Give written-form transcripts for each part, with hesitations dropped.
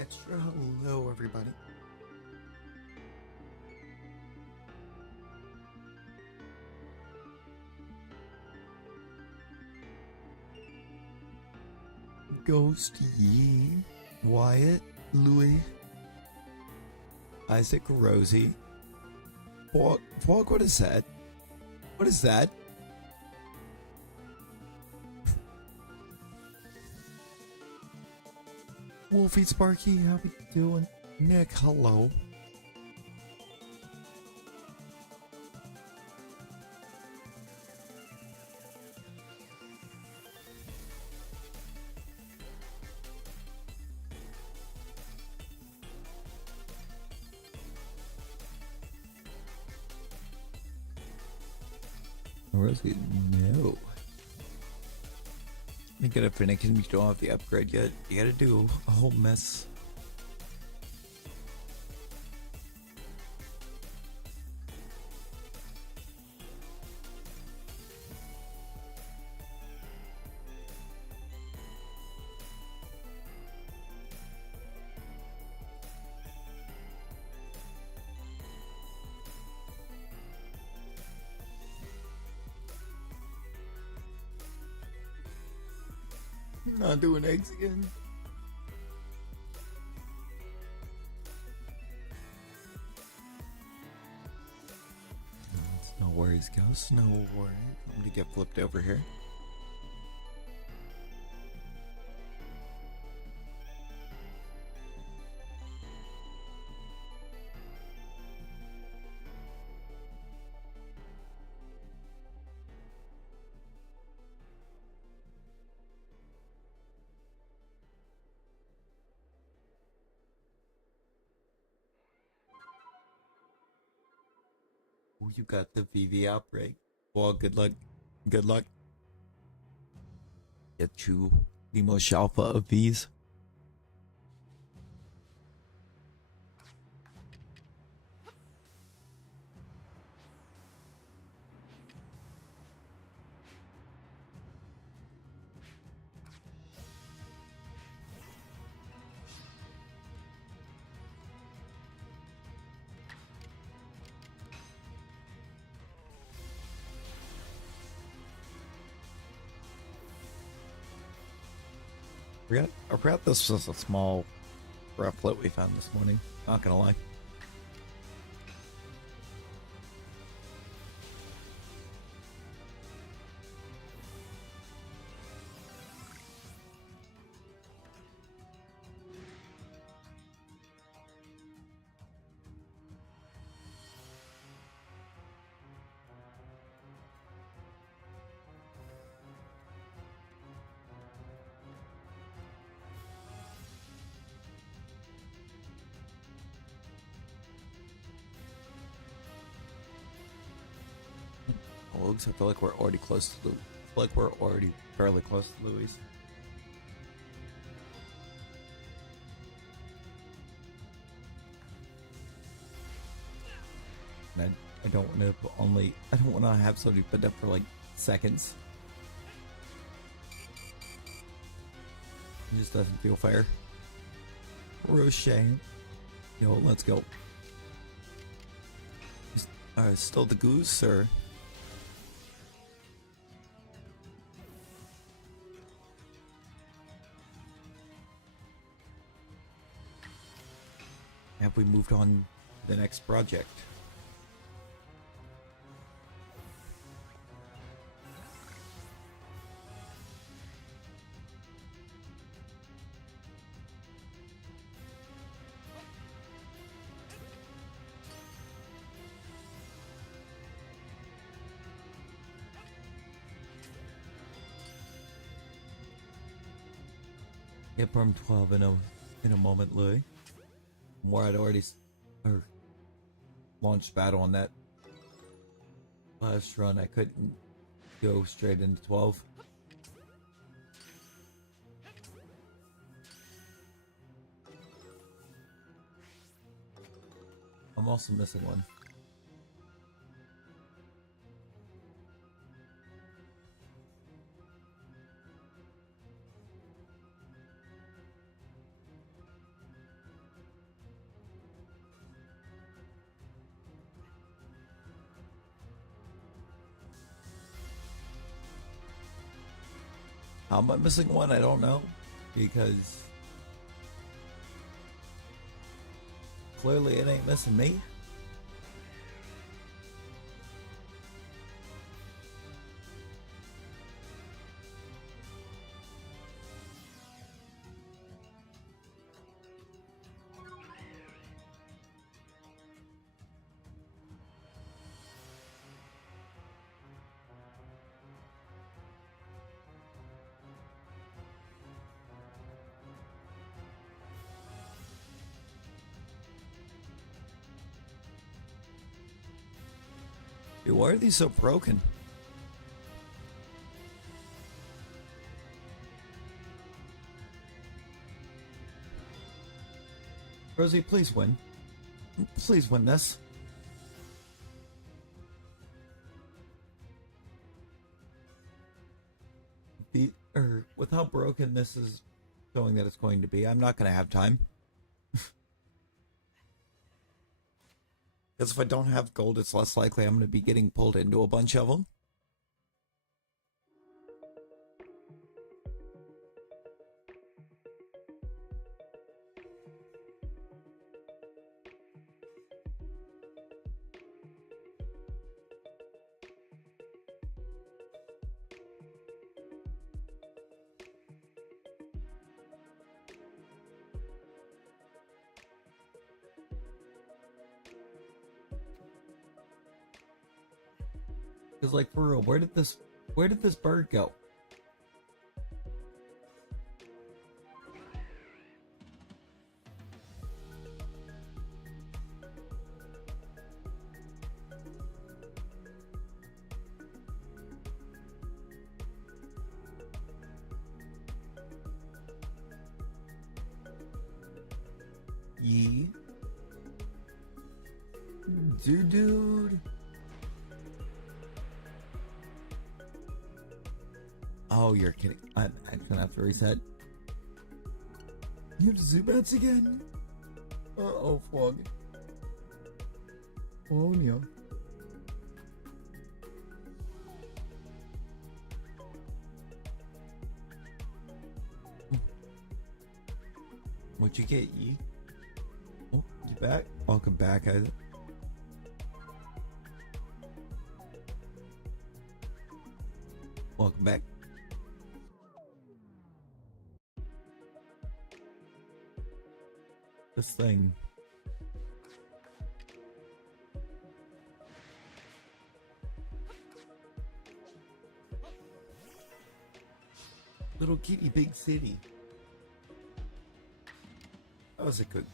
Extra. Hello, everybody. Ghosty, Wyatt, Louis, Isaac, Rosie. Walk, what is that? What is that? Wolfie, Sparky, how we doing? Nick, hello. Rosie, no. You gotta finish and you don't have the upgrade yet. You gotta do a whole mess. Not doing eggs again. No worries, Ghost. No worries. I'm gonna get flipped over here. Oh, you got the VV outbreak. Well, good luck. Good luck. Get you the most Shalpha of these. I forgot this was a small rufflet we found this morning. Not gonna lie. I feel like we're already close to we're already fairly close to Louis. And I don't want to have somebody put up for like seconds. It just doesn't feel fair. Rochet. Yo, let's go. Still the goose, or? Have we moved on to the next project? Get Perm 12 in a moment, Louis. More I'd already launched battle on that last run. I couldn't go straight into 12. I'm also missing one. How am I missing one? I don't know. Because clearly it ain't missing me. Dude, why are these so broken? Rosie, please win. Please win this. With how broken this is showing that it's going to be, I'm not going to have time. Because if I don't have gold, it's less likely I'm going to be getting pulled into a bunch of them. Because, like, for real, where did this bird go? Yee. Dude. Oh, you're kidding. I'm gonna have to reset. You have Zubats again? Uh-oh, Frog. Oh, no. What'd you get, Yee? Oh, you back? Welcome back, Isaac. Welcome back. This thing. Little kitty big city. That was a good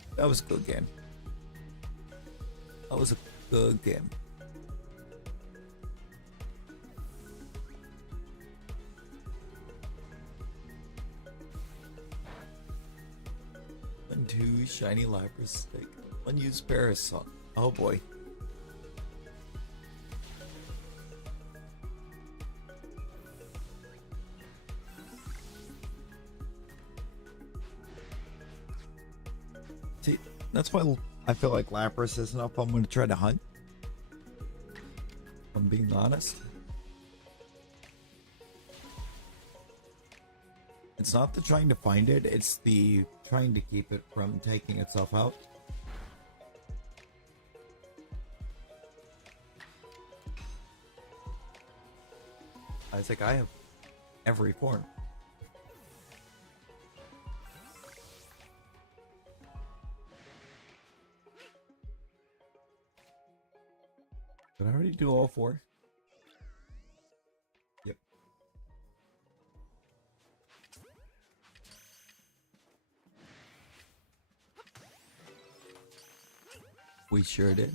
game. That was a good game. And two shiny Lapras stick. Unused Parasol. Oh boy. See, that's why I feel like Lapras isn't up. I'm going to try to hunt. If I'm being honest. It's not the trying to find it, it's the trying to keep it from taking itself out. I think I have every form. Did I already do all four? Yep. We sure did.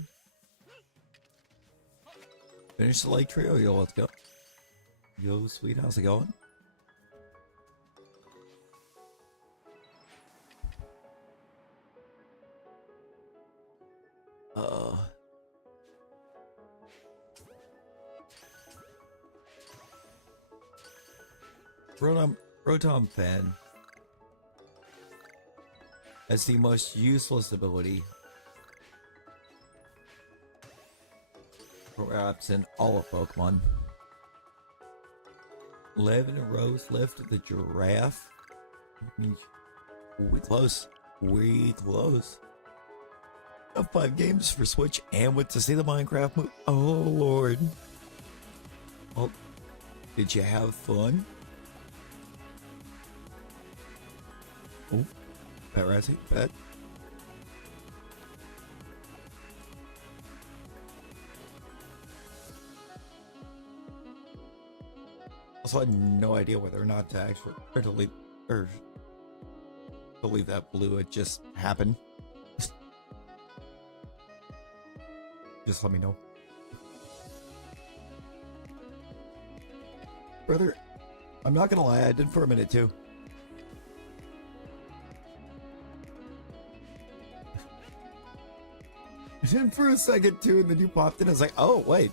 Finish the lake trio, yo, let's go. Yo, sweet, how's it going? Rotom Fan has the most useless ability perhaps in all of Pokemon. 11 rows left of the giraffe. We close. We close. Got 5 games for Switch and went to see the Minecraft movie. Oh, Lord. Well, did you have fun? Oh, pet Razzie, pet. Also, I had no idea whether or not to actually, or to leave, or to leave that blue. It just happened. Just let me know. Brother, I'm not gonna lie, I did for a minute too. I did for a second too, and then you popped in. I was like, oh, wait.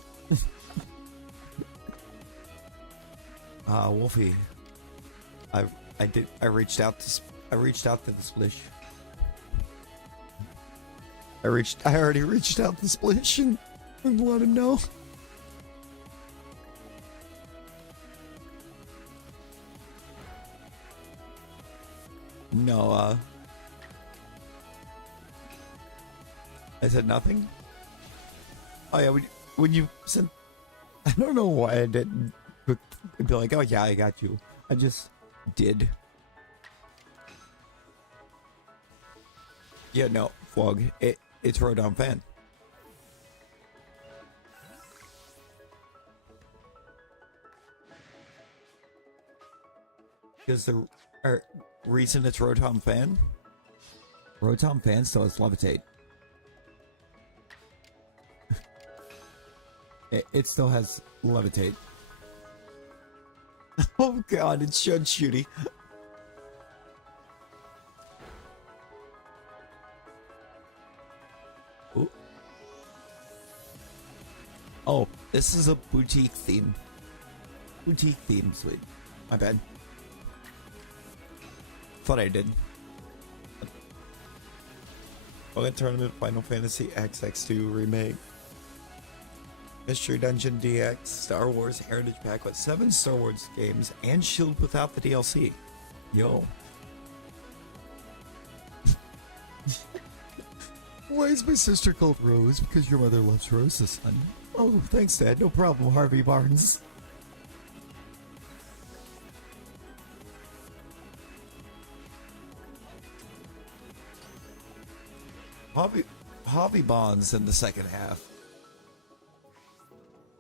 Wolfie, I reached out to the Splish. I already reached out to Splish and let him know. No, I said nothing. Oh yeah, when you sent, I don't know why I didn't be like, oh yeah, I got you. I just did. Yeah, no, Flog. It's Rodon Fan. Because the reason it's Rotom Fan still has Levitate. it still has Levitate. Oh god, it's Shun Shooty. Ooh. Oh, this is a boutique theme. Boutique theme, sweet. My bad. Thought I did. Welcome Tournament Final Fantasy XX2 Remake. Mystery Dungeon DX, Star Wars Heritage Pack with 7 Star Wars games and Shield without the DLC. Yo. Why is my sister called Rose? Because your mother loves Rose's son. Oh, thanks, Dad. No problem, Harvey Barnes. Hobby Bonds in the second half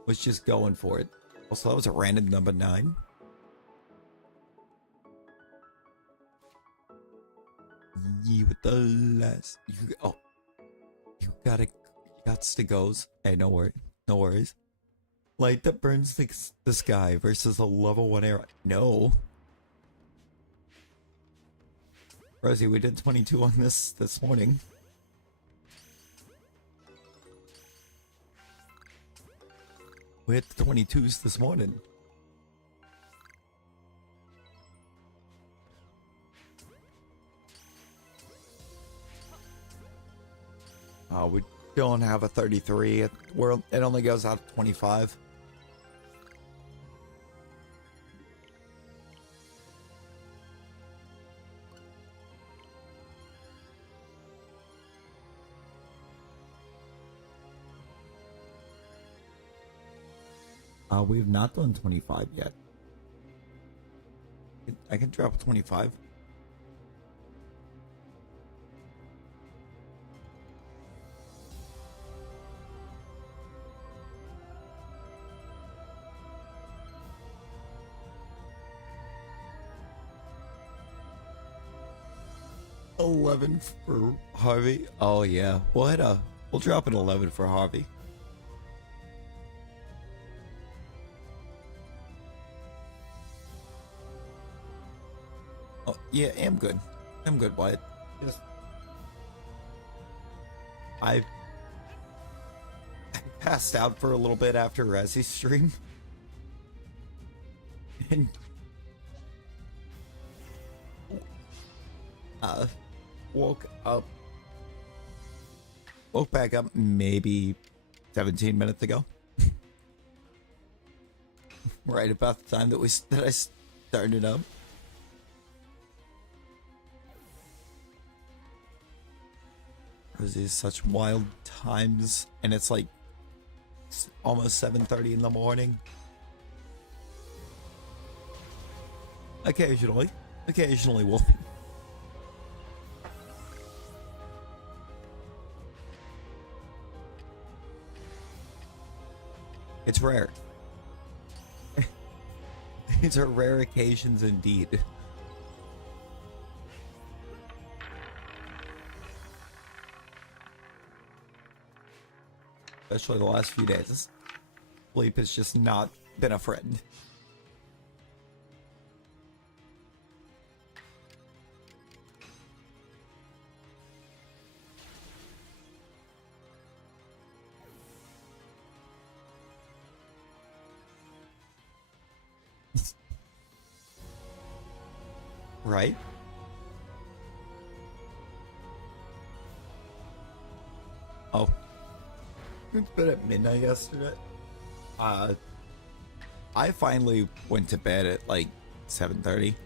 was just going for it. Also, that was a random number 9. You with the last. You got to goes. Hey, no worries. Light that burns the sky versus a level 1 arrow. No. Rosie, we did 22 on this morning. We hit the 22s this morning. We don't have a 33. It only goes out to 25. We've not done 25 yet. I can drop 25. $11 for Harvey. Oh yeah, we'll drop an 11 for Harvey. Oh yeah, I'm good, Wyatt. Just I passed out for a little bit after Razzie's stream, and woke back up maybe 17 minutes ago. right about the time that I started up. There's these such wild times, and it's like almost 7:30 in the morning. Occasionally, Wolfie. It's rare. These are rare occasions indeed. Especially the last few days. Sleep has just not been a friend. Right? Oh. It's been at midnight yesterday. I finally went to bed at like 7:30.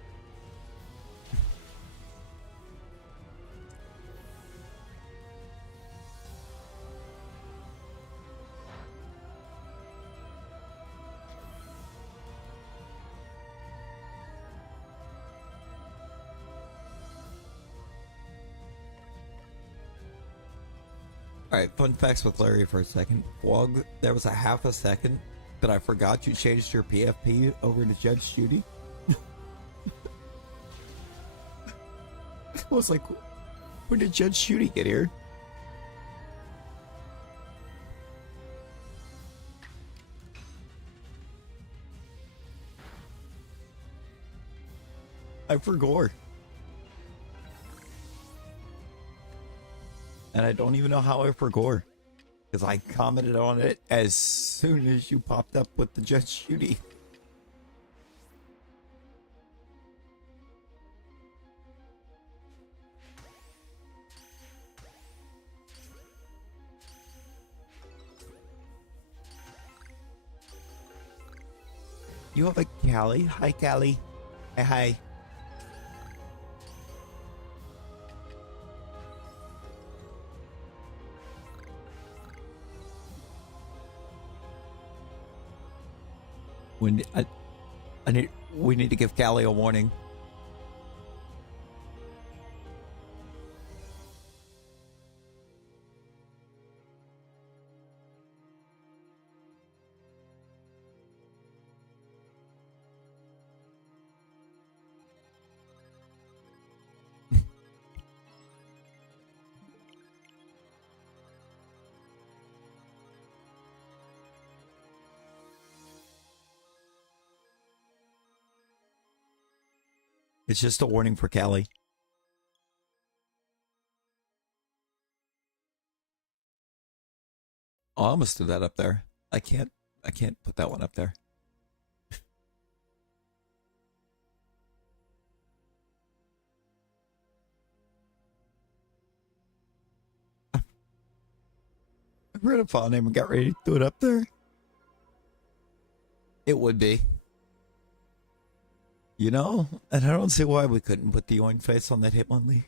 Alright, fun facts with Larry for a second. Wog, there was a half a second that I forgot you changed your PFP over to Judge Judy. I was like, when did Judge Judy get here? I forgot. And I don't even know how I forgot. Because I commented on it as soon as you popped up with the Judge Judy. You have a Callie? Hi, Callie. Hey, hi. We need to give Callie a warning. It's just a warning for Callie. Oh, I almost threw that up there. I can't put that one up there. I read a file name and got ready to throw it up there. It would be. You know, and I don't see why we couldn't put the oink face on that Hitmonlee.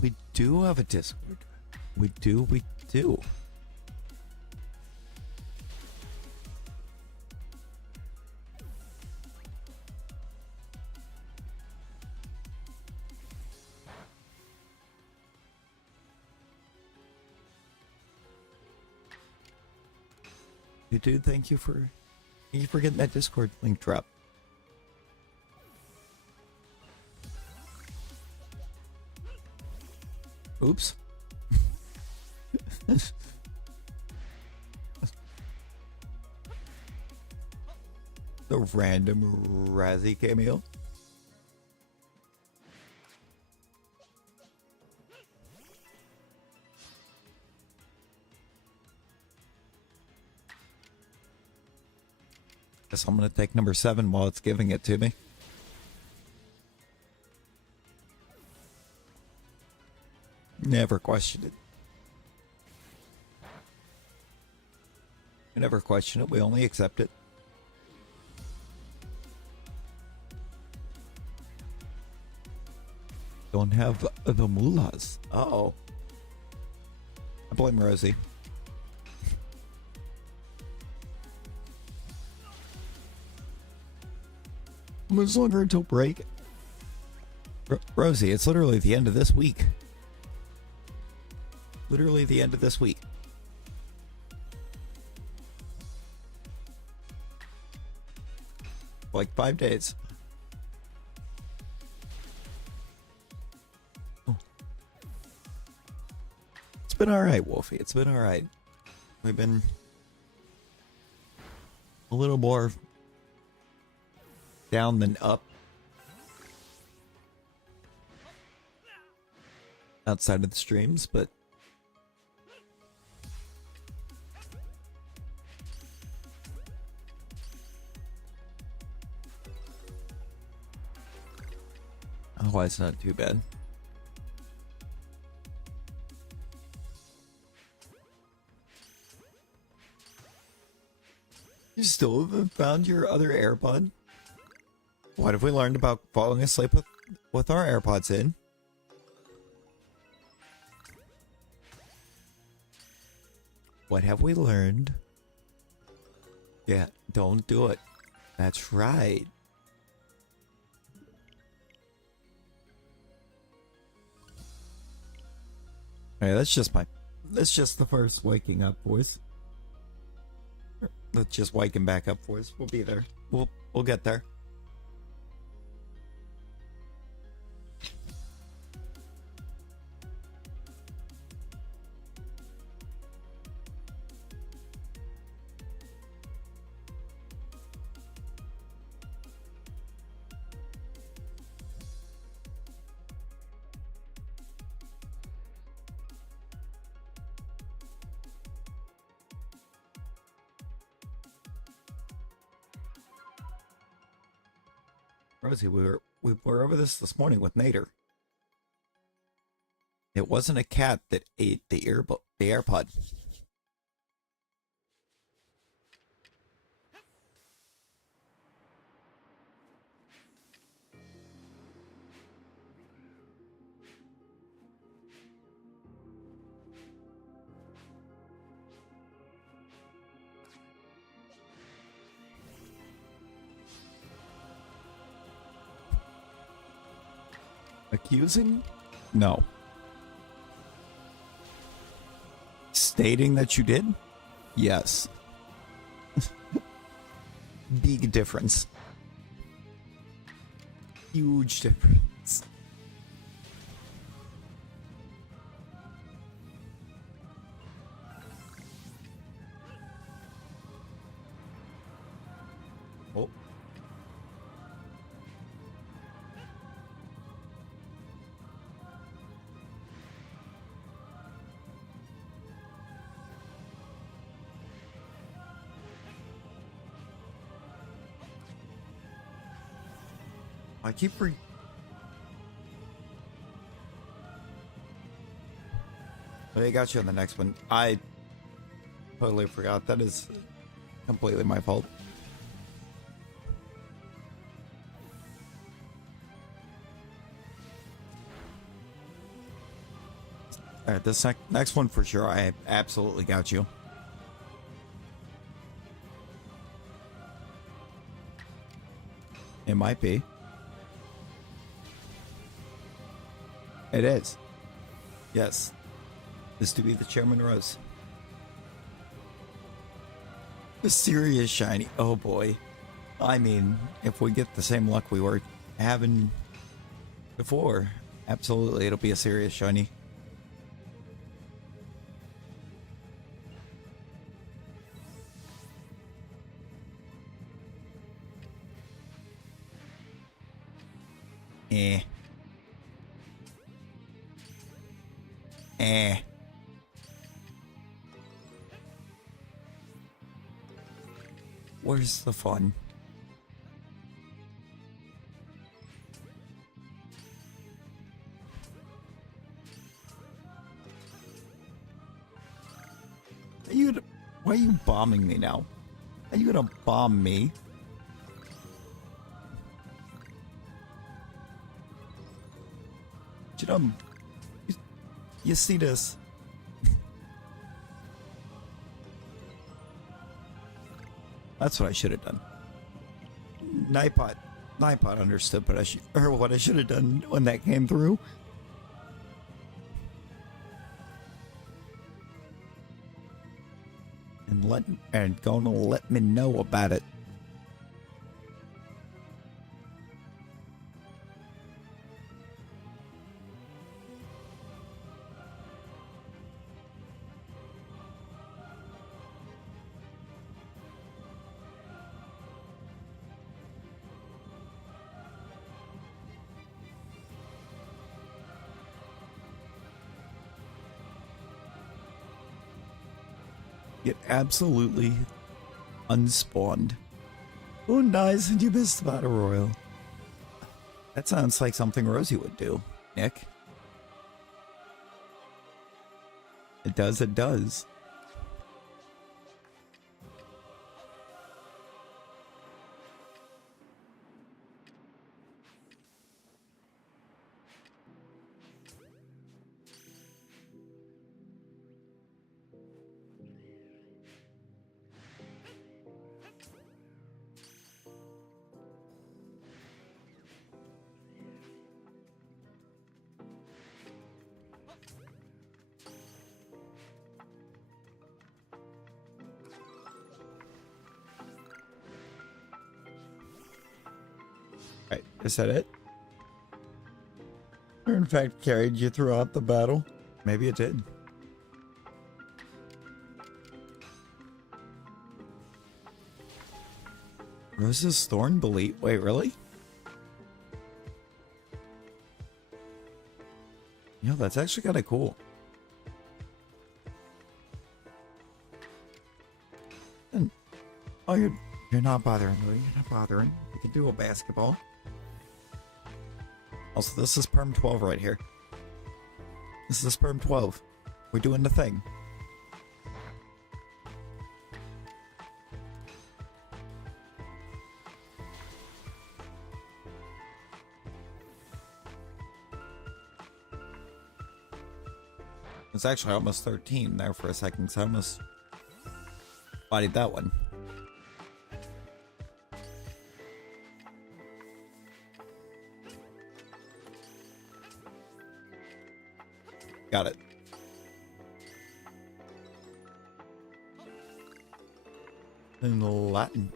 We do have a Discord. We do. You do. Thank you for getting that Discord link drop. Oops. The random Razzie cameo. Guess I'm gonna take number 7 while it's giving it to me. Never question it. We never question it, we only accept it. Don't have the moolahs. Uh-oh. I blame Rosie. How much longer until break? Rosie, it's literally the end of this week. Literally the end of this week. Like 5 days. Oh. It's been alright, Wolfie. It's been alright. We've been a little more down than up. Outside of the streams, but otherwise not too bad. You still haven't found your other AirPod? What have we learned about falling asleep with our AirPods in? What have we learned? Yeah, don't do it. That's right. Hey, that's just the first waking up voice. That's just waking back up voice. We'll be there. We'll get there. Rosie, we were over this morning with Nader. It wasn't a cat that ate the AirPod. Accusing? No. Stating that you did? Yes. Big difference. Huge difference. Oh. I keep I got you on the next one. I totally forgot. That is completely my fault. Alright, this next one for sure. I absolutely got you. It might be. It is. Yes. This to be the Chairman Rose. The serious shiny. Oh boy. I mean, if we get the same luck we were having before, absolutely it'll be a serious shiny. Where's the fun? Why are you bombing me now? Are you gonna bomb me? You see this? That's what I should have done. Nipot understood, but what I should have done when that came through. And gonna let me know about it. Get absolutely unspawned. Oh, nice, and you missed the Battle Royal. That sounds like something Rosie would do, Nick. It does, it does. Right, is that it? Or in fact carried you throughout the battle? Maybe it did. Rose's Thorn Belite? Wait, really? Yeah, that's actually kind of cool. And, oh, you're not bothering, Louis. You're not bothering. You can do a basketball. Also, this is Perm 12 right here. This is Perm 12. We're doing the thing. It's actually almost 13 there for a second, so I almost bodied that one. Got it. In Latin.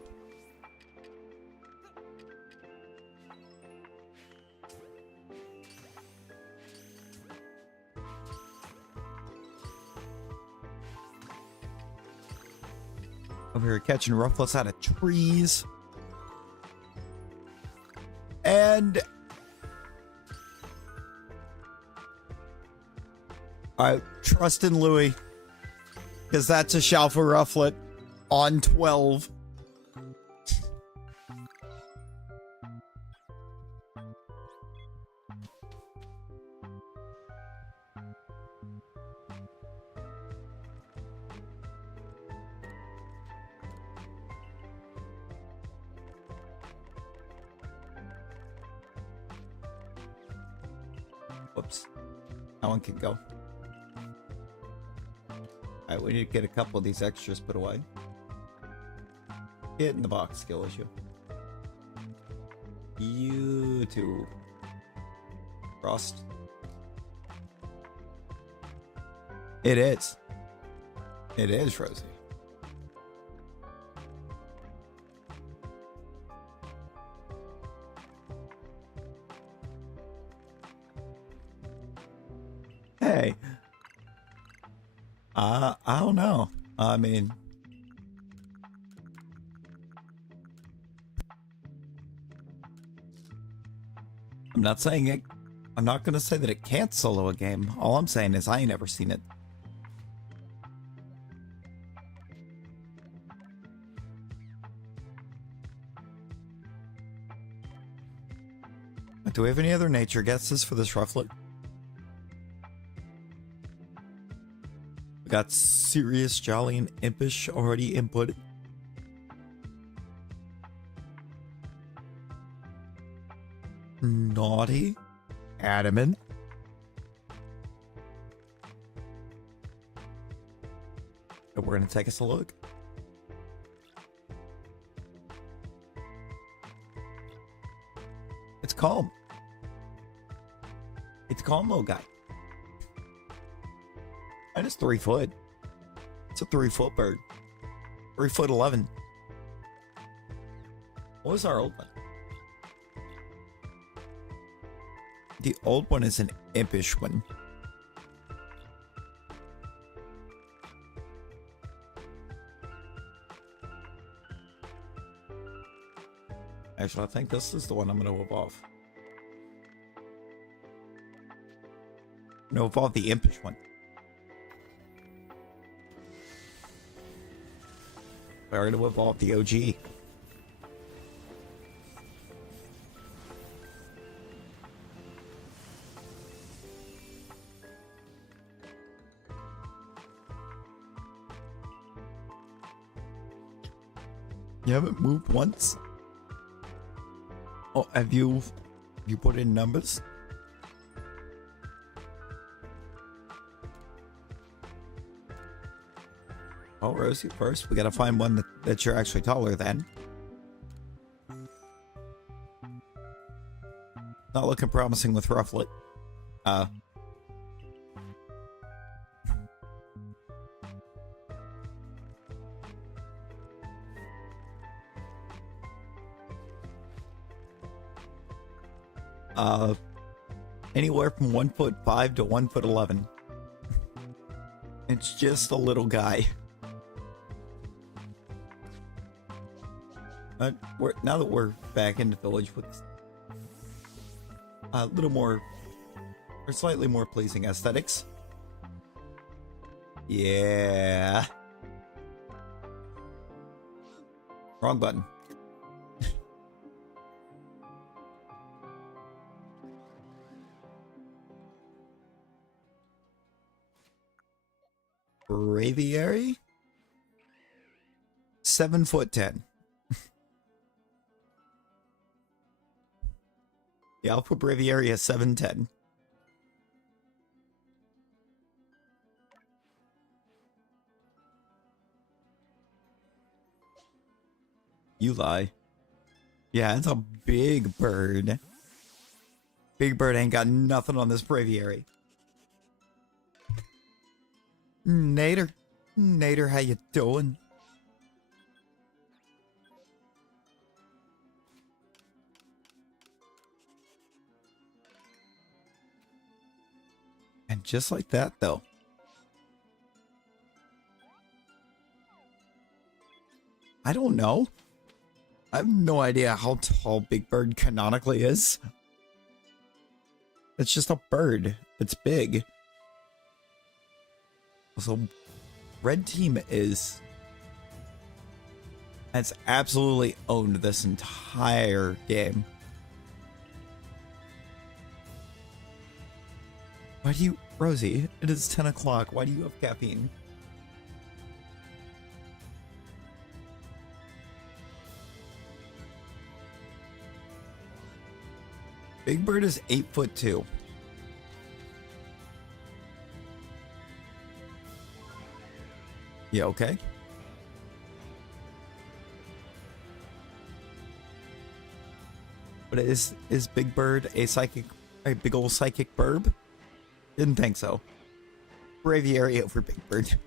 Over here catching rufflets out of trees. And I trust in Louis, because that's a Shalpha rufflet on 12. Whoops. That one can go. Alright, we need to get a couple of these extras put away. Get in the box, skill issue. You too. Frost. It is. It is, Rosie. Hey. I don't know. I mean, I'm not saying it. I'm not going to say that it can't solo a game. All I'm saying is I ain't never seen it. Do we have any other nature guesses for this Rufflet? We got serious, jolly, and impish already inputted. Naughty, adamant. And we're gonna take us a look. It's calm. It's calm, little guy. And it's 3 foot. It's a 3-foot bird. 3'11". What was our old one? The old one is an impish one. Actually, I think this is the one I'm going to evolve. I'm going to evolve the impish one. We're going to evolve the OG. You haven't moved once? Oh, have you put in numbers? Oh, Rosie, first we gotta find one that you're actually taller than. Not looking promising with Rufflet. Anywhere from 1'5" to 1'11". It's just a little guy. Now that we're back in the village with a little more, or slightly more pleasing aesthetics. Yeah. Wrong button. Braviary? 7'10". The Alpha Braviary is 7'10". You lie. Yeah, it's a big bird. Big bird ain't got nothing on this Braviary. Nader. Nader, how you doing? And just like that, though. I don't know. I have no idea how tall Big Bird canonically is. It's just a bird. It's big. So, Red Team has absolutely owned this entire game. Why do you... Rosie, it is 10 o'clock. Why do you have caffeine? Big Bird is 8'2". Yeah, okay. But is Big Bird a big old psychic burb? Didn't think so. Braviary over Big Bird.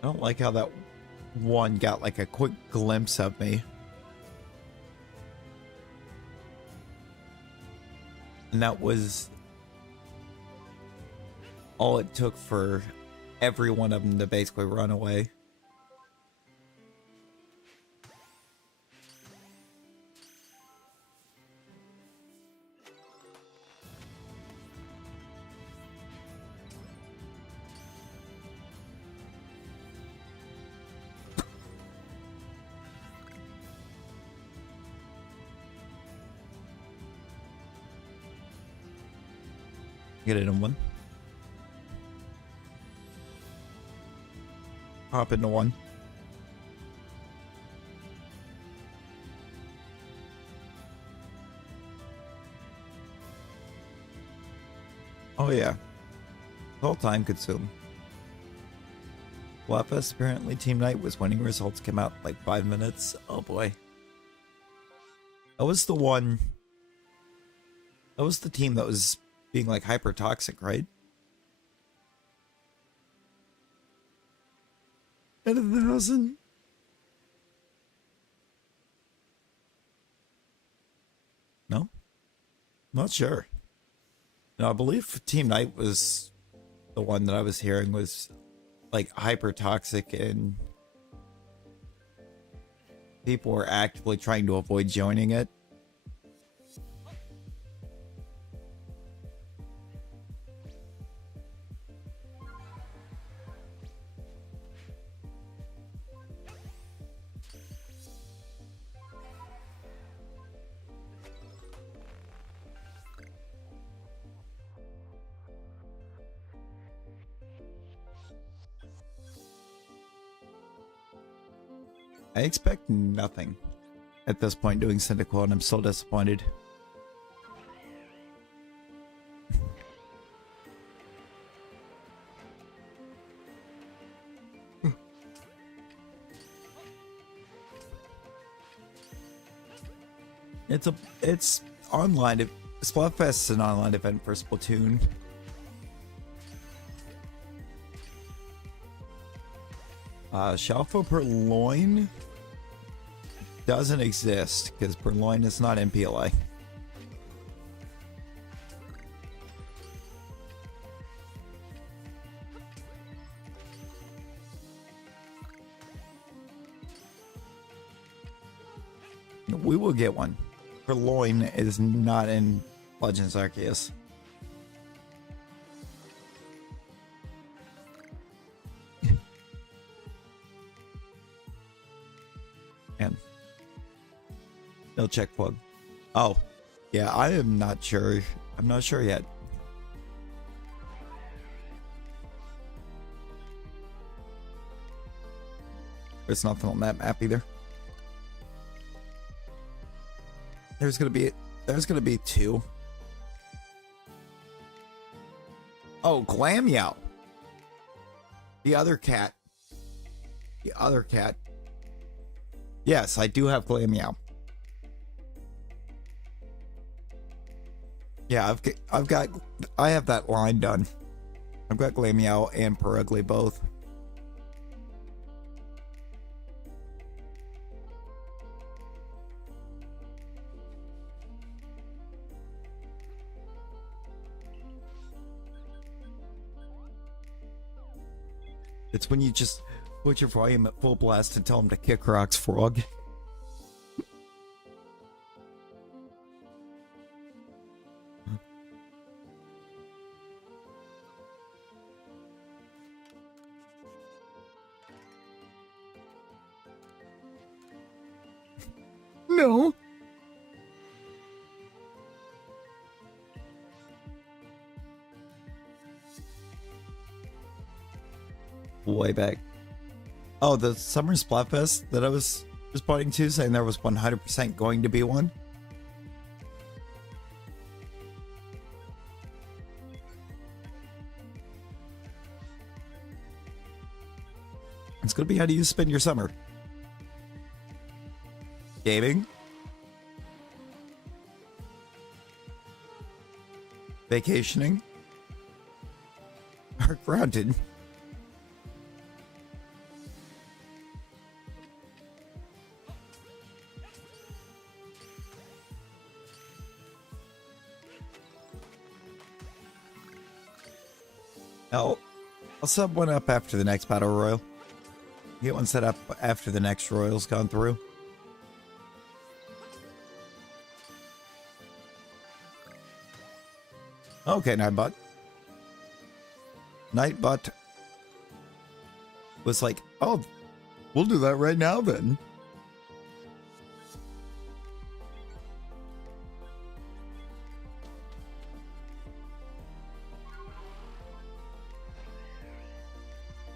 I don't like how that one got like a quick glimpse of me. And that was all it took for every one of them to basically run away. Get it in one. Hop into one. Oh yeah. The whole time consumed. Splatfest, apparently Team Night was winning. Results came out like 5 minutes. Oh boy. That was the one. That was the team that was being like hyper toxic, right? At 1,000. No? Not sure. No, I believe Team Night was the one that I was hearing was like hyper toxic and people were actively trying to avoid joining it. I expect nothing at this point doing Cyndaquil, and I'm still disappointed. It's online. Splatfest is an online event for Splatoon. Shalpha Purloin doesn't exist because Purloin is not MPLA. We will get one. Purloin is not in Legends Arceus. And no check plug. Oh, yeah, I am not sure. I'm not sure yet. There's nothing on that map either. There's gonna be two. Oh, Glammeow. The other cat. The other cat. Yes, I do have Glammeow. Yeah, I have that line done. I've got Glammeow and Perugly both. It's when you just put your volume at full blast and tell him to kick rocks, frog. No. Way back. Oh, the Summer Splatfest that I was responding to, saying there was 100% going to be one. It's going to be how do you spend your summer? Gaming? Vacationing? Or grounded? I'll sub one up after the next battle royal. Get one set up after the next royal's gone through. Okay, Nightbot. Nightbot was like, oh, we'll do that right now then.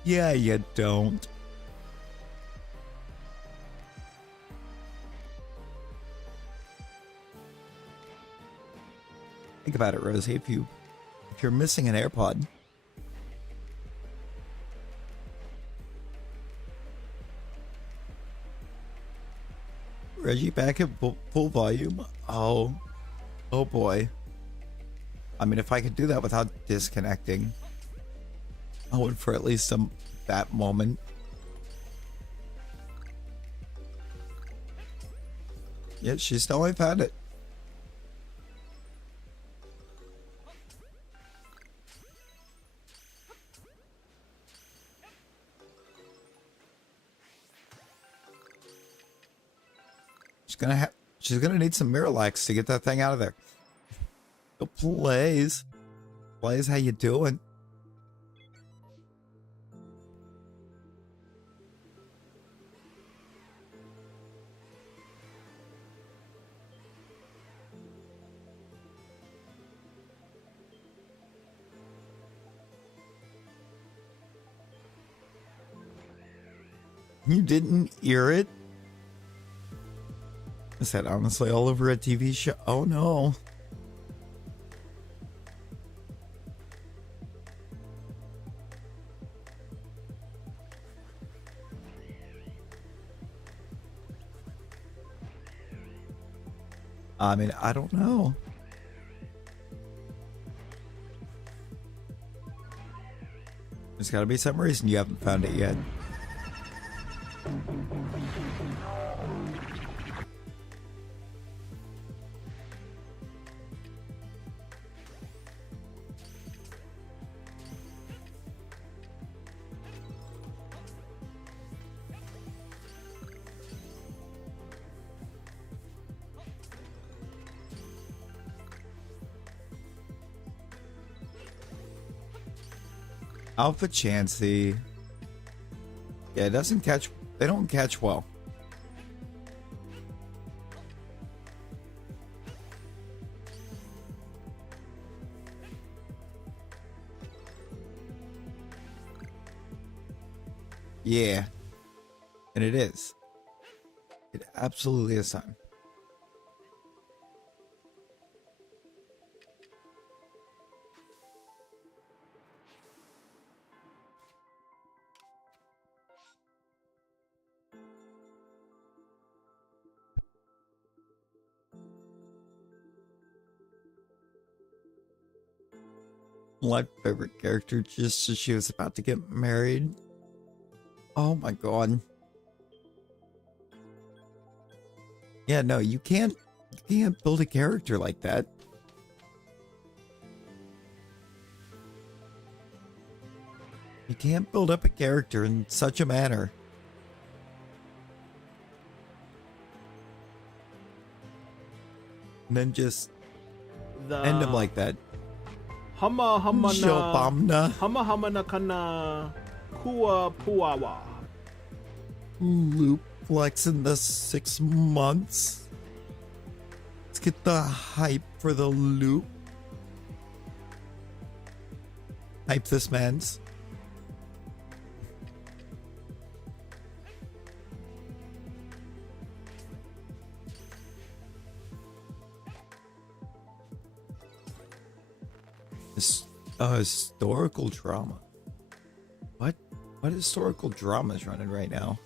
Yeah, you don't. Think about it, Rosie. If you're missing an AirPod, Reggie back at full volume. Oh boy. I mean, if I could do that without disconnecting, I would for at least that moment. Yeah, she still ain't found it. She's gonna need some Miralax to get that thing out of there. Go Blaze. Blaze, how you doing? You didn't hear it? Is that honestly all over a TV show? Oh no. I mean, I don't know. There's gotta be some reason you haven't found it yet. Alpha Chansey. Yeah, it doesn't catch. They don't catch well. Yeah. And it is. It absolutely is time. My favorite character just as she was about to get married. Oh my god. Yeah, no, you can't build a character like that. You can't build up a character in such a manner. And then just end him like that. Hama Shalpha. hamana kana kua puawa. Loop flex in the 6 months. Let's get the hype for the loop. Hype this man's. Historical drama. What historical drama is running right now?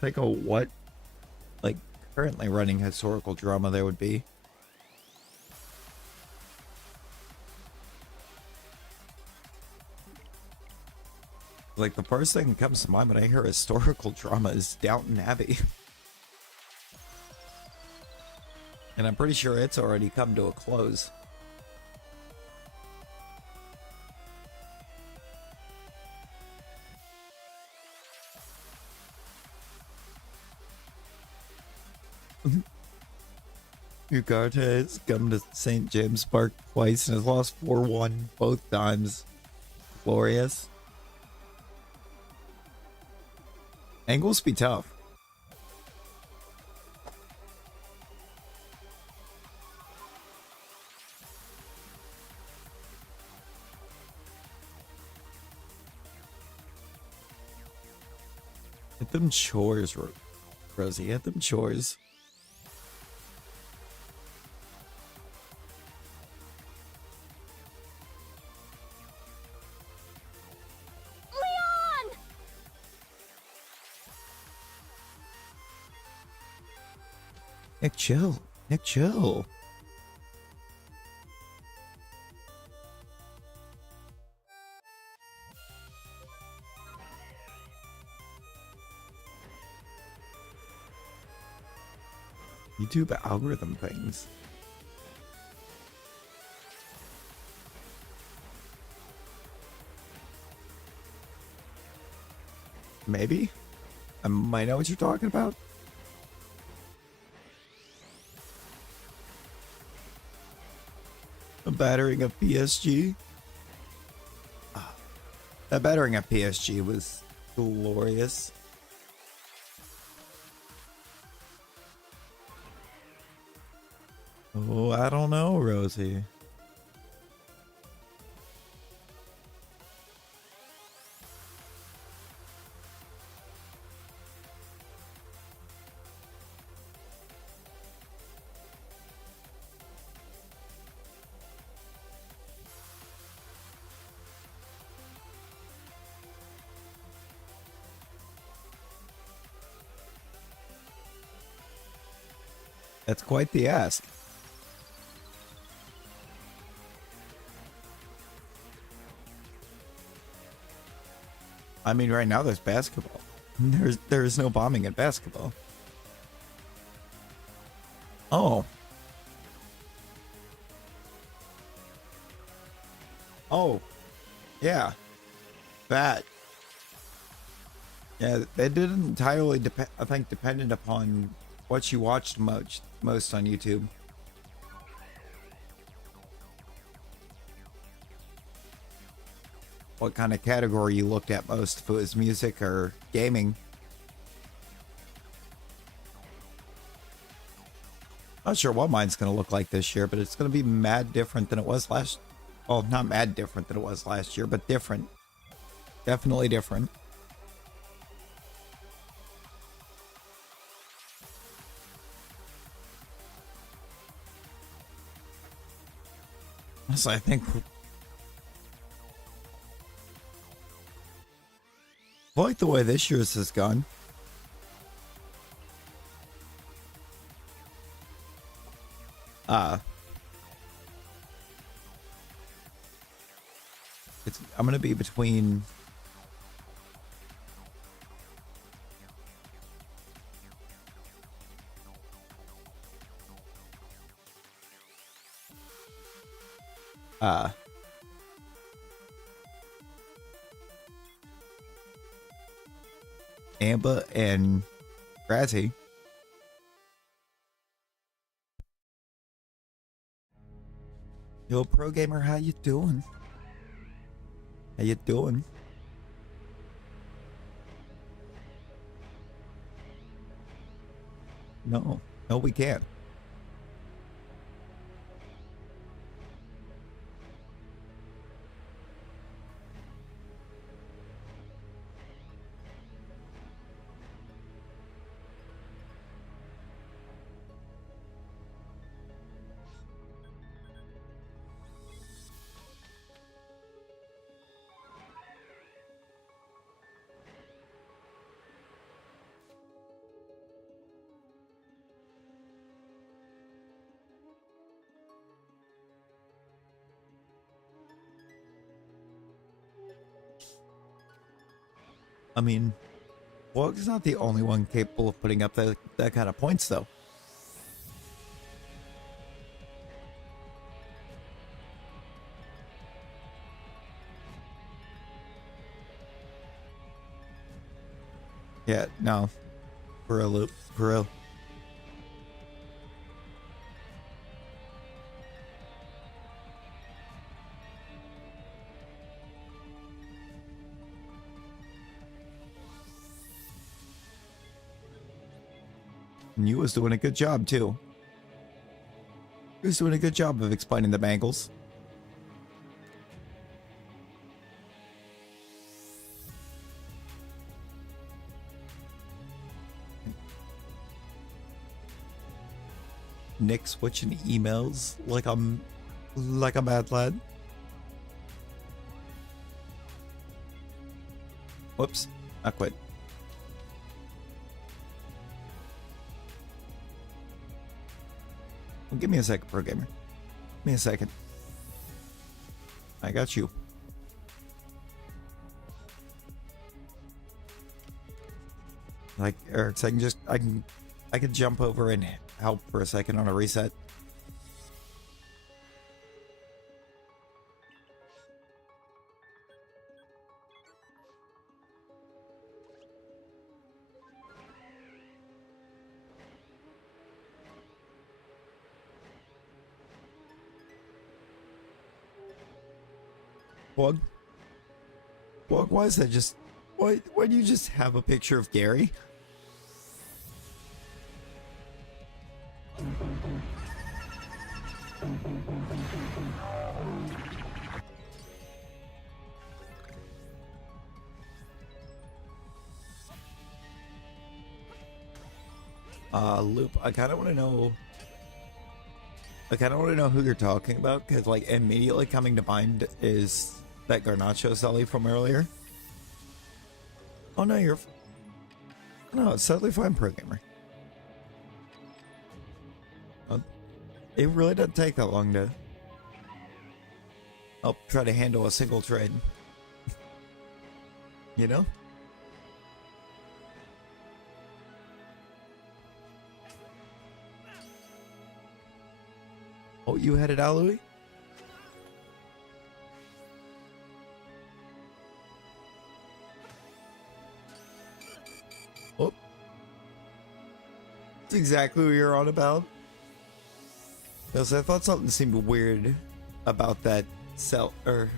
Think of what, like, currently running historical drama there would be. Like, the first thing that comes to mind when I hear historical drama is Downton Abbey. And I'm pretty sure it's already come to a close. Ugarte has come to St. James Park twice and has lost 4-1 both times. Glorious. Angles be tough. Hit them chores, Rosie. Hit them chores. Leon! Nick, chill. Nick, chill. YouTube algorithm things. Maybe? I might know what you're talking about. A battering of PSG. That battering of PSG was glorious. Oh, I don't know, Rosie. That's quite the ask. I mean, right now there's basketball. There's no bombing in basketball. Oh. Oh. Yeah. That. Yeah, they didn't entirely depend. I think dependent upon what you watched most on YouTube. What kind of category you looked at most, if it was music or gaming. Not sure what mine's going to look like this year, but it's going to be mad different than it was last. Well, not mad different than it was last year, but different. Definitely different. So I think I like the way this year's has gone. I'm gonna be between Amba and Razzie. Yo, Pro Gamer, how you doing? How you doing? No, we can't. I mean, Wog's not the only one capable of putting up that kind of points, though. Yeah, no. For real, Loop. For real. And you was doing a good job, too. You was doing a good job of explaining the bangles. Nick switching emails like a mad lad. Whoops, I quit. Well, give me a second, pro gamer. Give me a second. I got you. Like Eric, so I can jump over and help for a second on a reset. Wog, why is that just... Why do you just have a picture of Gary? Loop, I kind of want to know who you're talking about, because like immediately coming to mind is that Garnacho Sully from earlier. Oh no, no, it's totally fine, pro gamer. It really doesn't take that long to help try to handle a single trade. You know? Oh, you headed out, Louis? Oh. That's exactly what you're on about. Because I thought something seemed weird about that or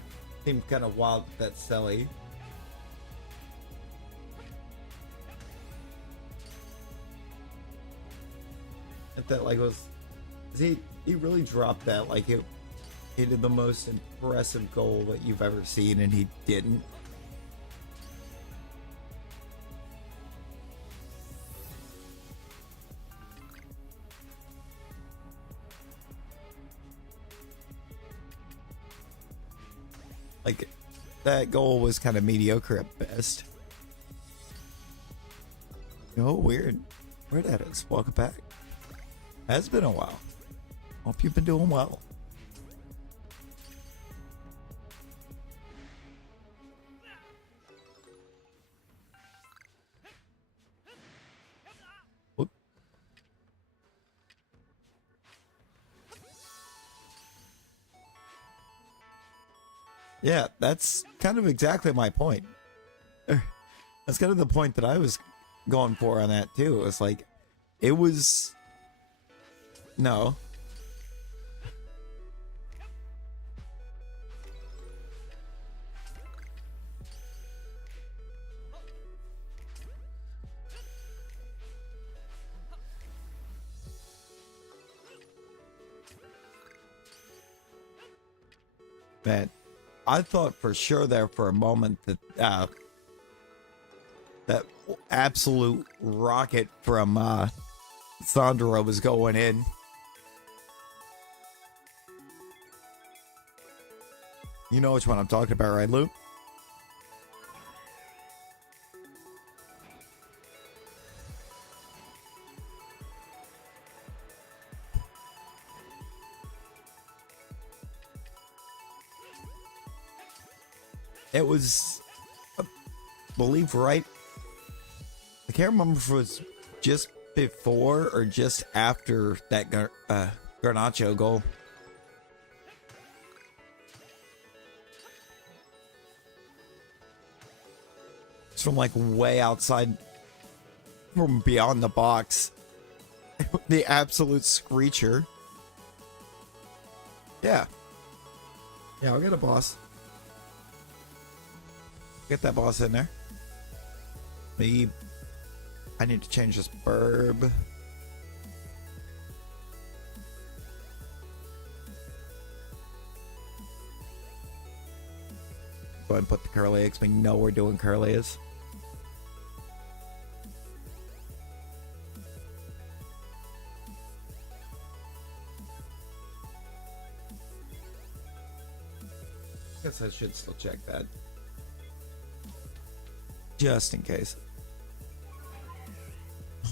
seemed kind of wild with that Selly. That like was he really dropped that like it did the most impressive goal that you've ever seen, and he didn't. Like that goal was kind of mediocre at best. Oh, weird. Where that is? Welcome back. Has been a while. Hope you've been doing well. Whoop. Yeah, that's kind of exactly my point. That's kind of the point that I was going for on that too. It's like, it was... No. Man, I thought for sure there for a moment that that absolute rocket from Sandra was going in. You know which one I'm talking about, right, Luke? It was... believe right. I can't remember if it was just before or just after that Garnacho goal. It's from like way outside, from beyond the box. The absolute screecher. Yeah. Yeah, I'll get a boss. Get that boss in there. Me. I need to change this burb. Go ahead and put the curly eggs. We know we're doing curlies. Guess I should still check that. Just in case.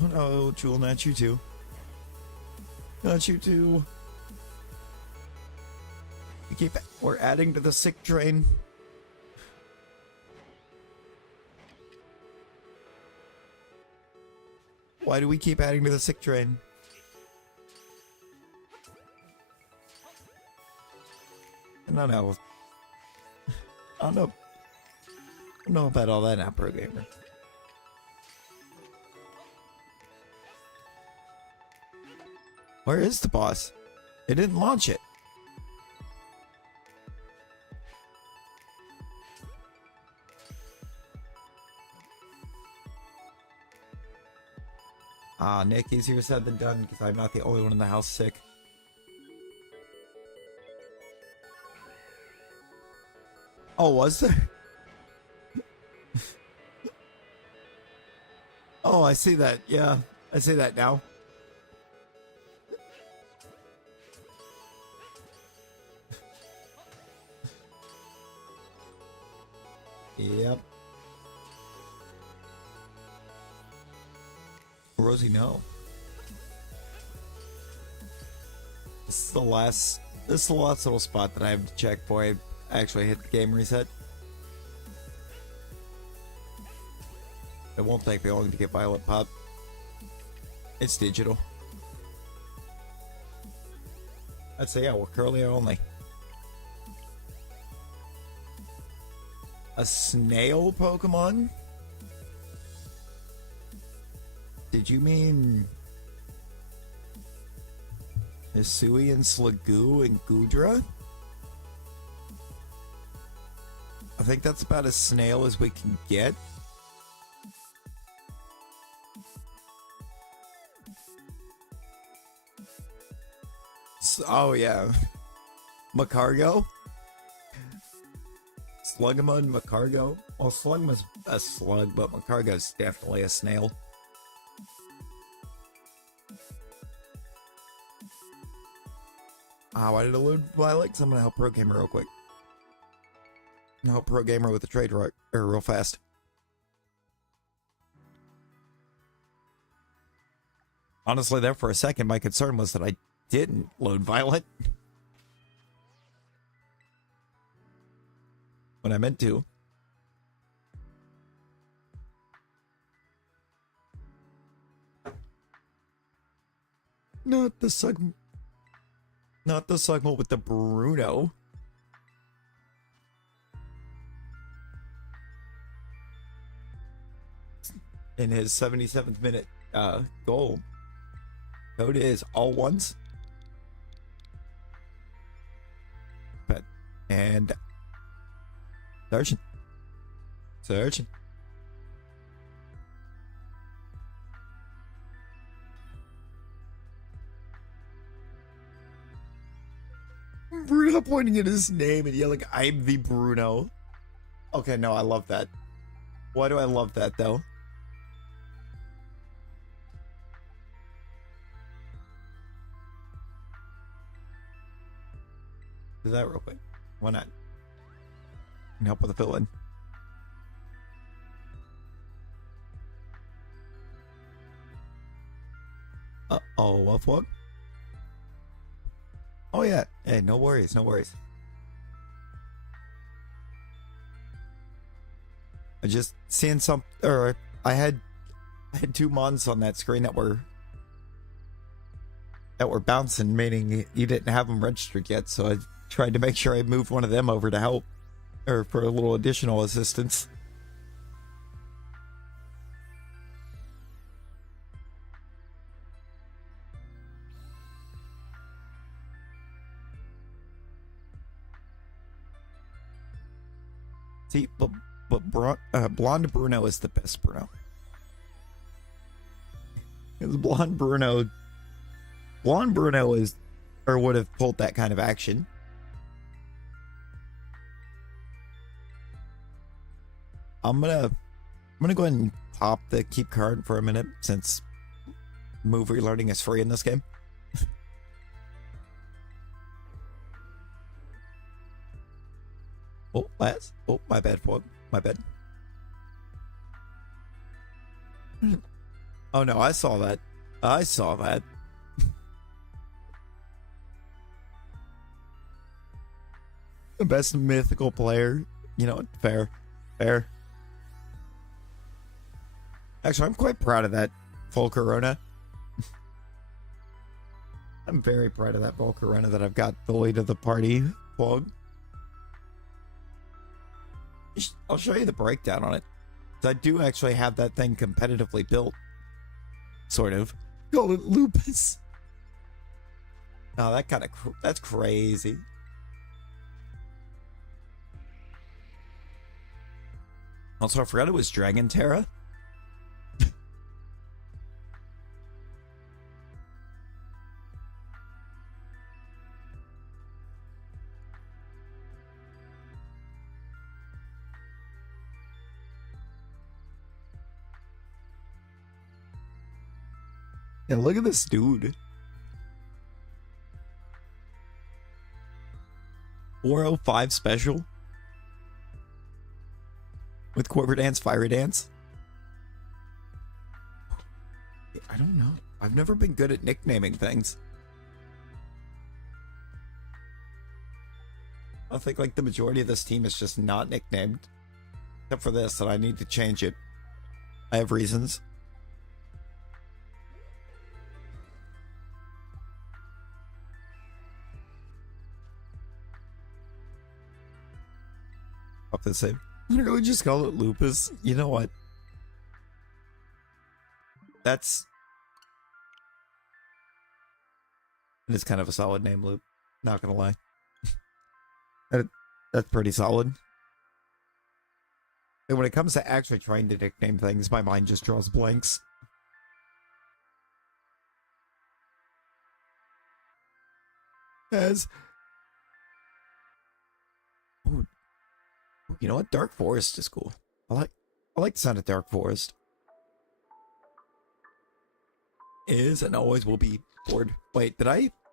Oh no, Jewel, not you too. Not you too. We're adding to the sick train. Why do we keep adding to the sick train? No, no. I don't know about all that now, pro gamer. Where is the boss? It didn't launch it. Ah, Nick, easier said than done because I'm not the only one in the house sick. Oh, was there? Oh, I see that. Yeah, I see that now. Yep. Rosie, no. This is the last little spot that I have to check before I actually hit the game reset. It won't take me long to get Violet Pop. It's digital. I'd say, yeah, we're curly only. A snail Pokemon? Did you mean Hisui and Slagoo and Goodra? I think that's about as snail as we can get. Oh yeah, Macargo, Slugma and Macargo. Well, Slugma's a slug, but Macargo's definitely a snail. Why did I load Violet? 'Cause I'm gonna help Pro Gamer real quick. Help Pro Gamer with the trade real fast. Honestly, there for a second, my concern was that I didn't load Violet when I meant to. Not the segment with the Bruno. In his 77th minute goal. Code is all ones. And searching. Bruno pointing at his name and yelling, "I'm the Bruno." Okay, no, I love that. Why do I love that though? Do that real quick. Why not? Can help with the fill in. Oh, what fuck? Oh yeah. Hey, no worries, no worries. I just seeing I had two mons on that screen that were bouncing, meaning you didn't have them registered yet. So I tried to make sure I moved one of them over to help, or for a little additional assistance. See, but Blonde Bruno is the best Bruno. Because Blonde Bruno is, or would have pulled that kind of action. I'm gonna go ahead and pop the keep card for a minute, since move relearning is free in this game. Oh, my bad, Pog. My bad. Oh no, I saw that. The best mythical player. You know, fair. Actually, I'm quite proud of that Volcarona. I'm very proud of that Volcarona that I've got the lead of the party, Pog. I'll show you the breakdown on it. I do actually have that thing competitively built. Sort of. Call it Lupus. Oh, that's crazy. Also, I forgot it was Dragon Terra. Yeah, look at this dude. 405 special. With Quiver Dance, Fiery Dance. I don't know. I've never been good at nicknaming things. I think like the majority of this team is just not nicknamed. Except for this, and I need to change it. I have reasons. Up the same. Literally just call it Lupus. You know what? It's kind of a solid name, Loop. Not gonna lie. That's pretty solid. And when it comes to actually trying to nickname things, my mind just draws blanks. You know what? Dark Forest is cool. I like the sound of Dark Forest. Is and always will be bored. Wait,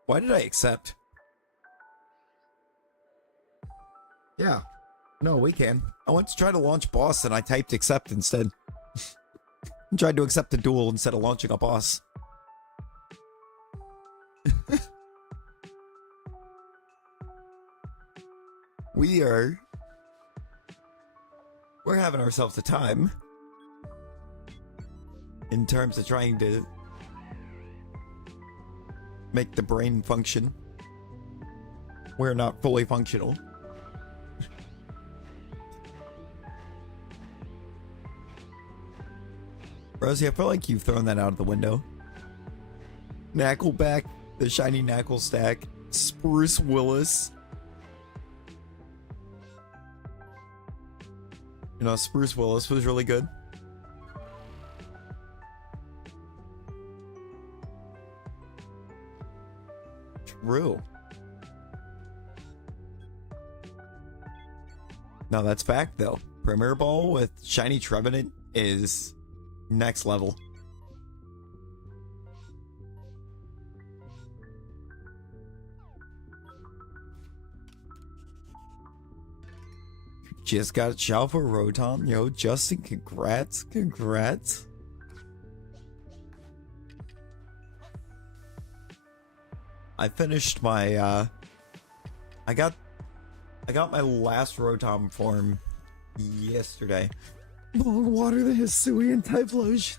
why did I accept? Yeah. No, we can. I went to try to launch boss and I typed accept instead. I tried to accept the duel instead of launching a boss. We're having ourselves a time in terms of trying to make the brain function. We're not fully functional. Rosie, I feel like you've thrown that out of the window. Knackleback, the shiny Knackle stack, Spruce Willis. You know, Spruce Willis was really good. True. No, that's fact, though. Premier Ball with Shiny Trevenant is next level. Just got Shalpha Rotom. Yo, Justin, congrats. Congrats. I finished my, I got my last Rotom form yesterday. More water than Hisuian type lotion.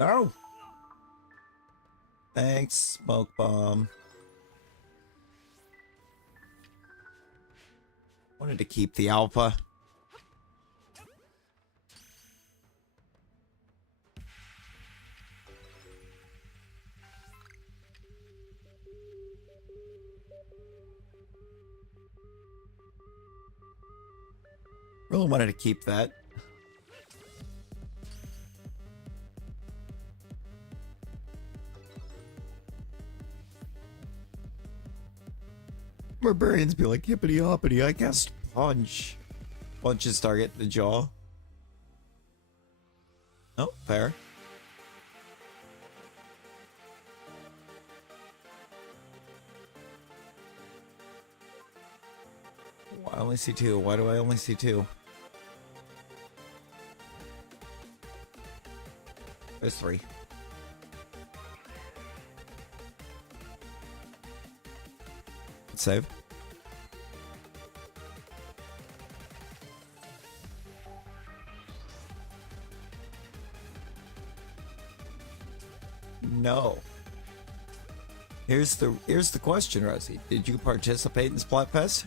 Oh! Thanks, Smoke Bomb. Wanted to keep the alpha. Really wanted to keep that. Barbarians be like, hippity hoppity, I cast punch. Punch his target in the jaw. Oh, fair. Oh, I only see two. Why do I only see two? There's three. Save. No. Here's the question, Rosie. Did you participate in Splatfest?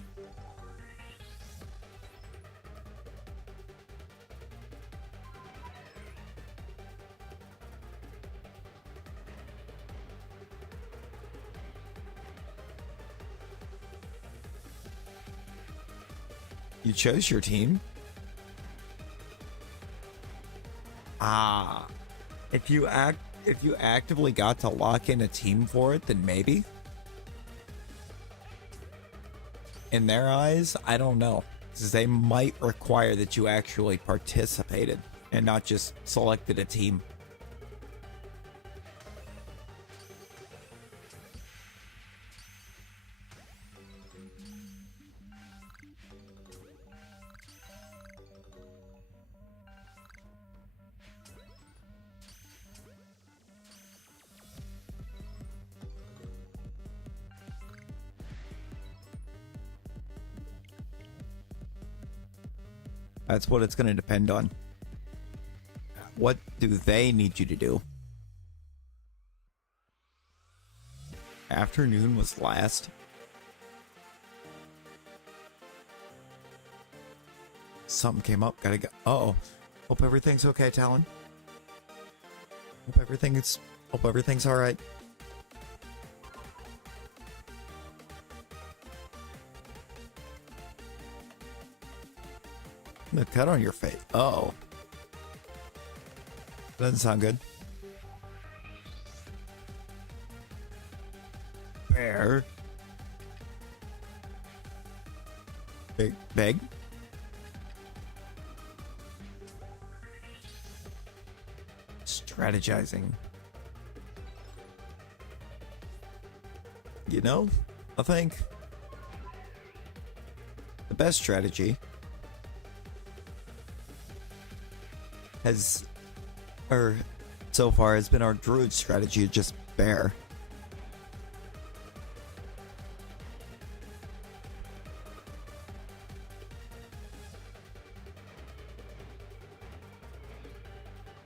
You chose your team? Ah. If you actively got to lock in a team for it, then maybe. In their eyes, I don't know. 'Cause they might require that you actually participated and not just selected a team. That's what it's going to depend on. What do they need you to do? Afternoon was last. Something came up. Gotta go. Uh-oh. Hope everything's okay, Talon. Hope everything's all right. The cut on your face. Oh. Doesn't sound good. Bear. Big. Strategizing. You know, I think the best strategy so far has been our druid strategy, just bear.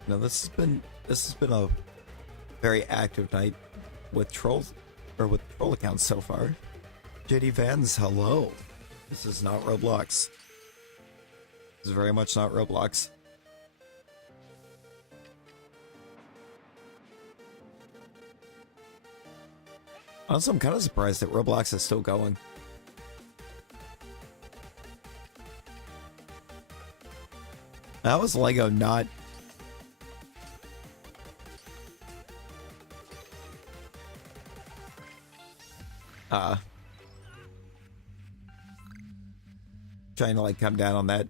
Now this has been a very active night with trolls, or with troll accounts so far. JD Vans, hello. This is not Roblox. This is very much not Roblox. Also, I'm kind of surprised that Roblox is still going. That was Lego, not... trying to, like, come down on that.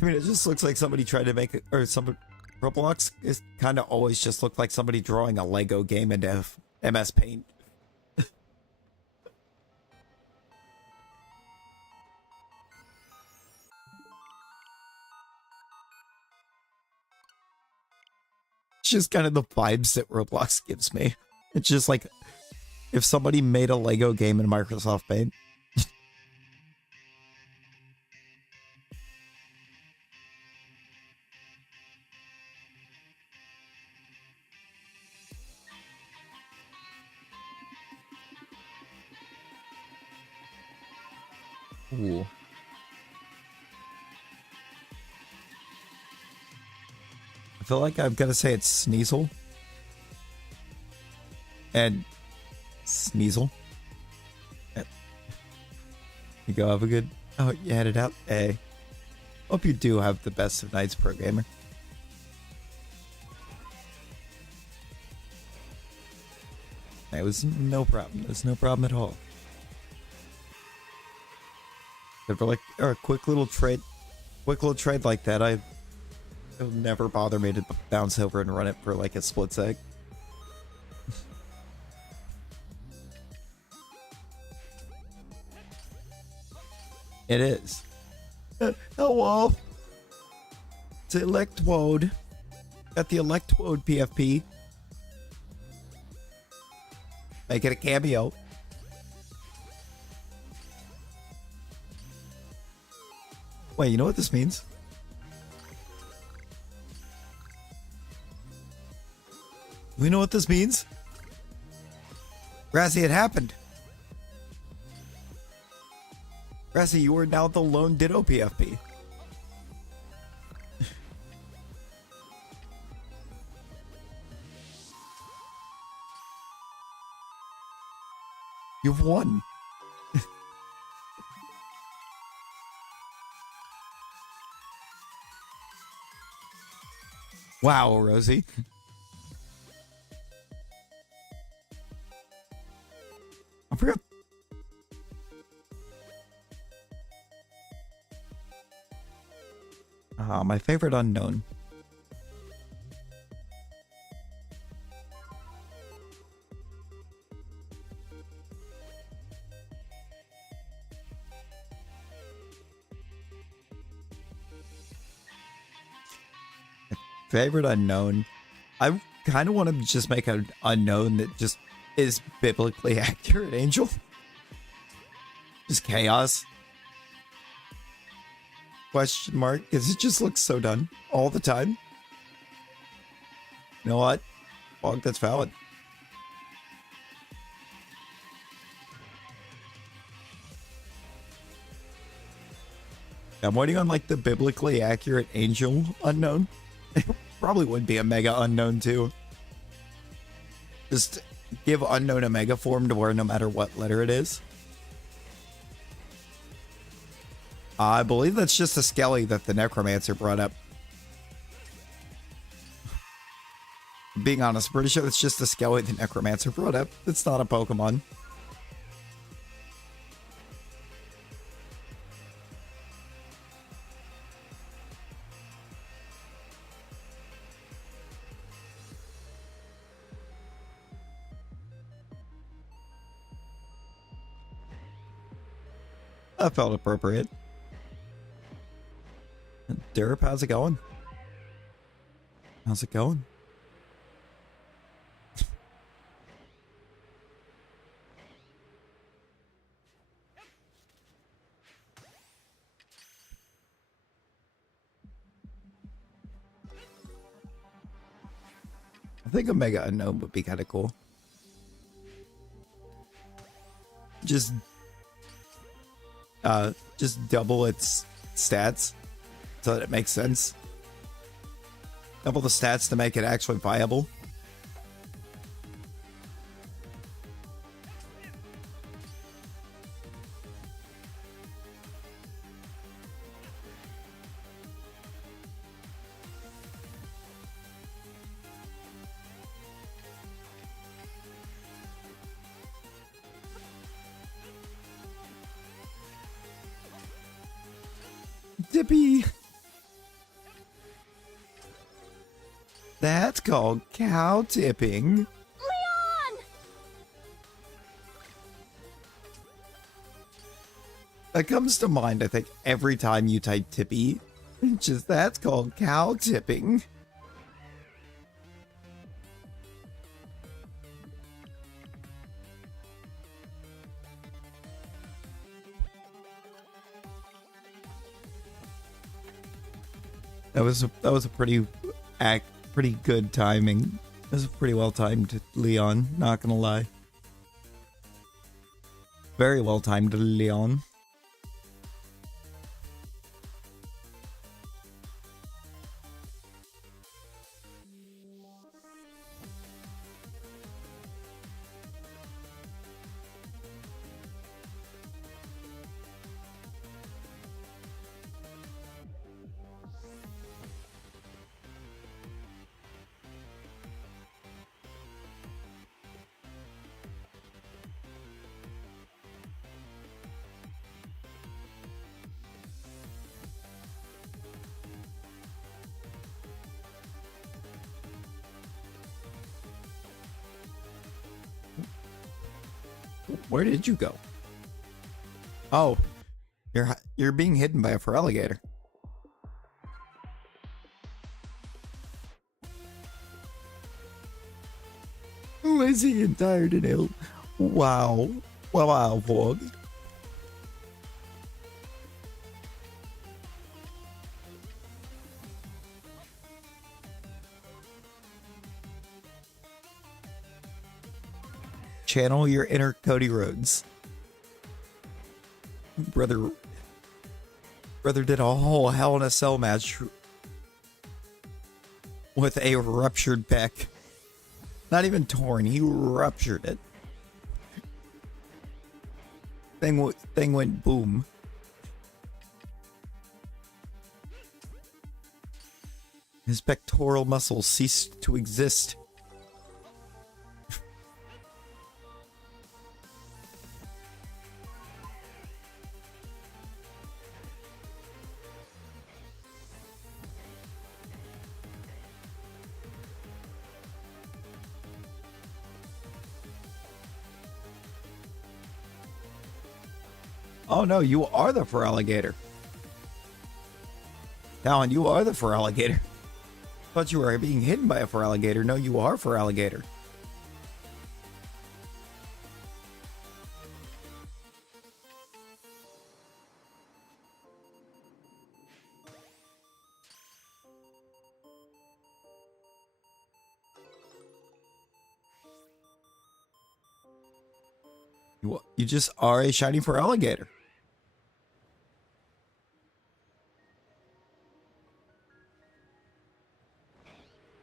I mean, it just looks like somebody tried to make it, or somebody... Roblox is kind of always just looked like somebody drawing a Lego game into MS Paint. just kind of the vibes that Roblox gives me. It's just like if somebody made a Lego game in Microsoft Paint. Ooh. I feel like I'm gonna say it's Sneasel. And Sneasel. You go have a good... Oh, you headed out? Hey. Hope you do have the best of nights, pro gamer. It was no problem. It was no problem at all. Ever like or a quick little trade like that, it'll never bother me to bounce over and run it for like a split sec. It is. Hello. It's Electwode. Got the Electwode PFP. Make it a cameo. Wait, you know what this means? We know what this means? Grassy, it happened. Grassy, you are now the lone Ditto PFP. You've won. Wow, Rosie. I forgot. My favorite unknown. Favorite unknown. I kind of want to just make an unknown that just is biblically accurate, Angel. Just chaos. Question mark, because it just looks so done all the time. You know what? Fog, that's valid. I'm waiting on like the biblically accurate Angel unknown. Probably would be a mega unknown too. Just give unknown a mega form to where no matter what letter it is. I believe that's just a Skelly that the Necromancer brought up. Being honest, pretty sure it's just a Skelly the Necromancer brought up. It's not a Pokemon. That felt appropriate. Derp, how's it going? How's it going? I think a mega unknown would be kind of cool. Just double its stats so that it makes sense. Double the stats to make it actually viable. Dippy. That's called cow tipping. Leon! That comes to mind, I think, every time you type Tippy. Just that's called cow tipping. That was a pretty good timing. That was pretty well timed, Leon. Not gonna lie. Very well timed, Leon. Where did you go? Oh, you're being hidden by a feraligator. Lazy and tired and ill. Wow. Wow, Vog. Channel your inner Cody Rhodes. Brother did a whole Hell in a Cell match with a ruptured pec. Not even torn, he ruptured it. Thing went boom. His pectoral muscles ceased to exist. Oh no, you are the feraligator. Talon, you are the feraligator. Thought you were being hidden by a feraligator. No, you are feraligator. You just are a shiny feraligator.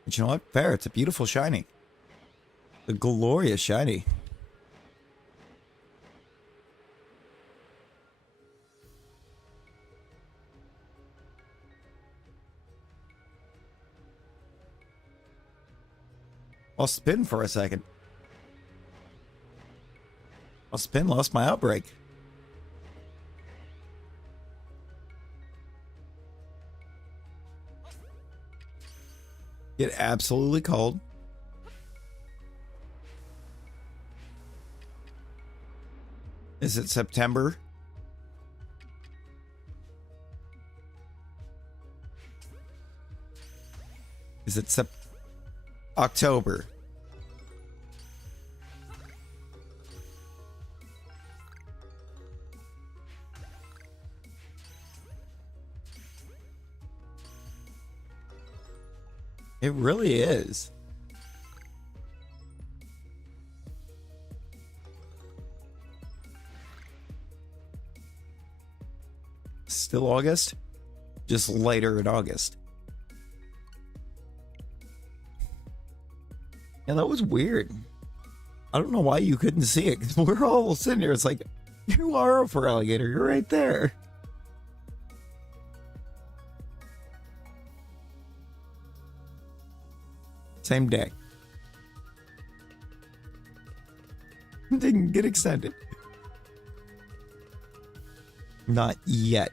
But you know what? Fair. It's a beautiful shiny. A glorious shiny. I'll spin for a second. I'll spin, lost my outbreak. Get absolutely cold. Is it September? Is it October? It really is. Still August? Just later in August. Yeah, that was weird. I don't know why you couldn't see it, 'cause we're all sitting here. It's like, you are a feraligator. You're right there. Same day. Didn't get extended. Not yet.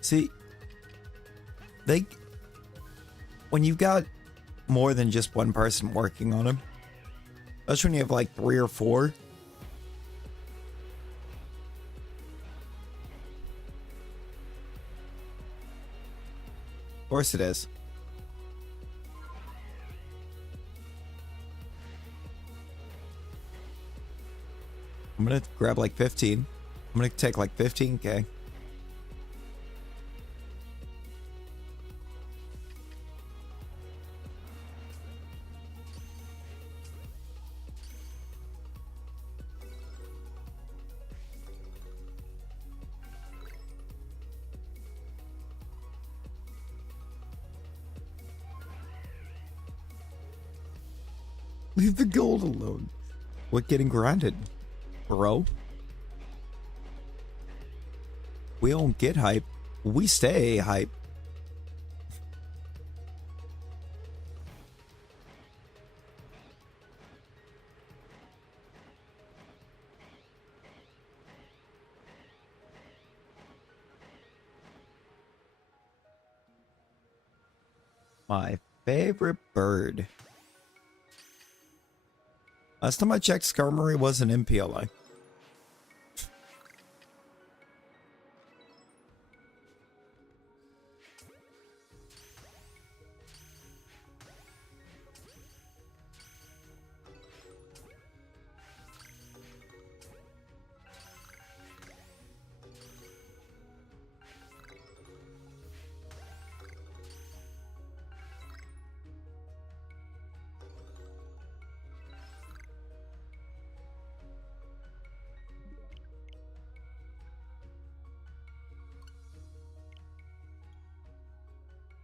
See, when you've got more than just one person working on them, especially when you have like 3 or 4, of course it is. I'm gonna grab like 15. I'm gonna take like 15k. Leave the gold alone. What getting grinded, bro? We don't get hype. We stay hype. My favorite bird. Last time I checked, Skarmory was an MPLA.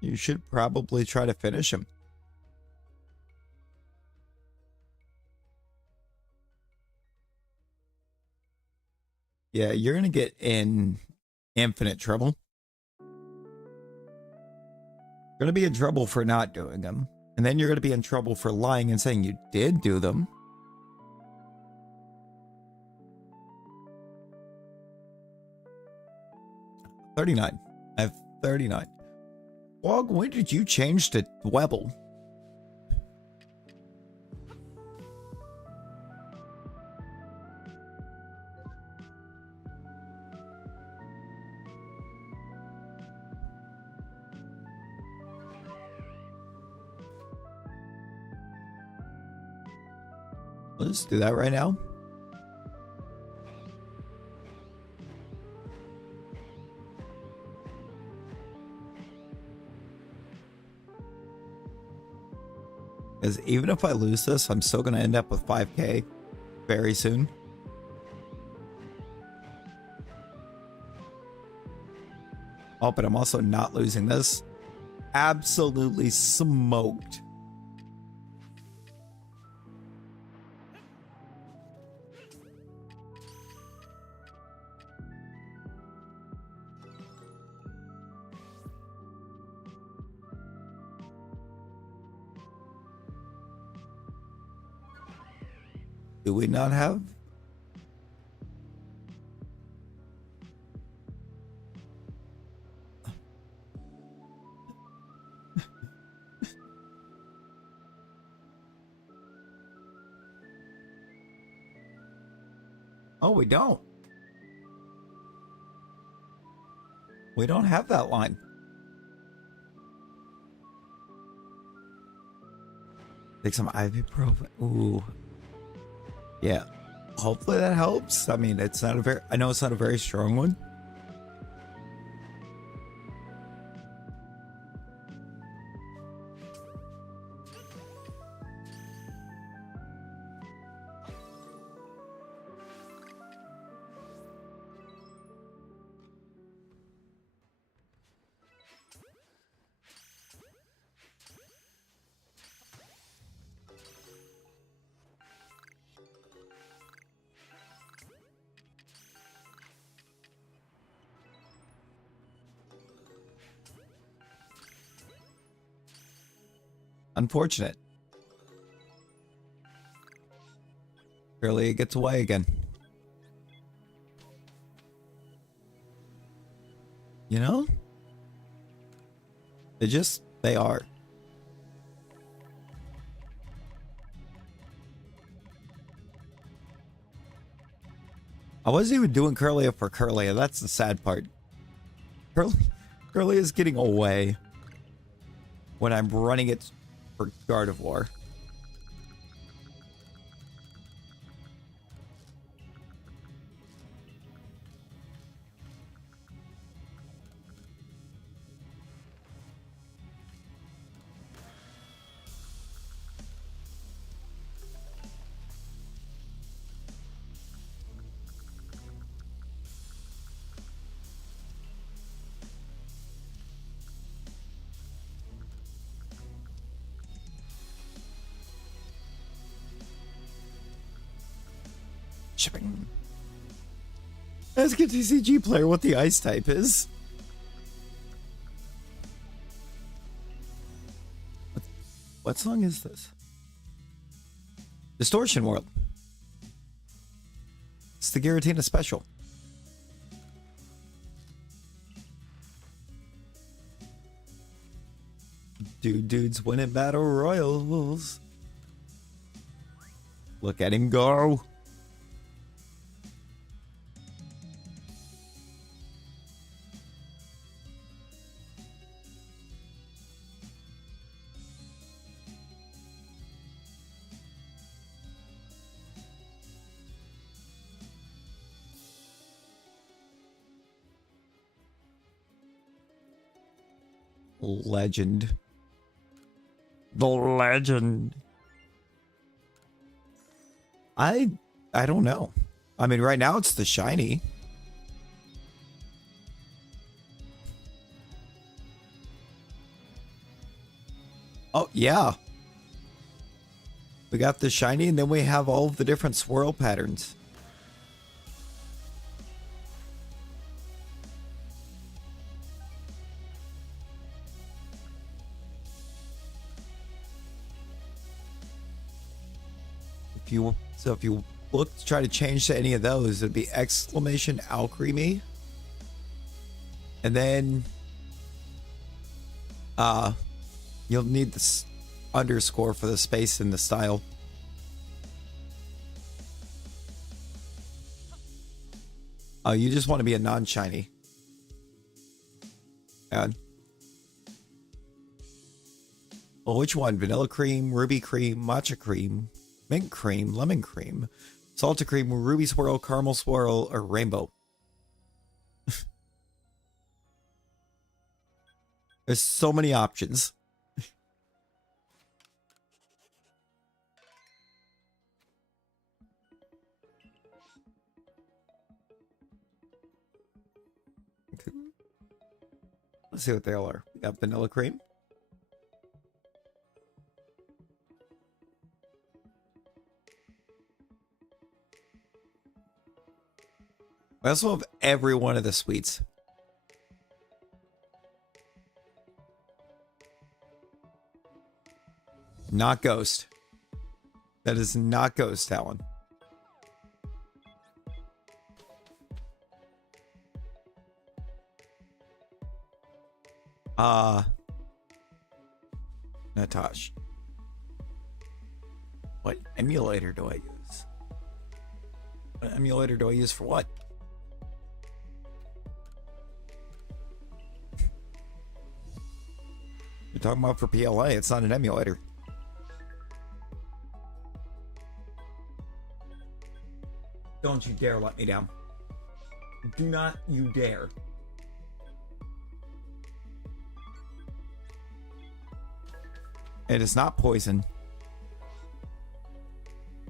You should probably try to finish him. Yeah, you're going to get in infinite trouble. You're going to be in trouble for not doing them. And then you're going to be in trouble for lying and saying you did do them. $39. I have 39. Wog, when did you change to Dwebble? Let's do that right now. Because even if I lose this, I'm still going to end up with 5k very soon. Oh, but I'm also not losing this. Absolutely smoked. Do we not have? Oh, we don't. We don't have that line. Take some ibuprofen. Ooh. Yeah, hopefully that helps. I mean, it's not a very, I know it's not a very strong one. Unfortunate. Surely it gets away again. You know? They are. I wasn't even doing Curlia for Curlia. That's the sad part. Curlia is getting away when I'm running it for Gardevoir. shipping. Ask a TCG player what the ice type is. What song is this? Distortion World. It's the Giratina special. Dude's winning battle royals. Look at him go. Legend. The legend. I don't know. I mean, right now it's the shiny. Oh, yeah. We got the shiny, and then we have all of the different swirl patterns. If you look to try to change to any of those, it'd be exclamation Alcremie. And then you'll need this underscore for the space and the style. Oh, you just want to be a non-shiny. And well, which one? Vanilla cream, ruby cream, matcha cream, mint cream, lemon cream, salted cream, ruby swirl, caramel swirl, or rainbow. There's so many options. Let's see what they all are. We got vanilla cream. I also have every one of the sweets. Not Ghost. That is not Ghost, Alan. Natosh. What emulator do I use? What emulator do I use for what? You're talking about for PLA, it's not an emulator. Don't you dare let me down. Do not you dare. It is not poison.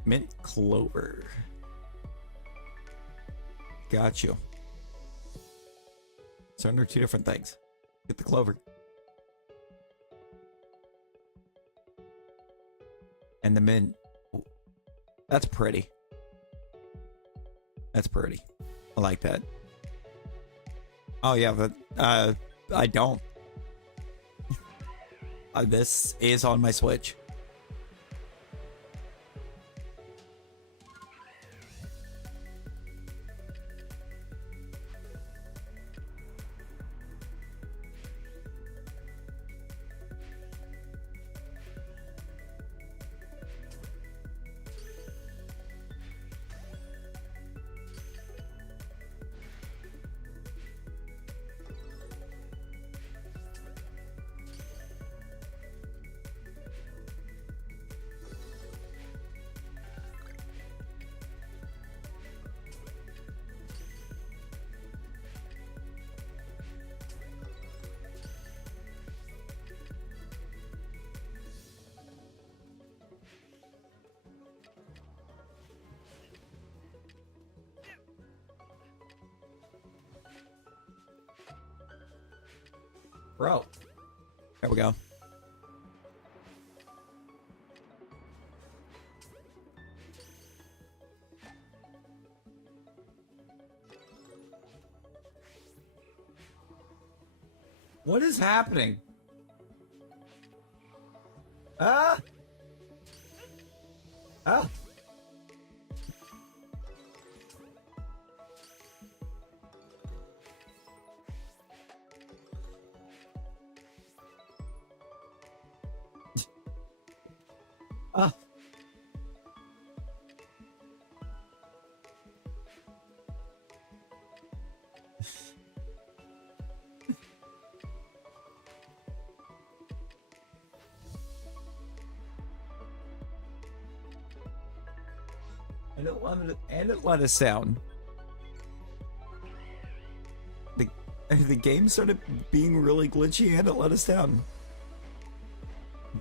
Mint clover. Got you. So under two different things. Get the clover. And the mint. Ooh, that's pretty. That's pretty. I like that. Oh yeah, but I don't. This is on my Switch. Bro. There we go. What is happening? Ah! Ah! Ah! And it let us down. The game started being really glitchy and it let us down.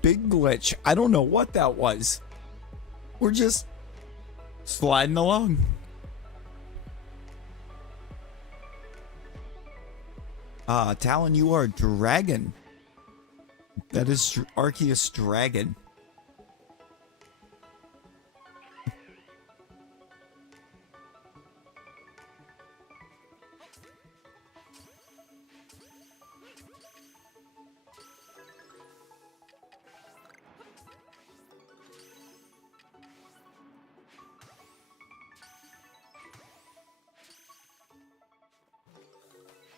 Big glitch. I don't know what that was. We're just sliding along. Talon, you are a dragon. That is Arceus Dragon.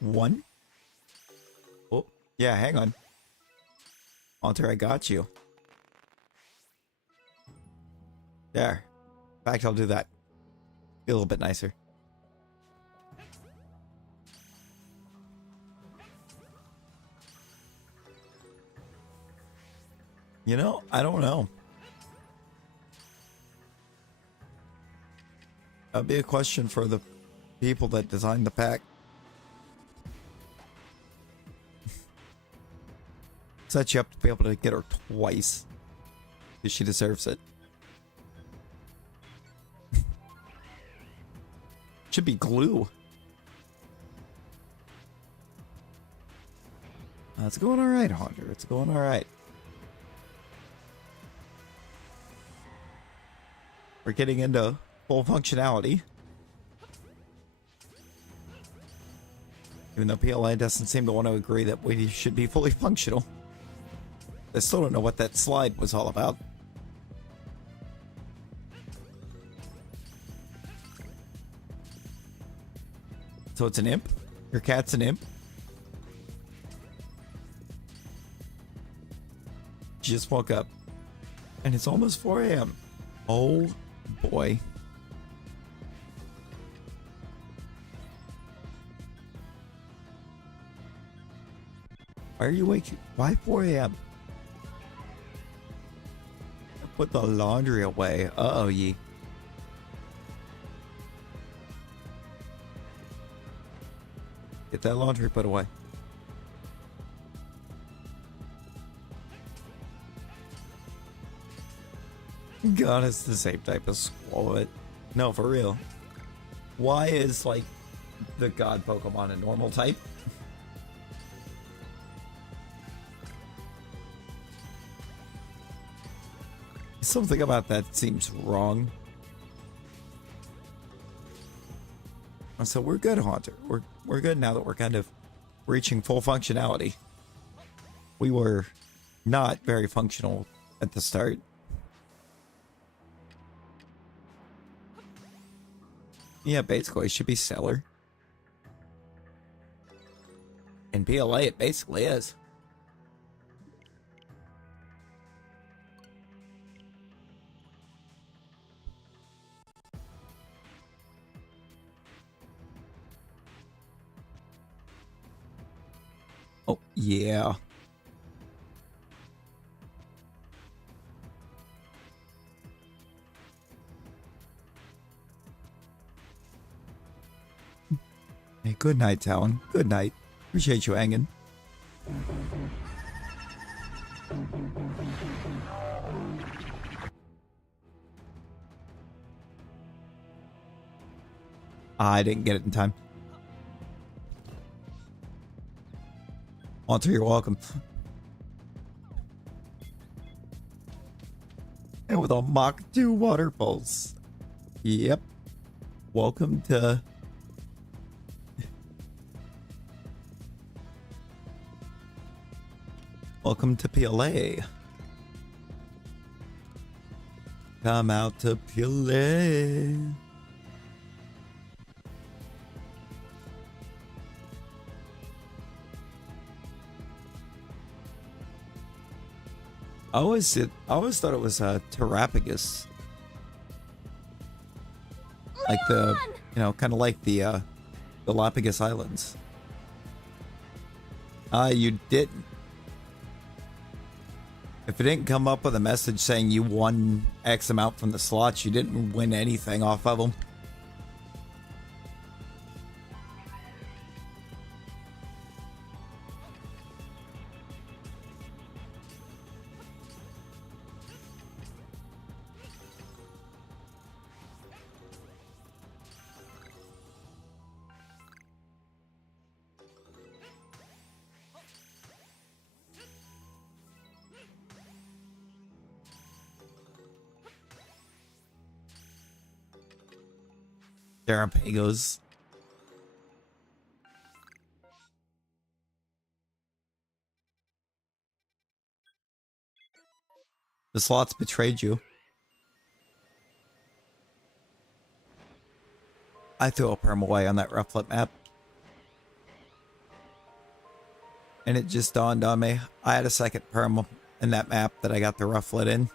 One. Oh, yeah, hang on. Alter, I got you. There. In fact, I'll do that. Be a little bit nicer. You know, I don't know. That'd be a question for the people that designed the pack. Set you up to be able to get her twice. Because she deserves it. Should be glue. It's going alright, Haunter. It's going alright. We're getting into full functionality. Even though PLA doesn't seem to want to agree that we should be fully functional. I still don't know what that slide was all about. So it's an imp? Your cat's an imp? She just woke up. And it's almost 4 a.m. Oh boy. Why are you waking? Why 4 a.m.? Put the laundry away. Uh-oh, ye. Get that laundry put away. God, it's the same type of swallow. No, for real. Why is, like, the god Pokemon a normal type? Something about that seems wrong. So we're good, Haunter. We're good now that we're kind of reaching full functionality. We were not very functional at the start. Yeah, basically, it should be stellar. In PLA, it basically is. Oh, yeah. Hey, good night, Talon. Good night. Appreciate you hanging. I didn't get it in time. Haunter, you're welcome. And with a Mach 2 water pulse. Yep. Welcome to... Welcome to PLA. Come out to PLA. I always thought it was a Terrapagus. Like the, kind of like the Galapagos Islands. You didn't. If it didn't come up with a message saying you won X amount from the slots, you didn't win anything off of them. Terrapagos. The slots betrayed you. I threw a perm away on that Rufflet map. And it just dawned on me. I had a second perm in that map that I got the Rufflet in.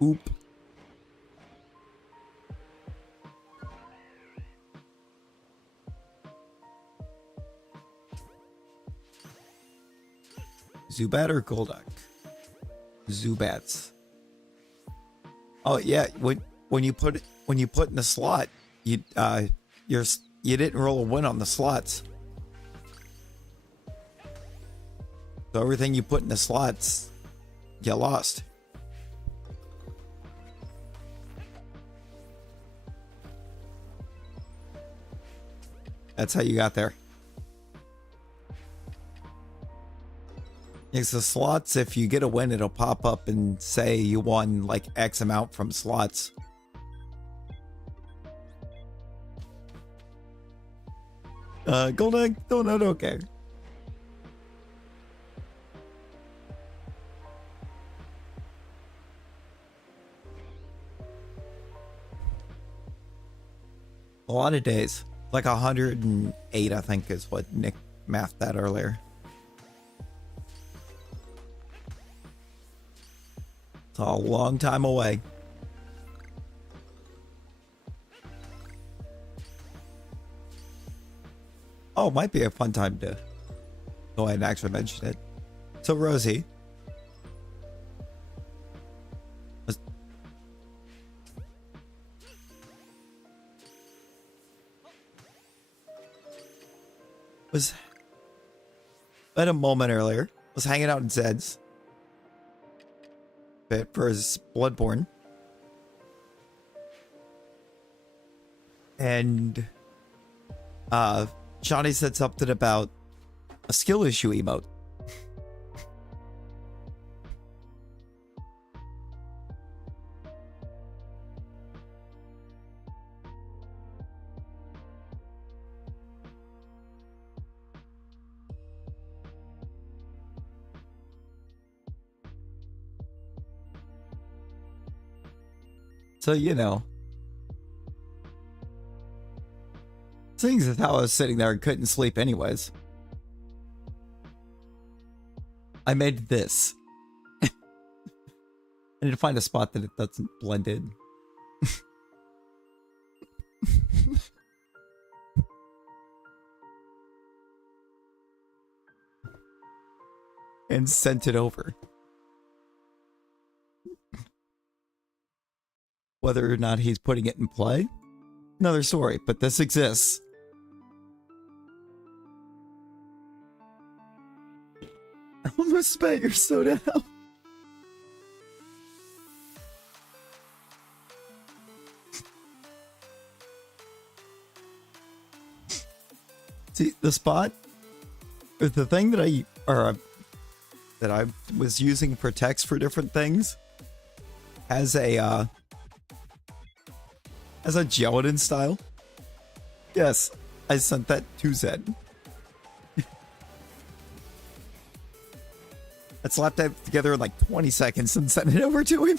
Oop. Zubat or Golduck? Zubats. Oh yeah, when you put in the slot, you didn't roll a win on the slots. So everything you put in the slots, you lost. That's how you got there. It's the slots. If you get a win, it'll pop up and say you won like X amount from slots. Golduck, don't okay. A lot of days. Like 108, I think, is what Nick mathed that earlier. It's a long time away. Oh, it might be a fun time to go ahead and actually mention it. So, Rosie. Was at a moment earlier, was hanging out in Zed's bit for his Bloodborne. And Johnny said something about a skill issue emote. So, seeing as how I was sitting there and couldn't sleep anyways, I made this. I need to find a spot that it doesn't blend in. And sent it over. Whether or not he's putting it in play, another story, but this exists. I almost spat your soda out. See, the spot, the thing that I was using for text for different things has a gelatin style. Yes, I sent that to Zed. I slapped that together in like 20 seconds and sent it over to him.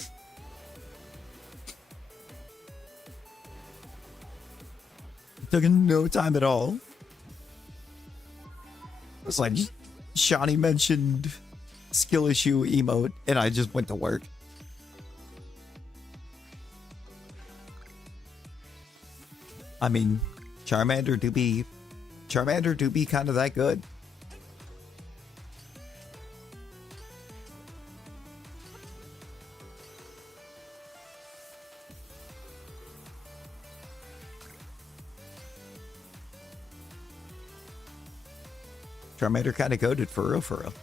It took no time at all. It was like Shawnee mentioned skill issue emote, and I just went to work. I mean, Charmander do be kind of that good. Charmander kind of goated for real, for real.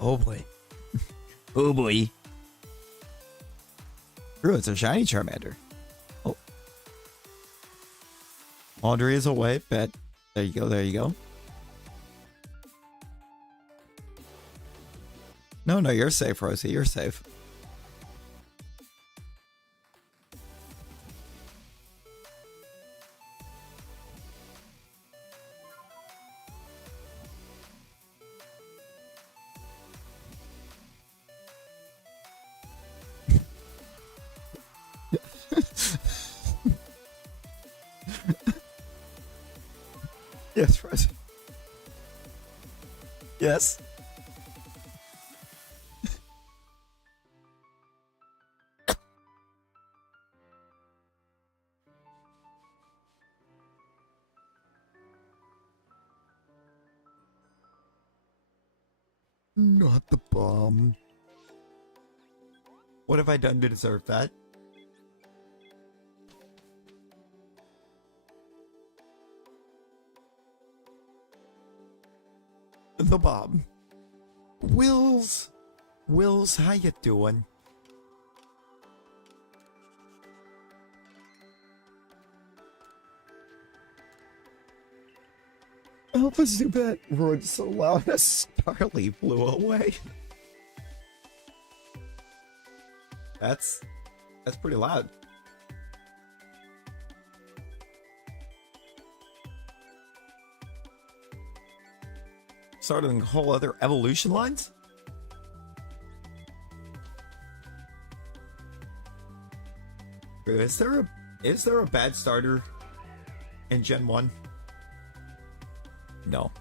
Oh boy. Oh boy. True, it's a shiny Charmander. Oh. Audrey is away, bet. There you go, there you go. No, you're safe, Rosie. You're safe. Yes, Rosie. Yes. Not the bomb. What have I done to deserve that? The bomb. Wills, how you doing? Alpha Zubat roared so loud a Starly blew away. That's pretty loud. Starting whole other evolution lines? Is there a bad starter in Gen 1? No.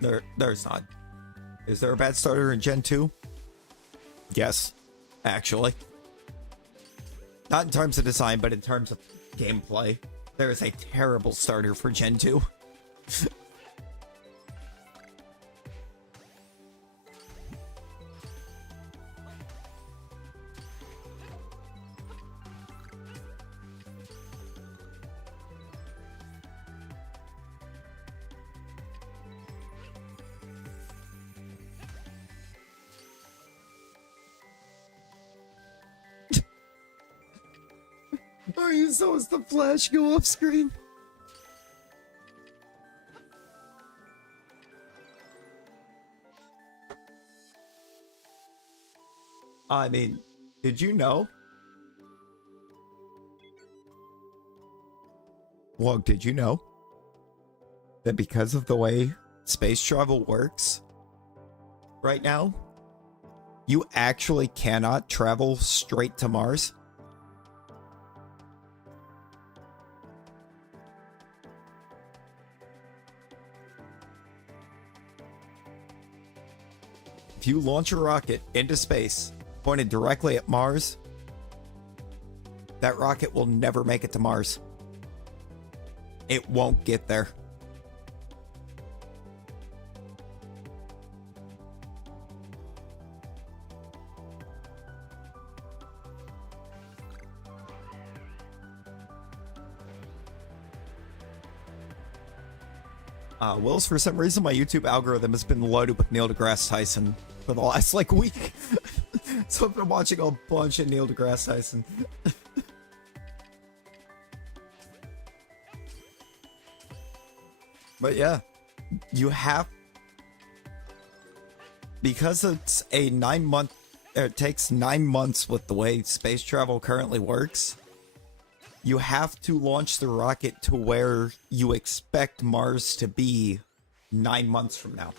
There's not. Is there a bad starter in Gen 2? Yes, actually. Not in terms of design, but in terms of gameplay. There is a terrible starter for Gen 2. Are you so as the flash go off screen? I mean, did you know? Well, did you know that because of the way space travel works right now, you actually cannot travel straight to Mars? If you launch a rocket into space pointed directly at Mars, that rocket will never make it to Mars. It won't get there. Wills, for some reason, my YouTube algorithm has been loaded with Neil deGrasse Tyson for the last, like, week. So I've been watching a bunch of Neil deGrasse Tyson. But yeah, you have, because it's a 9-month, it takes 9 months with the way space travel currently works. You have to launch the rocket to where you expect Mars to be 9 months from now.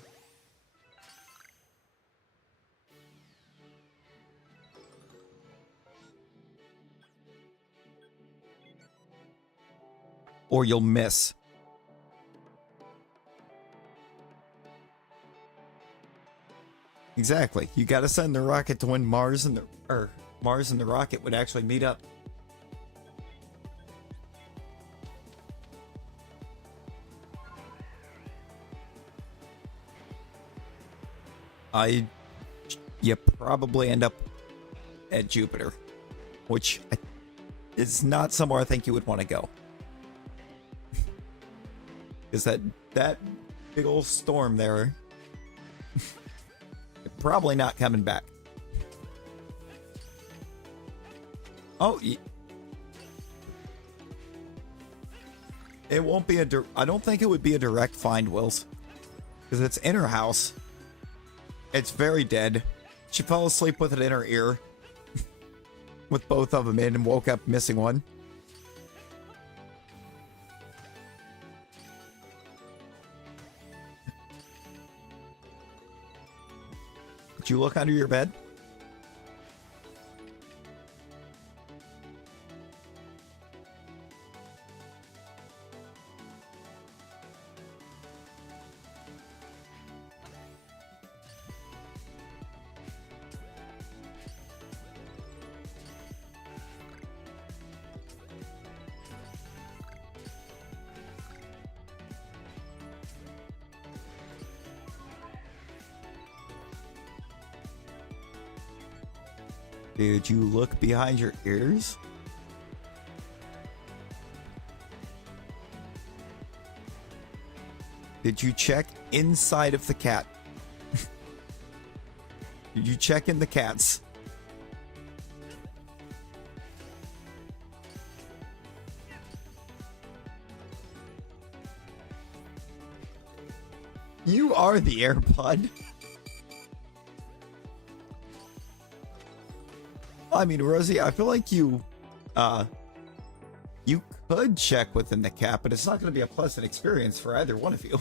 Or you'll miss. Exactly. You got to send the rocket to when Mars and the rocket would actually meet up. You probably end up at Jupiter, which is not somewhere I think you would want to go. Because that big old storm there, probably not coming back. Oh, it won't be I don't think it would be a direct find, Wills. Because it's in her house. It's very dead. She fell asleep with it in her ear. With both of them in and woke up missing one. Did you look under your bed? Did you look behind your ears? Did you check inside of the cat? Did you check in the cats? You are the AirPod. I mean, Rosie, I feel like you could check within the cat, but it's not going to be a pleasant experience for either one of you.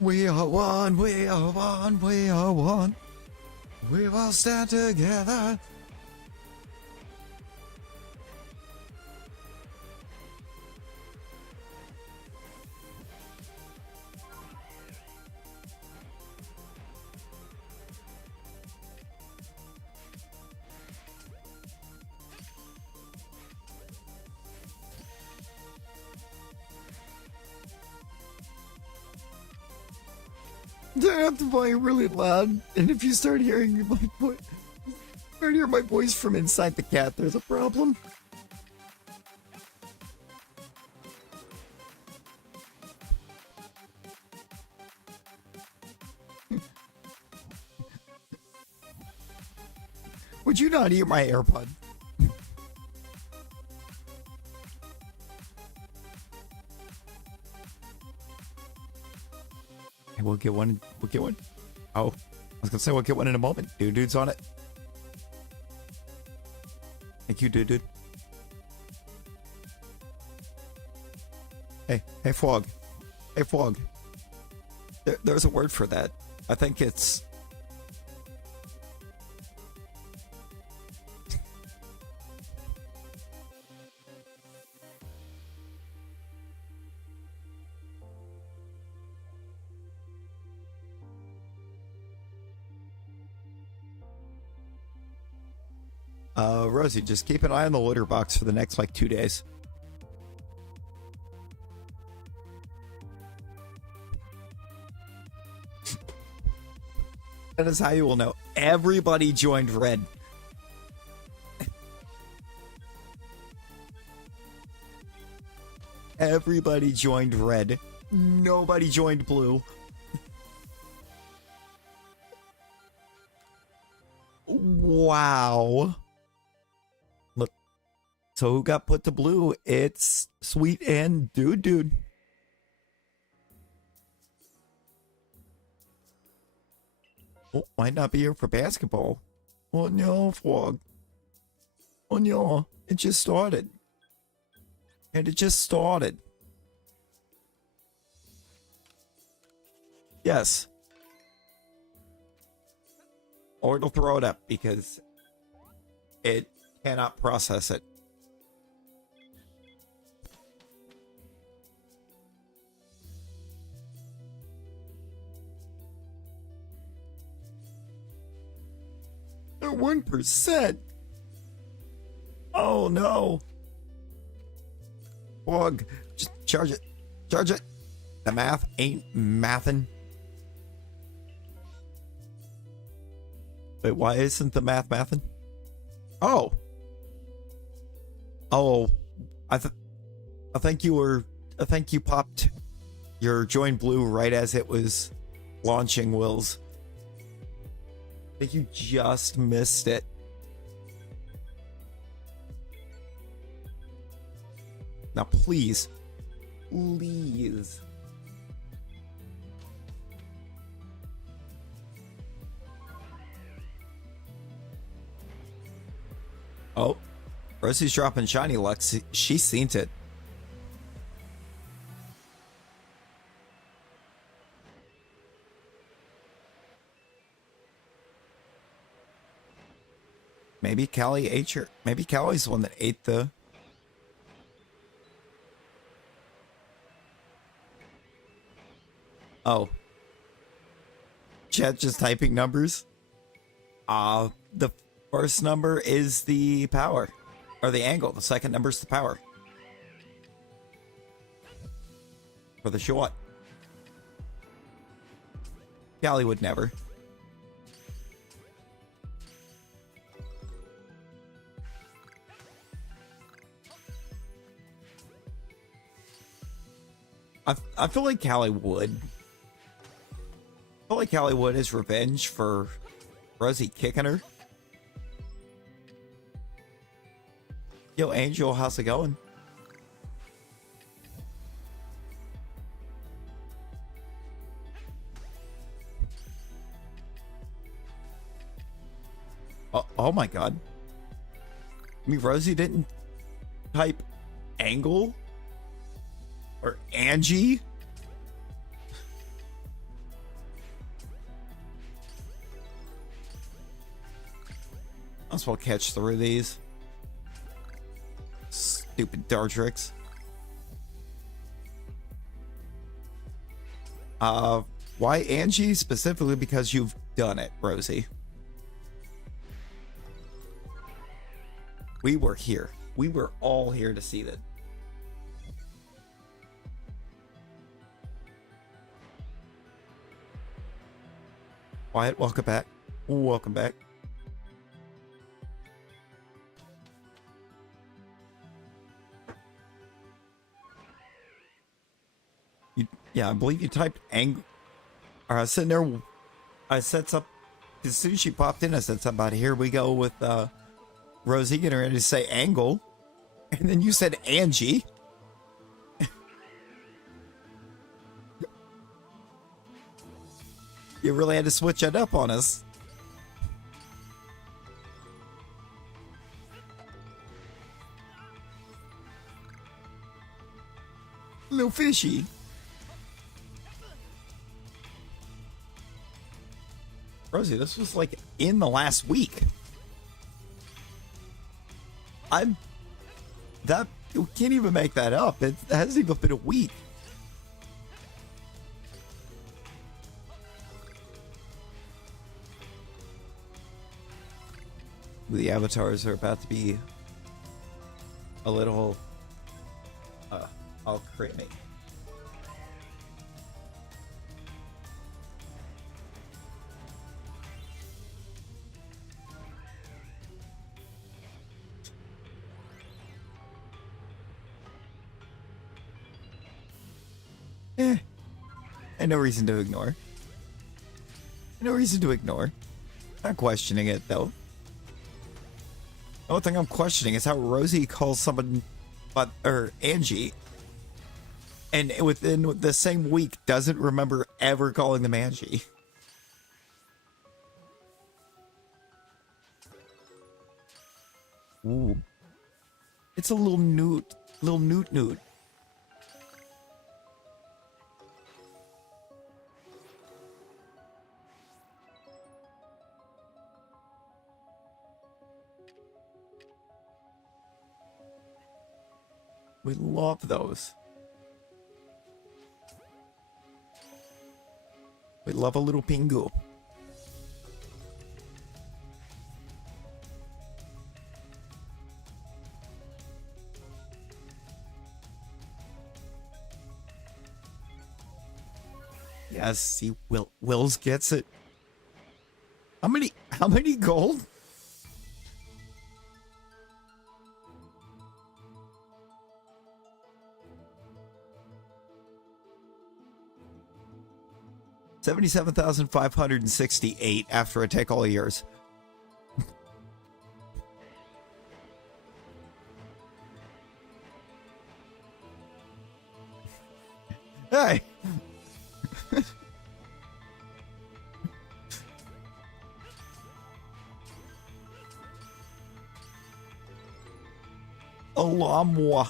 We are one, we are one, we are one. We will stand together. I have to play really loud, and if you start hearing my voice from inside the cat, there's a problem. Would you not eat my AirPod? We'll get one. We'll get one. Oh, I was gonna say we'll get one in a moment. Dude's on it. Thank you, dude. Hey, Fog. Hey, Fog. There's a word for that. I think it's... Rosie, just keep an eye on the litter box for the next, 2 days. That is how you will know. Everybody joined red. Everybody joined red. Nobody joined blue. Wow. Look. So who got put to blue? It's Sweet and Dude. Oh, might not be here for basketball. Oh no, Frog. Oh no, it just started. And it just started. Yes. Or it'll throw it up because it cannot process it. They're 1%. Oh no. Bug. Just charge it. Charge it. The math ain't mathin'. Wait, why isn't the math mathin'? Oh. Oh. I think you popped your join blue right as it was launching, Wills. I think you just missed it. Now, please. Please. Oh. Rosie's dropping shiny Lux. She's seen it. Maybe Callie ate your... Maybe Callie's the one that ate the... Oh. Chat just typing numbers. The first number is the power. Or the angle. The second number is the power. For the short. Callie would never. I feel like Callie would. I feel like Callie would as revenge for Rosie kicking her. Yo, Angel, how's it going? Oh my god. I mean, Rosie didn't type angle? Or Angie? Might as well catch through these. Stupid Dartrix. Why Angie? Specifically because you've done it, Rosie. We were here. We were all here to see that. Wyatt, welcome back. Welcome back. Yeah, I believe you typed ang. I was sitting there. I said something. As soon as she popped in, I said something about here we go with Rosie getting ready to say angle. And then you said Angie. You really had to switch it up on us. Little fishy. Rosie, this was like in the last week. You can't even make that up. It hasn't even been a week. The avatars are about to be a little all creamy. And no reason to ignore. No reason to ignore. Not questioning it, though. The only thing I'm questioning is how Rosie calls someone, Angie, and within the same week doesn't remember ever calling them Angie. Ooh. It's a little newt. Little newt. We love those. We love a little Pingu. Yes, see, Wills gets it. How many gold? $77,568 after I take all yours. Hey. Alamwa.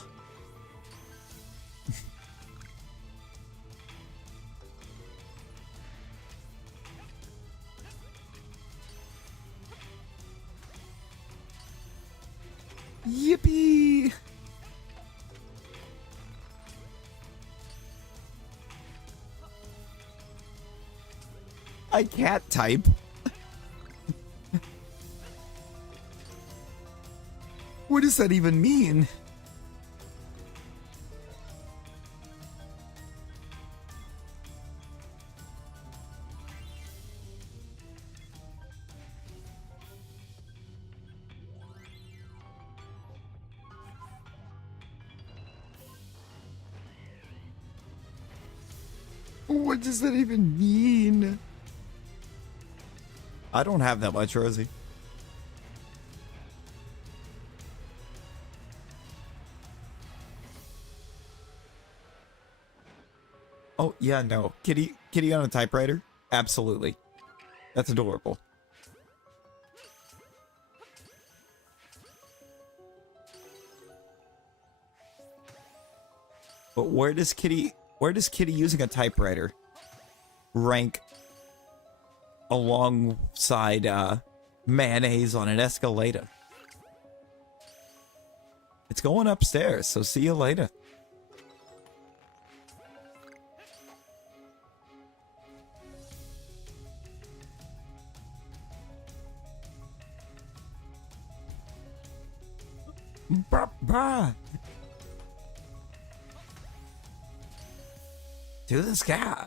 Yippee! I can't type. What does that even mean? What does that even mean? I don't have that much, Rosie. Oh, yeah, no. Kitty on a typewriter? Absolutely. That's adorable. But where does Kitty using a typewriter rank alongside mayonnaise on an escalator? It's going upstairs, so see you later. Bah. To the sky.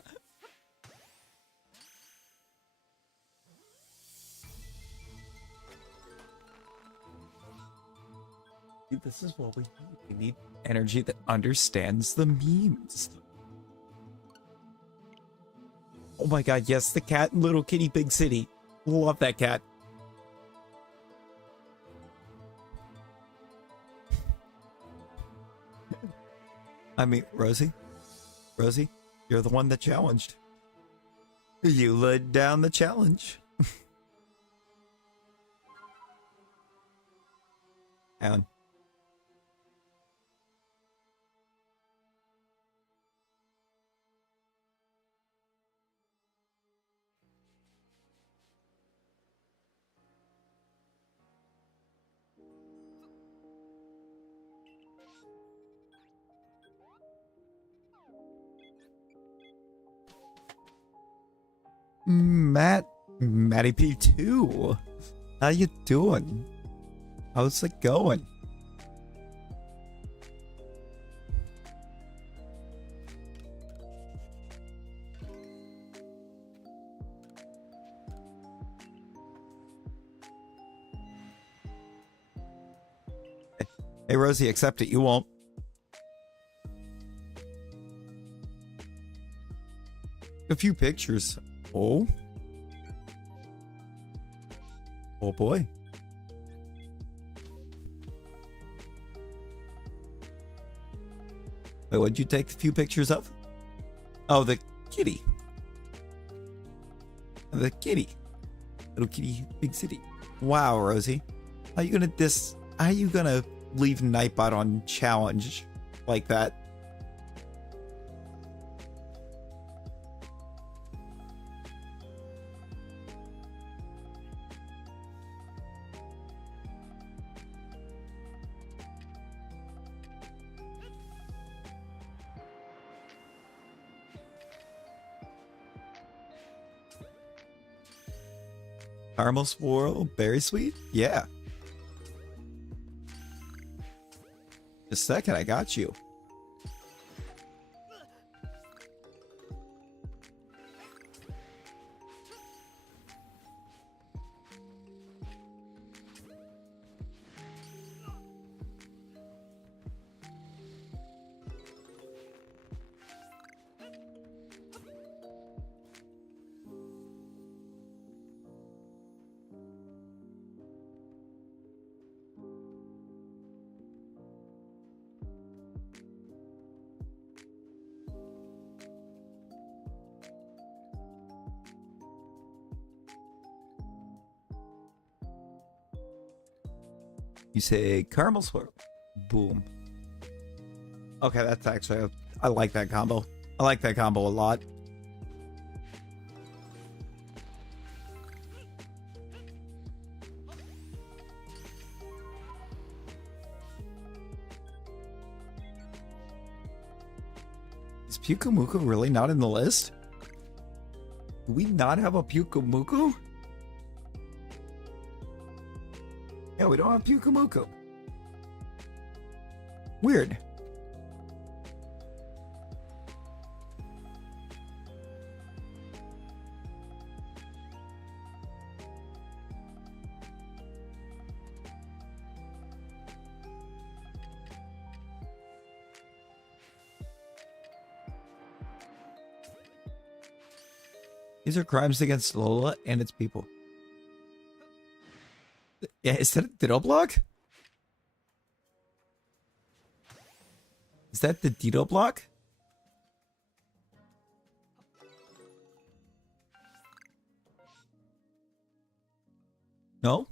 Dude, this is what we need. We need energy that understands the memes. Oh my god, yes, the cat in Little Kitty Big City. Love that cat. I mean, Rosie, you're the one that challenged. You laid down the challenge. Alan. Matty P2. How you doing? How's it going? Hey, Rosie, accept it. You won't. A few pictures. Oh. Oh boy. Wait, what'd you take a few pictures of? Oh, the kitty. The kitty. Little kitty, big city. Wow, Rosie. How you gonna leave Nightbot on challenge like that? Caramel swirl, berry sweet? Yeah. Just a second, I got you. You say caramel swirl. Boom. Okay, that's actually, I like that combo. I like that combo a lot. Is Pyukumuku really not in the list? Do we not have a Pyukumuku? Yeah, we don't have Pyukumuku. Weird. These are crimes against Lola and its people. Yeah, is that a Ditto block? Is that the Ditto block? No?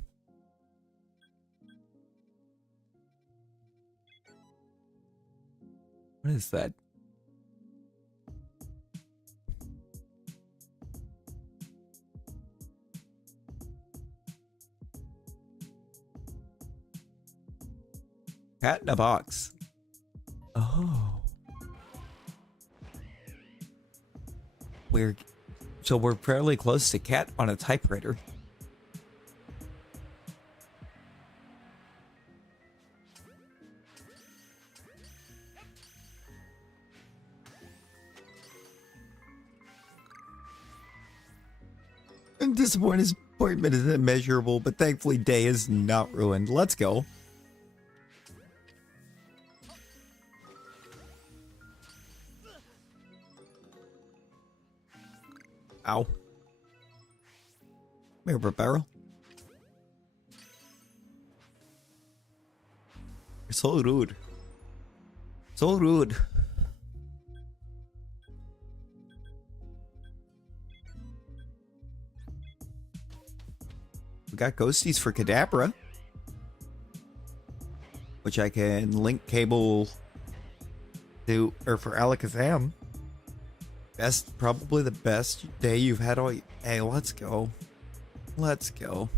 What is that? Cat in a box. Oh. We're fairly close to Cat on a typewriter. And disappointment is immeasurable, but thankfully day is not ruined. Let's go. Ow. Come here, barrel. You're so rude. So rude. We got ghosties for Kadabra, which I can link cable to, or for Alakazam. Probably the best day you've had all. Hey, let's go. Let's go.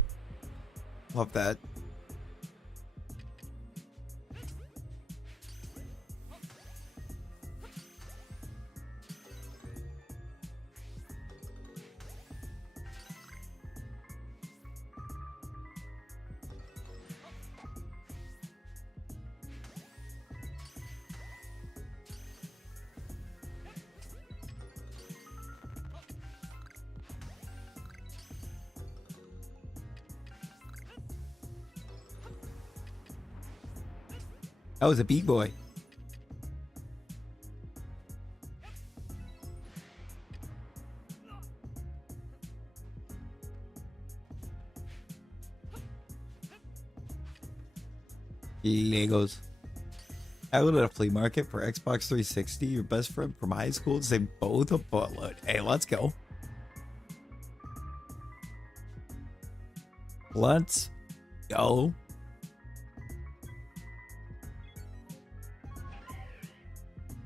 Love that. That was a B-boy. Legos. I went at a flea market for Xbox 360. Your best friend from high school. They both a buttload. Hey, let's go. Let's go.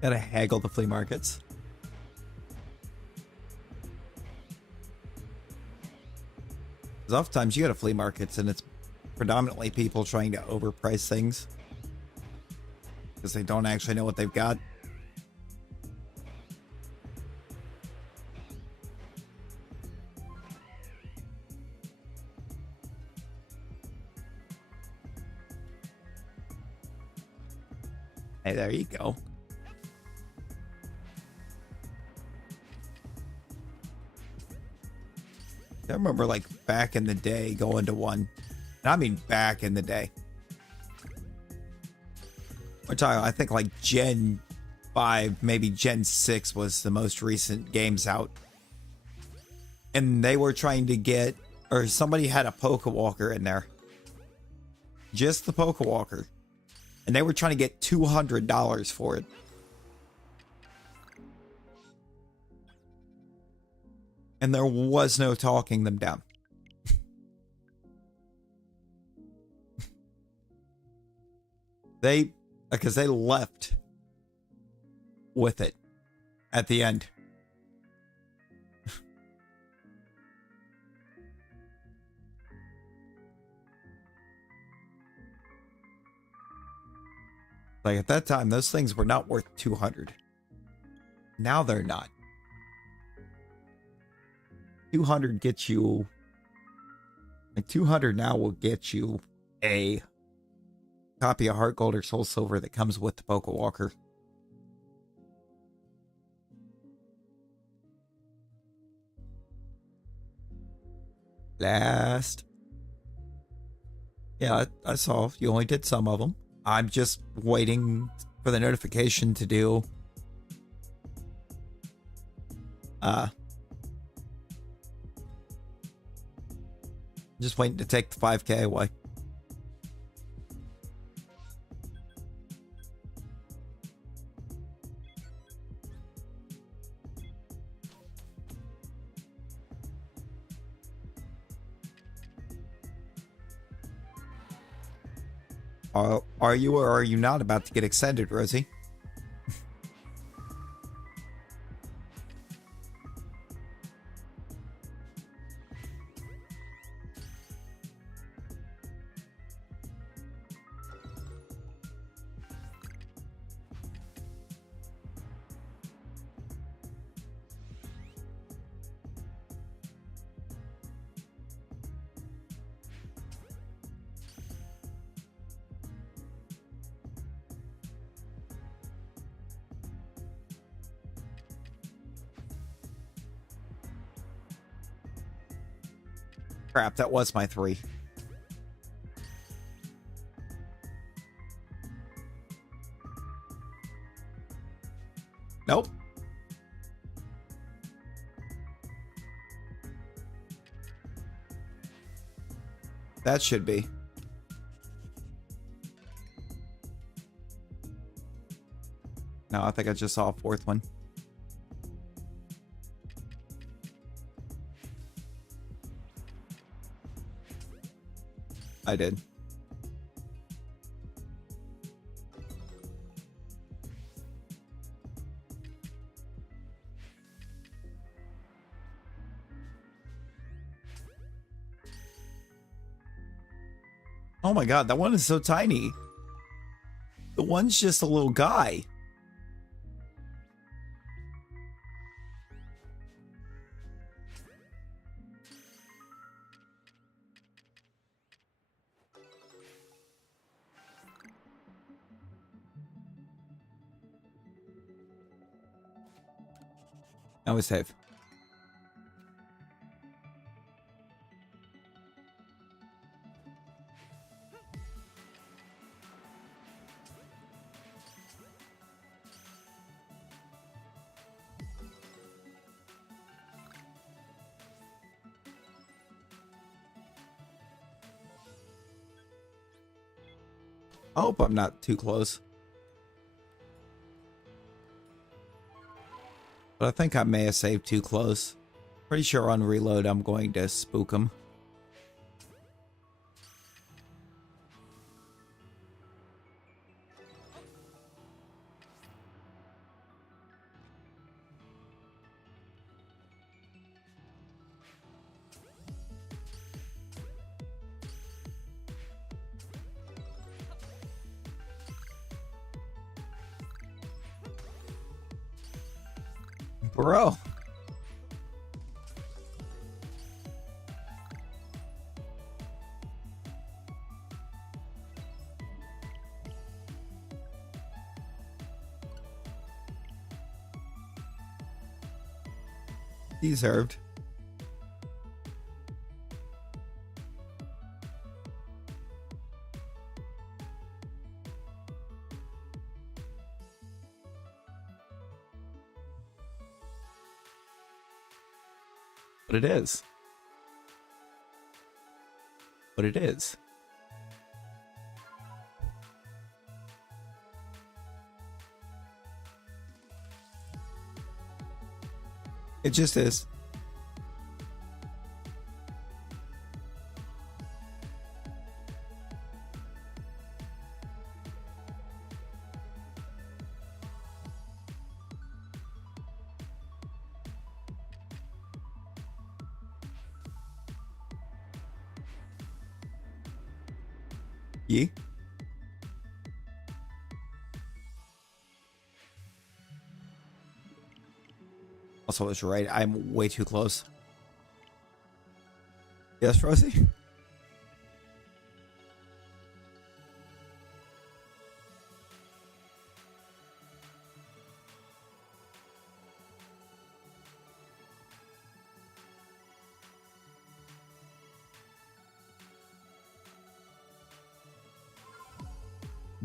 Gotta haggle the flea markets. Because oftentimes you go to flea markets and it's predominantly people trying to overprice things. Because they don't actually know what they've got. Hey, there you go. I remember, like, back in the day going to one. And I mean back in the day. We're talking, I think, like, Gen 5, maybe Gen 6 was the most recent games out. And they were trying to get, or somebody had a Pokewalker in there. Just the Pokewalker. And they were trying to get $200 for it. And there was no talking them down. Because they left with it at the end. Like at that time, those things were not worth 200. Now they're not. 200 gets you, like 200 now will get you a copy of Heart Gold or Soul Silver that comes with the Pokewalker. Last. Yeah, I saw you only did some of them. I'm just waiting for the notification to do just waiting to take the 5K away. Are you or are you not about to get extended, Rosie? Crap, that was my 3. Nope. That should be. No, I think I just saw a 4th one. I did. Oh my god, that one is so tiny. The one's just a little guy. Now we save. I hope I'm not too close. But I think I may have saved too close. Pretty sure on reload I'm going to spook him. Bro. Deserved. But it is. But it is. It just is. Ye? Also, it's right. I'm way too close. Yes, Rosie?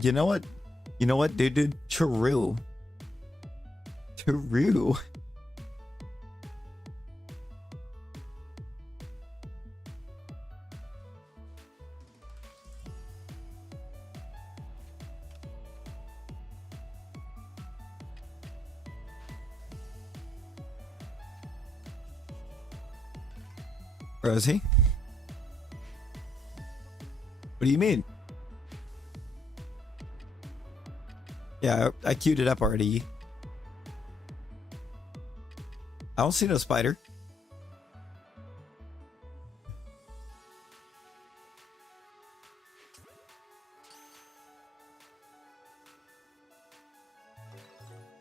You know what? You know what, dude? True. True. Rosie? What do you mean? Yeah, I queued it up already. I don't see no spider.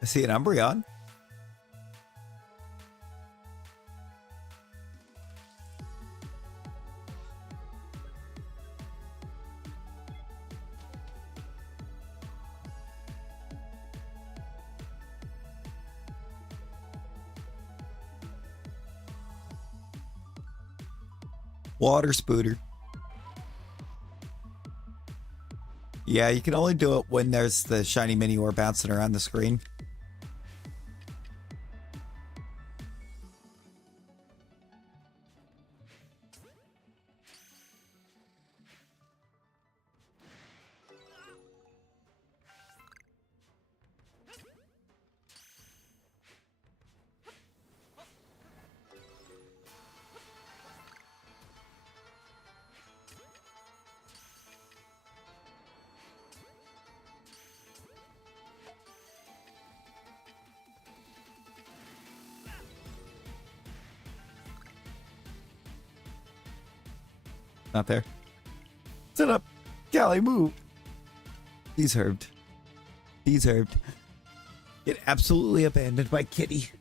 I see an Umbreon. Water spooter. Yeah, you can only do it when there's the shiny mini orb bouncing around the screen. Not there. Sit up. Callie, move. Deserved. Deserved. Get absolutely abandoned by Kitty.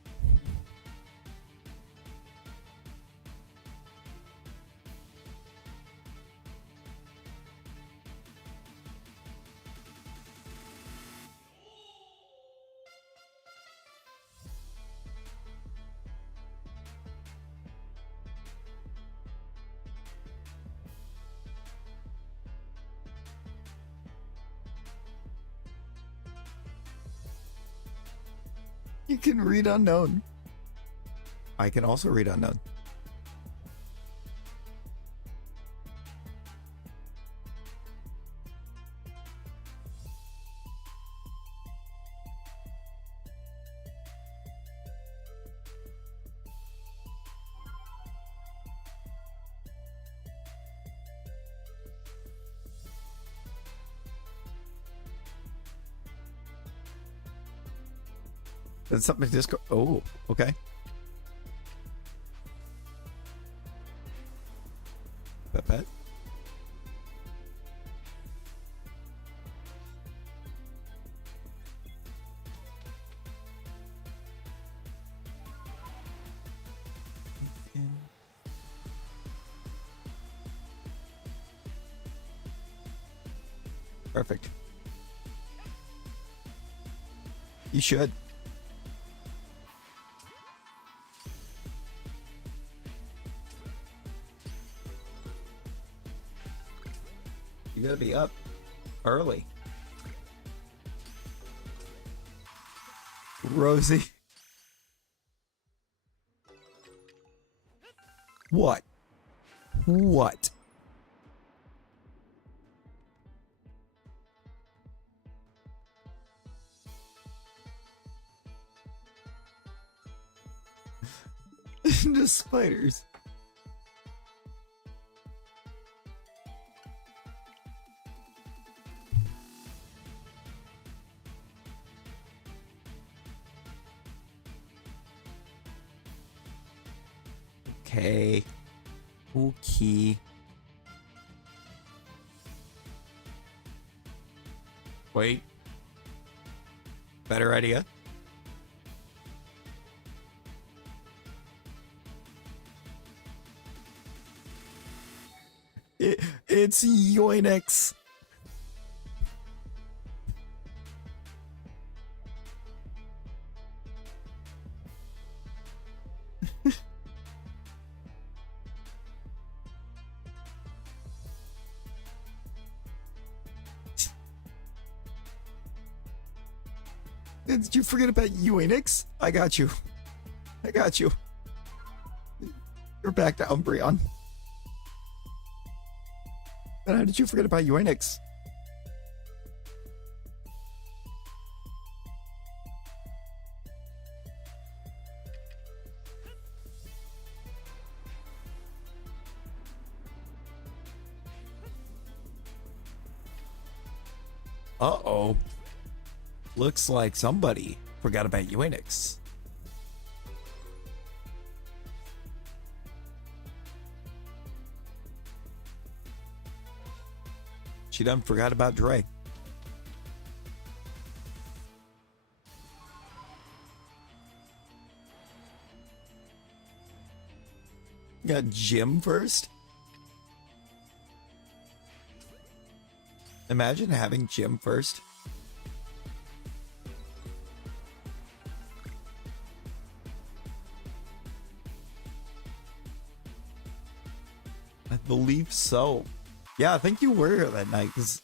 You can read unknown. I can also read unknown. That's something to Discord. Oh, okay. Pet. Perfect. You should. You gotta be up early. Rosie. What? What? The spiders. Okay. Okay. Wait. Better idea. It's Yoinex. Did you forget about Yoinex? I got you. I got you. You're back to Umbreon. Then how did you forget about Yoinex? Uh-oh. Looks like somebody forgot about Yoinex. She done forgot about Dre. Got Jim first? Imagine having Jim first. I believe so. Yeah, I think you were here that night because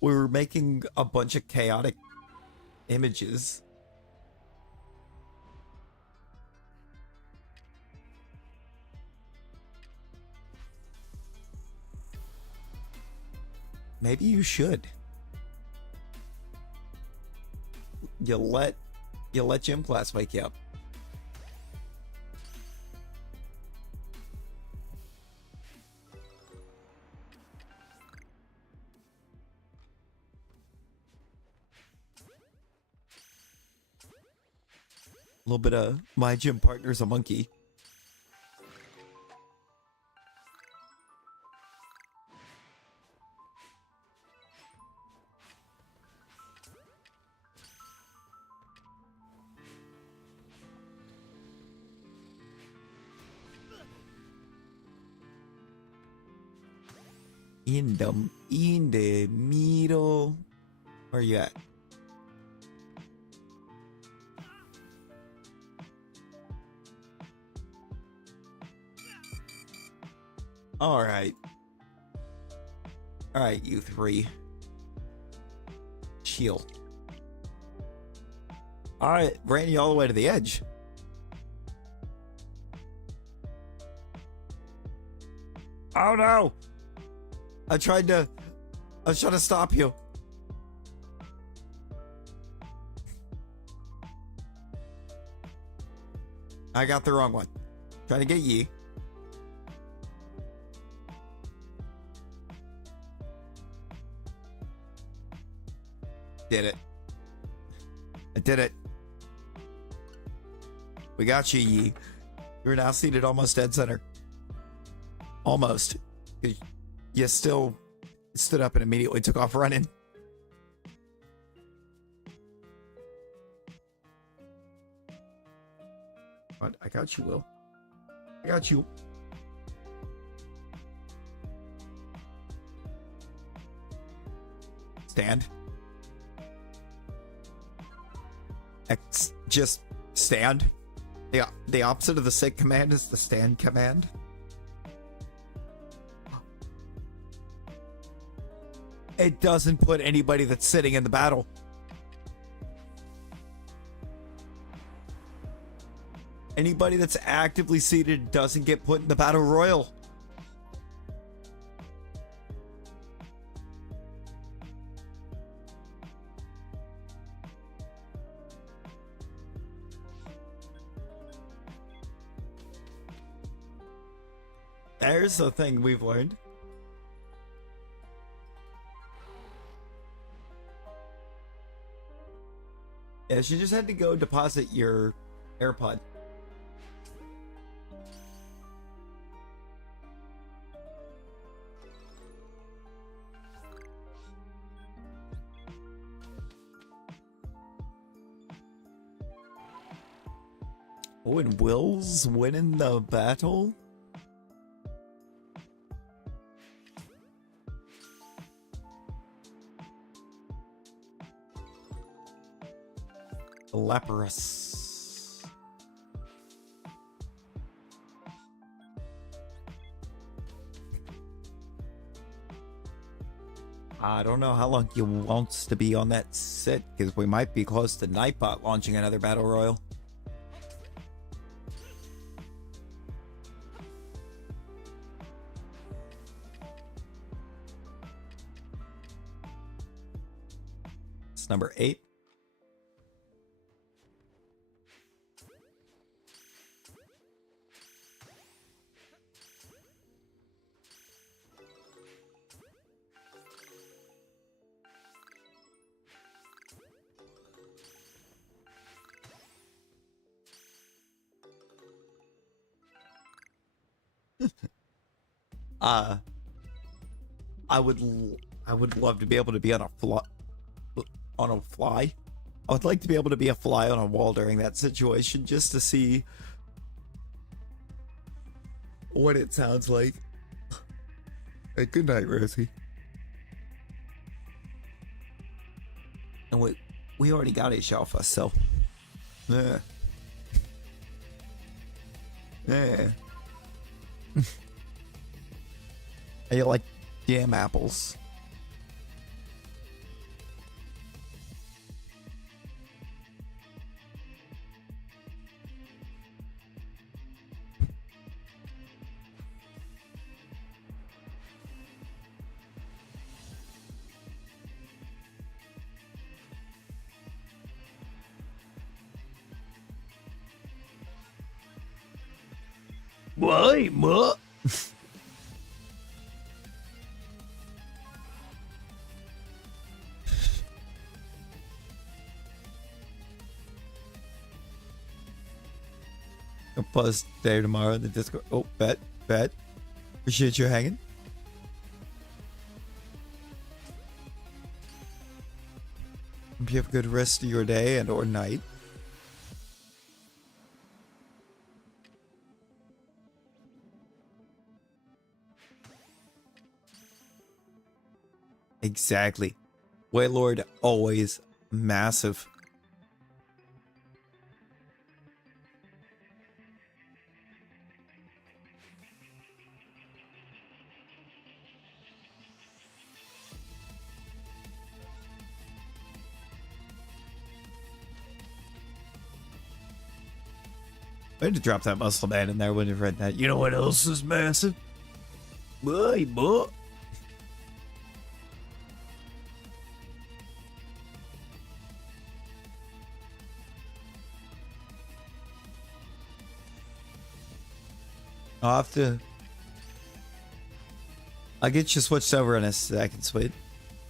we were making a bunch of chaotic images. Maybe you should. You let gym class wake you up. A little bit of my gym partner's a monkey. In the middle. Where you at? All right. All right, you three. Chill. All right, ran you all the way to the edge. Oh no! I was trying to stop you. I got the wrong one. Trying to get ye. Did it. I did it. We got you, Yi. You're now seated almost dead center. Almost. You still stood up and immediately took off running. What? I got you, Will. I got you. Stand. X. Just stand. The opposite of the sit command is the stand command. It doesn't put anybody that's sitting in the battle. Anybody that's actively seated doesn't get put in the battle royal. There's the thing we've learned. Yeah, she just had to go deposit your AirPod. Oh, and Will's winning the battle? Leprous. I don't know how long he wants to be on that sit, because we might be close to Nightbot launching another battle royal. It's number 8. I would love to be able to be on a fly. I would like to be able to be a fly on a wall during that situation just to see what it sounds like. Hey, good night, Rosie. And we already got a Shalpha, so yeah. Yeah. I like jam apples. Why, ma? I'll pause there tomorrow in the Discord. Oh, bet. Appreciate you hanging. Hope you have a good rest of your day and or night. Exactly. Waylord always massive. I had to drop that muscle man in there when you read that. You know what else is massive? Boy. I'll get you switched over in a second, sweet.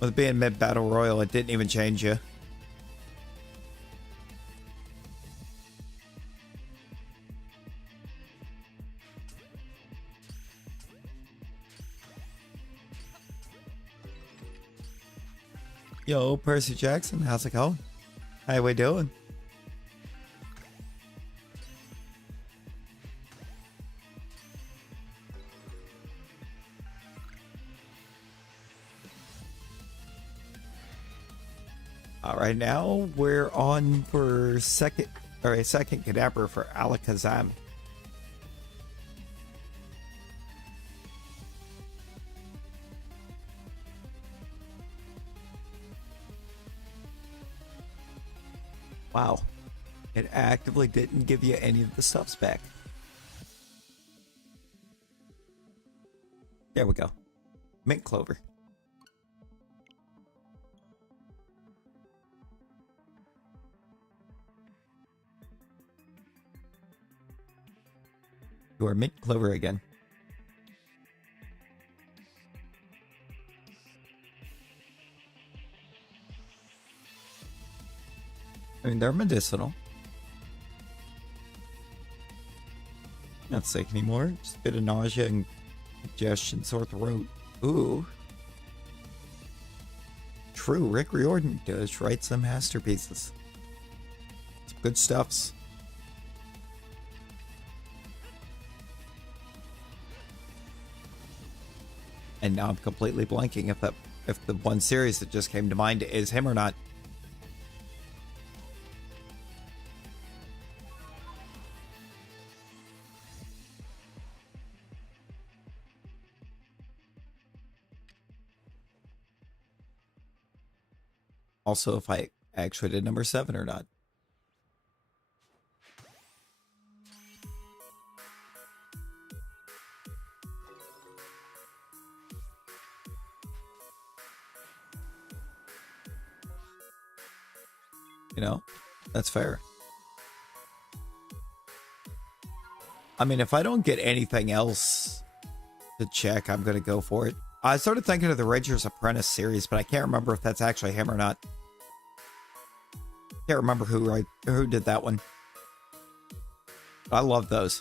With being mid battle royal, it didn't even change you. Yo, Percy Jackson, how's it going? How we doing? All right, now we're on for a second Kadabra for Alakazam. Wow, it actively didn't give you any of the stuffs back. There we go. Mint Clover. You are Mint Clover again. I mean, they're medicinal. Not sick anymore. Just a bit of nausea and congestion, sore throat. Ooh. True, Rick Riordan does write some masterpieces. Some good stuffs. And now I'm completely blanking if the one series that just came to mind is him or not. Also, if I actually did number 7 or not. You know, that's fair. I mean, if I don't get anything else to check, I'm going to go for it. I started thinking of the Ranger's Apprentice series, but I can't remember if that's actually him or not. Can't remember who did that one. I love those.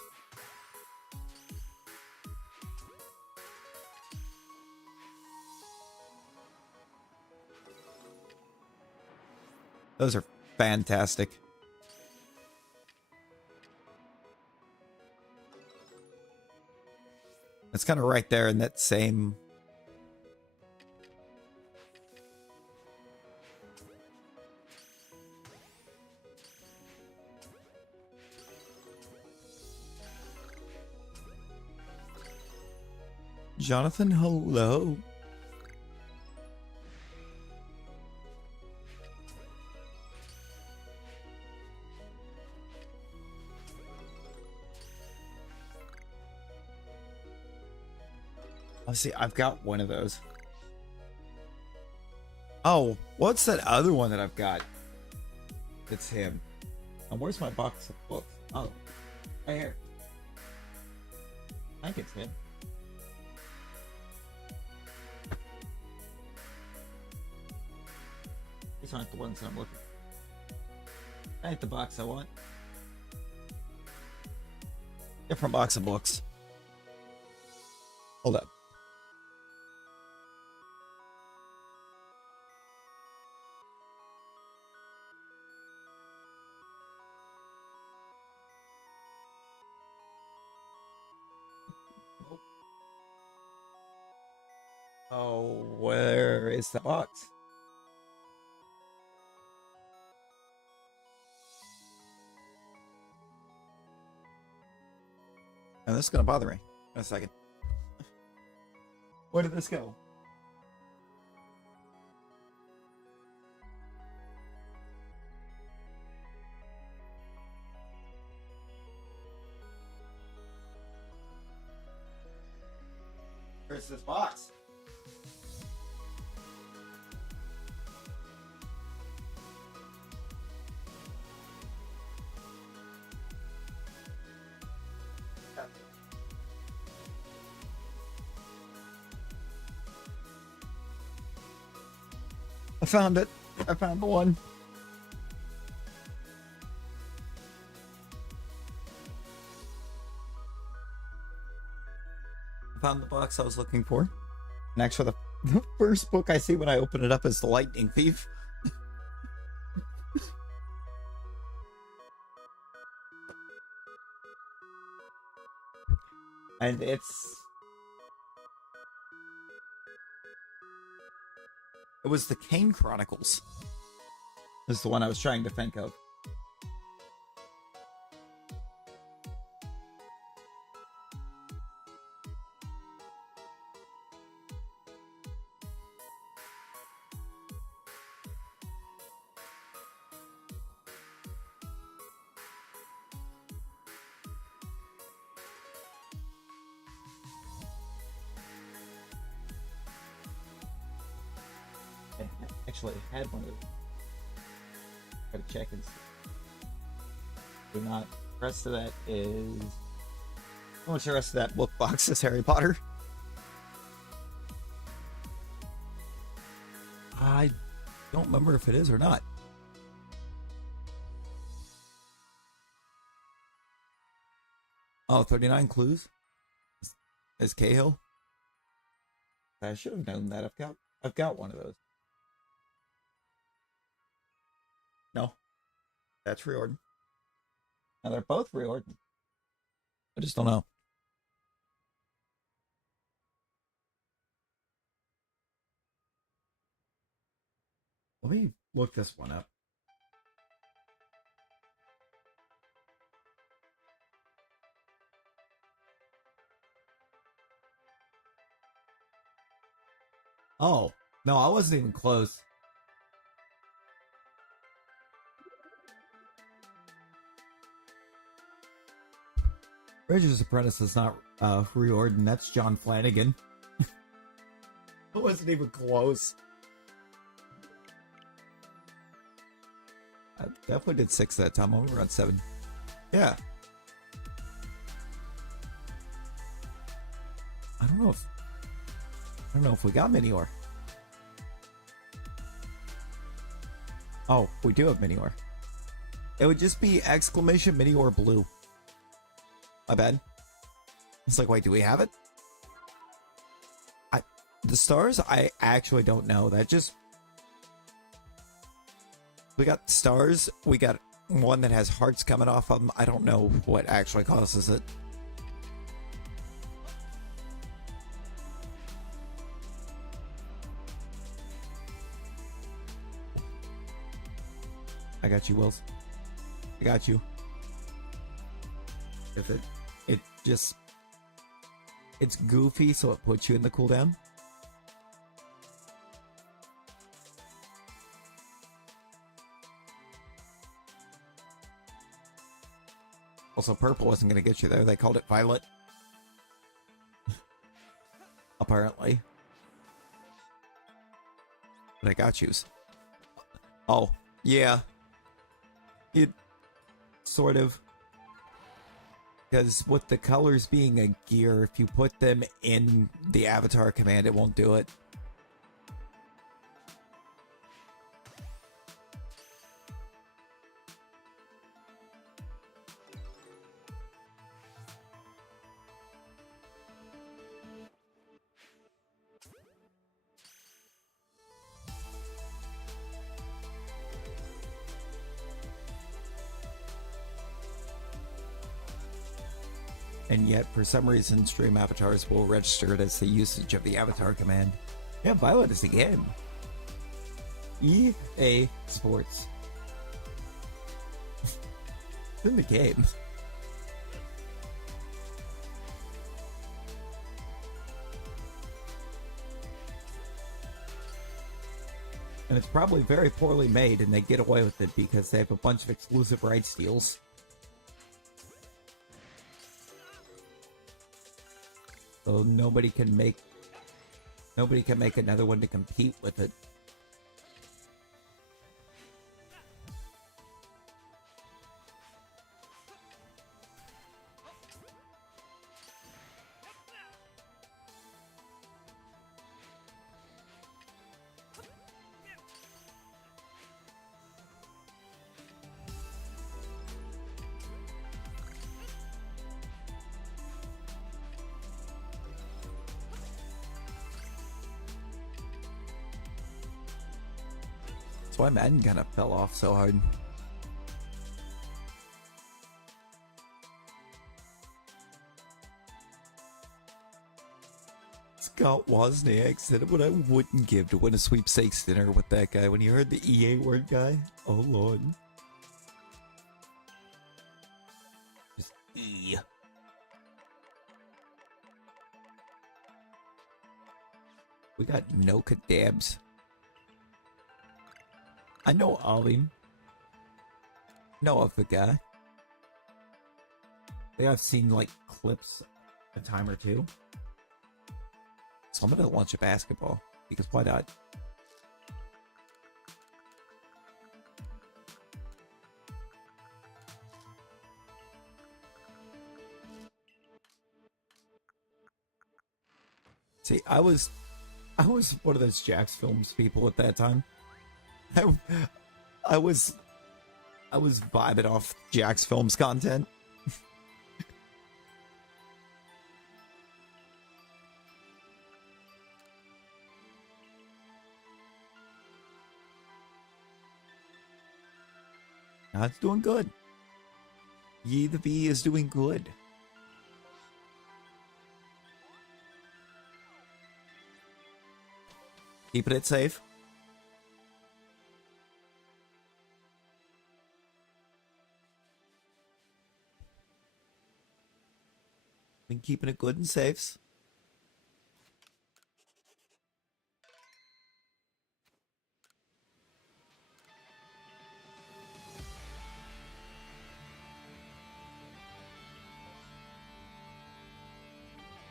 Those are fantastic. It's kind of right there in that same... Jonathan, hello. Let's see, I've got one of those. Oh, what's that other one that I've got? It's him. And where's my box of books? Oh, right here. I think it's him. These aren't the ones I'm looking for. That ain't the box I want. Different box of books. Hold up. Oh, where is the box? And this is going to bother me in a second. Where did this go? Where's this box? I found it. I found the one. I found the box I was looking for. And actually, The first book I see when I open it up is The Lightning Thief. And it was the Kane Chronicles. This is the one I was trying to think of. Actually, I had one of those. Gotta check and see. Do not. The rest of that is. How much the rest of that book box is Harry Potter? I don't remember if it is or not. Oh, 39 clues? Is Cahill? I should have known that. I've got one of those. No. That's reordered. Now they're both reordered. I just don't know. Let me look this one up. Oh, no, I wasn't even close. Bridger's Apprentice is not reordered. That's John Flanagan. I wasn't even close. I definitely did 6 that time. I'm around 7. Yeah. I don't know if we got Minior. Oh, we do have Minior. It would just be exclamation Minior blue. My bad. It's like, wait, do we have it? The stars, I actually don't know. That just... We got stars. We got one that has hearts coming off of them. I don't know what actually causes it. I got you, Wills. I got you. If it just... It's goofy, so it puts you in the cooldown. Also, purple wasn't going to get you there. They called it violet. Apparently. But I got yous. Oh, yeah. It sort of... Because with the colors being a gear, if you put them in the avatar command, it won't do it. And yet, for some reason, stream avatars will register it as the usage of the avatar command. Yeah, Violet is the game. EA Sports. It's in the game. And it's probably very poorly made, and they get away with it because they have a bunch of exclusive rights deals. So nobody can make another one to compete with it. That's why Madden kind of fell off so hard. Scott Wozniak said what I wouldn't give to win a sweepstakes dinner with that guy when he heard the EA word guy. Oh lord. Just E. We got no cadabs. I know of him. Know of the guy. I think I've seen like clips a time or two. So I'm gonna launch a basketball because why not? See, I was one of those Jax Films people at that time. I was vibing off Jax Films content. Now it's doing good. Ye the Bee is doing good. Keeping it safe. Been keeping it good and safe.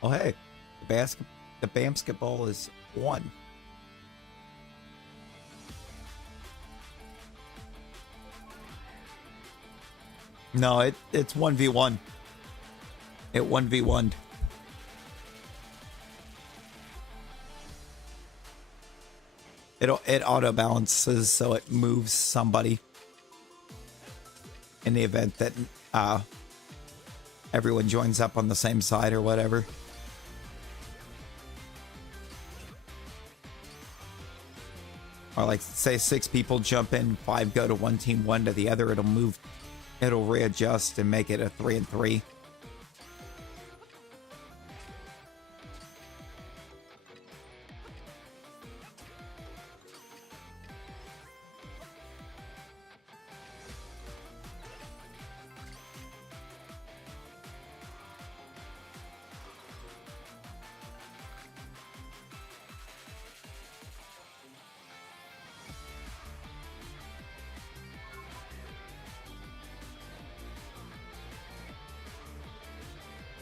Oh hey, the basketball is on. No, it's 1v1. It 1v1'd. It auto balances, so it moves somebody in the event that everyone joins up on the same side or whatever. Or like say 6 people jump in, 5 go to one team, 1 to the other, it'll move, it'll readjust and make it a 3-and-3.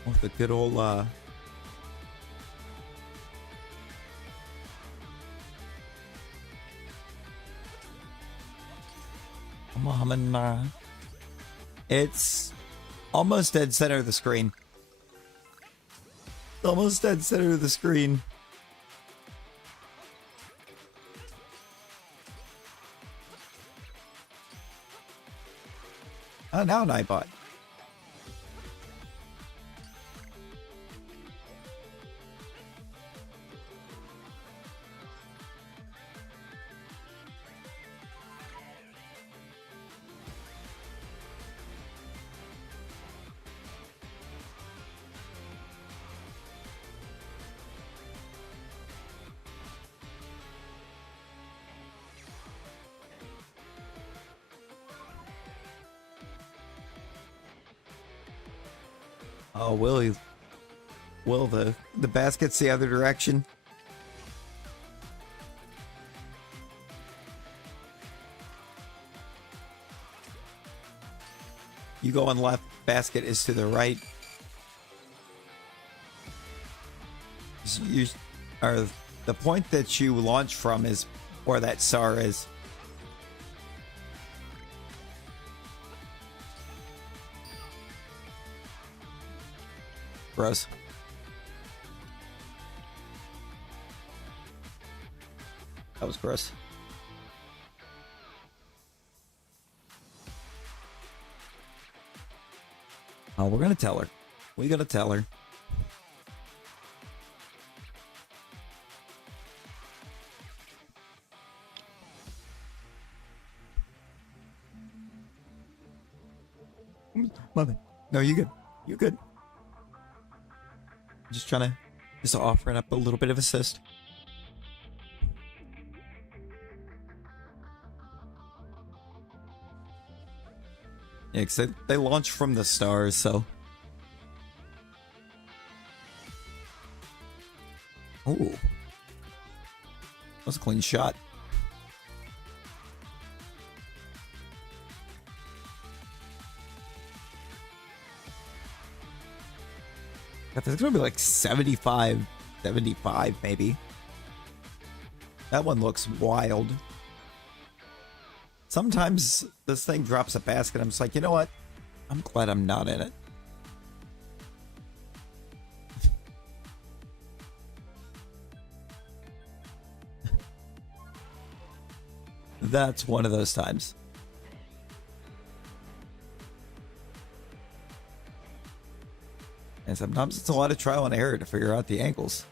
Oh, the good old it's almost dead center of the screen. Almost dead center of the screen. Oh, now an iBot. Oh, will the basket's the other direction? You go on left, basket is to the right. Or the point that you launch from is where that star is. Gross. That was gross. Oh, we're gonna tell her. We gotta tell her. My bad. No, you good. You good. Just trying to, just offering up a little bit of assist. Yeah, because they launch from the stars, so. Ooh. That was a clean shot. There's gonna be like 75 maybe. That one looks wild. Sometimes this thing drops a basket. I'm just like, you know what? I'm glad I'm not in it. That's one of those times. And sometimes it's a lot of trial and error to figure out the angles.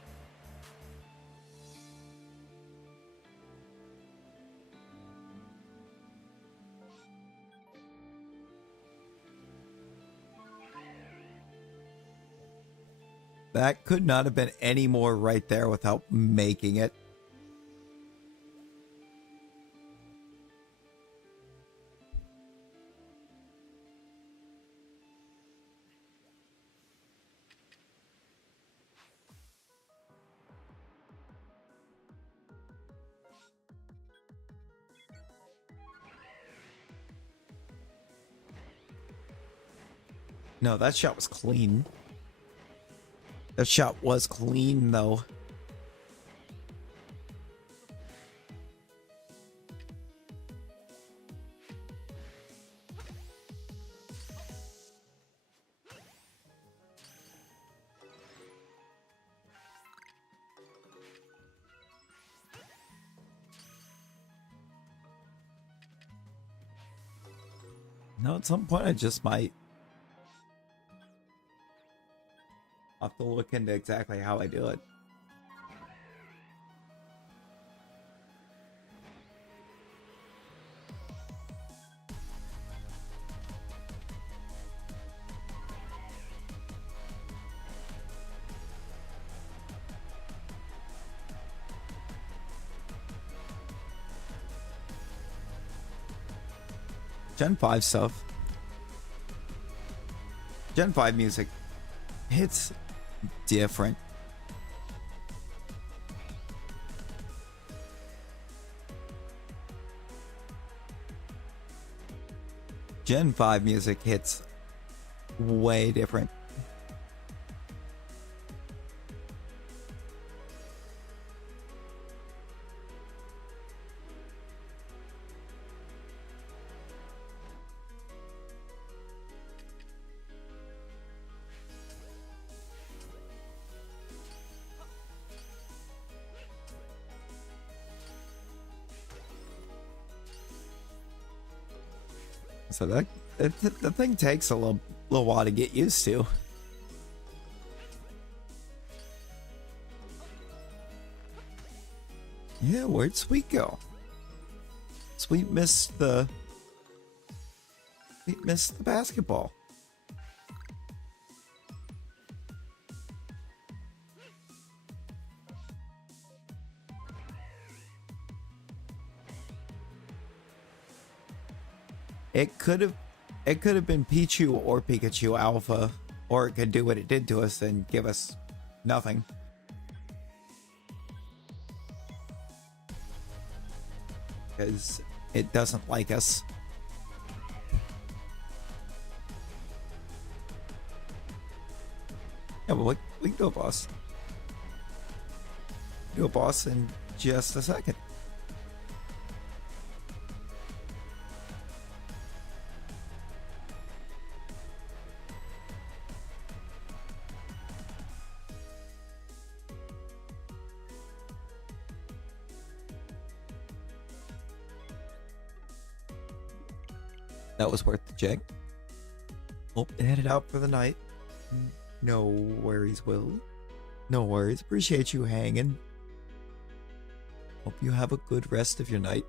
That could not have been any more right there without making it. No, that shot was clean. That shot was clean, though. No, at some point I just might. I'll have to look into exactly how I do it. Gen 5 stuff. Gen 5 music. It's different. Gen 5 music hits way different. So the thing takes a little while to get used to. Yeah, where'd Sweet go? Sweet missed the basketball. It could have been Pichu or Pikachu Alpha, or it could do what it did to us and give us nothing. Because it doesn't like us. Yeah, but we can do a boss. Do a boss in just a second. That was worth the check. Oh, and headed out for the night. No worries, Will. No worries. Appreciate you hanging. Hope you have a good rest of your night.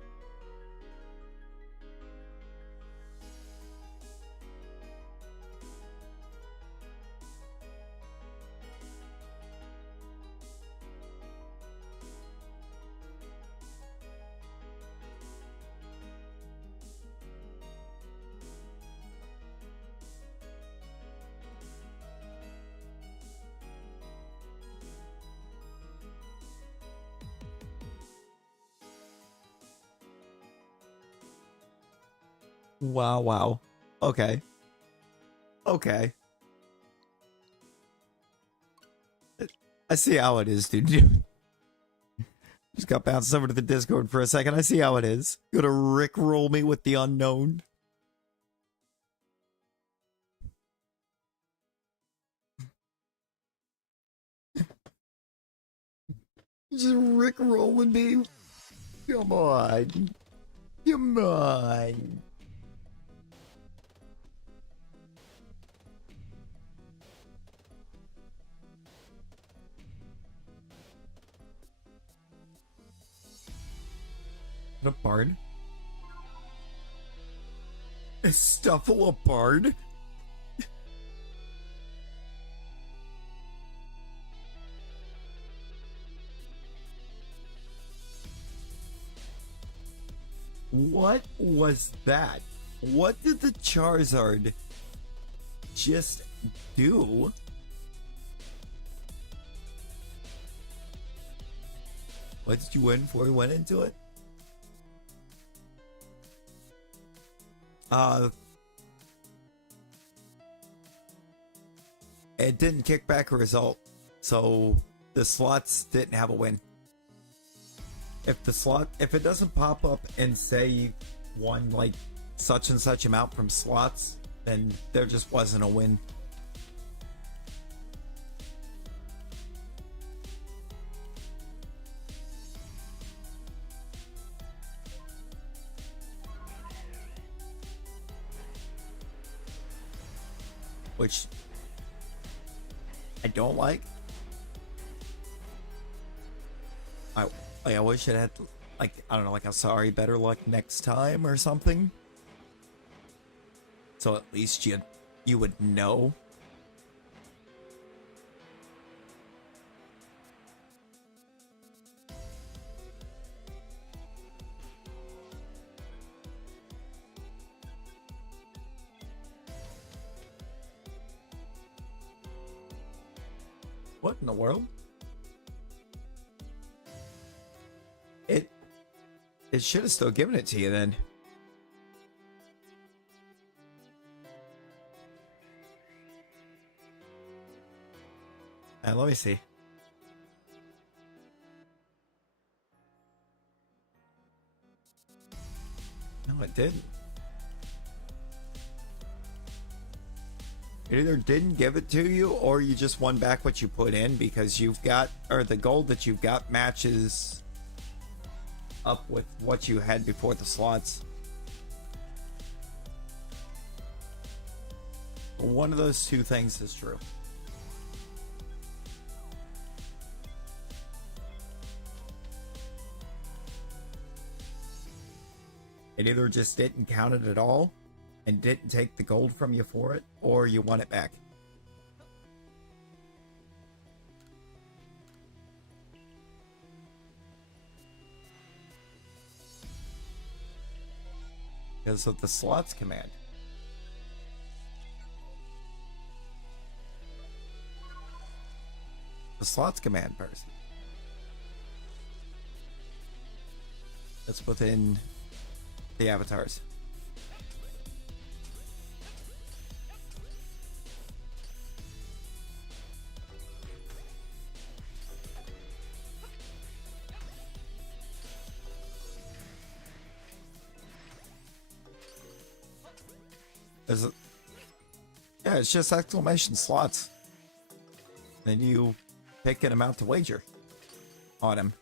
Wow, wow. Okay. Okay. I see how it is, dude. Just got bounced over to the Discord for a second. I see how it is. Gonna rickroll me with the unknown. Just rickrolling me. Come on. Come on. A bard? Is Stuffle a bard? What was that? What did the Charizard just do? What did you win before we went into it? It didn't kick back a result, so the slots didn't have a win. If it doesn't pop up and say you won like such and such amount from slots, then there just wasn't a win. Which I don't like. I wish it had, like, I don't know, like a sorry, better luck next time or something. So at least you would know. What in the world? It should have still given it to you then. And let me see. No, it didn't. It either didn't give it to you or you just won back what you put in because you've got, or the gold that you've got matches up with what you had before the slots. One of those two things is true. It either just didn't count it at all and didn't take the gold from you for it, or you won it back. Because of the slots command. The slots command person. That's within the avatars. Yeah, it's just exclamation slots. Then you pick an amount to wager on him.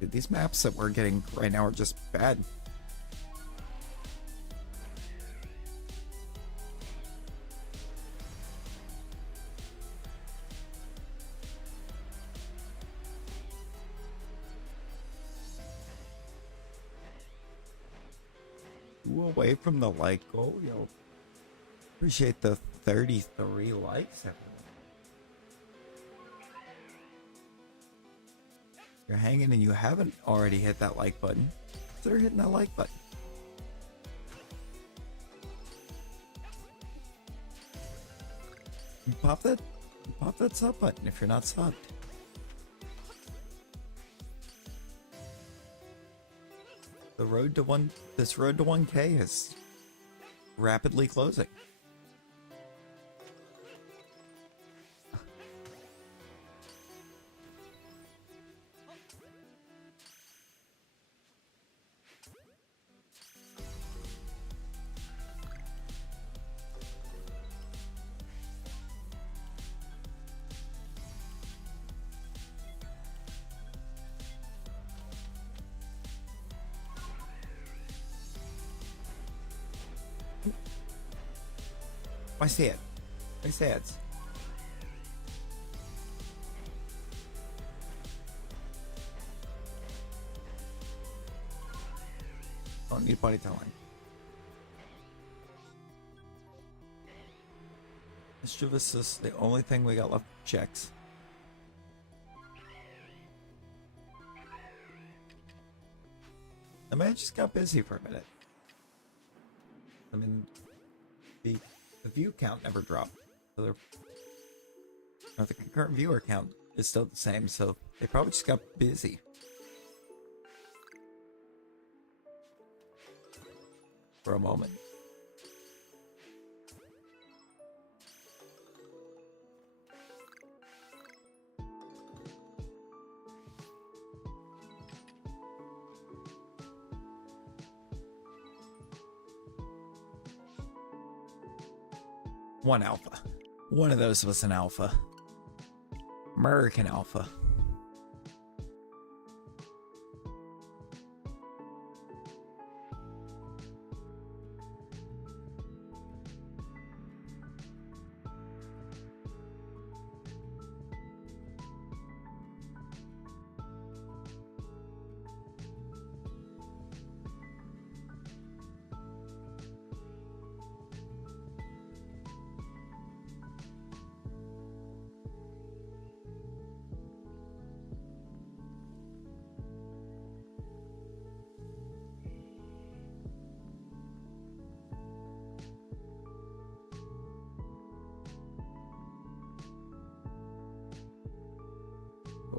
Dude, these maps that we're getting right now are just bad. Away from the like goal, yo. Appreciate the 33 likes, everyone. You're hanging and you haven't already hit that like button. Consider hitting that like button. Pop that sub button if you're not subbed. This road to 1K is rapidly closing. I see it. I see it. Don't need body telling. Mischievous is the only thing we got left for checks. I mean, I just got busy for a minute. I mean, the view count never dropped. So the concurrent viewer count is still the same, so they probably just got busy. For a moment. One alpha. One of those was an alpha. American alpha.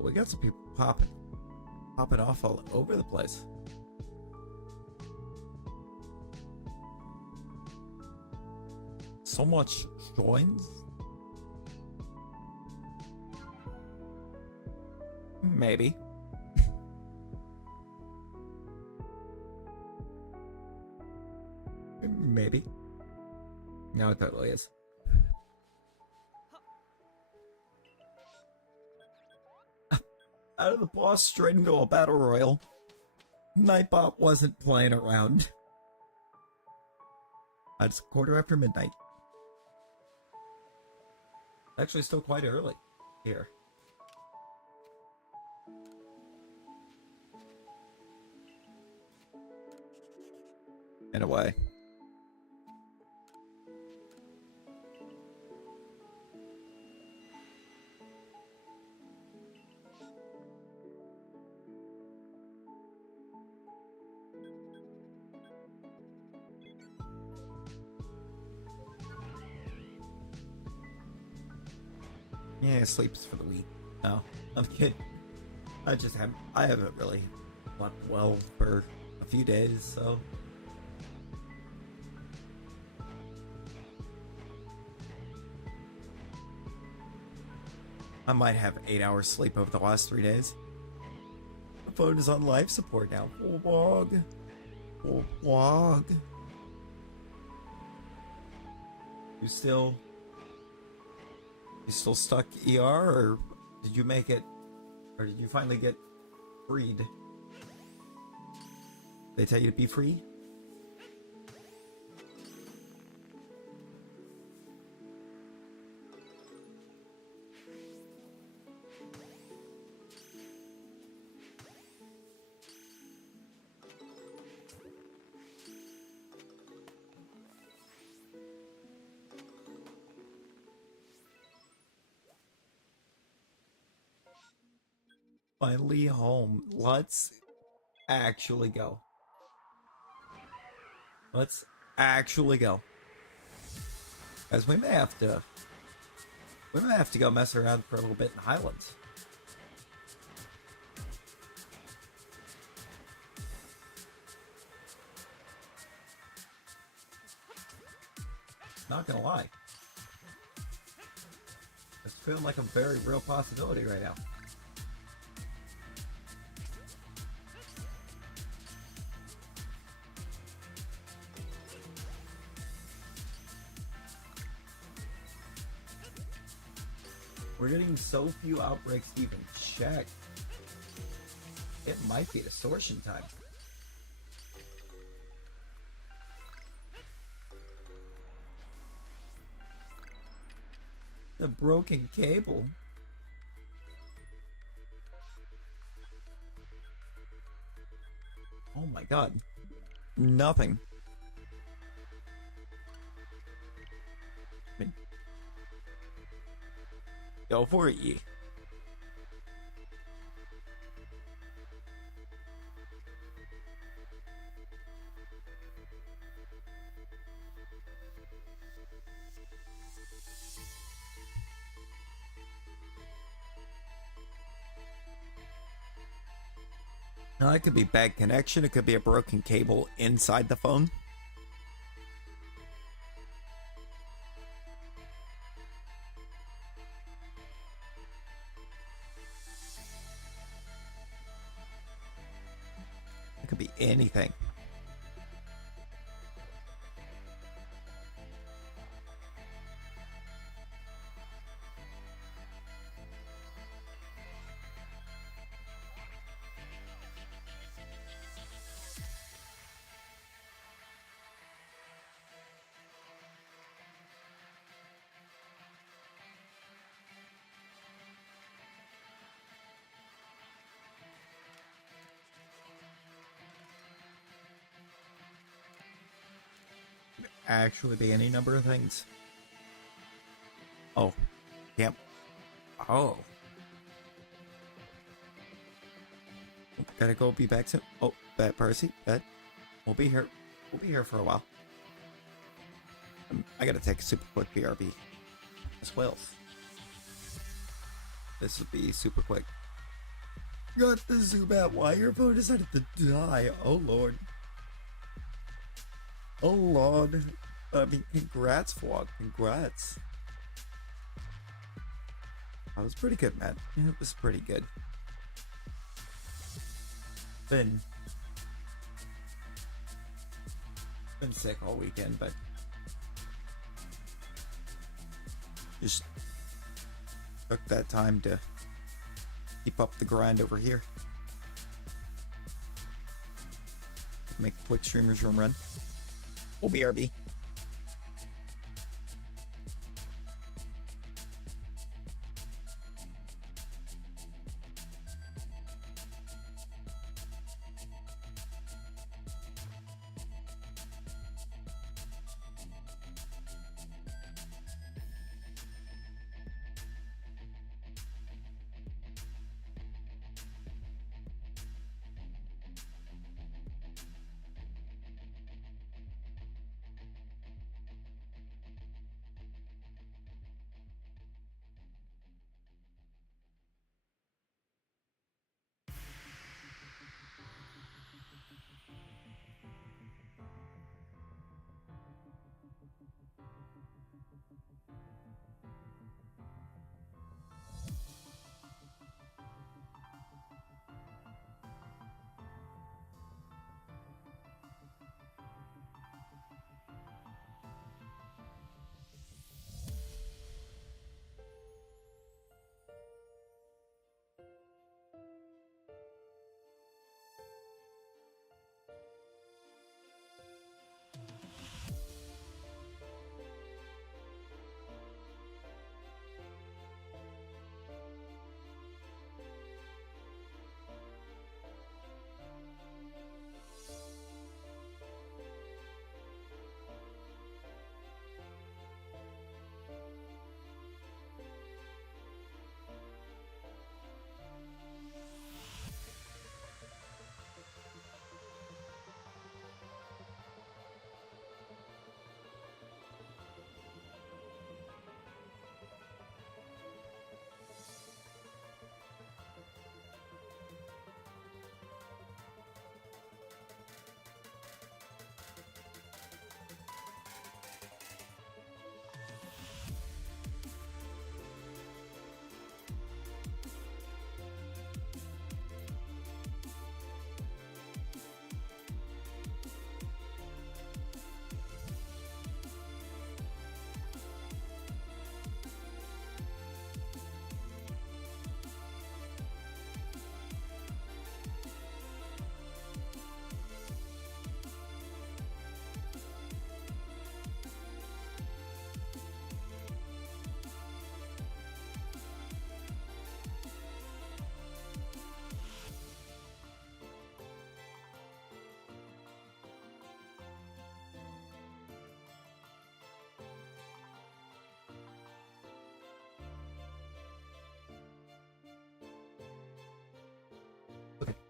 We got some people popping off all over the place. So much joins. Maybe. Maybe. No, it totally is. Out of the boss straight into a battle royal. Nightbot wasn't playing around. It's midnight. Actually, still quite early here. In a way. Yeah, sleeps for the week. No, I'm kidding. I haven't really slept well for a few days, so. I might have 8 hours sleep over the last 3 days. The phone is on life support now. Oh, wog. Oh, wog. You still stuck ER, or did you make it, or did you finally get freed? They tell you to be free? Finally home. Let's actually go. Let's actually go. As we may have to We might have to go mess around for a little bit in the Highlands. Not gonna lie. It's feeling like a very real possibility right now. We're getting so few outbreaks to even check. It might be distortion time. The broken cable. Oh my god. Nothing. Go for it, ye. Now, it could be bad connection. It could be a broken cable inside the phone. It could be anything. Actually be any number of things. Oh. Yep. Oh. Gotta go be back soon. Oh, Percy, we'll be here. We'll be here for a while. I gotta take a super quick BRB as well. This will be super quick. Got the zoom out. Why your phone decided to die? Oh lord. Oh lord. I mean, congrats, Vlog. Congrats. That was pretty good, man. It was pretty good. Been sick all weekend, but just took that time to keep up the grind over here. Make quick streamers room run. We'll BRB.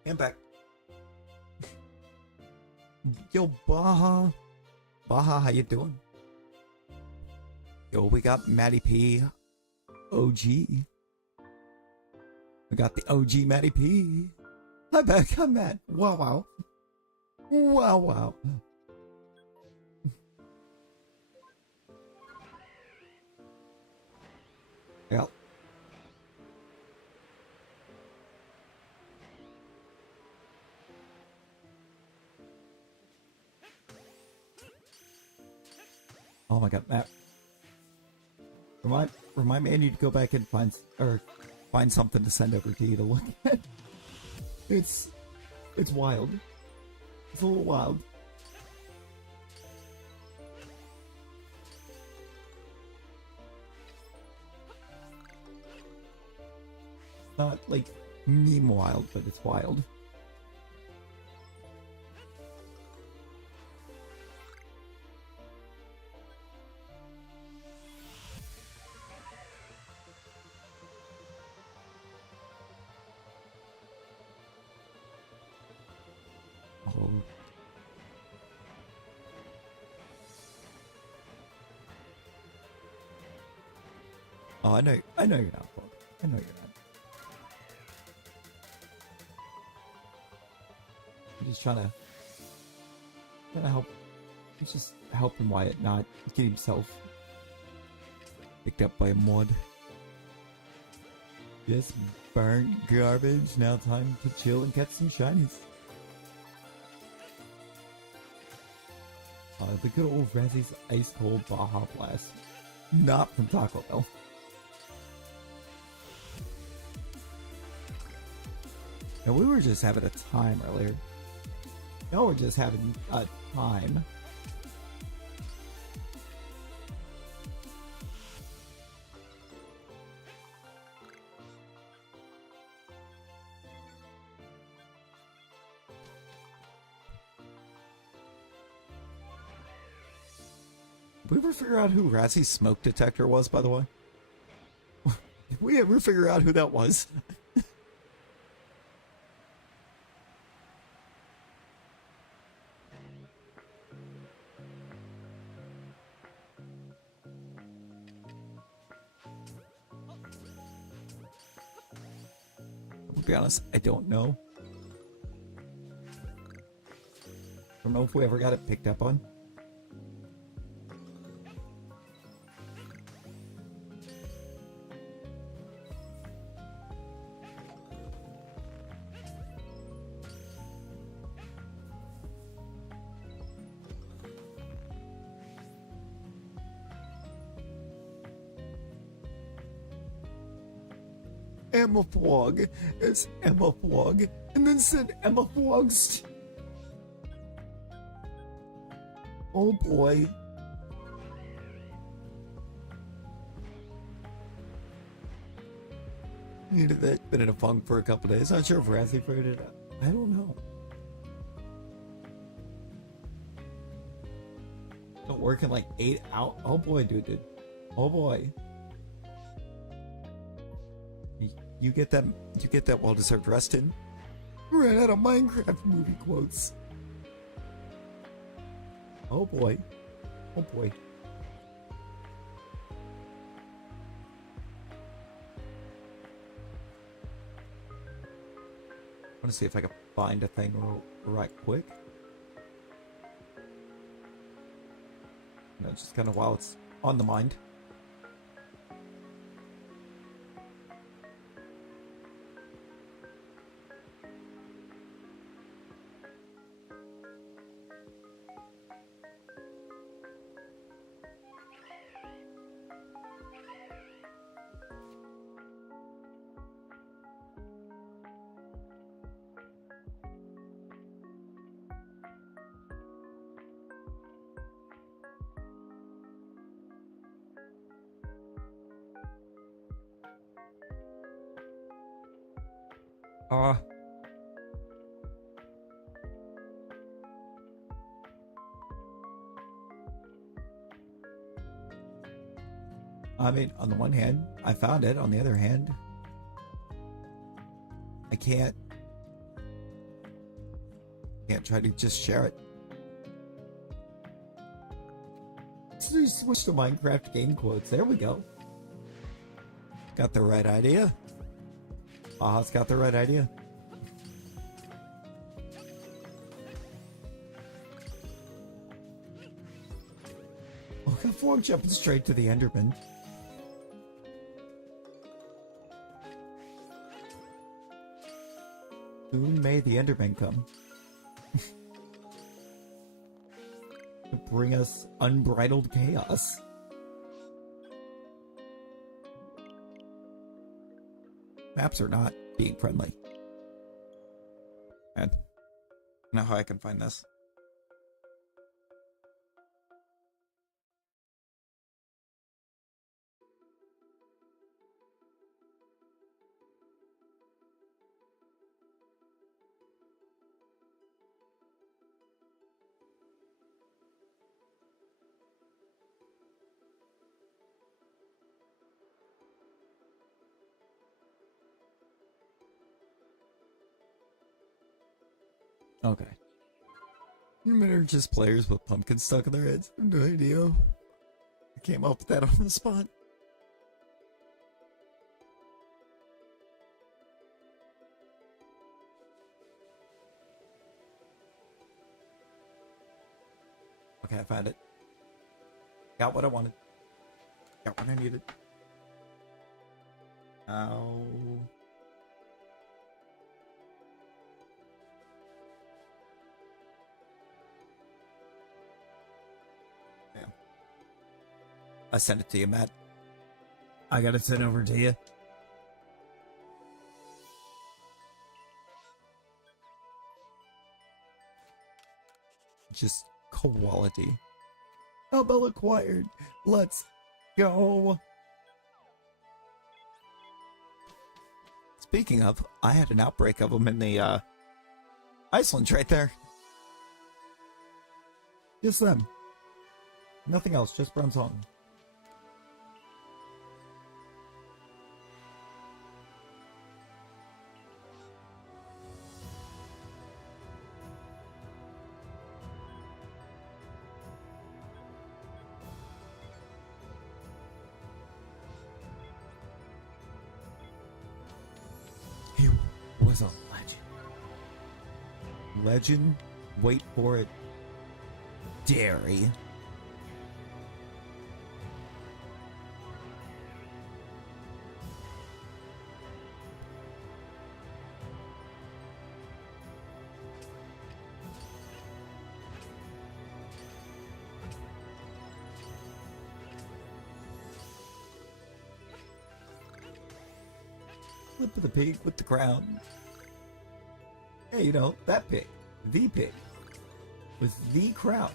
And back. Yo, Baja. Baja, how you doing? Yo, we got Matty P. OG. We got the OG Matty P. Hi back, I'm Matt. Wow, wow. Wow, wow. Yep. Oh my god, Matt. Remind me I need to go back and find something to send over to you to look at. It's wild. It's a little wild. Not like meme wild, but it's wild. Oh, I know you're not, Bob. I know you're not. I'm just trying to help. He's just helping Wyatt not get himself picked up by a mod. Just burnt garbage. Now time to chill and catch some shinies. The good old Razzy's Ice Cold Baja Blast. Not from Taco Bell. Now we were just having a time earlier. Now we're just having a time. Did we ever figure out who Razzy's smoke detector was, by the way? Did we ever figure out who that was? To be honest, I don't know. I don't know if we ever got it picked up on. Emma Flog. It's Emma Flog. And then send Emma Flogs. Oh boy. Needed that. Been in a funk for a couple days. Not sure if Razzy figured it out. I don't know. Not working like 8 out. Oh boy, dude. Oh boy. You get that well-deserved rest in. Ran out of Minecraft movie quotes. Oh boy. Oh boy. I want to see if I can find a thing right quick. No, just kind of while it's on the mind. I mean, on the one hand, I found it. On the other hand, I can't try to just share it. So switch to Minecraft game quotes. There we go. Got the right idea. It's got the right idea. Oh, got form jumping straight to the Enderman. Soon may the Enderman come. To bring us unbridled chaos. Maps are not being friendly. And I know how I can find this. Okay. They're just players with pumpkins stuck in their heads. No idea. I came up with that on the spot. Okay, I found it. Got what I wanted. Got what I needed. Ow. I sent it to you, Matt. I got it sent over to you. Just quality. Elbow acquired. Let's go. Speaking of, I had an outbreak of them in the Iceland right there. Just them. Nothing else, just Brunsong. He was a legend. Legend? Wait for it. Dairy. Flip of the pig with the crown. Hey, you know, that pig. The pig. With the crown.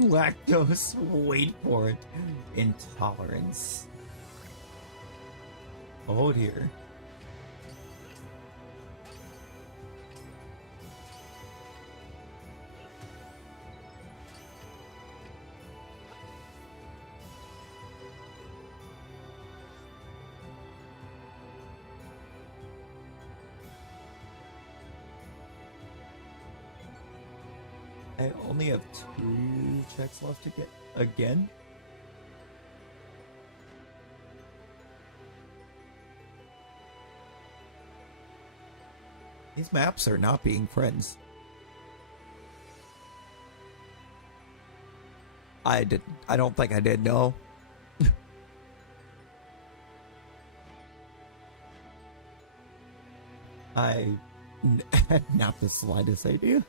Lactose, wait for it. Intolerance. Oh dear. I only have 2 checks left to get again. These maps are not being friends. I don't think I did, no. I had not the slightest idea.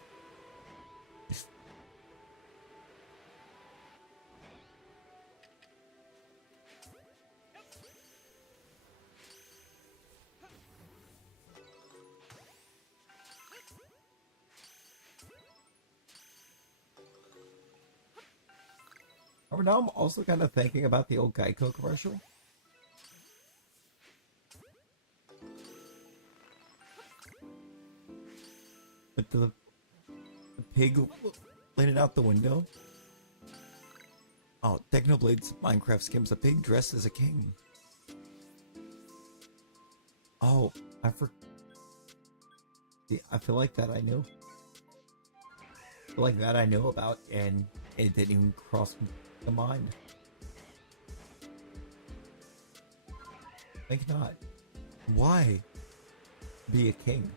Now I'm also kind of thinking about the old Geico commercial. With the pig leaning out the window. Oh, Technoblade's Minecraft skims a pig dressed as a king. Oh, I feel like that I knew. I feel like that I knew about, and it didn't even cross the mind. Think not. Why be a king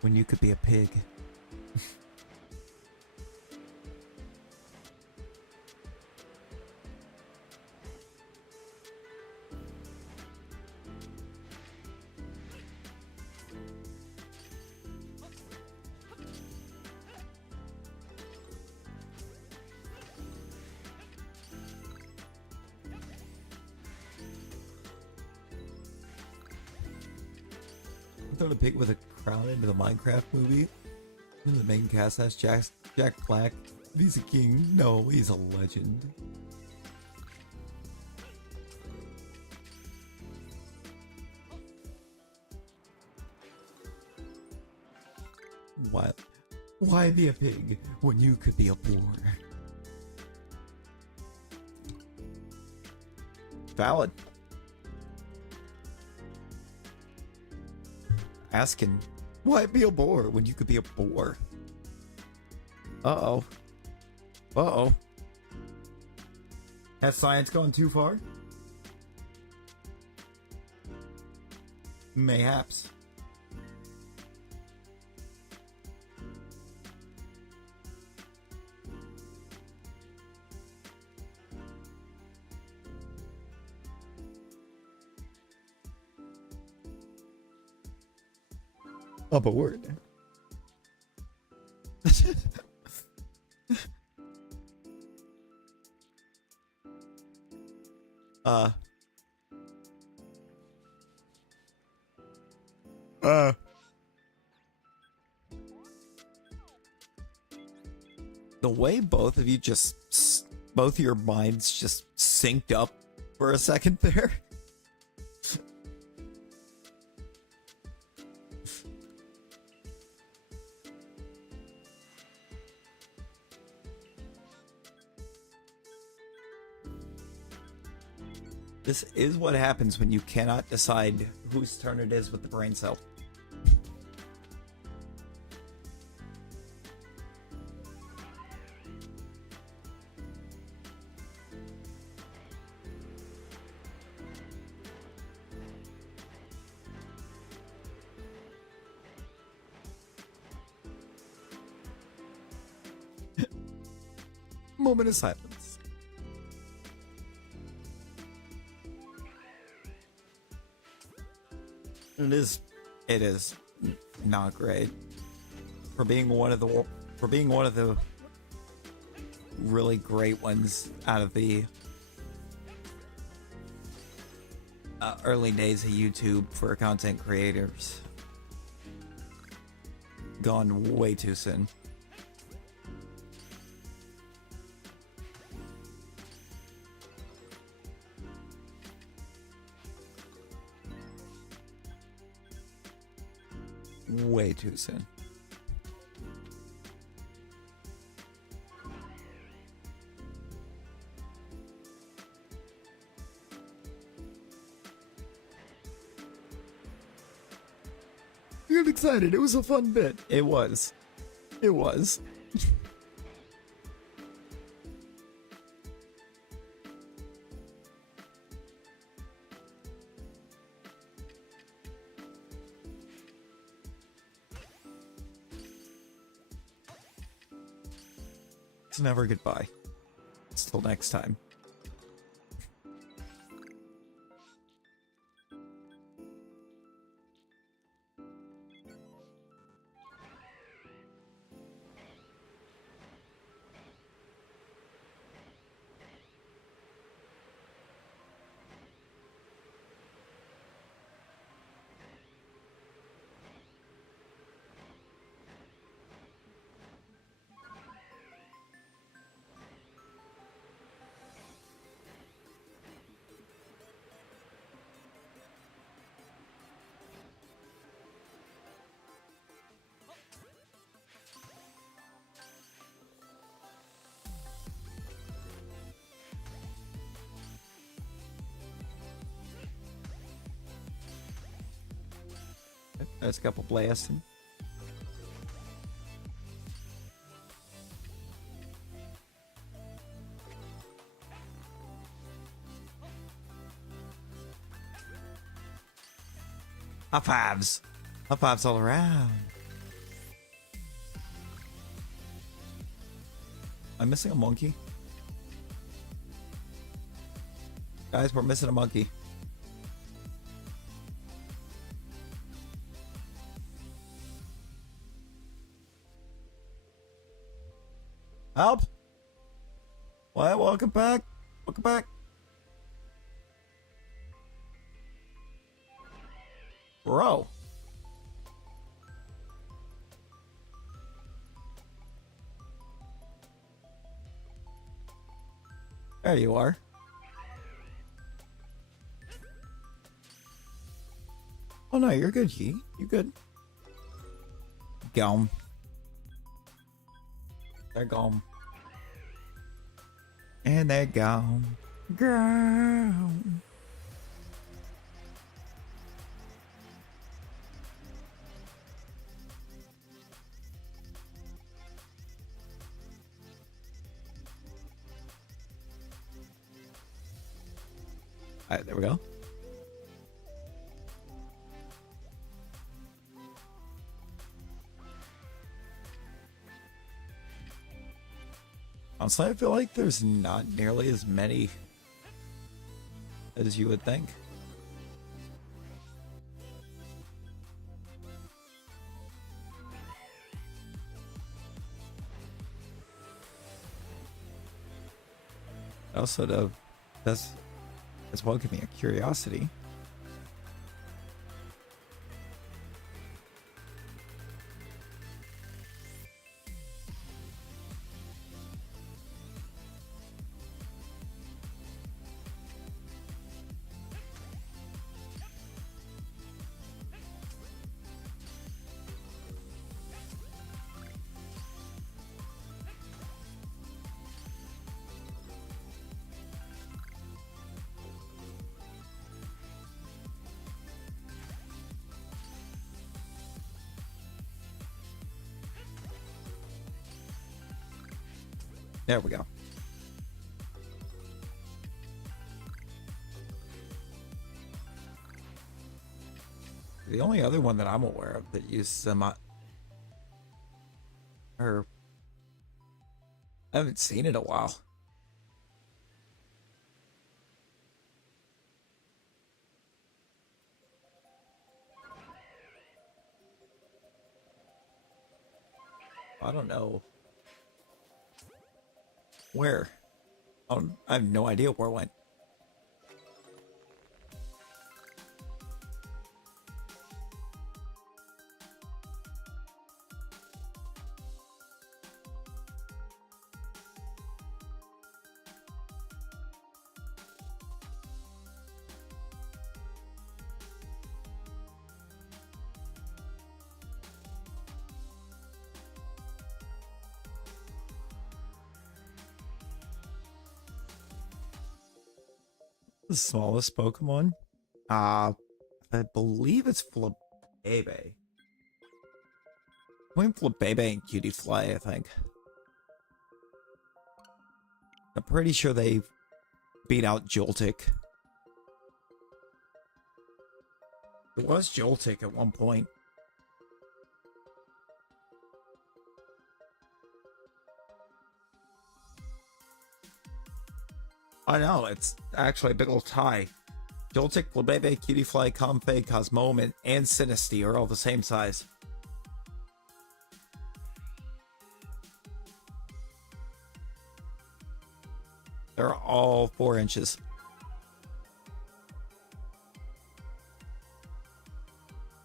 when you could be a pig? Throwing a pig with a crown into the Minecraft movie. The main cast has Jack Black. He's a king. No, he's a legend. Why be a pig when you could be a boar? Valid. Asking, why be a boar when you could be a boar? Uh-oh. Uh-oh. Has science gone too far? Mayhaps. A board. The way both of you both your minds just synced up for a second there. This is what happens when you cannot decide whose turn it is with the brain cell. Moment of silence. It is not great for being one of the really great ones out of the early days of YouTube for content creators. Gone way too soon. Way too soon. You got excited. It was a fun bit. It was. It was. It's never goodbye. Till next time. There's a couple blasting. High fives. High fives all around. I'm missing a monkey. Guys, we're missing a monkey. Help! What? Welcome back. Welcome back. Bro. There you are. Oh no, you're good, Yi. You good. Gone. They're gone. And they're gone. Gone. Alright, there we go. Honestly, I feel like there's not nearly as many as you would think. Also, that's well give me a curiosity. There we go. The only other one that I'm aware of that uses semi, or I haven't seen it in a while. I don't know. Where? I have no idea where it went. The smallest Pokemon? I believe it's Flabebe. Between Flabebe and Cutie Fly, I think. I'm pretty sure they beat out Joltik. It was Joltik at one point. I know, it's actually a big old tie. Joltik, Flabebe, Cutiefly, Comfey, Cosmoem, and Sinistea are all the same size. They're all 4 inches.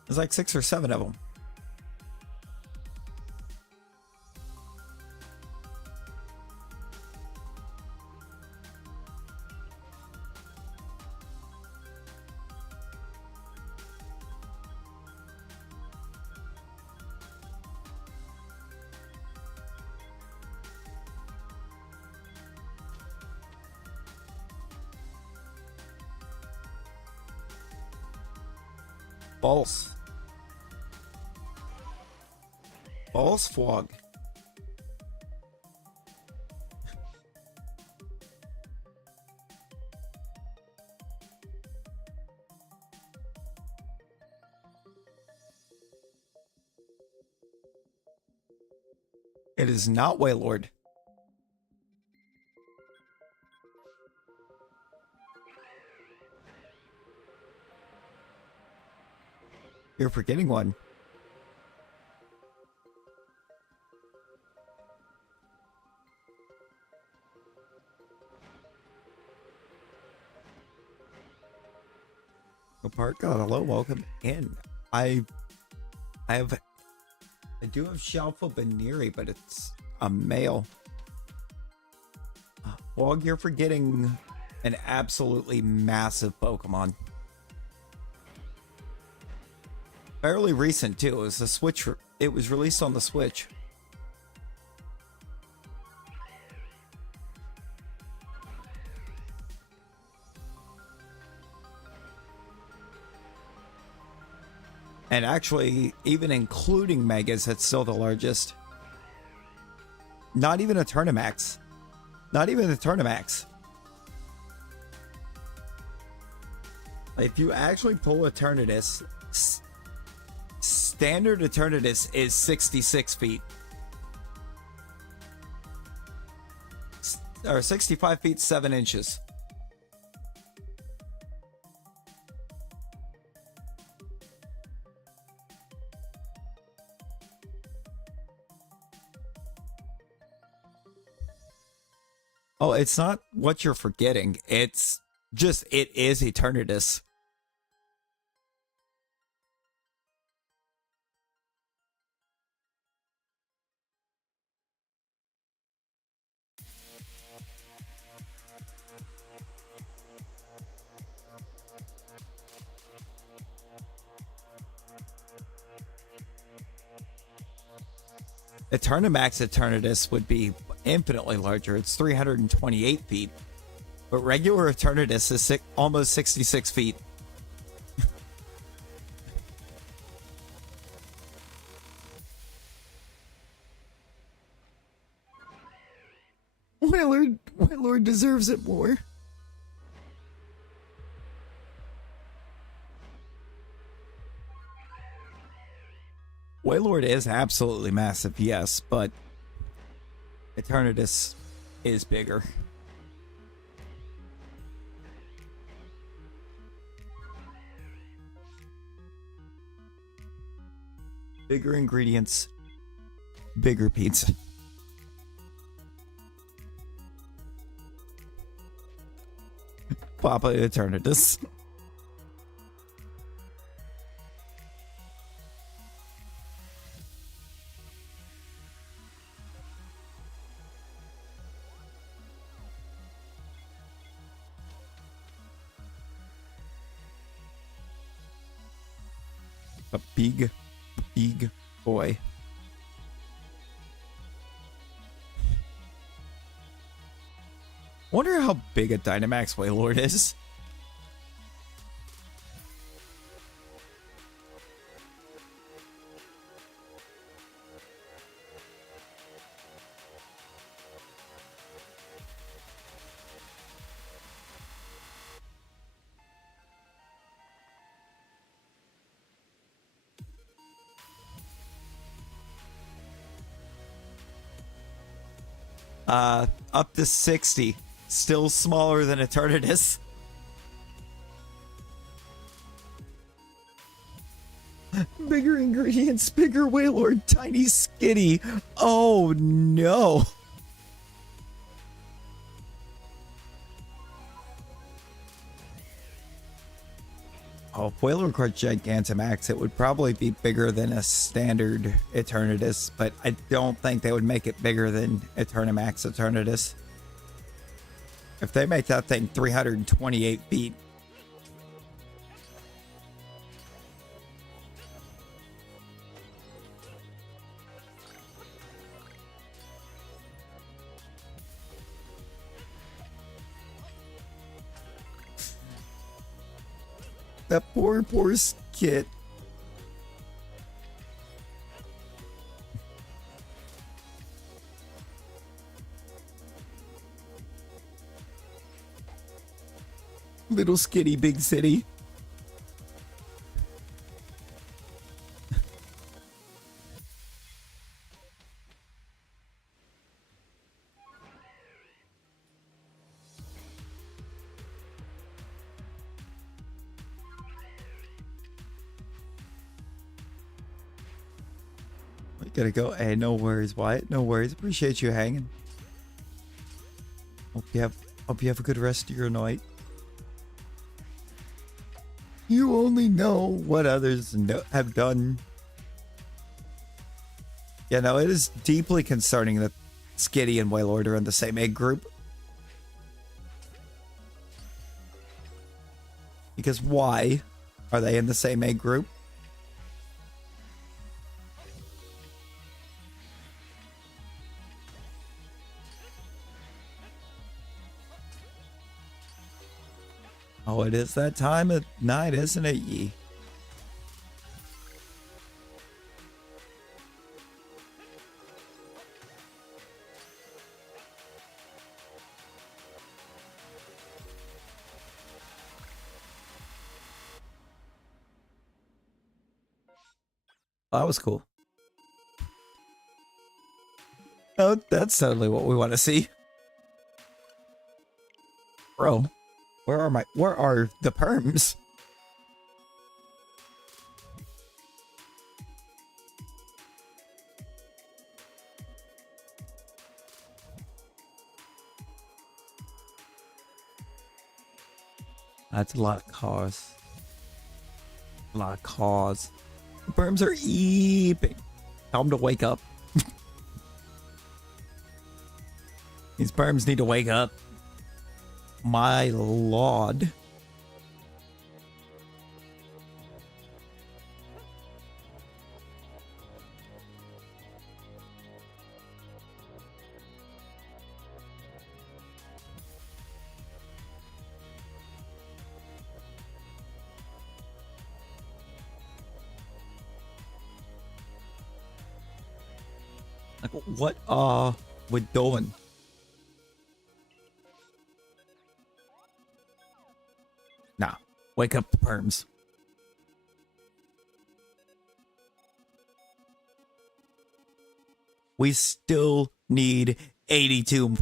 There's like 6 or 7 of them. False. False fog. It is not Wailord. You're forgetting one. Park got hello, welcome in. I do have Shalpha Baneri, but it's a male. Wog, you're forgetting an absolutely massive Pokemon. Fairly recent too. It was the Switch. It was released on the Switch. And actually, even including Megas, it's still the largest. Not even a Turnamax. Not even a Turnamax. If you actually pull a Eternatus, standard Eternatus is 66 feet. Or 65 feet, 7 inches. Oh, it's not what you're forgetting. It's just, it is Eternatus. Eternamax Eternatus would be infinitely larger. It's 328 feet. But regular Eternatus is almost 66 feet. Wailord deserves it more. Wailord is absolutely massive, yes, but Eternatus is bigger. Bigger ingredients, bigger pizza. Papa Eternatus. A big boy. Wonder how big a Dynamax Wailord is. Up to 60. Still smaller than Eternatus. Bigger ingredients, bigger Wailord, tiny skinny. Oh no. Oh, if Wailord caught Gigantamax, it would probably be bigger than a standard Eternatus, but I don't think they would make it bigger than Eternamax Eternatus. If they make that thing 328 feet. That poor skit. Little skinny big city. We gotta go. Hey, no worries, Wyatt. No worries. Appreciate you hanging. Hope you have a good rest of your night. You only know what others have done. Yeah, no, it is deeply concerning that Skitty and Wailord are in the same egg group. Because why are they in the same egg group? Oh, it is that time of night, isn't it, ye? Oh, that was cool. Oh, that's totally what we want to see. Bro, where are the perms? That's a lot of cars. A lot of cars. The perms are eeping. Tell them to wake up. These perms need to wake up. My lord. Like, what are we doing? Nah, wake up the perms. We still need 82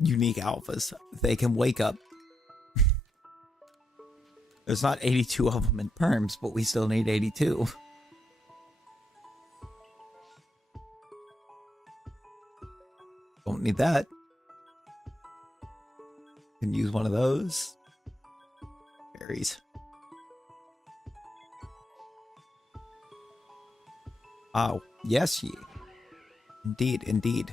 unique alphas. They can wake up. There's not 82 of them in perms, but we still need 82. Don't need that. Can use one of those. Berries. Oh, yes, ye. Indeed, indeed.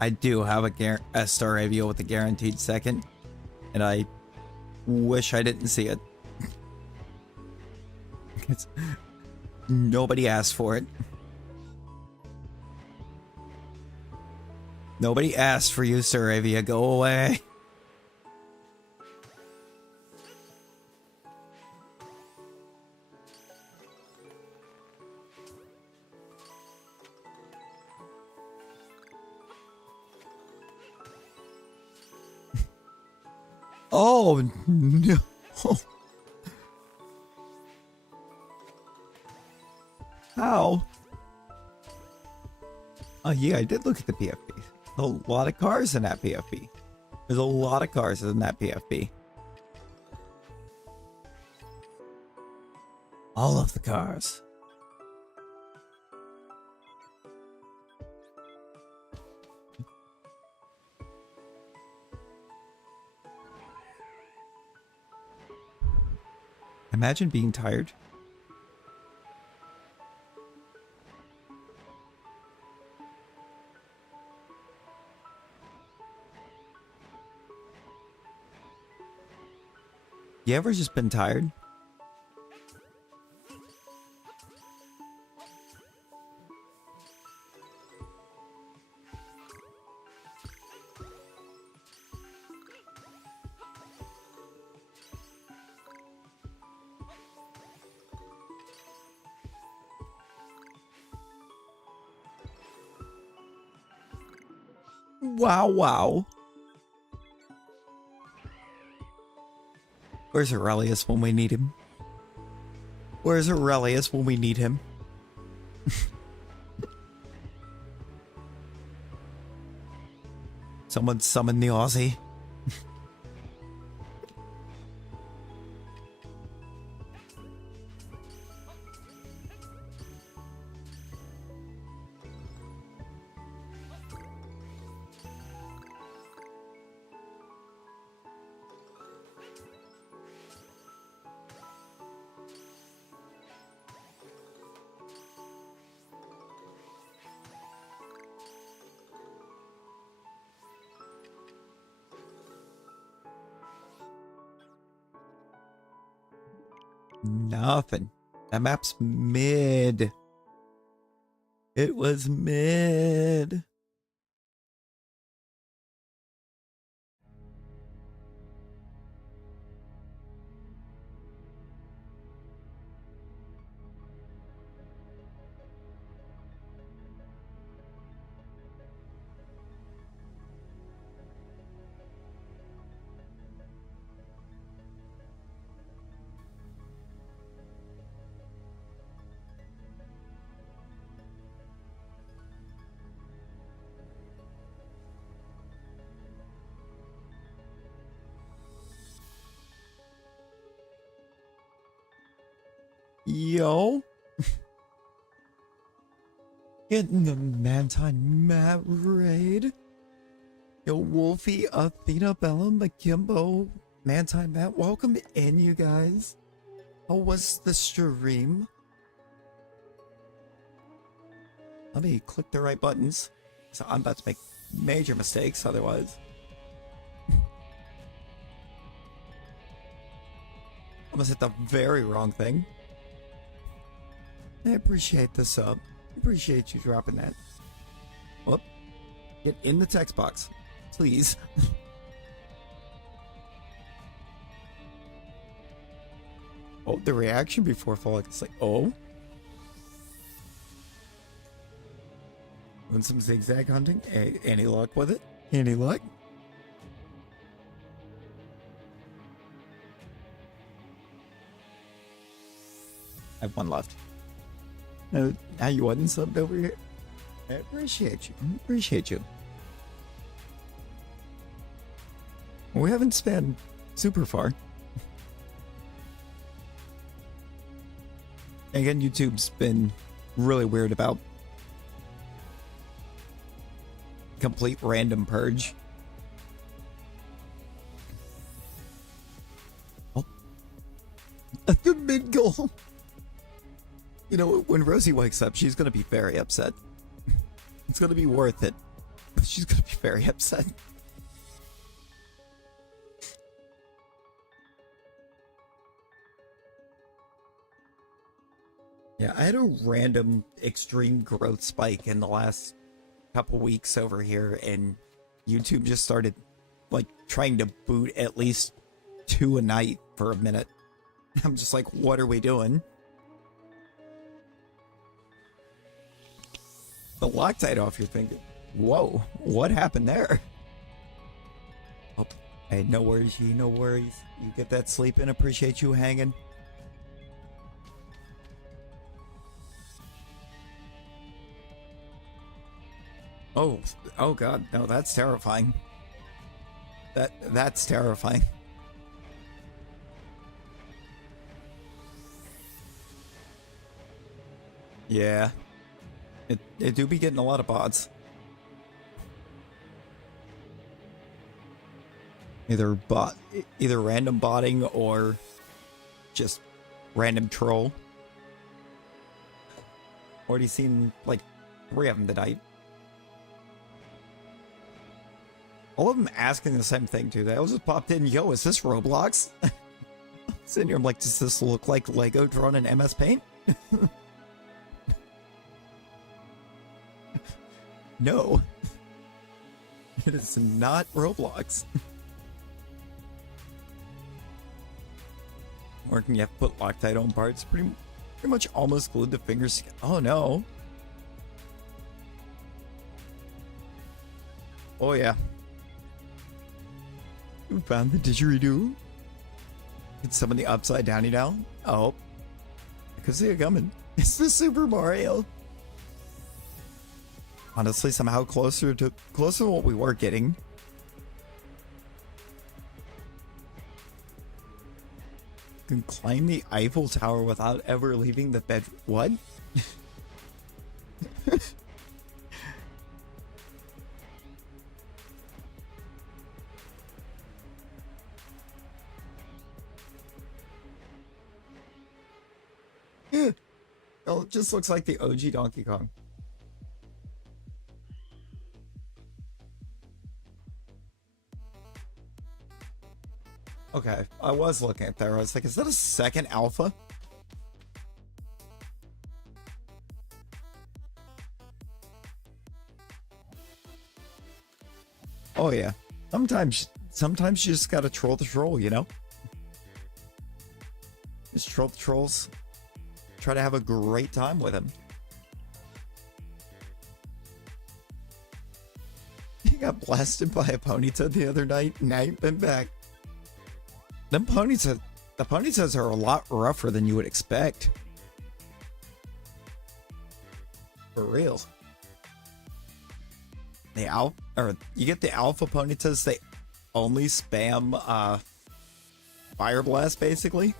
I do have a star review with a guaranteed second, and I wish I didn't see it. Nobody asked for it. Nobody asked for you, Staravia. Go away. Oh, no. How? Oh, yeah, I did look at the PFP. A lot of cars in that PFP. There's a lot of cars in that PFP. All of the cars. Imagine being tired. You ever just been tired? Wow, wow. Where's Aurelius when we need him? Where's Aurelius when we need him? Someone summon the Aussie. Nothing. That map's mid. It was mid. Yo. Getting the Mantine Matt raid. Yo, Wolfie, Athena, Bella, Makimbo, Mantine Matt, welcome in, you guys. How was the stream? Let me click the right buttons. So I'm about to make major mistakes otherwise. Almost hit the very wrong thing. I appreciate the sub. Appreciate you dropping that. Whoop. Get in the text box, please. Oh, the reaction before falling. It's like, oh. Doing some zigzag hunting. Any luck with it? Any luck? I have one left. No, now you wasn't subbed over here. I appreciate you. Appreciate you. We haven't spanned super far. Again, YouTube's been really weird about complete random purge. Oh. The mid goal. You know, when Rosie wakes up, she's going to be very upset. It's going to be worth it, but she's going to be very upset. Yeah, I had a random extreme growth spike in the last couple weeks over here, and YouTube just started, like, trying to boot at least 2 a night for a minute. I'm just like, what are we doing? The Loctite off, you're thinking, whoa, what happened there? Oh, hey, no worries, no worries. You get that sleep in, appreciate you hanging. Oh god, no, that's terrifying. That's terrifying. Yeah. It do be getting a lot of bots. Either random botting or just random troll. Already seen like 3 of them tonight. All of them asking the same thing too. They all just popped in, yo, is this Roblox? Sitting here, I'm like, does this look like Lego drawn in MS Paint? No. It is not Roblox. Or can you have to put Loctite on parts? Pretty much almost glued the fingers. Oh no. Oh yeah. You found the didgeridoo? Can summon the upside downy now? Oh. I could see it coming. It's the Super Mario. Honestly, somehow closer to what we were getting. You can climb the Eiffel Tower without ever leaving the bed. What? Oh, it just looks like the OG Donkey Kong. Okay, I was looking at there. I was like, is that a second alpha? Oh yeah. Sometimes you just gotta troll the troll, you know? Just troll the trolls. Try to have a great time with him. He got blasted by a Ponyta the other night. Now you've been back. The Ponytas are a lot rougher than you would expect. For real. You get the alpha Ponytas, they only spam Fire Blast basically.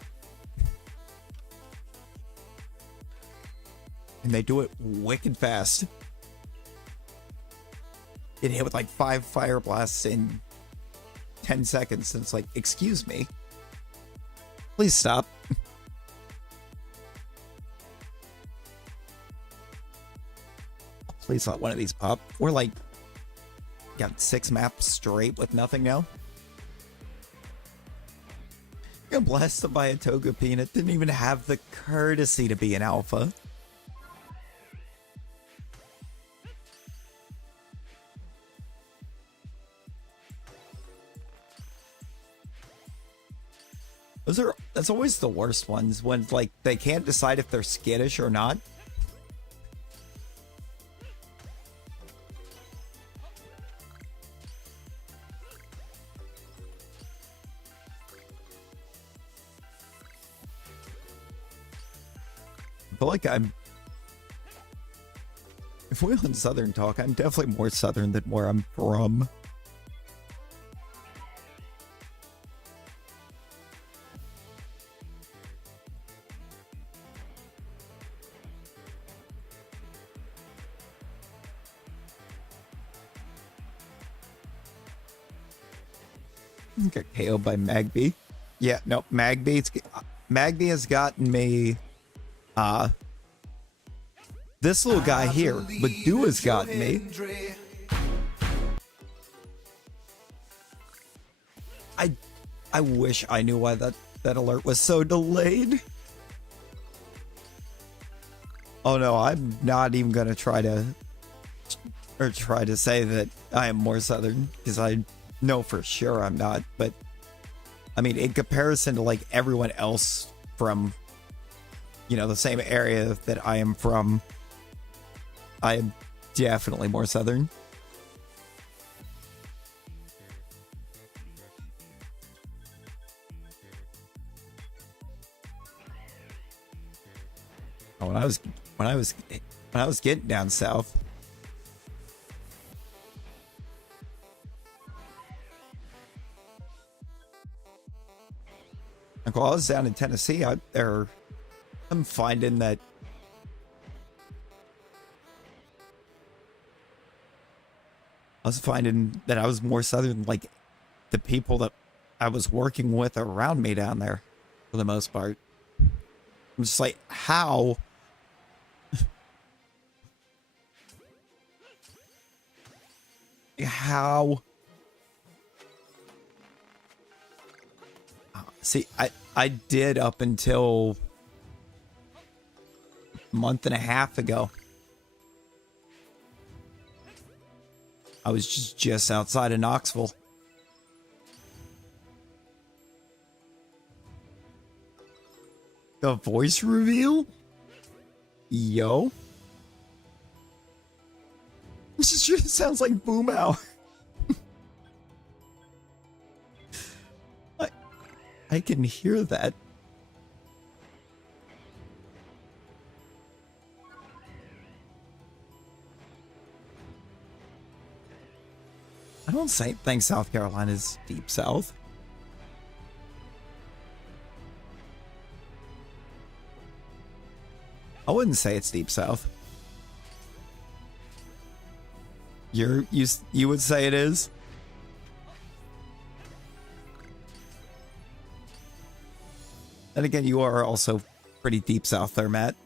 And they do it wicked fast. Get hit with like 5 Fire Blasts in 10 seconds. And it's like, excuse me. Please stop. Please let one of these pop. We're like, got 6 maps straight with nothing now. Got blasted by a Togepi and it didn't even have the courtesy to be an alpha. That's always the worst ones when like they can't decide if they're skittish or not. I feel like if we're on Southern talk, I'm definitely more Southern than where I'm from. Got KO'd by Magby. Yeah, no, Magby has gotten me. This little guy here, Badu has gotten me. I wish I knew why that alert was so delayed. Oh no, I'm not even gonna try to say that I am more Southern because I know for sure I'm not. But I mean, in comparison to like everyone else from, you know, the same area that I am from, I am definitely more Southern. When I was getting down south, like while I was down in Tennessee, I'm finding that I was more Southern than like the people that I was working with around me down there for the most part. I'm just like, how? How? See, I did up until a month and a half ago. I was just outside of Knoxville. The voice reveal? Yo. This just sounds like Boom Ow. I can hear that. I don't think South Carolina is deep south. I wouldn't say it's deep south. You would say it is? And again, you are also pretty deep south there, Matt.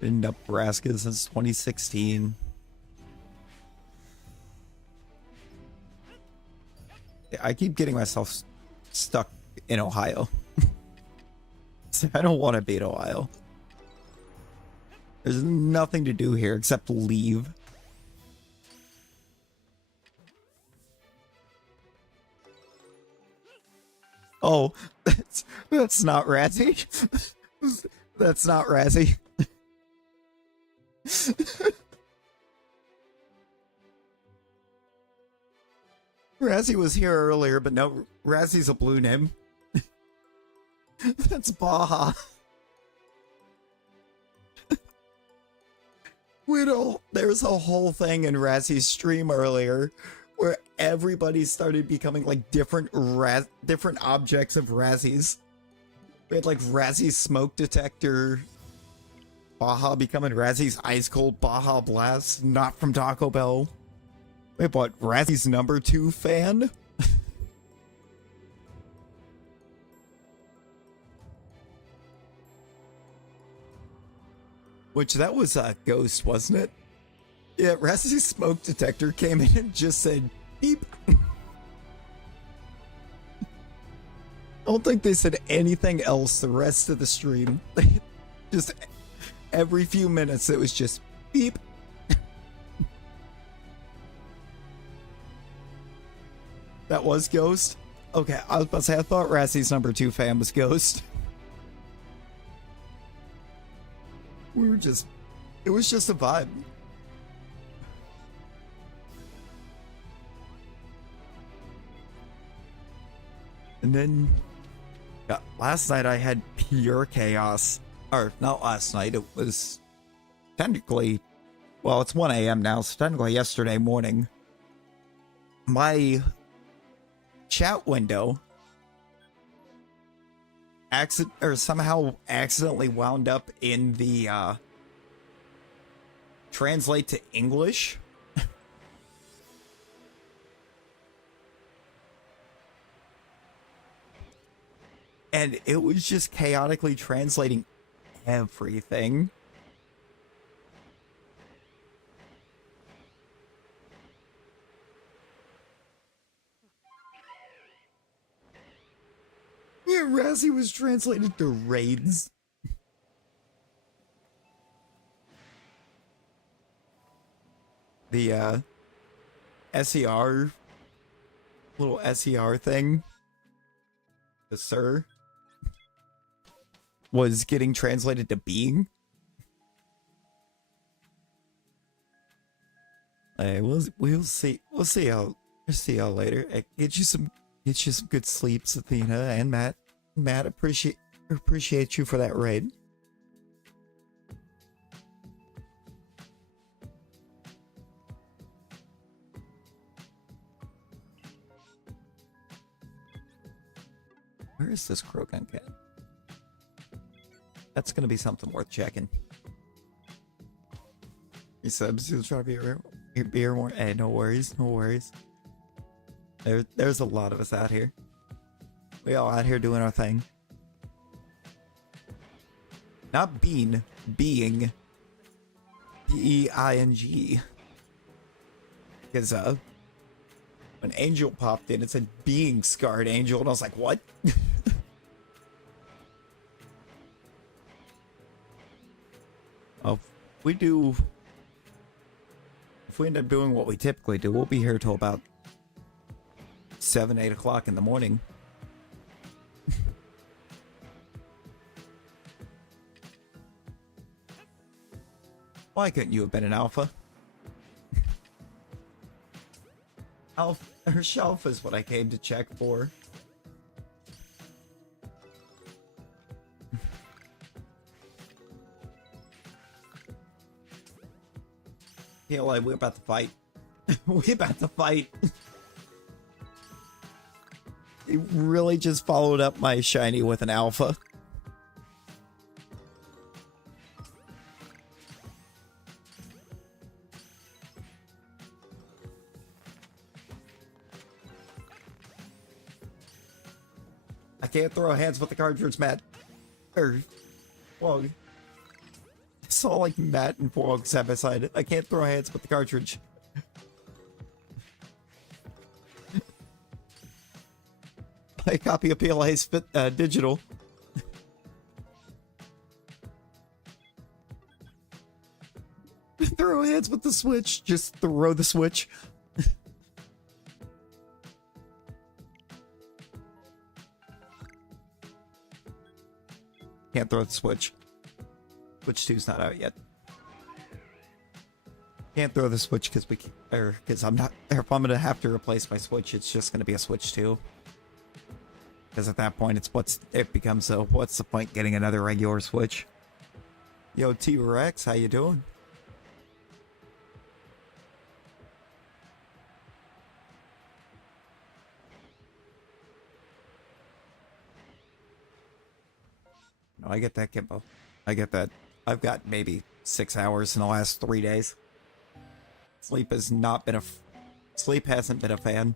In Nebraska since 2016. I keep getting myself stuck in Ohio. I don't want to beat Ohio. There's nothing to do here except leave. Oh, that's not Razzie. That's not Razzie. Razzie was here earlier, but no, Razzie's a blue name. That's Baja. There's a whole thing in Razzie's stream earlier where everybody started becoming like different objects of Razzie's. We had like Razzie's smoke detector, Baja becoming Razzie's ice cold Baja Blast, not from Taco Bell. Wait, what? Razzie's #2 fan? Which, that was a ghost, wasn't it? Yeah, Razzie's smoke detector came in and just said, beep. I don't think they said anything else the rest of the stream. Just every few minutes, it was just beep. That was Ghost? Okay, I was about to say, I thought Razzie's #2 fan was Ghost. It was just a vibe. And then, last night I had pure chaos. Or, not last night, it was technically, well, it's 1 a.m. now, so technically yesterday morning. My chat window somehow accidentally wound up in the translate to English. And it was just chaotically translating everything. Yeah, Razzie was translated to raids. The SER, little SER thing, the sir, was getting translated to being. Hey, we'll see how later. Get you some good sleeps, Athena and Matt. Matt, appreciate you for that raid. Where is this Krogan cat? That's gonna be something worth checking. He subs, he'll try to be more. Hey, no worries, no worries. There's a lot of us out here. We all out here doing our thing. Not being. Being. B-E-I-N-G. Because, when Angel popped in, it said being scarred Angel, and I was like, what? Oh, if we end up doing what we typically do, we'll be here till about 7, 8 o'clock in the morning. Why couldn't you have been an alpha? Alpha or Shalpha is what I came to check for. Yeah, like, we're about to fight. We're about to fight. It really just followed up my shiny with an alpha. I can't throw hands with the cartridge, Matt. Or, well, I saw like Matt and Wog side by side. I can't throw hands with the cartridge. Buy a copy of PLA's digital. Throw hands with the Switch. Just throw the Switch. Can't throw the Switch. Switch 2's not out yet. Can't throw the Switch because I'm not. If I'm gonna have to replace my Switch, it's just gonna be a Switch 2. Because at that point, it becomes a what's the point getting another regular Switch? Yo, T-Rex, how you doing? No, I get that, Kimbo. I get that. I've got maybe 6 hours in the last 3 days. Sleep hasn't been a fan.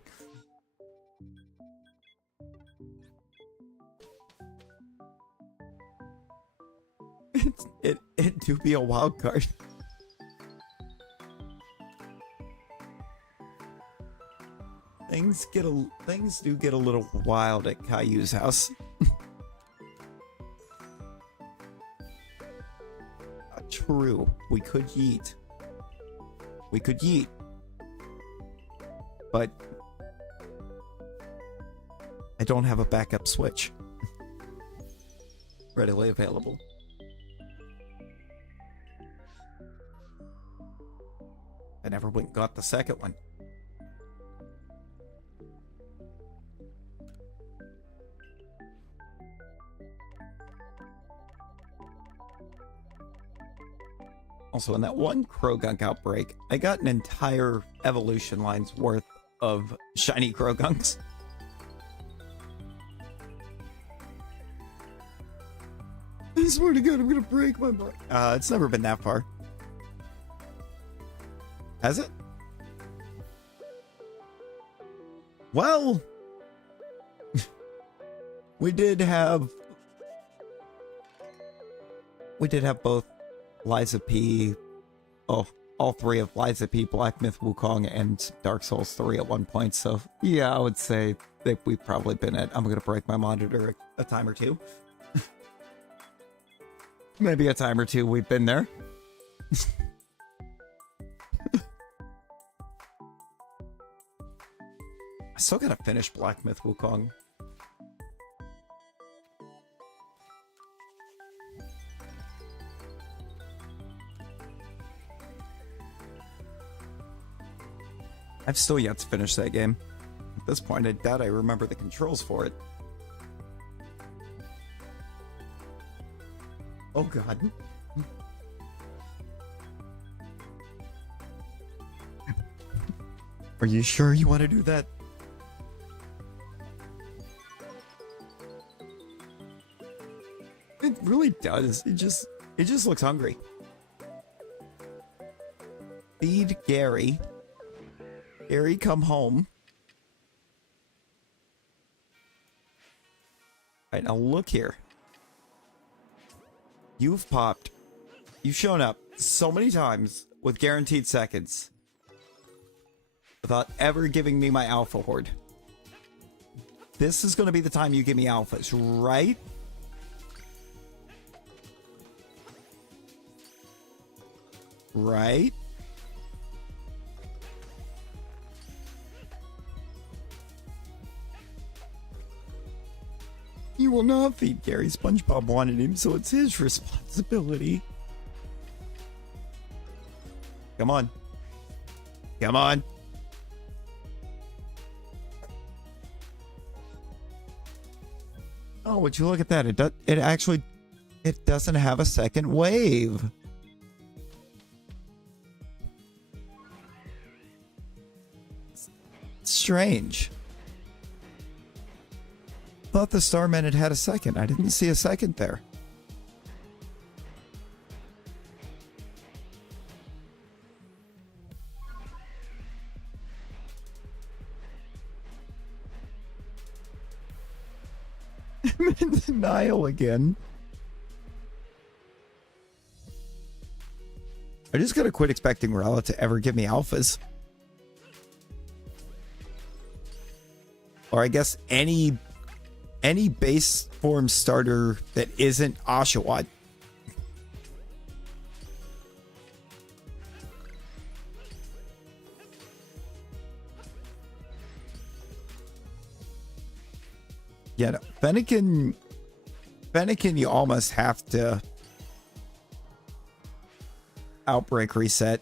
It do be a wild card. Things do get a little wild at Caillou's house. True. We could yeet. But I don't have a backup Switch readily available. I never went and got the second one. Also, in that one Krogunk outbreak, I got an entire evolution line's worth of shiny Krogunks. I swear to God, I'm gonna break my butt. It's never been that far. Has it? Well, we did have both Liza P. Oh, all three of Liza P, Black Myth Wukong, and Dark Souls 3 at one point. So yeah, I would say that we've probably been at. I'm gonna break my monitor a time or two. Maybe a time or two we've been there. I still gotta finish Black Myth Wukong. I've still yet to finish that game. At this point, I doubt I remember the controls for it. Oh God. Are you sure you want to do that? It really does. It just looks hungry. Feed Gary. Gary, come home. Alright, now look here. You've shown up so many times with guaranteed seconds without ever giving me my alpha horde. This is going to be the time you give me alphas, right? Right? You will not feed Gary. SpongeBob wanted him, so it's his responsibility. Come on. Come on. Oh, would you look at that? It doesn't have a second wave. Strange. Thought the Starman had a second. I didn't see a second there. I'm in denial again. I just gotta quit expecting Rella to ever give me alphas. Or I guess any base form starter that isn't Oshawott. Yeah, no, Fennekin, you almost have to Outbreak reset.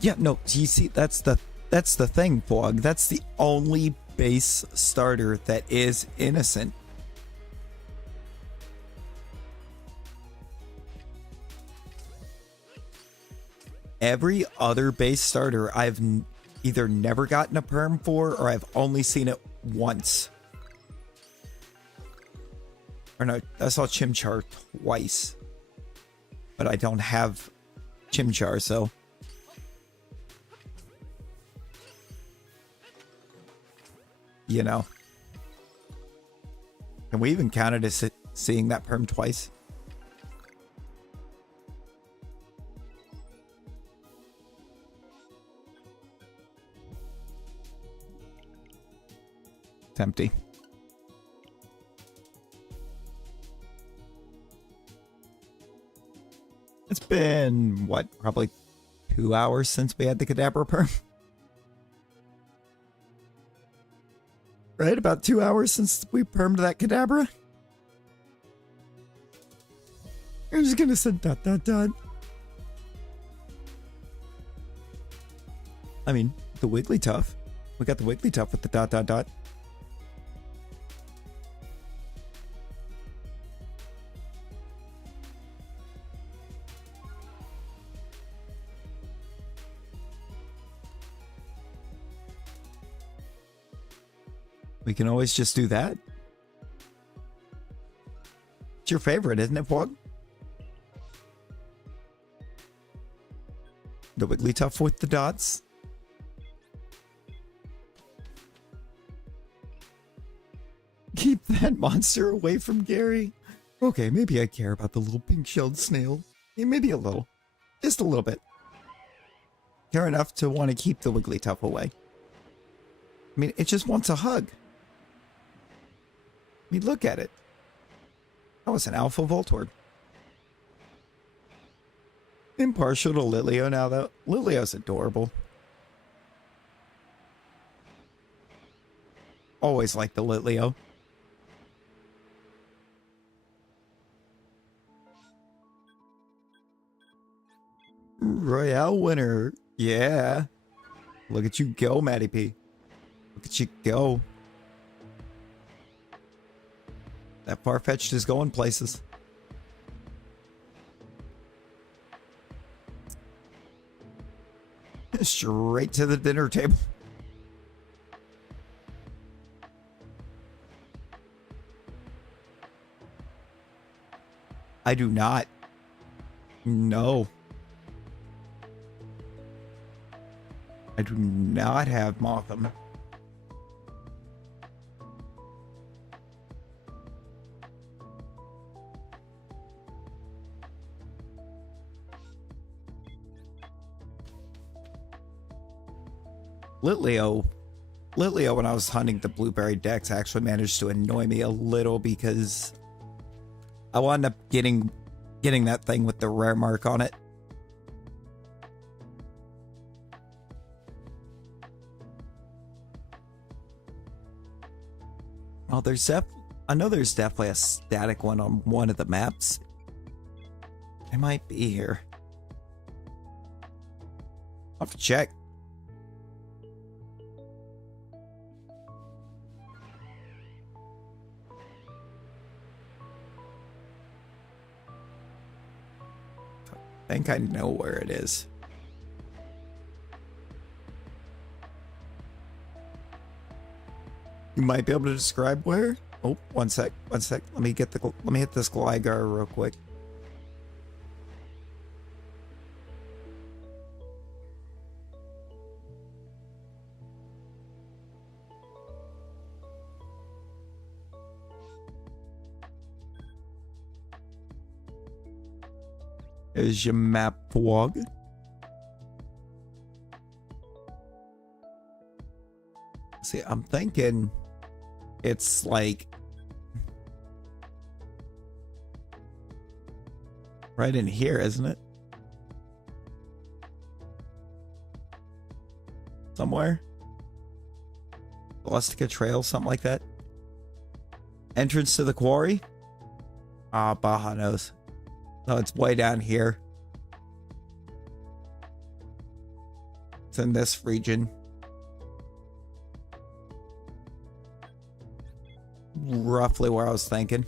Yeah, no, you see, that's the thing, Fog. That's the only base starter that is innocent. Every other base starter I've either never gotten a perm for, or I've only seen it once. Or no, I saw Chimchar twice. But I don't have Chimchar, so... You know. Can we even count it as seeing that perm twice? It's empty. It's been, what, probably 2 hours since we had the Kadabra perm? Right? About 2 hours since we permed that Kadabra? I'm just gonna say ... I mean, the Wigglytuff. We got the Wigglytuff with the ... We can always just do that. It's your favorite, isn't it, Pog? The Wigglytuff with the dots. Keep that monster away from Gary. Okay, maybe I care about the little pink-shelled snail. Yeah, maybe a little. Just a little bit. Care enough to want to keep the Wigglytuff away. I mean, it just wants a hug. I mean, look at it. That was an alpha Voltorb. Impartial to Litleo now, though. Litleo's adorable. Always liked the Litleo. Royale winner. Yeah. Look at you go, Matty P. Look at you go. That Farfetch'd is going places. Straight to the dinner table. I do not. No. I do not have Motham. Litleo, when I was hunting the blueberry decks, actually managed to annoy me a little because I wound up getting getting that thing with the rare mark on it. Oh, I know there's definitely a static one on one of the maps. It might be here. I'll have to check. I think I know where it is. You might be able to describe where? Oh, one sec. Let me hit this Gligar real quick. There's your map vlog. See, I'm thinking it's like right in here, isn't it? Somewhere? Celestica Trail, something like that. Entrance to the quarry? Ah, Baja knows. No, it's way down here. It's in this region. Roughly where I was thinking.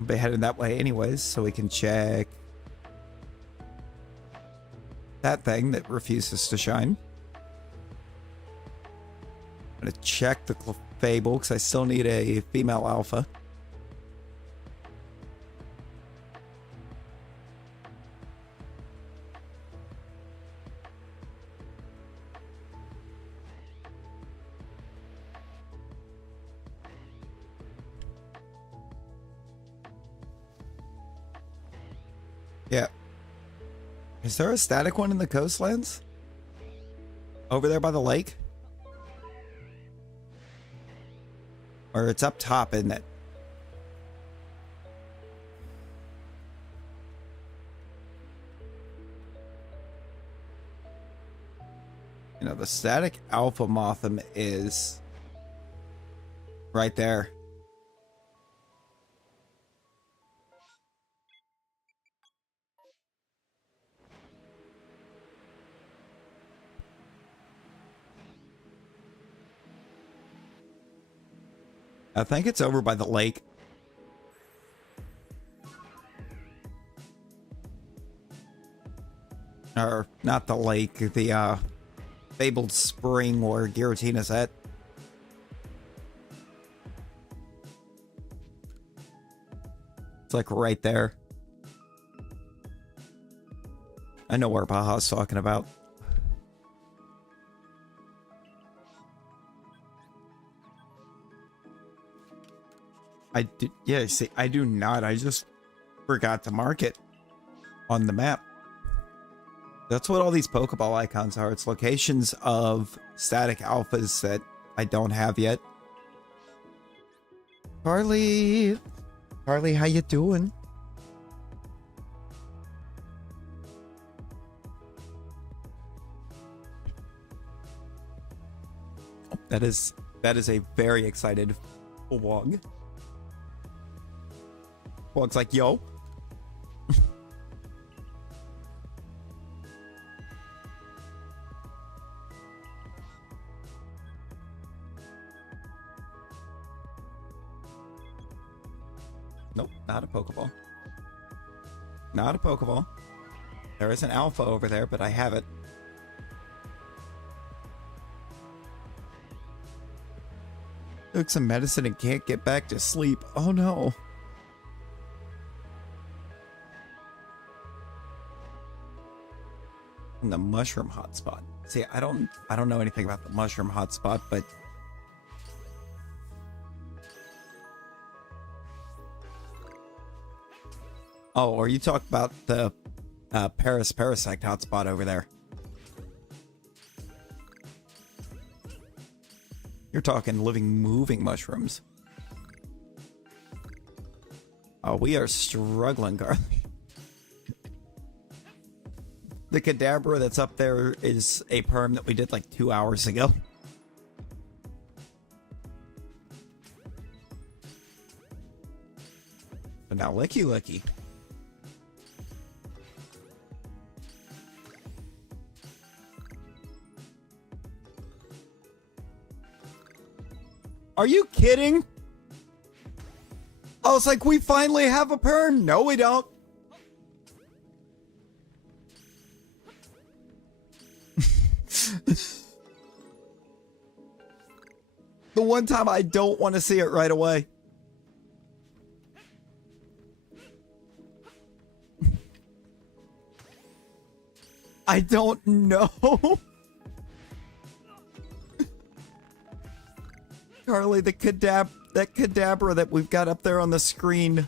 I'll be heading that way anyways, so we can check that thing that refuses to shine. I'm gonna check the Fable because I still need a female alpha. Yeah. Is there a static one in the coastlands? Over there by the lake? Or it's up top, isn't it? You know, the static alpha Motham is right there. I think it's over by the lake. Or not the lake, the fabled spring where Giratina's at. It's like right there. I know where Baja's talking about. Yeah, see, I do not. I just forgot to mark it on the map. That's what all these Pokeball icons are. It's locations of static alphas that I don't have yet. Carly, how you doing? That is a very excited vlog. Vlog's like, yo. Nope, not a Pokeball. Not a Pokeball. There is an alpha over there, but I have it. Took some medicine and can't get back to sleep. Oh no. In the mushroom hotspot. See, I don't know anything about the mushroom hotspot, but oh, or you talk about the Paris Parasect hotspot over there. You're talking living, moving mushrooms. Oh, we are struggling, Carly. The Kadabra that's up there is a perm that we did like 2 hours ago. But now Licky Licky. Are you kidding? I was like, we finally have a perm. No, we don't. The one time I don't want to see it right away. I don't know. Carly, that Kadabra that we've got up there on the screen,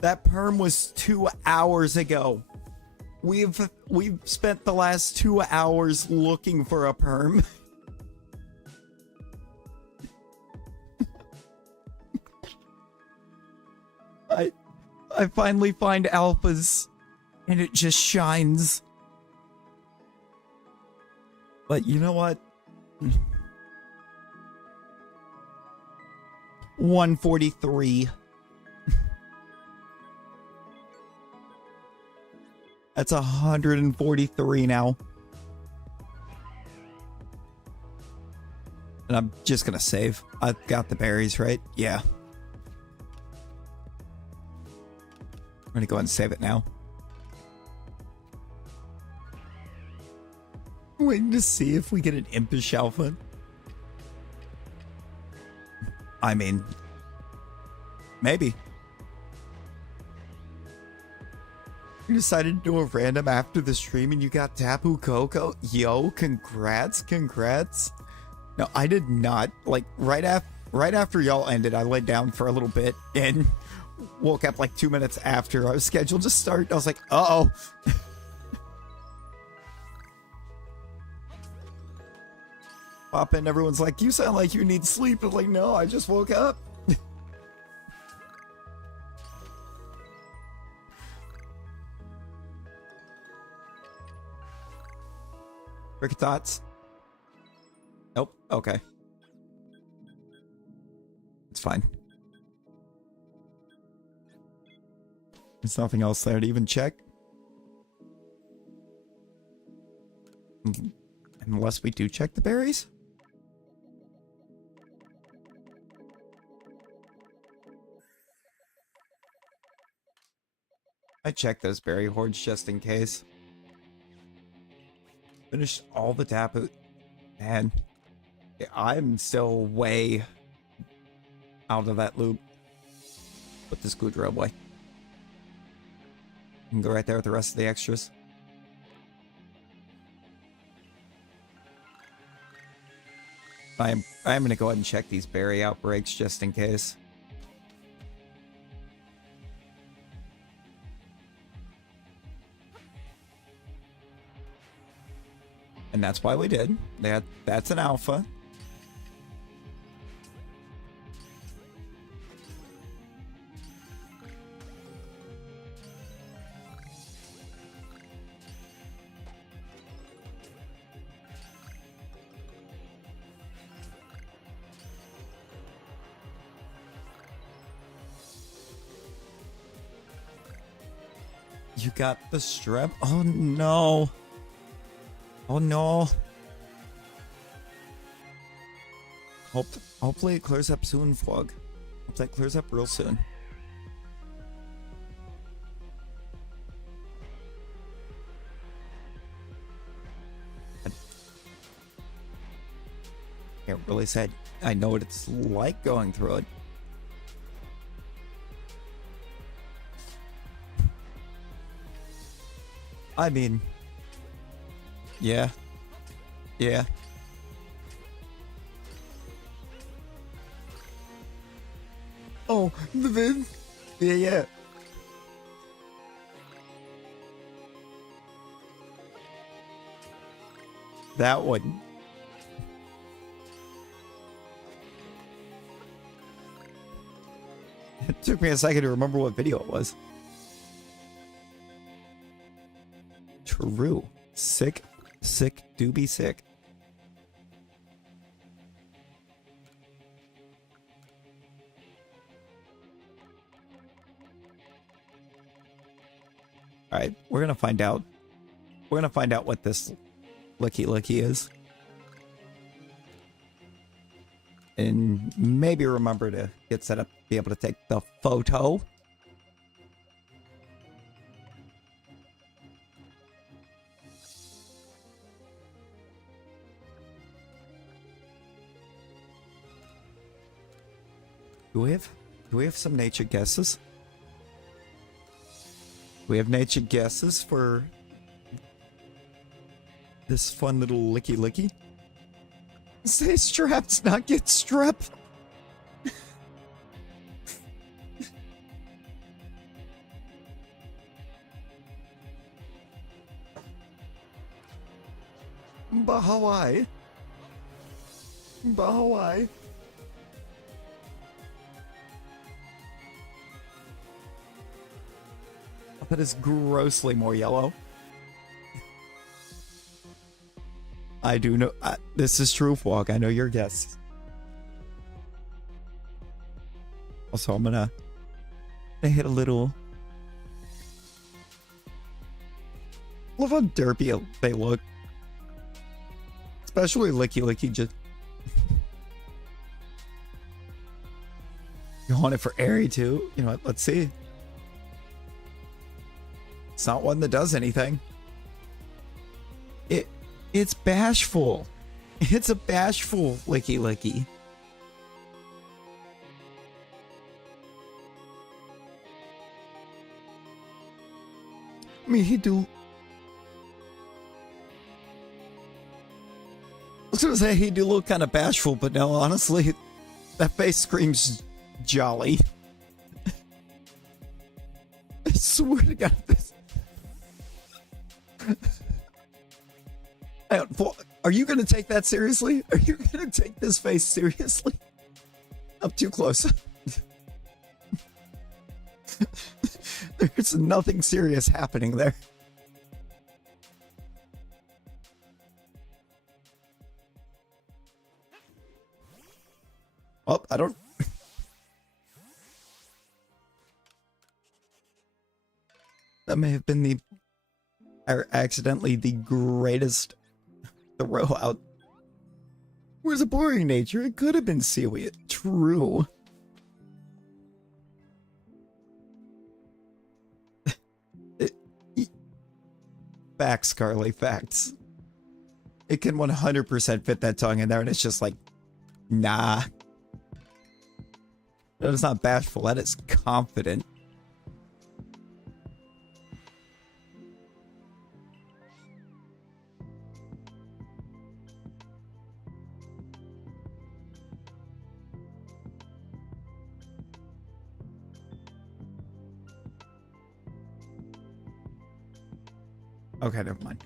that perm was 2 hours ago. We've spent the last 2 hours looking for a perm. I finally find alphas and it just shines. But you know what? 143. That's 143 now. And I'm just gonna save. I've got the berries, right? Yeah. I'm gonna go ahead and save it now. Waiting to see if we get an Impish Shalpha. I mean, maybe. You decided to do a random after the stream and you got Tapu Koko? Yo, congrats. No, I did not. Like, right after y'all ended, I laid down for a little bit and woke up like 2 minutes after I was scheduled to start. I was like, uh-oh. Pop in, everyone's like, you sound like you need sleep. I'm like, no, I just woke up. Cricket thoughts? Nope. Okay. It's fine. There's nothing else there to even check. Unless we do check the berries? I checked those berry hordes just in case. Finished all the Tapu. Man, I'm still way out of that loop. Put this Goodra away. You can go right there with the rest of the extras. I am going to go ahead and check these berry outbreaks just in case. And that's why we did. That's an alpha. You got the strep? Oh no. Oh no. Hopefully it clears up soon, Flug. Hope that clears up real soon. I can't really say I know what it's like going through it. I mean, yeah. Oh, the vid. Yeah. That one. Took me a second to remember what video it was. True. Sick. Sick. Do be sick. Alright, we're gonna find out. We're gonna find out what this Licky is. And maybe remember to get set up to be able to take the photo. Do we have some nature guesses? We have nature guesses for this fun little Licky. Say straps, not get strep. Bahawai. Bahawai. That is grossly more yellow. I do know. This is true, Walk. I know your guess. Also, I'm gonna hit a little. Love how derpy they look. Especially Licky just. You want it for Airy too? You know what? Let's see. It's not one that does anything. It's bashful. It's a bashful Licky. I mean, he do. I was gonna say he do look kind of bashful, but no, honestly, that face screams jolly. I swear to God, this. Are you going to take that seriously? Are you going to take this face seriously? Up too close. There's nothing serious happening there. Oh, I don't... That may have been the... accidentally the greatest throw out. Where's a boring nature? It could have been seaweed. True. Facts, Carly, facts. It can 100% fit that tongue in there, and it's just like, nah. That is not bashful, that is confident. Okay, never mind.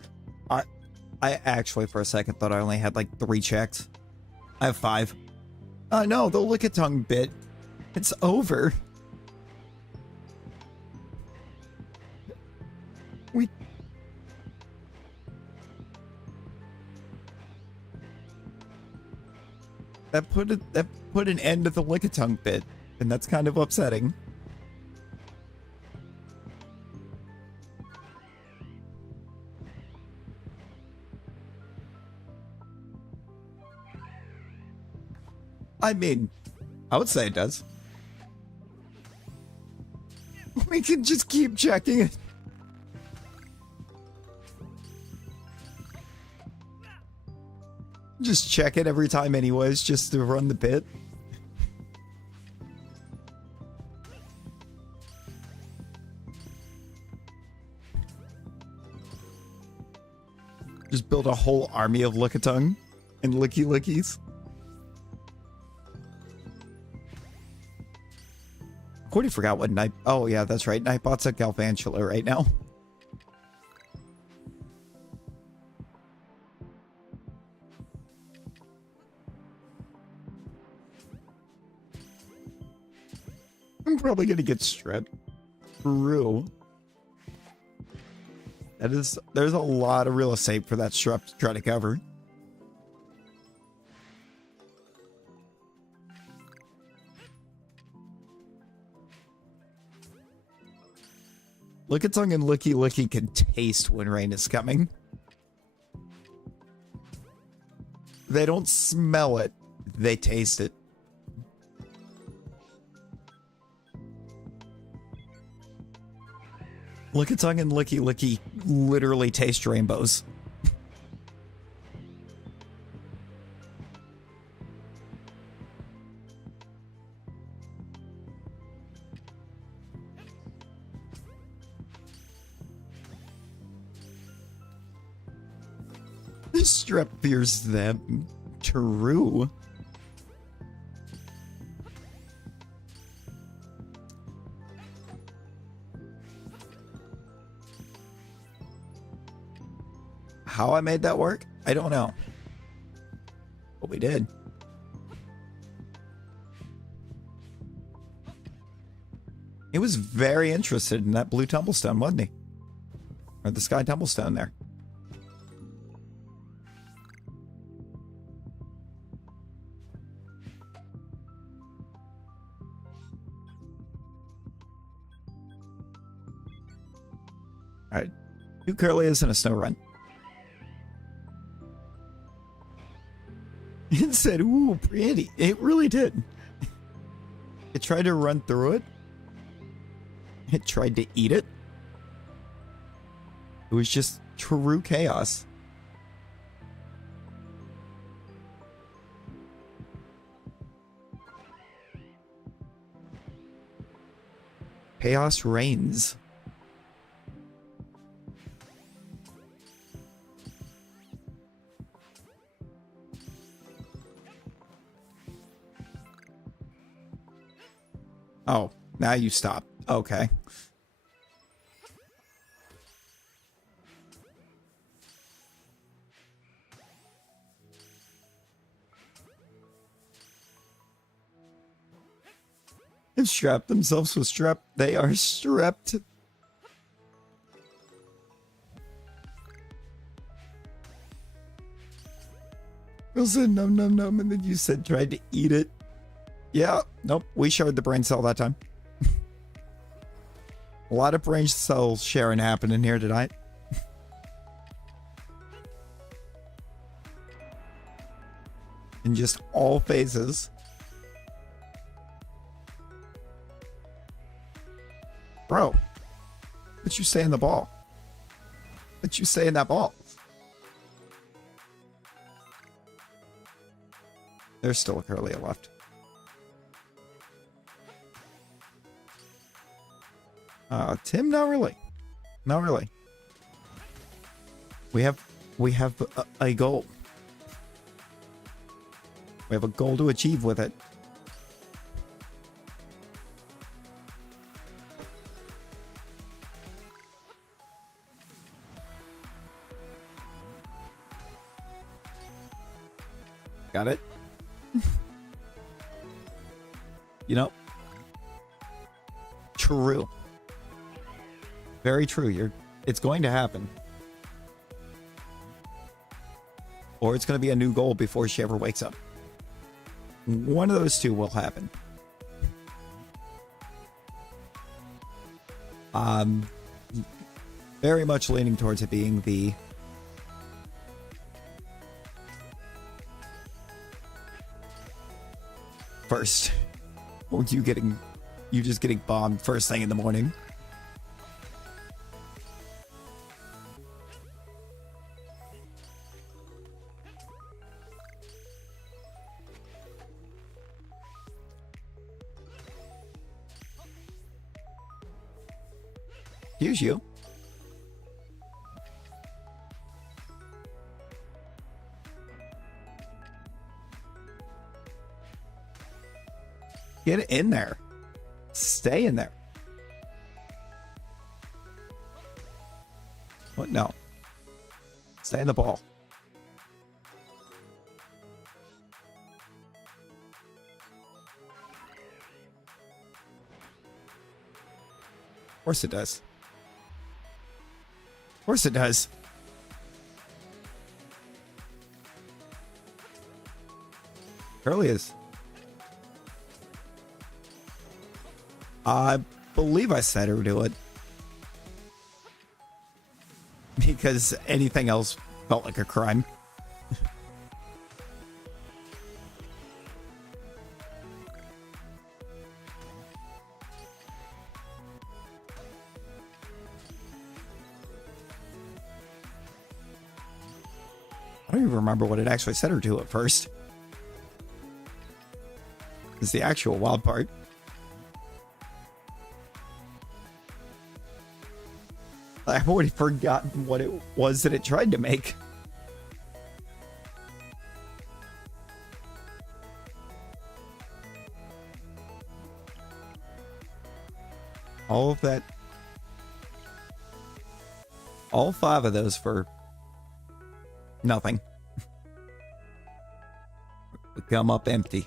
I actually, for a second, thought I only had like 3 checks. I have 5. No, the Lickitung bit. It's over. That put an end to the Lickitung bit, and that's kind of upsetting. I mean, I would say it does. We can just keep checking it. Just check it every time anyways, just to run the bit. Just build a whole army of Lickitung and Lickies. I already forgot what Night... Oh, yeah, that's right. Nightbot's a Galvantula right now. I'm probably gonna get stripped. True. There's a lot of real estate for that strip to try to cover. Look at Tongue and Looky can taste when rain is coming. They don't smell it, they taste it. Look at Tongue and Looky literally taste rainbows. Strep fears them. True. How I made that work? I don't know. But we did. He was very interested in that blue tumblestone, wasn't he? Or the sky tumblestone there. Alright. 2 Curlias and a snow run. It said, ooh, pretty. It really did. It tried to run through it. It tried to eat it. It was just true chaos. Chaos reigns. Oh, now you stop. Okay. They've strapped themselves with strep. They are strepped. Will said num num num, and then you said tried to eat it. Yeah, nope, we shared the brain cell that time. A lot of brain cell sharing happening here tonight. In just all phases. Bro, what you say in the ball? What you say in that ball? There's still a Curlia left. Tim, not really. Not really. We have a goal. We have a goal to achieve with it. Got it? You know? True. Very true. It's going to happen. Or it's going to be a new goal before she ever wakes up. One of those two will happen. Very much leaning towards it being the first. Or you just getting bombed first thing in the morning. Excuse you. Get in there. Stay in there. What? No. Stay in the ball. course it does. Of course it does. Surely is. I believe I said her do it. Because anything else felt like a crime. I don't even remember what it actually said her to at first. Is the actual wild part. I've already forgotten what it was that it tried to make. All of that. All 5 of those for nothing. We come up empty.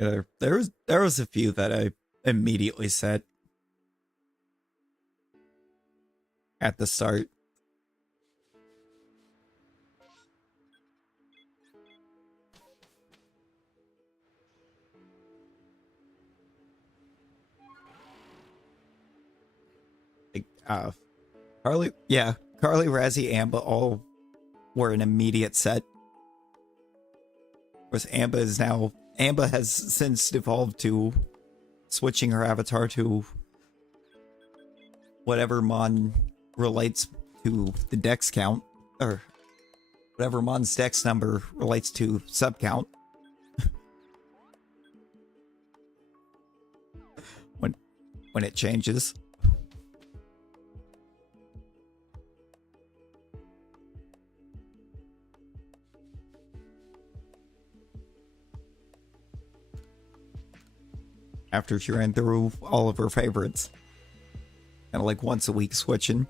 There was a few that I immediately said at the start. Like, Carly, Razzie, Amba all were an immediate set. Of course, Amba has since evolved to switching her avatar to whatever Mon relates to the dex count, or whatever Mon's dex number relates to sub count. when it changes. After she ran through all of her favorites. Kind of like once a week switching.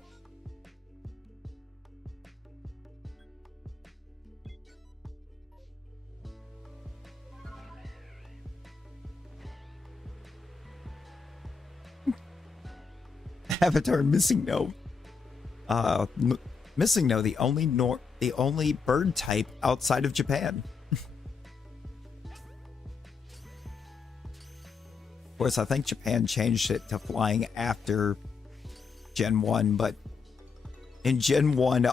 Avatar Missing No. Missing No, the only bird type outside of Japan. Of course, I think Japan changed it to flying after Gen 1, but in Gen 1,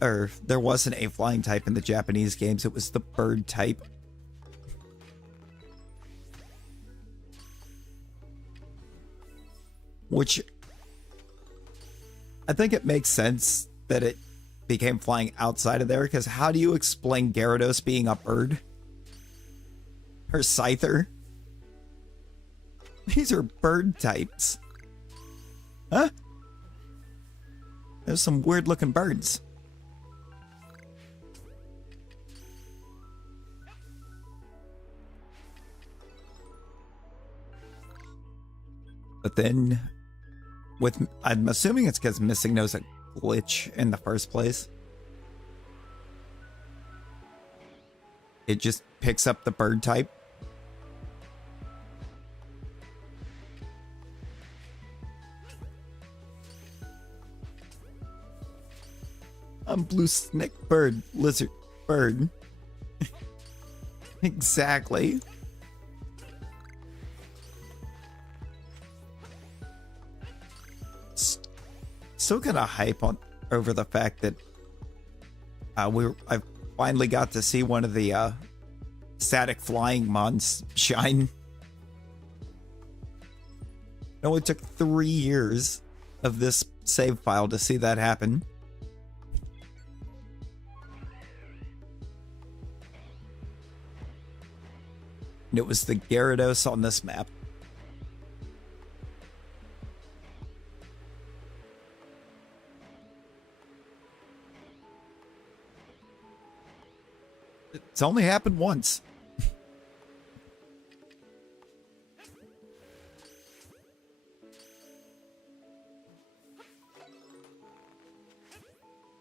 there wasn't a flying type in the Japanese games. It was the bird type. Which I think it makes sense that it became flying outside of there, because how do you explain Gyarados being a bird? Or Scyther? These are bird types. Huh? There's some weird looking birds. But then, I'm assuming it's because Missing No's a glitch in the first place. It just picks up the bird type. I'm blue snake bird, lizard bird. Exactly. Still kind of hype over the fact that I finally got to see one of the static flying mons shine. It only took 3 years of this save file to see that happen. And it was the Gyarados on this map. It's only happened once.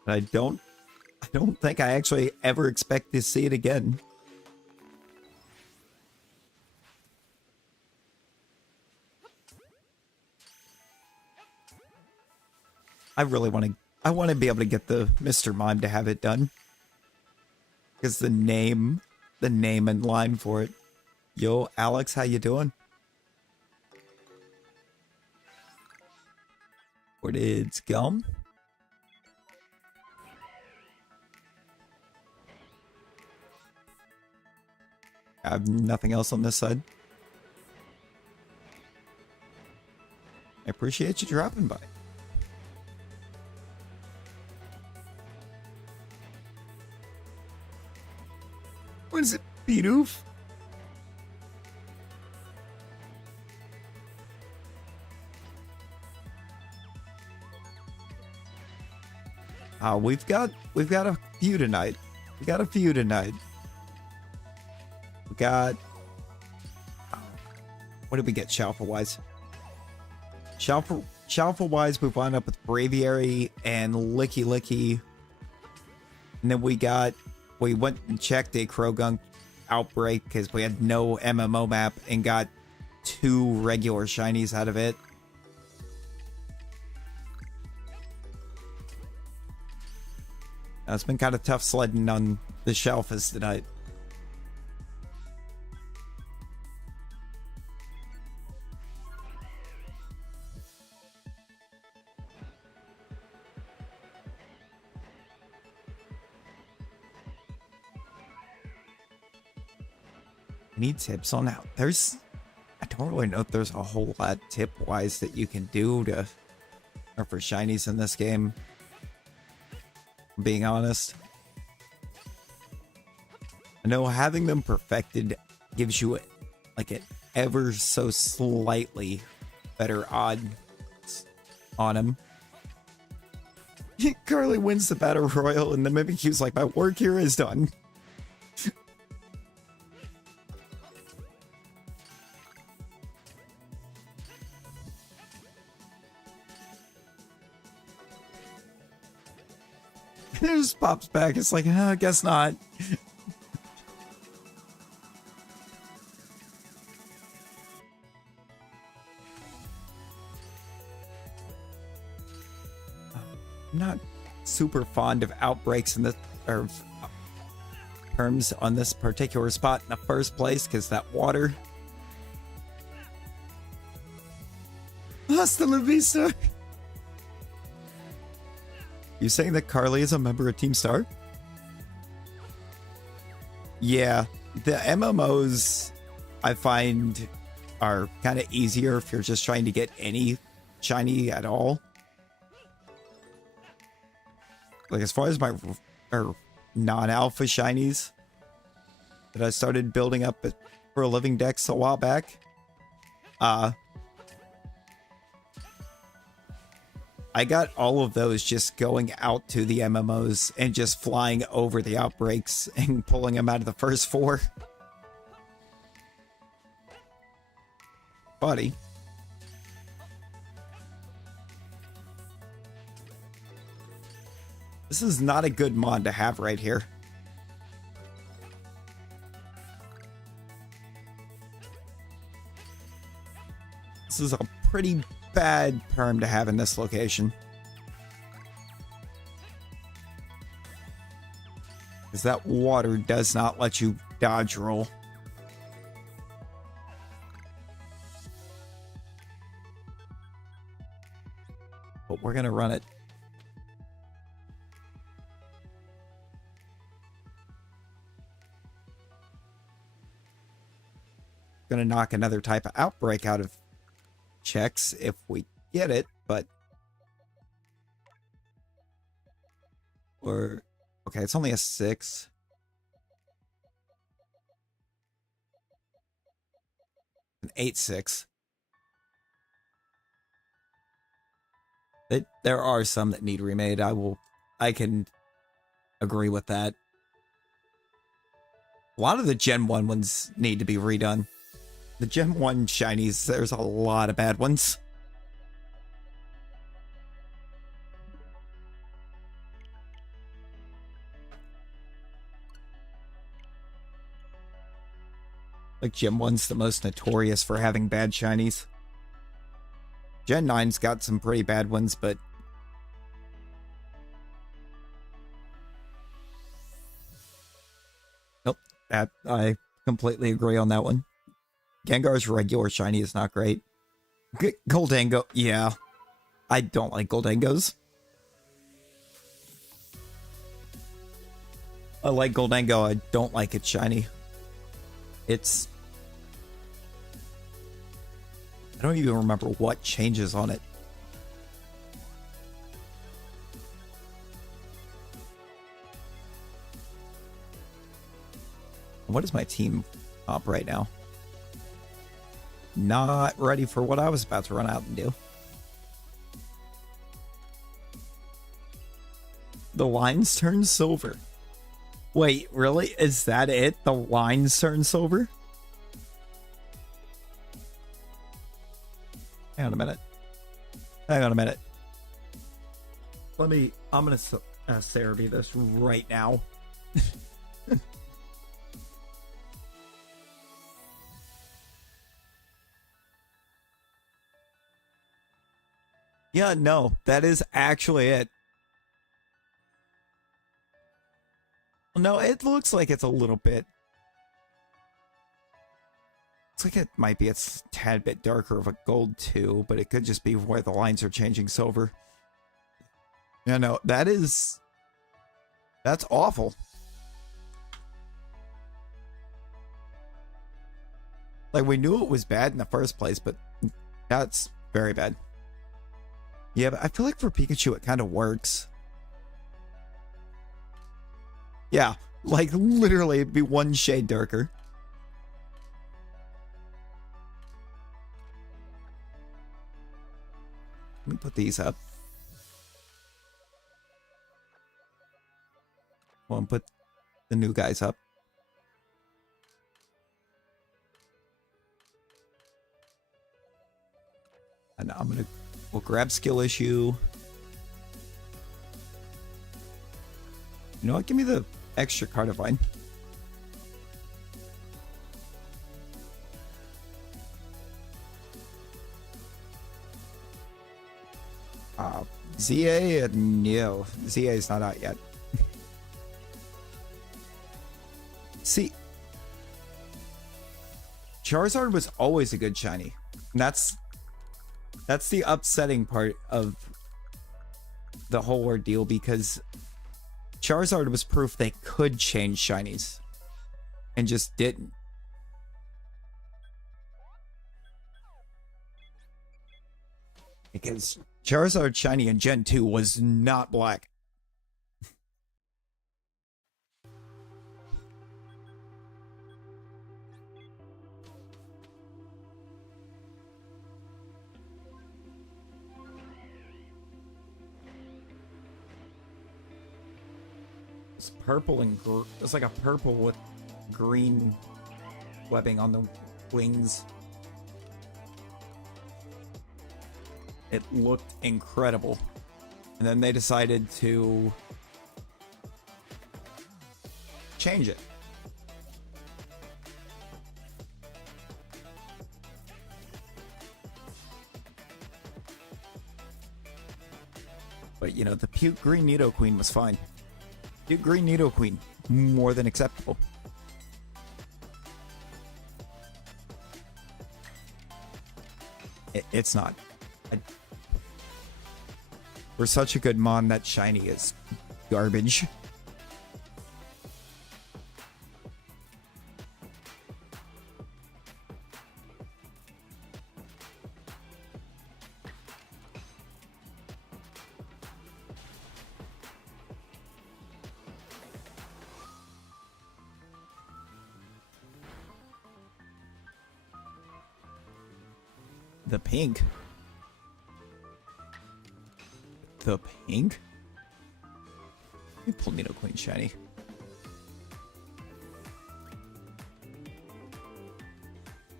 I don't think I actually ever expect to see it again. I want to be able to get the Mr. Mime to have it done. Because the name and line for it. Yo, Alex, how you doing? Where did it go? I have nothing else on this side. I appreciate you dropping by. What is it, Bidoof? We've got a few tonight. We got, what did we get Shalpha wise? Shalpha wise, we wound up with Braviary and Licky Licky. And then we went and checked a Krogunk outbreak because we had no MMO map and got 2 regular shinies out of it. It's been kind of tough sledding on the Shalphas tonight. Need tips on how I don't really know if there's a whole lot tip wise that you can do for shinies in this game. Being honest, I know having them perfected gives you like an ever so slightly better odds on them. Carly wins the battle royal and the Mimikyu's like, my work here is done. It just pops back. It's like, I guess not. I'm not super fond of outbreaks in terms on this particular spot in the first place because that water. Hasta la vista. You saying that Carly is a member of Team Star? Yeah, the MMOs I find are kind of easier if you're just trying to get any shiny at all. Like as far as my non-alpha shinies that I started building up for a living dex a while back, I got all of those just going out to the MMOs and just flying over the outbreaks and pulling them out of the first 4. Buddy. This is not a good mod to have right here. This is a pretty bad perm to have in this location. Because that water does not let you dodge roll. But we're going to run it. Going to knock another type of outbreak out of checks if we get it, but okay, it's only a 6. An 8/6. There are some that need remade. I can agree with that. A lot of the Gen 1 ones need to be redone. The Gen 1 shinies, there's a lot of bad ones. Like, Gen 1's the most notorious for having bad shinies. Gen 9's got some pretty bad ones, but... Nope, that, I completely agree on that one. Gengar's regular shiny is not great. Goldango, yeah. I don't like Goldangos. I like Goldango, I don't like its shiny. It's... I don't even remember what changes on it. What is my team up right now? Not ready for what I was about to run out and do. The lines turn silver. Wait, really? Is that it? The lines turn silver? Hang on a minute. Hang on a minute. I'm gonna Cerebi this right now. Yeah, no, that is actually it. No, it looks like it's a little bit. It's like it might be a tad bit darker of a gold too, but it could just be where the lines are changing silver. Yeah, no, that's awful. Like, we knew it was bad in the first place, but that's very bad. Yeah, but I feel like for Pikachu it kind of works. Yeah, like literally it'd be one shade darker. Let me put these up. Well, and put the new guys up. And we'll grab skill issue. You know what? Give me the extra Cardivine. ZA? No. ZA is not out yet. See, Charizard was always a good shiny. And that's the upsetting part of the whole ordeal, because Charizard was proof they could change shinies and just didn't. Because Charizard shiny in Gen 2 was not black. It's purple and it's like a purple with green webbing on the wings. It looked incredible. And then they decided to change it. But you know, the puke green Nidoqueen was fine. Puke green Nidoqueen, more than acceptable. It's not. For such a good mon, that shiny is garbage. The pink. The pink? Let me pull Nidoqueen shiny.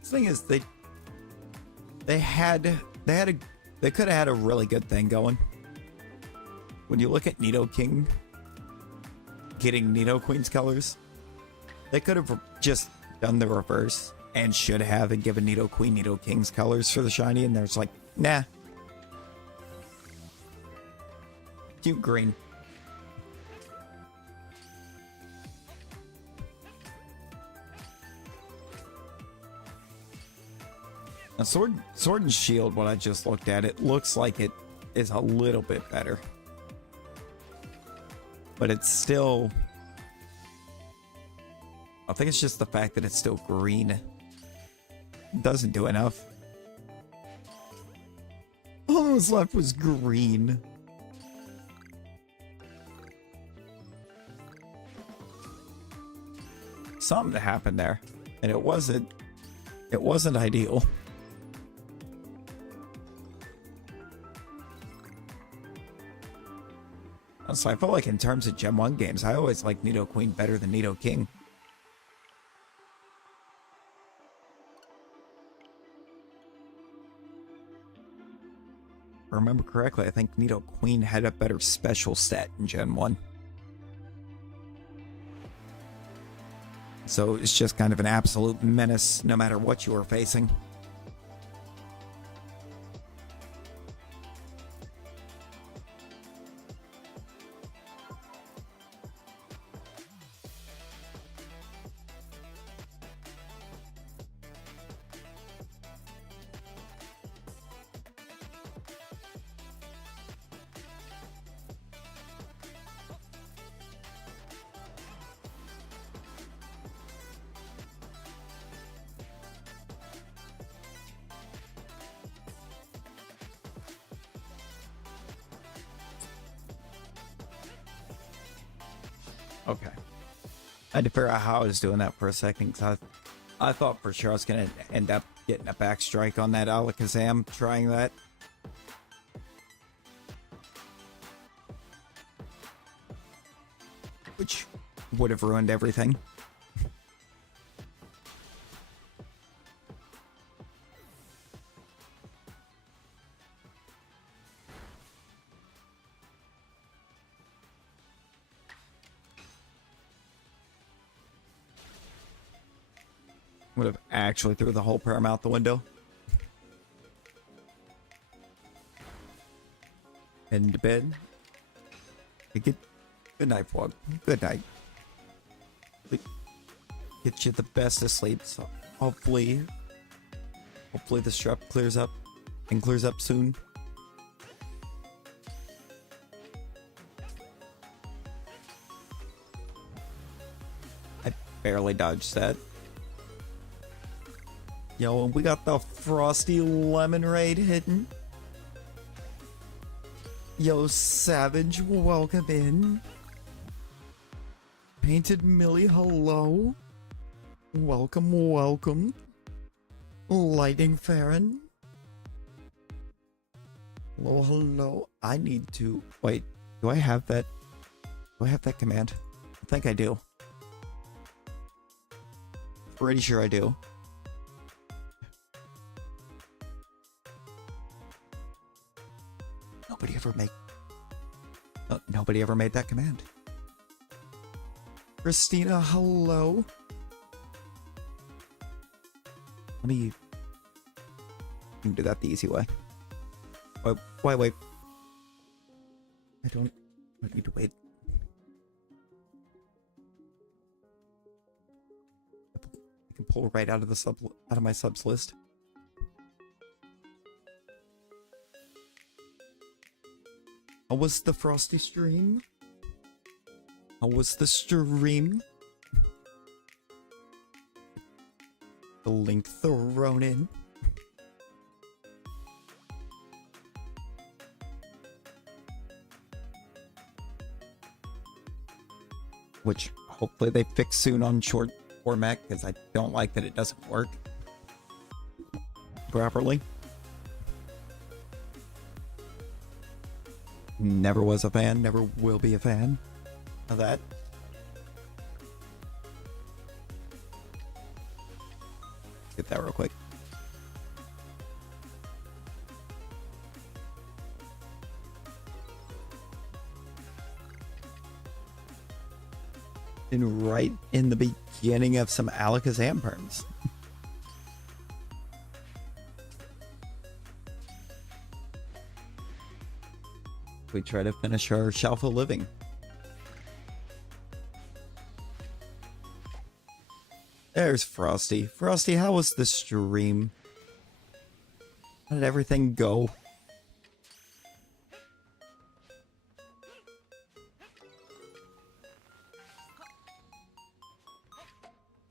The thing is, they could have had a really good thing going. When you look at Nidoking getting Nidoqueen's colors, they could have just done the reverse. and should have and given Nidoqueen Nidoking's colors for the shiny, and there's like, nah. Cute green. Now, Sword and Shield, when I just looked at it, looks like it is a little bit better. But it's still... I think it's just the fact that it's still green. It doesn't do enough. All that was left was green. Something happened there. And it wasn't ideal. So I felt like in terms of Gen 1 games, I always like Nidoqueen better than Nidoking. If I remember correctly, I think Nidoqueen had a better special stat in Gen 1. So it's just kind of an absolute menace no matter what you were facing. Okay. I had to figure out how I was doing that for a second, because I thought for sure I was going to end up getting a back strike on that Alakazam, trying that. Which would have ruined everything. Would have actually threw the whole perm out the window. Heading to bed. Good night, vlog. Good night. Get you the best of sleep. So hopefully the strep clears up and clears up soon. I barely dodged that. Yo, and we got the Frosty Lemon Raid hidden. Yo, Savage, welcome in. Painted Millie, hello. Welcome, welcome. Lighting Farron. Hello, hello. I need to... Wait, do I have that? Do I have that command? I think I do. Pretty sure I do. Nobody ever made that command. Christina, hello. Let me do that the easy way. Wait. I don't need to wait. I can pull right out of my subs list. How was the Frosty stream? How was the stream? The link thrown in. Which hopefully they fix soon on short format, because I don't like that it doesn't work properly. Never was a fan, never will be a fan of that. Get that real quick. And right in the beginning of some Alakazam perms. we try to finish our Shalpha living. There's Frosty. Frosty, how was the stream? How did everything go?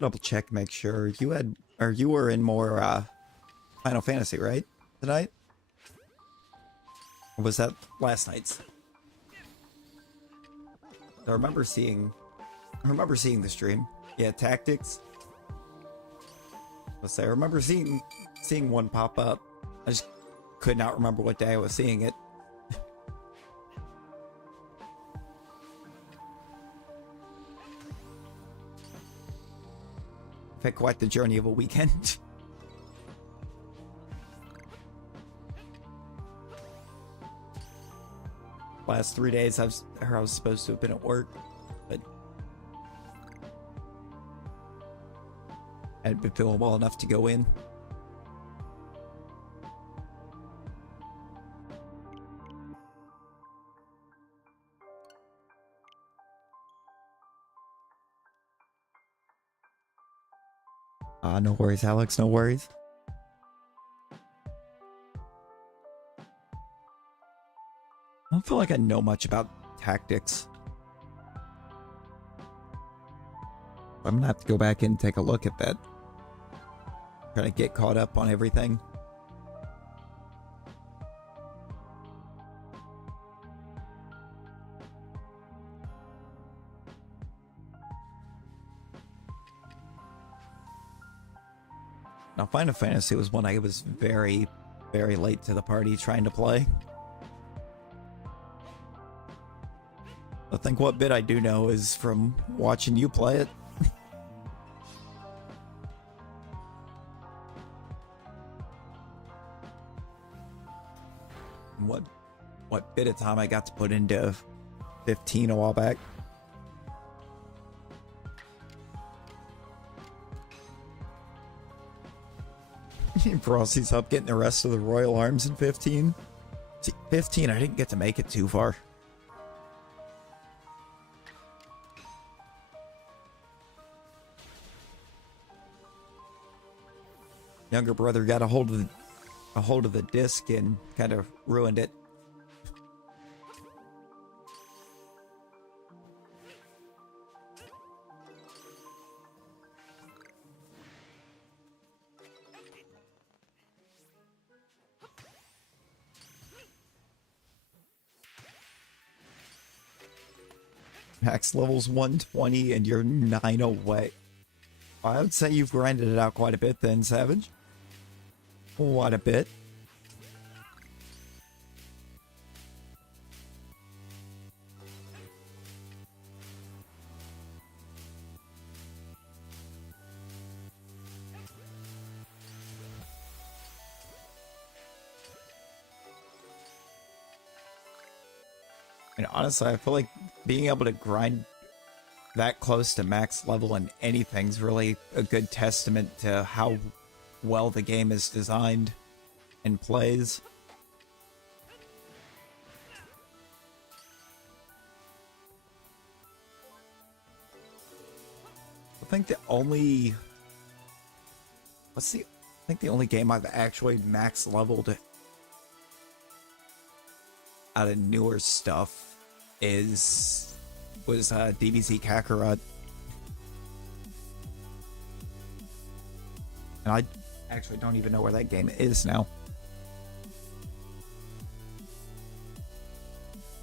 Double check, make sure you had, or you were in more Final Fantasy, right? Tonight? Or was that last night's? I remember seeing the stream. Yeah, Tactics. Let's say I remember seeing one pop up. I just could not remember what day I was seeing it. Had quite the journey of a weekend. Last 3 days I was supposed to have been at work, but I hadn't been feeling well enough to go in. No worries, Alex, no worries. I don't feel like I know much about Tactics. I'm gonna have to go back and take a look at that. Try to get caught up on everything. Now, Final Fantasy was one I was very, very late to the party trying to play. I think what bit I do know is from watching you play it. What bit of time I got to put into 15 a while back. Frosty's up getting the rest of the Royal Arms in 15. See, 15, I didn't get to make it too far. Younger brother got a hold of the disc and kind of ruined it. Max level's 120 and you're 9 away. I would say you've grinded it out quite a bit then, Savage. Quite a bit. And honestly, I feel like being able to grind that close to max level in anything's really a good testament to how well the game is designed and plays. I think the only game I've actually max leveled out of newer stuff was DBZ Kakarot. And I actually don't even know where that game is now.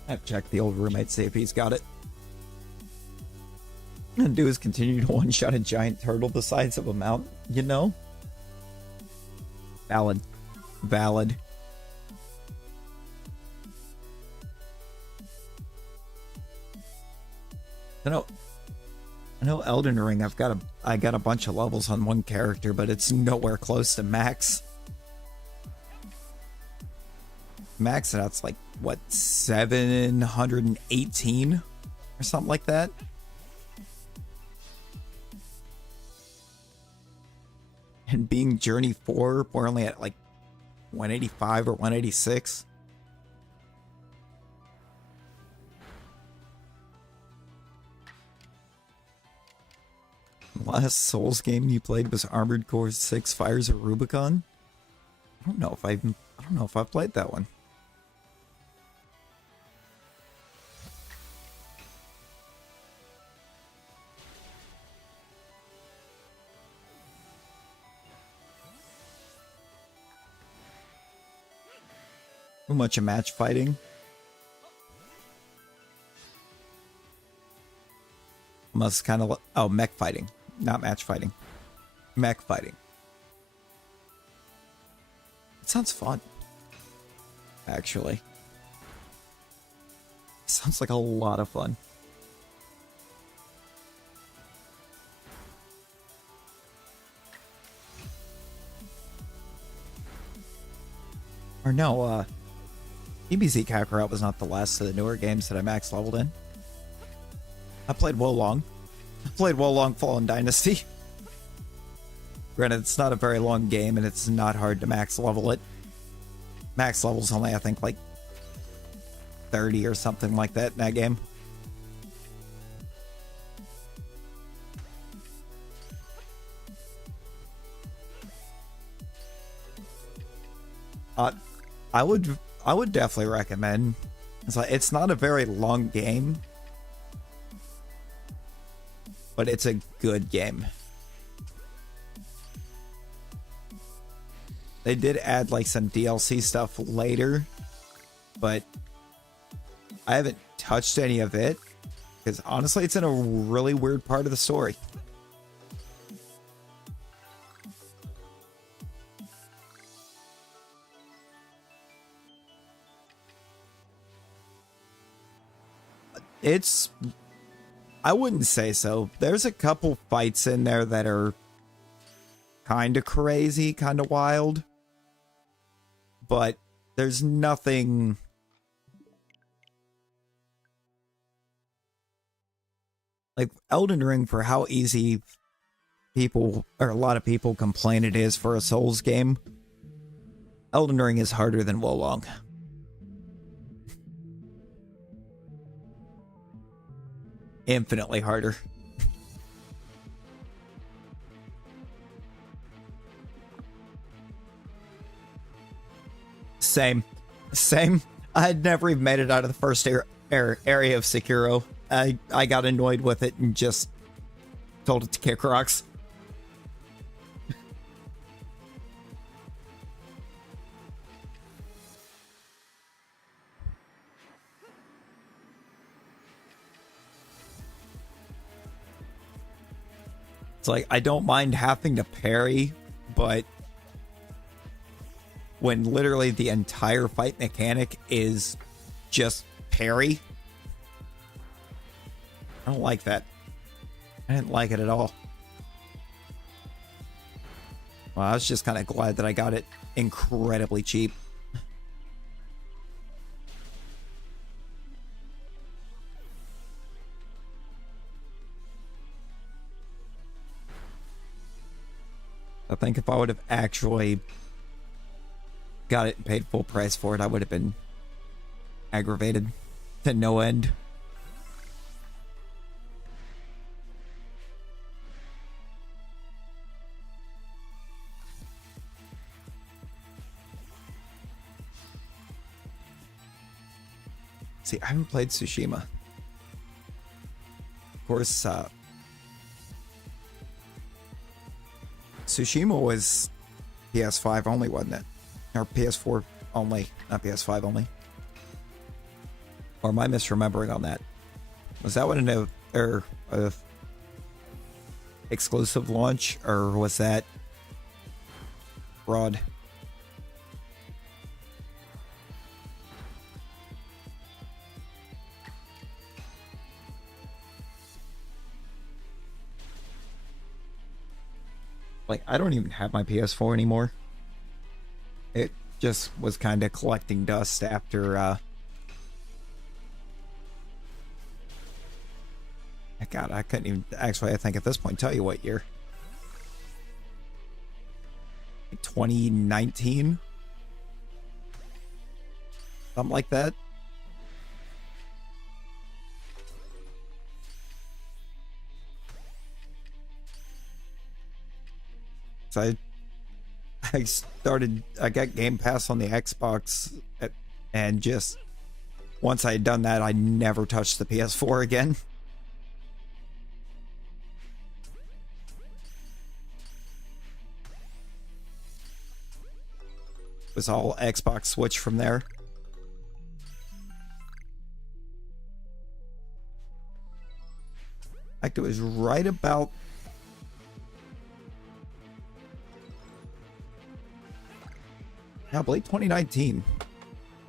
I have to check the old roommate, see if he's got it. And do is continue to one-shot a giant turtle the size of a mountain, you know? Valid. Valid. I know Elden Ring, I got a bunch of levels on one character, but it's nowhere close to max. Max out's like, what, 718? Or something like that? And being Journey 4, we're only at like 185 or 186. Last Souls game you played was Armored Core 6 Fires of Rubicon? I don't know if I've played that one. Too much of match fighting. Must kind of... Oh, mech fighting. Not match fighting. Mech fighting. It sounds fun. Actually. It sounds like a lot of fun. Or no, DBZ Kakarot was not the last of the newer games that I max leveled in. I played Wolong. I played Wolong Fallen Dynasty. Granted, it's not a very long game, and it's not hard to max level it. Max level's only, I think, like 30 or something like that in that game. I would definitely recommend. It's not a very long game, but it's a good game. They did add like some DLC stuff later, but I haven't touched any of it because honestly it's in a really weird part of the story. I wouldn't say so. There's a couple fights in there that are kind of crazy, kind of wild. But there's nothing... Like, Elden Ring, for how easy people, or a lot of people complain it is for a Souls game, Elden Ring is harder than Wolong. Infinitely harder. Same. I had never even made it out of the first area of Sekiro. I got annoyed with it and just told it to kick rocks. It's like, I don't mind having to parry, but when literally the entire fight mechanic is just parry, I don't like that. I didn't like it at all. Well, I was just kind of glad that I got it incredibly cheap. I think if I would have actually got it and paid full price for it, I would have been aggravated to no end. See, I haven't played Tsushima. Of course, Tsushima was PS5 only, wasn't it? Or PS4 only, not PS5 only. Or am I misremembering on that? Was that one a exclusive launch, or was that broad? Like, I don't even have my PS4 anymore. It just was kind of collecting dust after, God, I couldn't even, actually, I think at this point, tell you what year. 2019? Something like that. So I got Game Pass on the Xbox, and just once I had done that, I never touched the PS4 again. It was all Xbox Switch from there. In fact, it was right about I believe 2019.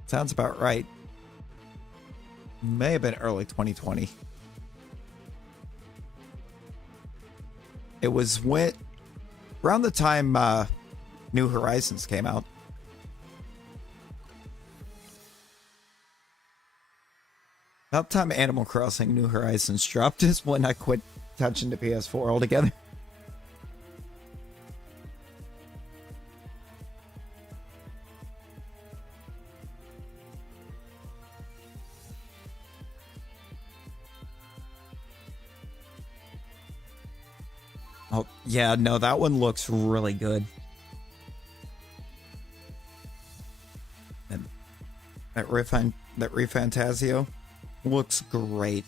Sounds about right. May have been early 2020. It was around the time New Horizons came out. About the time Animal Crossing New Horizons dropped is when I quit touching the PS4 altogether. Oh, yeah, no, that one looks really good. And that Refantasio looks great.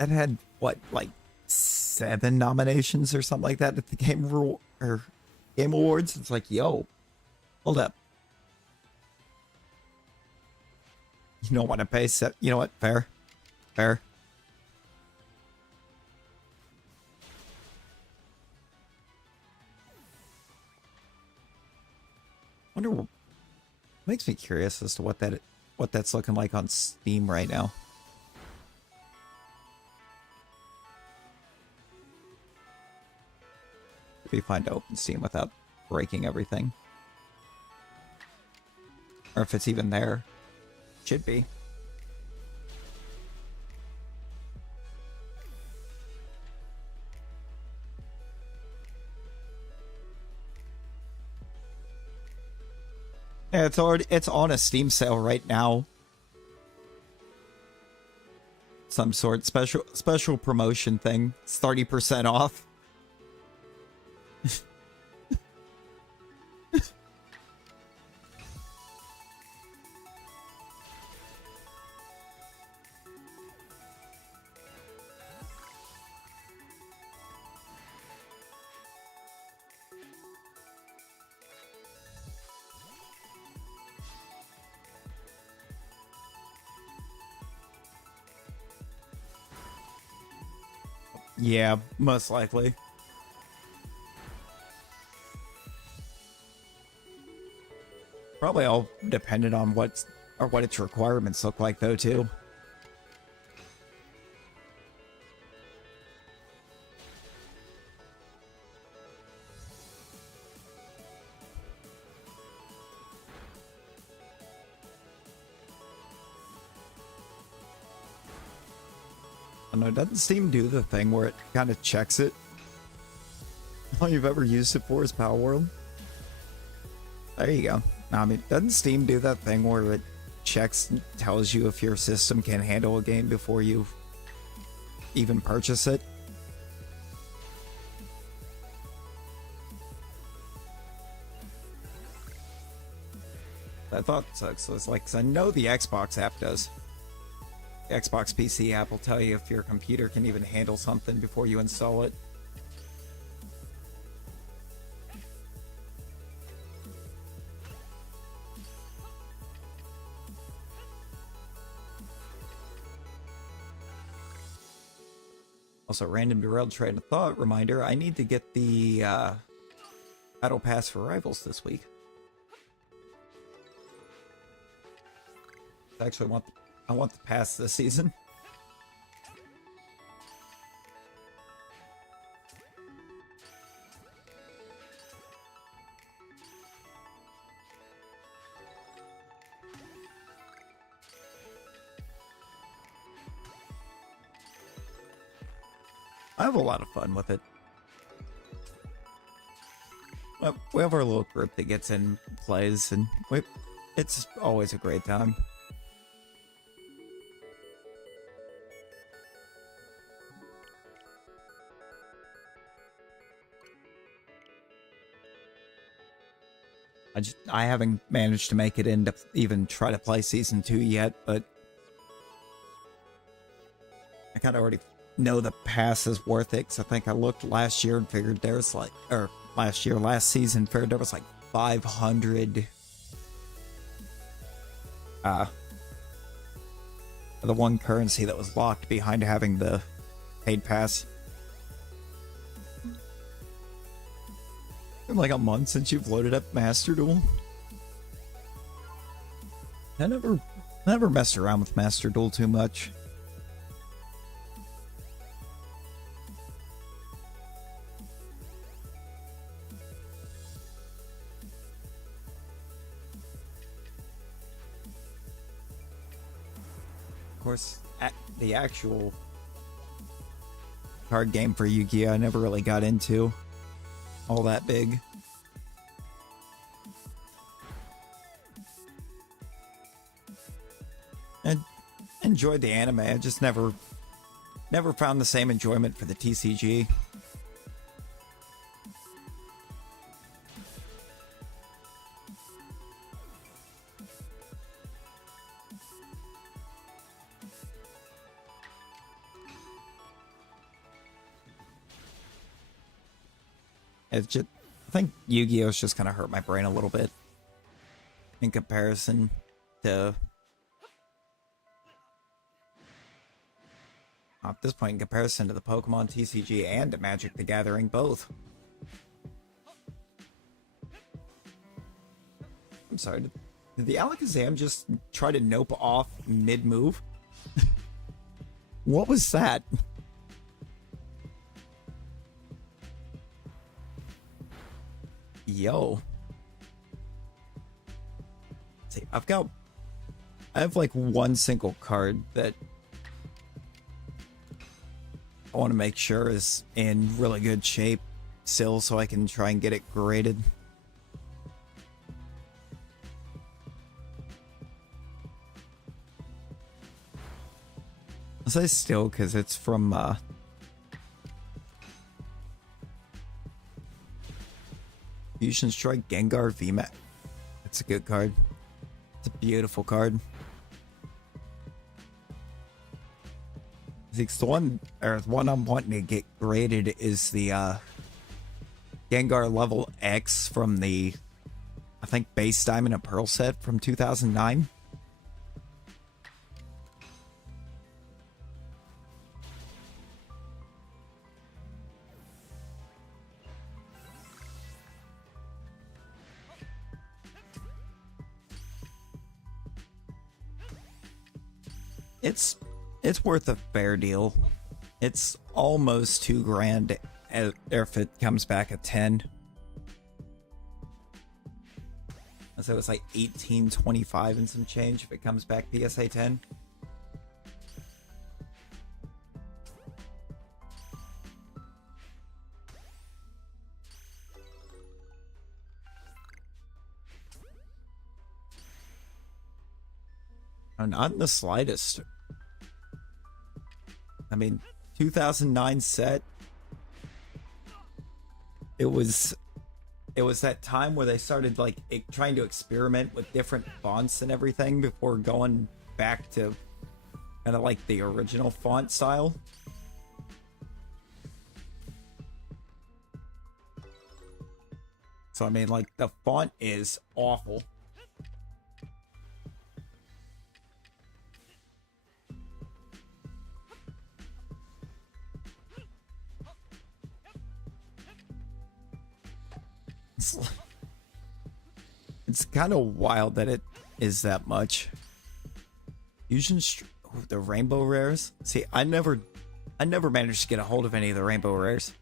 It had what, like 7 nominations or something like that at the Game Awards. It's like, yo, hold up. You don't want to pay you know what? Fair. Wonder what makes me curious as to what that's looking like on Steam right now. It'd be fine to open Steam without breaking everything. Or if it's even there. Should be. Yeah, it's on a Steam sale right now. Some sort special promotion thing. It's 30% off. Yeah, most likely. Probably all dependent on what its requirements look like, though, too. I don't know, it doesn't Steam do the thing where it kind of checks it? All you've ever used it for is Power World? There you go. I mean, doesn't Steam do that thing where it checks and tells you if your system can handle a game before you even purchase it? I thought so. So it's like, 'cause I know the Xbox app does. The Xbox PC app will tell you if your computer can even handle something before you install it. Also, random derailed train of thought reminder, I need to get the Battle Pass for Rivals this week. Actually, I want the pass this season. I have a lot of fun with it. we have our little group that gets in, plays, and it's always a great time. I haven't managed to make it in to even try to play Season 2 yet, but I kind of already know the pass is worth it, because I think I looked last year and figured there's like, or last season, figured there was like 500 the one currency that was locked behind having the paid pass. Been like a month since you've loaded up Master Duel. I never messed around with Master Duel too much. Of course, the actual card game for Yu-Gi-Oh! I never really got into all that big. I enjoyed the anime. I just never found the same enjoyment for the TCG. It's just, I think Yu-Gi-Oh's just kind of hurt my brain a little bit in comparison to, at this point, in comparison to the Pokemon TCG and to Magic the Gathering, both. I'm sorry, did the Alakazam just try to nope off mid-move? What was that? Yo. See, I have like one single card that I want to make sure is in really good shape still, so I can try and get it graded. I say still because it's from Fusion Strike Gengar VMAX. That's a good card. It's a beautiful card. The one I'm wanting to get graded is the Gengar level X from the, I think, base Diamond and Pearl set from 2009. It's worth a fair deal. It's almost $2,000 if it comes back at 10. So it's like $18.25 and some change if it comes back PSA 10. Not in the slightest. I mean, 2009 set. It was that time where they started like trying to experiment with different fonts and everything before going back to kind of like the original font style. So I mean, like, the font is awful. It's kind of wild that it is that much. The rainbow rares. See, I never managed to get a hold of any of the rainbow rares.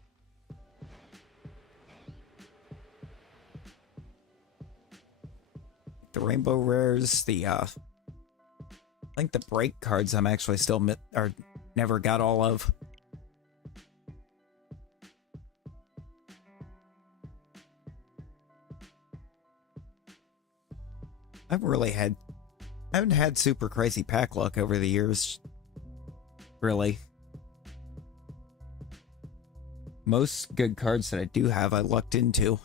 The rainbow rares, I think the break cards I'm actually still never got all of. I haven't had super crazy pack luck over the years. Really. Most good cards that I do have, I lucked into.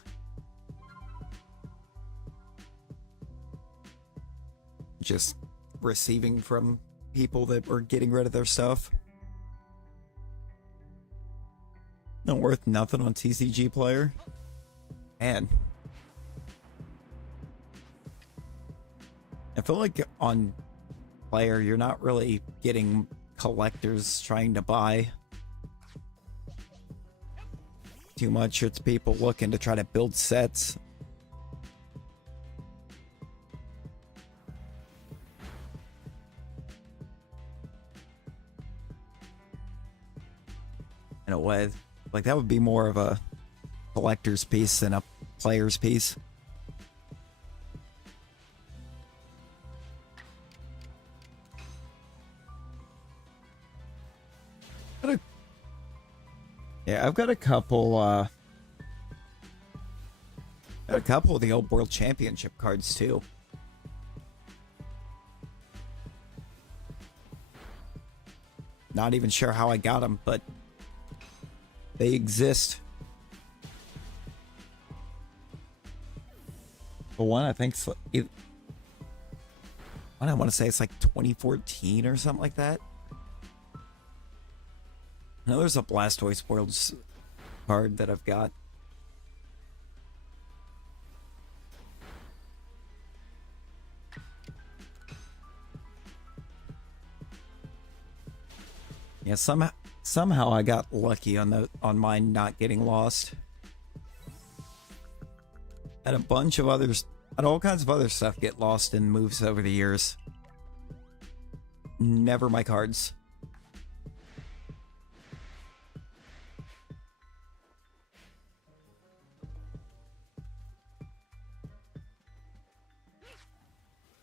Just receiving from people that were getting rid of their stuff. Not worth nothing on TCG Player. Man. I feel like on Player, you're not really getting collectors trying to buy too much. It's people looking to try to build sets. In a way, like that would be more of a collector's piece than a player's piece. Yeah, I've got a couple of the old World Championship cards too. Not even sure how I got them, but they exist. For one, I think I want to say it's like 2014 or something like that. I know there's a Blastoise Worlds card that I've got. Yeah, somehow I got lucky on mine not getting lost. Had a bunch of others, had all kinds of other stuff get lost in moves over the years. Never my cards.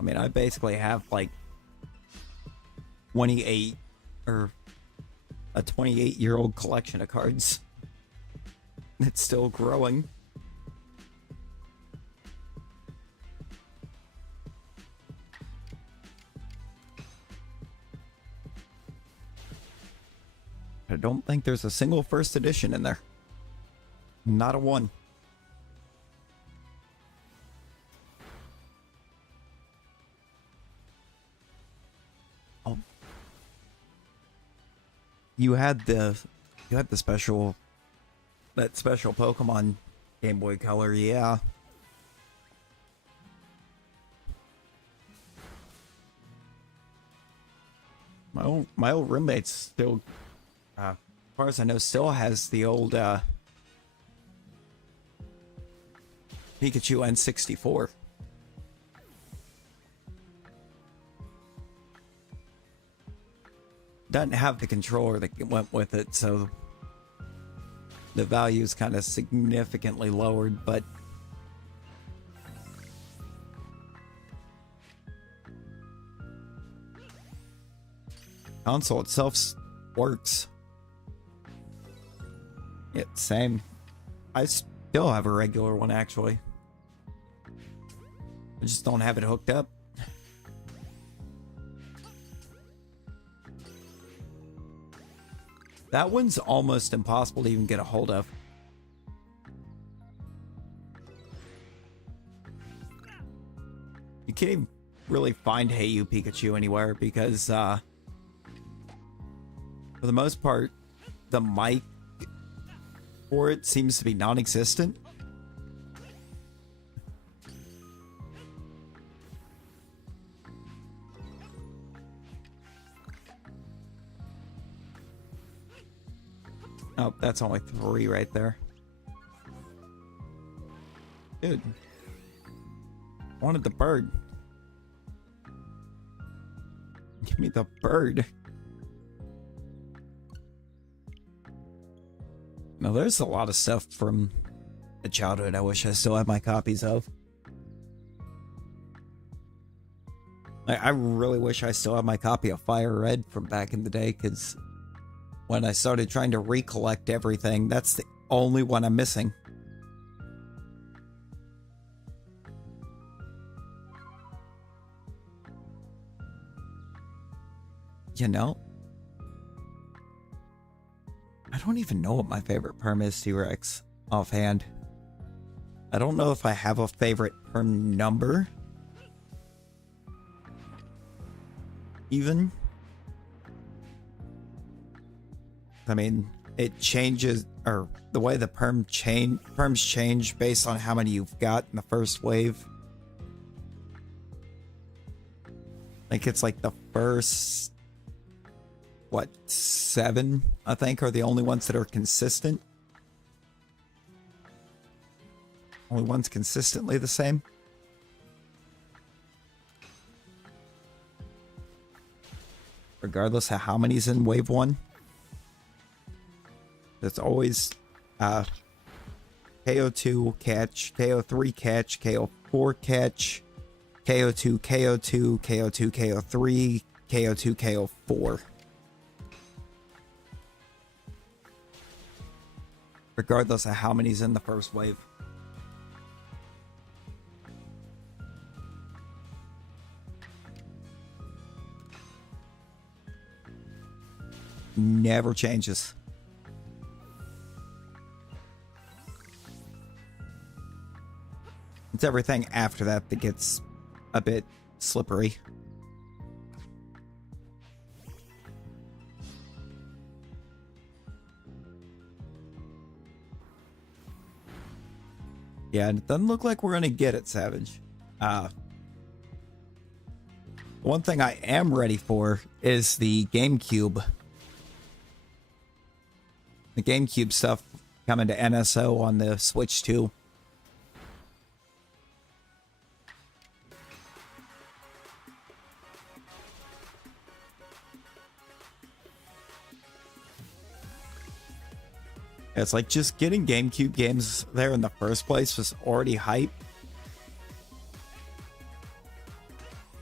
I mean, I basically have like 28 or a 28-year-old collection of cards. It's still growing. I don't think there's a single first edition in there. Not a one. You had the special, that special Pokemon Game Boy Color, yeah. My old roommate still, as far as I know, still has the old Pikachu N64. Doesn't have the controller that went with it, so the value is kind of significantly lowered, but console itself works. Yeah, same. I still have a regular one, actually. I just don't have it hooked up. That one's almost impossible to even get a hold of. You can't even really find Hey You Pikachu anywhere because, for the most part, the mic for it seems to be non-existent. Oh, that's only 3 right there. Dude. Wanted the bird. Give me the bird. Now, there's a lot of stuff from the childhood I wish I still had my copies of. I really wish I still had my copy of Fire Red from back in the day, because when I started trying to recollect everything, that's the only one I'm missing. You know, I don't even know what my favorite perm is, T-Rex, offhand. I don't know if I have a favorite perm number. Even. I mean, it changes, or the way the perms change based on how many you've got in the first wave. Like, it's like the first, what, 7, I think, are the only ones that are consistent. Only ones consistently the same. Regardless of how many's in wave 1. It's always KO2 catch, KO3 catch, KO4 catch, KO2, KO2, KO2, KO3, KO2, KO4. Regardless of how many's in the first wave. Never changes. It's everything after that that gets a bit slippery. Yeah, it doesn't look like we're going to get it, Savage. One thing I am ready for is the GameCube. The GameCube stuff coming to NSO on the Switch 2. It's like just getting GameCube games there in the first place was already hype.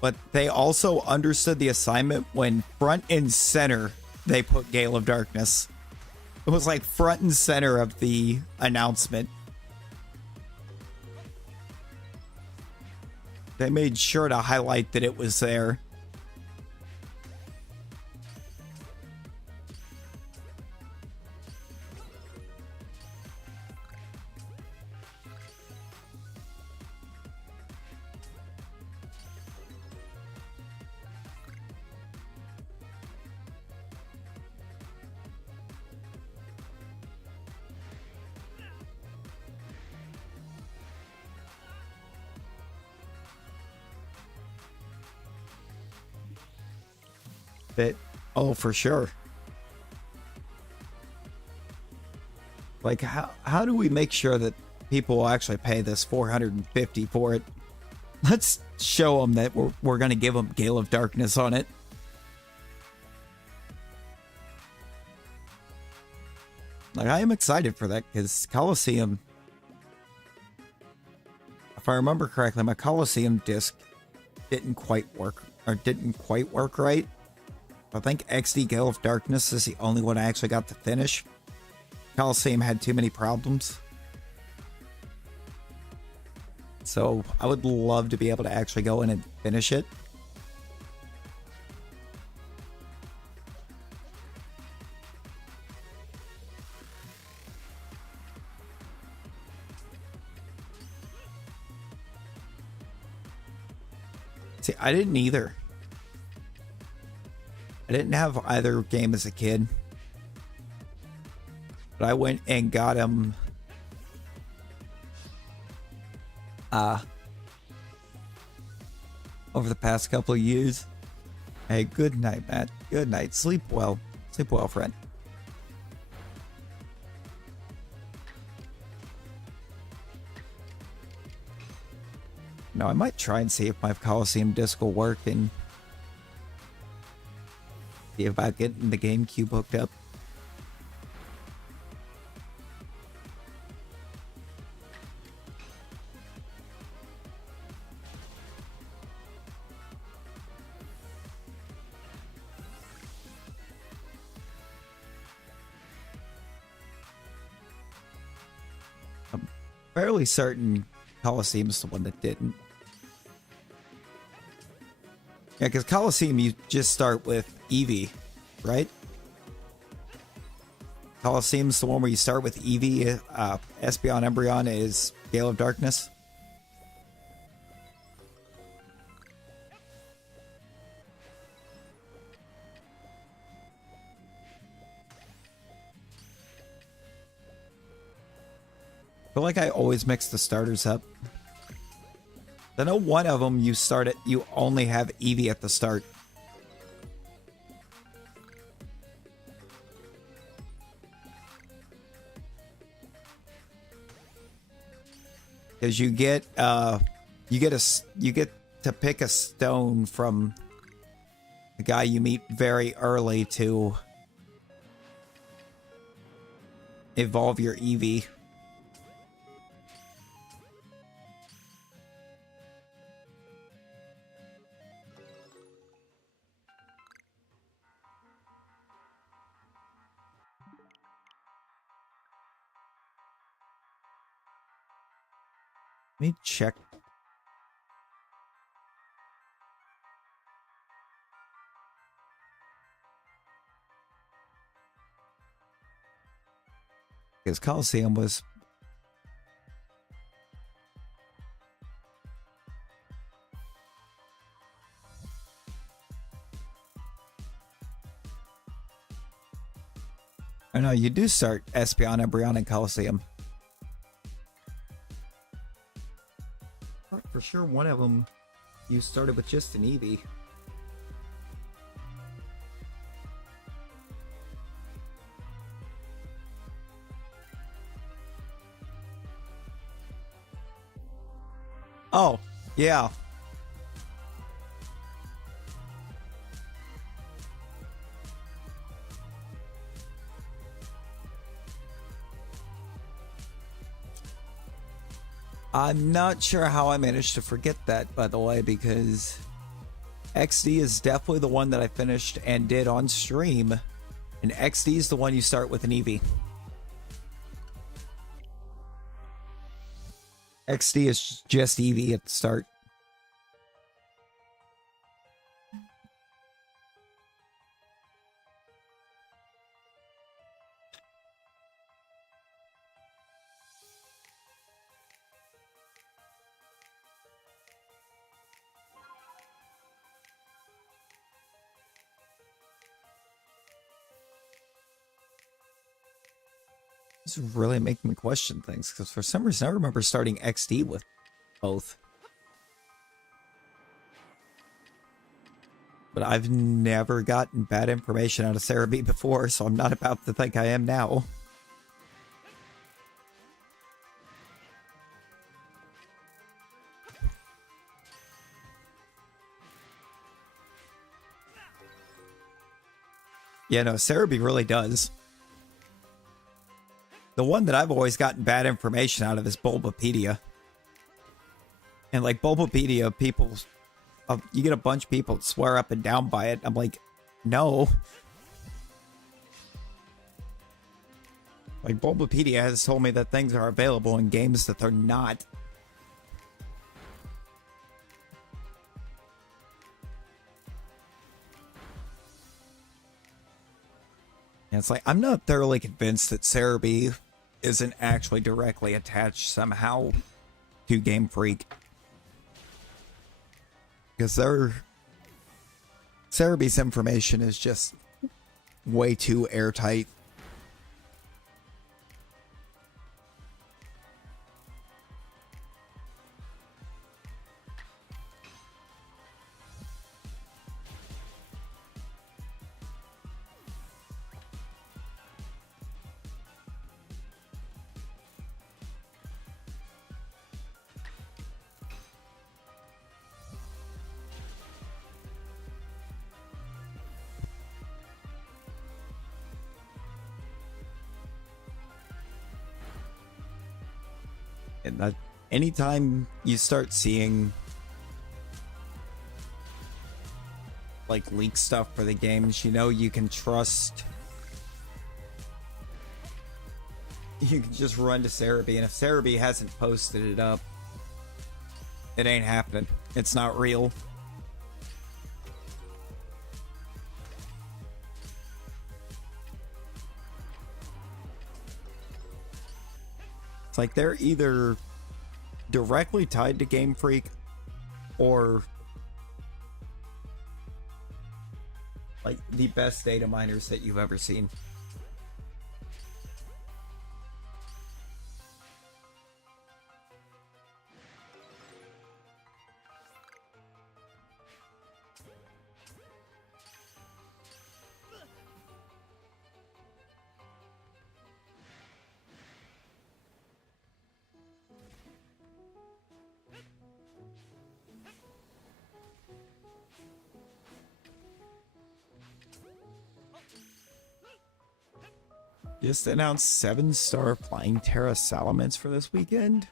But they also understood the assignment when front and center they put Gale of Darkness. It was like front and center of the announcement. They made sure to highlight that it was there. Oh, for sure. Like, how do we make sure that people will actually pay this $450 for it? Let's show them that we're going to give them Gale of Darkness on it. Like, I am excited for that because Coliseum, if I remember correctly, my Coliseum disc didn't quite work right. I think XD Gale of Darkness is the only one I actually got to finish. Coliseum had too many problems. So I would love to be able to actually go in and finish it. See, I didn't either. I didn't have either game as a kid. But I went and got him over the past couple of years. Hey, good night, Matt. Good night. Sleep well. Sleep well, friend. No, I might try and see if my Coliseum disc will work and see about getting the GameCube hooked up. I'm fairly certain Coliseum's the one that didn't. Yeah, because Coliseum, you just start with Eevee, right? Coliseum's the one where you start with Eevee. Espeon Embryon is Gale of Darkness. I feel like I always mix the starters up. I know one of them you only have Eevee at the start. Because you get to pick a stone from the guy you meet very early to evolve your Eevee. Let me check. Because Coliseum was... I know, you do start Espeon, Embryon, and Coliseum. For sure, one of them you started with just an Eevee. Oh, yeah. I'm not sure how I managed to forget that, by the way, because XD is definitely the one that I finished and did on stream, and XD is the one you start with an Eevee. XD is just Eevee at the start. This is really making me question things, because for some reason I remember starting XD with both. But I've never gotten bad information out of Cerebi before, so I'm not about to think I am now. Yeah, no, Cerebi really does. The one that I've always gotten bad information out of is Bulbapedia. And like Bulbapedia, people, you get a bunch of people that swear up and down by it. I'm like, no. Like Bulbapedia has told me that things are available in games that they're not. And it's like, I'm not thoroughly convinced that Cerebi isn't actually directly attached somehow to Game Freak. Because Cerebi's information is just way too airtight. And that, anytime you start seeing like leak stuff for the games, you know you can trust. You can just run to Cerebi, and if Cerebi hasn't posted it up, it ain't happening. It's not real. It's like they're either directly tied to Game Freak or like the best data miners that you've ever seen. Just announced 7-star Flying Terra Salamence for this weekend.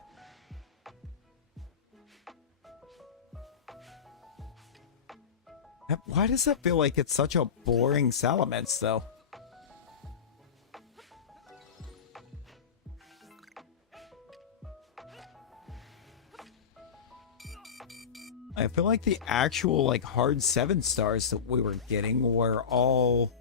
Why does that feel like it's such a boring Salamence, though? I feel like the actual, like, hard 7 stars that we were getting were all...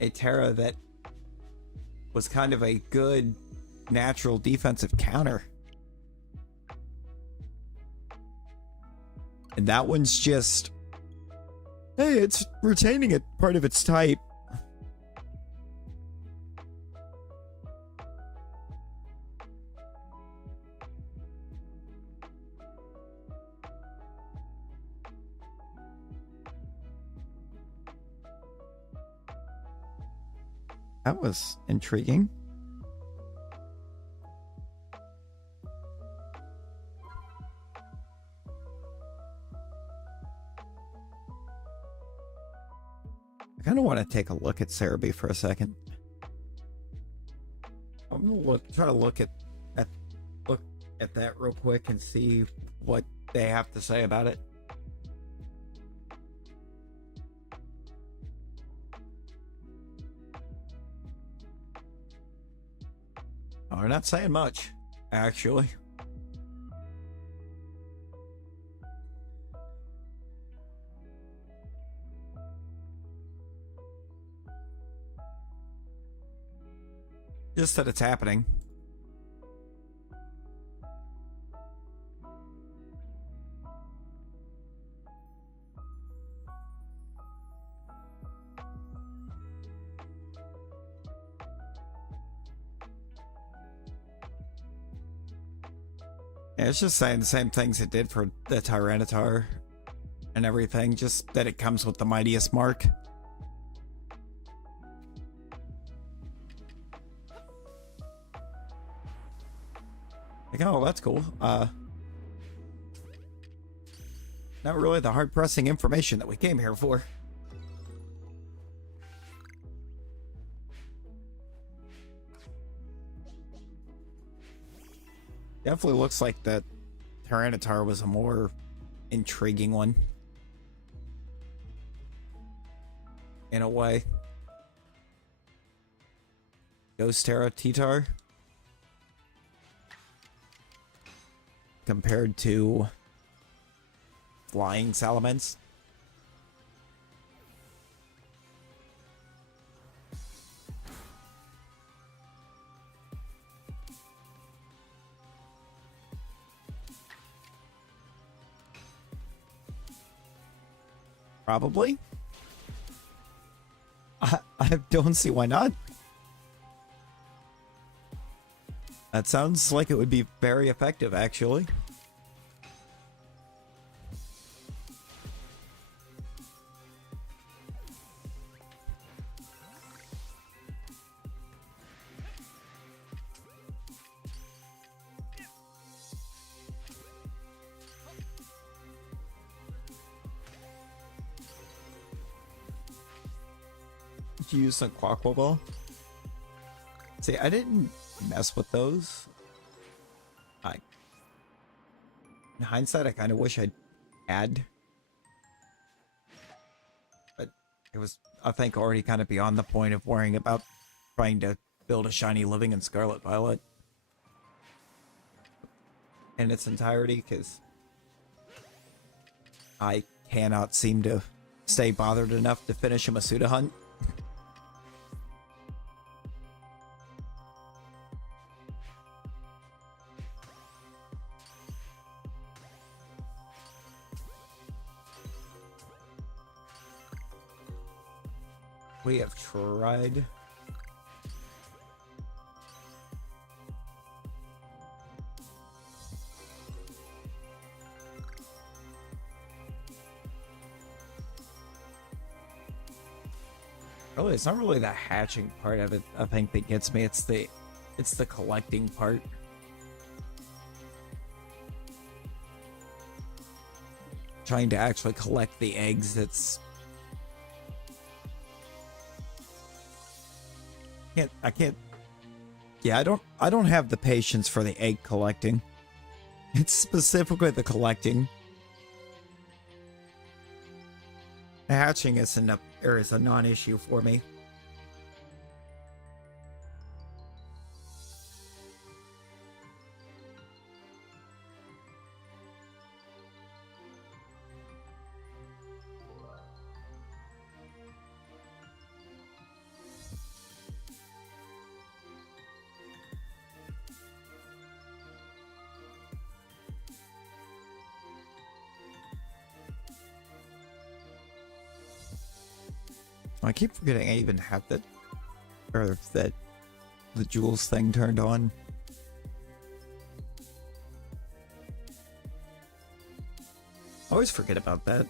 a Terra that was kind of a good natural defensive counter. And that one's just, hey, it's retaining it part of its type. That was intriguing. I kind of want to take a look at Cerebi for a second. I'm gonna try to look at that real quick and see what they have to say about it. Oh, they're not saying much, actually. Just that it's happening. Yeah, it's just saying the same things it did for the Tyranitar and everything, just that it comes with the mightiest mark. Like, oh, that's cool. Not really the hard-pressing information that we came here for. Definitely looks like that Tyranitar was a more intriguing one. In a way. Ghost Terra T-Tar. Compared to Flying Salamence. Probably. I don't see why not. That sounds like it would be very effective, actually. Did you use some Quaquaval? See, I didn't mess with those. In hindsight, I kind of wish I had. But it was, I think, already kind of beyond the point of worrying about trying to build a shiny living in Scarlet Violet in its entirety, because I cannot seem to stay bothered enough to finish a Masuda hunt. We have tried. Really, it's not really the hatching part of it, I think, that gets me. It's the collecting part. Trying to actually collect the eggs, I can't. Yeah, I don't have the patience for the egg collecting. It's specifically the collecting. Hatching is a non-issue for me. I keep forgetting I even have that, or that the jewels thing turned on. I always forget about that.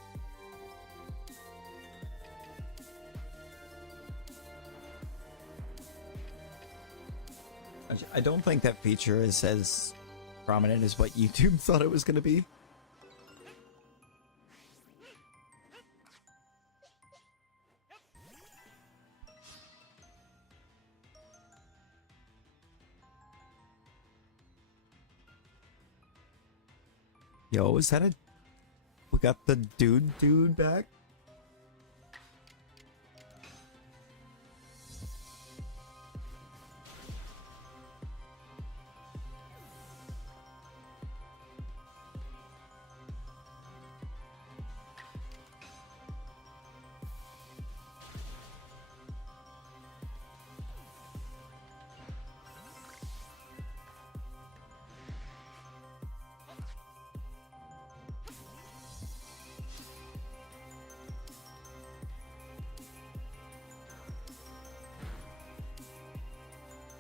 I don't think that feature is as prominent as what YouTube thought it was going to be. Yo, is that a... We got the dude back?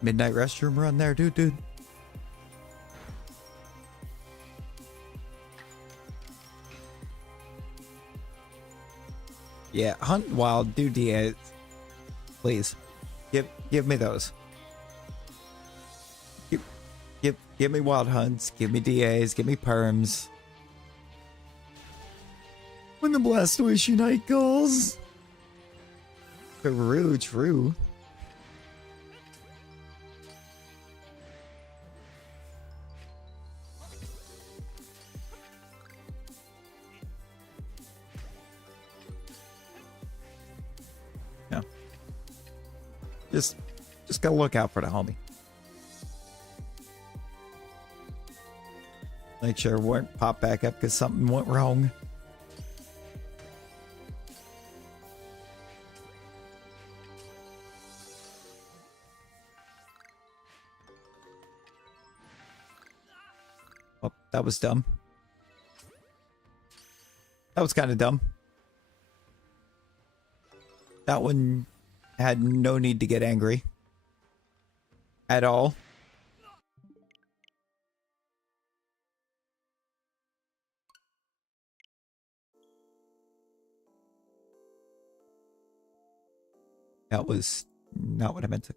Midnight restroom run there, dude. Yeah, hunt wild, do DAs. Please. Give me those. Give me wild hunts, give me DAs, give me perms. When the Blastoise Unite calls. True. Just gotta look out for the homie. Make sure it won't pop back up because something went wrong. Oh, that was dumb. That was kind of dumb. That one had no need to get angry. At all. That was not what I meant to.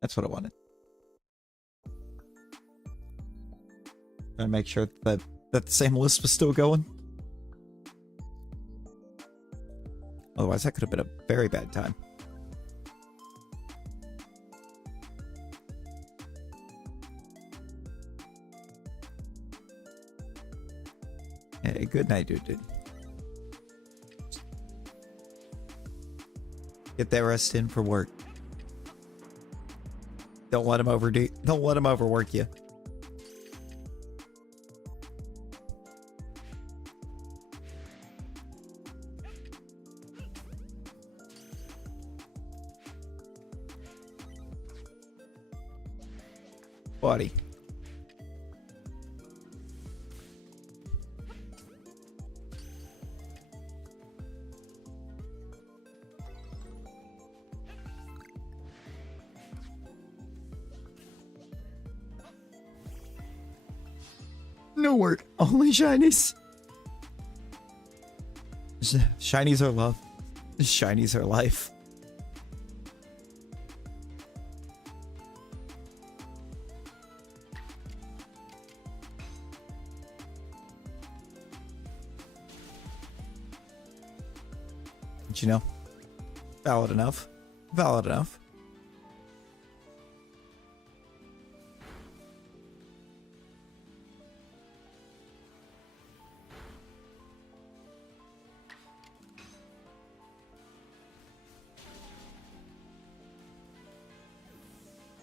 That's what I wanted. Trying to make sure that the same list was still going. Otherwise, that could have been a very bad time. Hey, good night, dude. Get that rest in for work. Don't let him overwork you. buddy. No word. Only shinies. Shinies are love. Shinies are life. But you know, valid enough. Valid enough.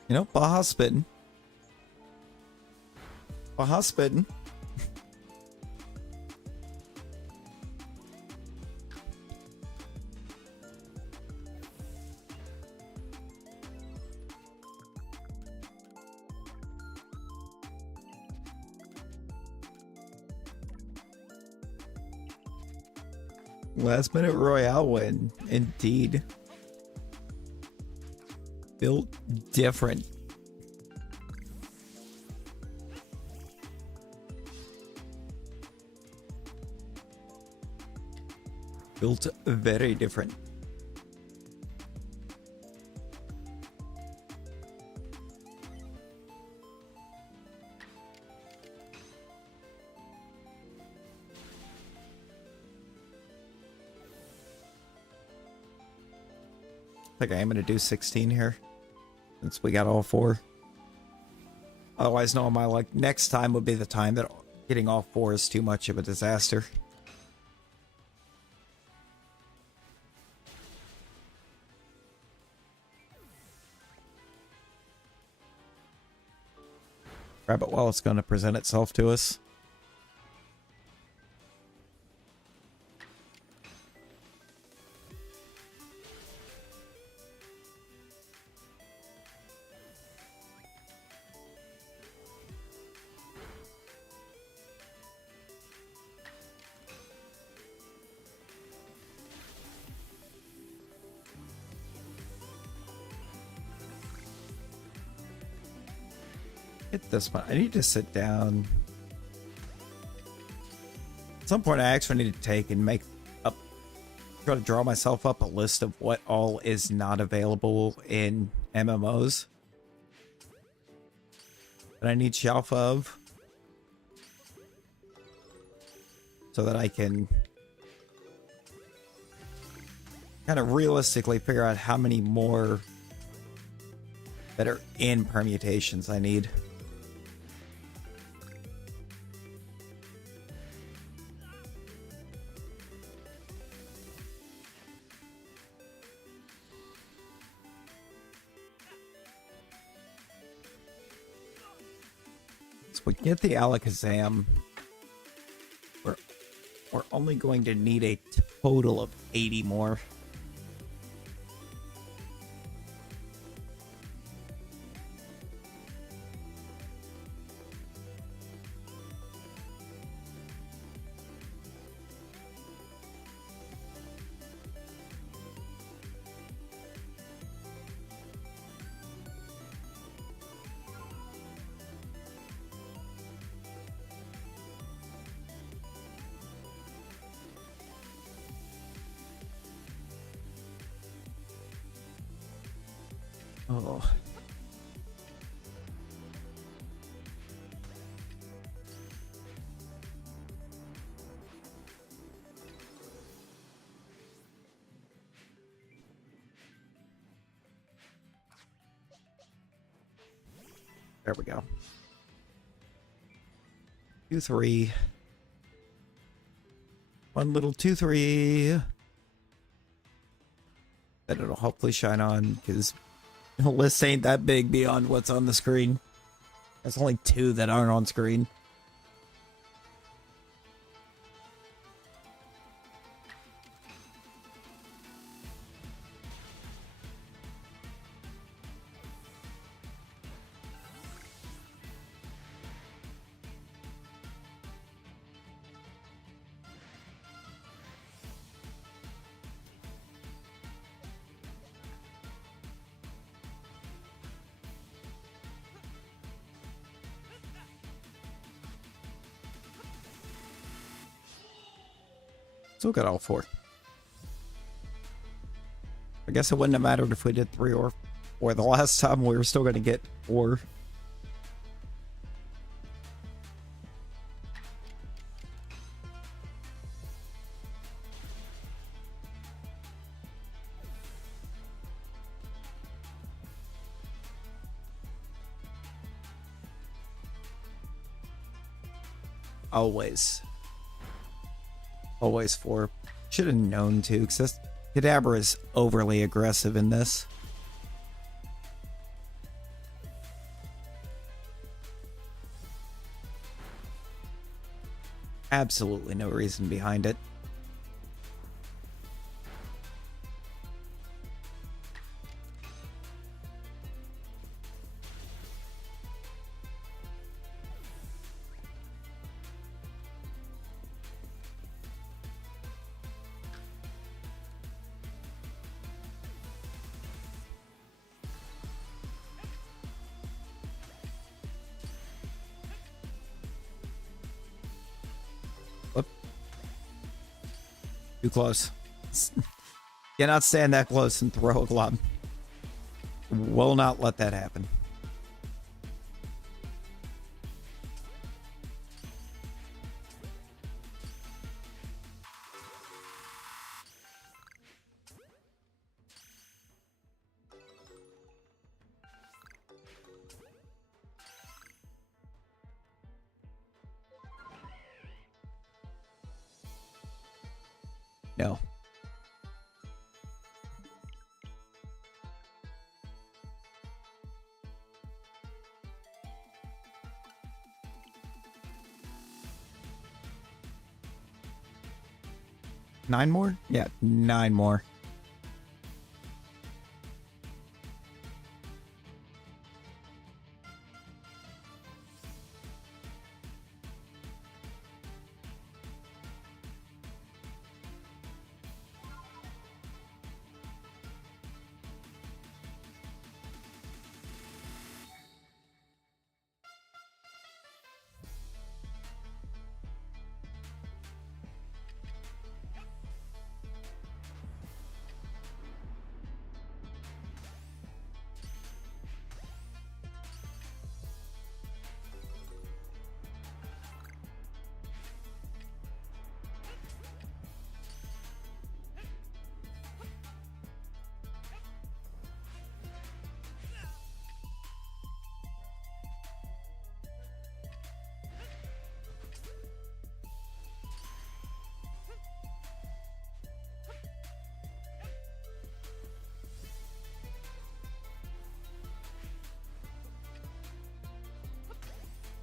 You know, Baja spitting. Baja spitting. Last minute Royale win, indeed. Built different. Built very different. I think I am going to do 16 here, since we got all 4. Otherwise, no, my like next time would be the time that getting all 4 is too much of a disaster. Grab it while it's going to present itself to us. Hit this one. I need to sit down. At some point, I actually need to take and make up, try to draw myself up a list of what all is not available in MMOs that I need Shalpha of, so that I can kind of realistically figure out how many more that are in permutations I need. So we get the Alakazam. We're only going to need a total of 80 more. Oh. There we go. 2-3. One little 2-3. That it'll hopefully shine on, because the list ain't that big beyond what's on the screen. There's only 2 that aren't on screen. Still got all 4. I guess it wouldn't have mattered if we did 3 or 4 the last time. We were still going to get 4. Always. Always 4. Should have known to, because Kadabra is overly aggressive in this. Absolutely no reason behind it. Too close. Cannot stand that close and throw a glob. Will not let that happen. No. Nine more? Yeah, 9 more.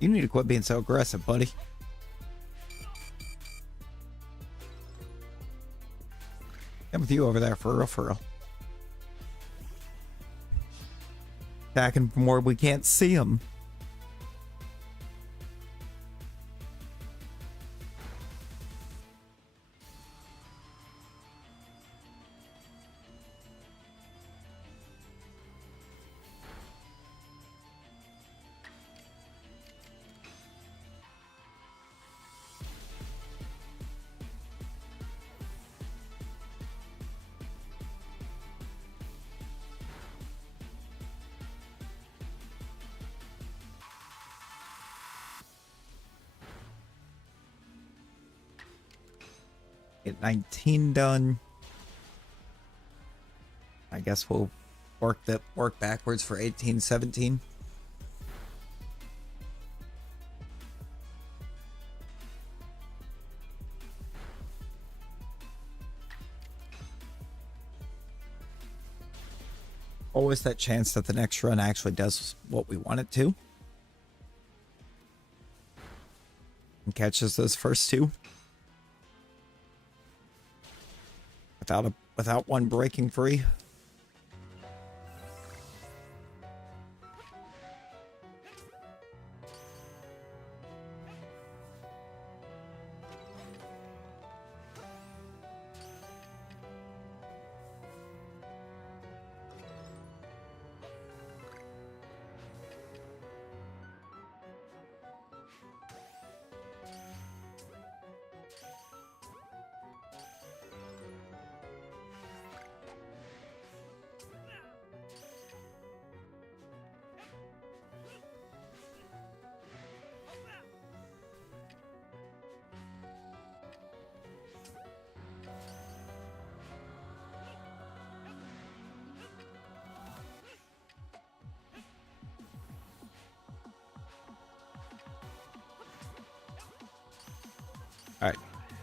You need to quit being so aggressive, buddy. I'm with you over there, for real, for real. Attacking from where we can't see him. Get 19 done. I guess we'll work backwards for 18, 17. Always that chance that the next run actually does what we want it to. And catches those first 2. Without one breaking free.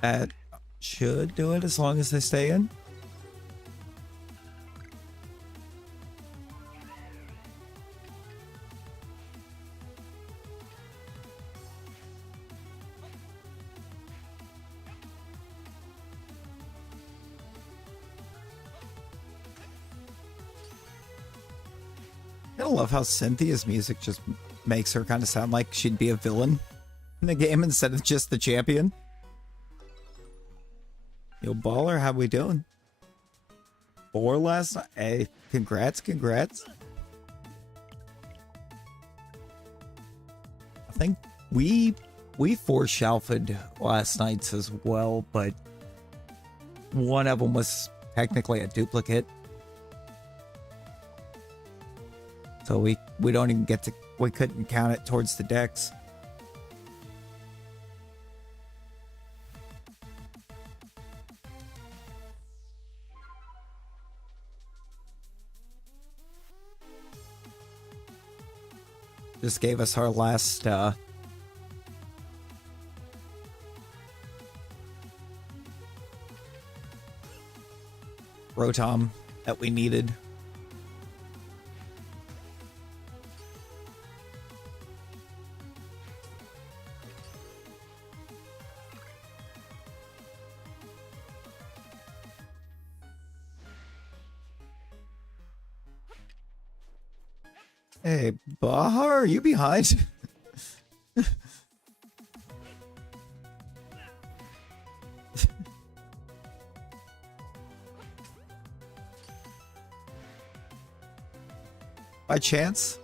That should do it as long as they stay in. I love how Cynthia's music just makes her kind of sound like she'd be a villain in the game instead of just the champion. Yo, baller, how we doing? 4 last night. Hey, congrats. I think we 4 Shalpha'd last nights as well, but one of them was technically a duplicate. So we don't even get to, we couldn't count it towards the decks. Just gave us our last Rotom that we needed. Hey, Bahar, are you behind? By chance?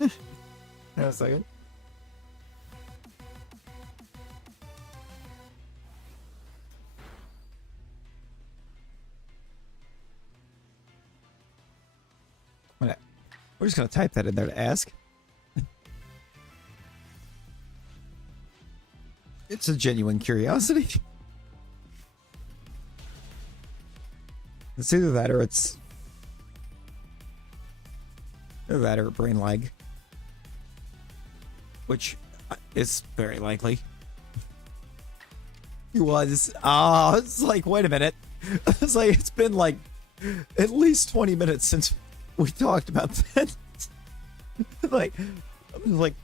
Hang on a second. We're just going to type that in there to ask. It's a genuine curiosity. It's either that or it's... Either that or brain lag. Which is very likely. It was. It's like, wait a minute. It's like, it's been like at least 20 minutes since we talked about that. like, I'm like,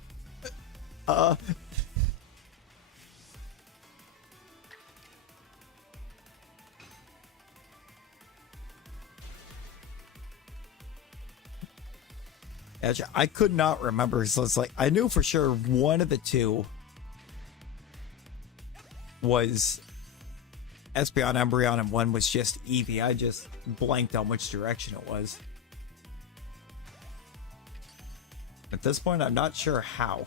Actually, I could not remember, so it's like, I knew for sure one of the two was Espeon, Umbreon, and one was just Eevee. I just blanked on which direction it was. At this point, I'm not sure how.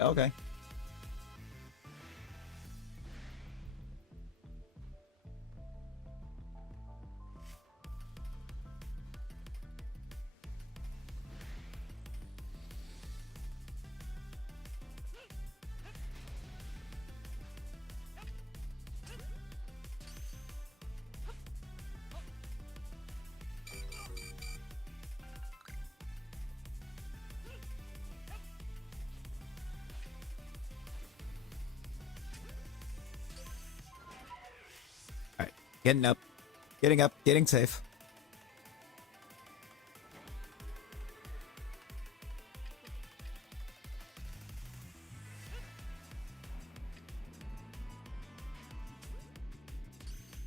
Okay. Getting up, getting safe.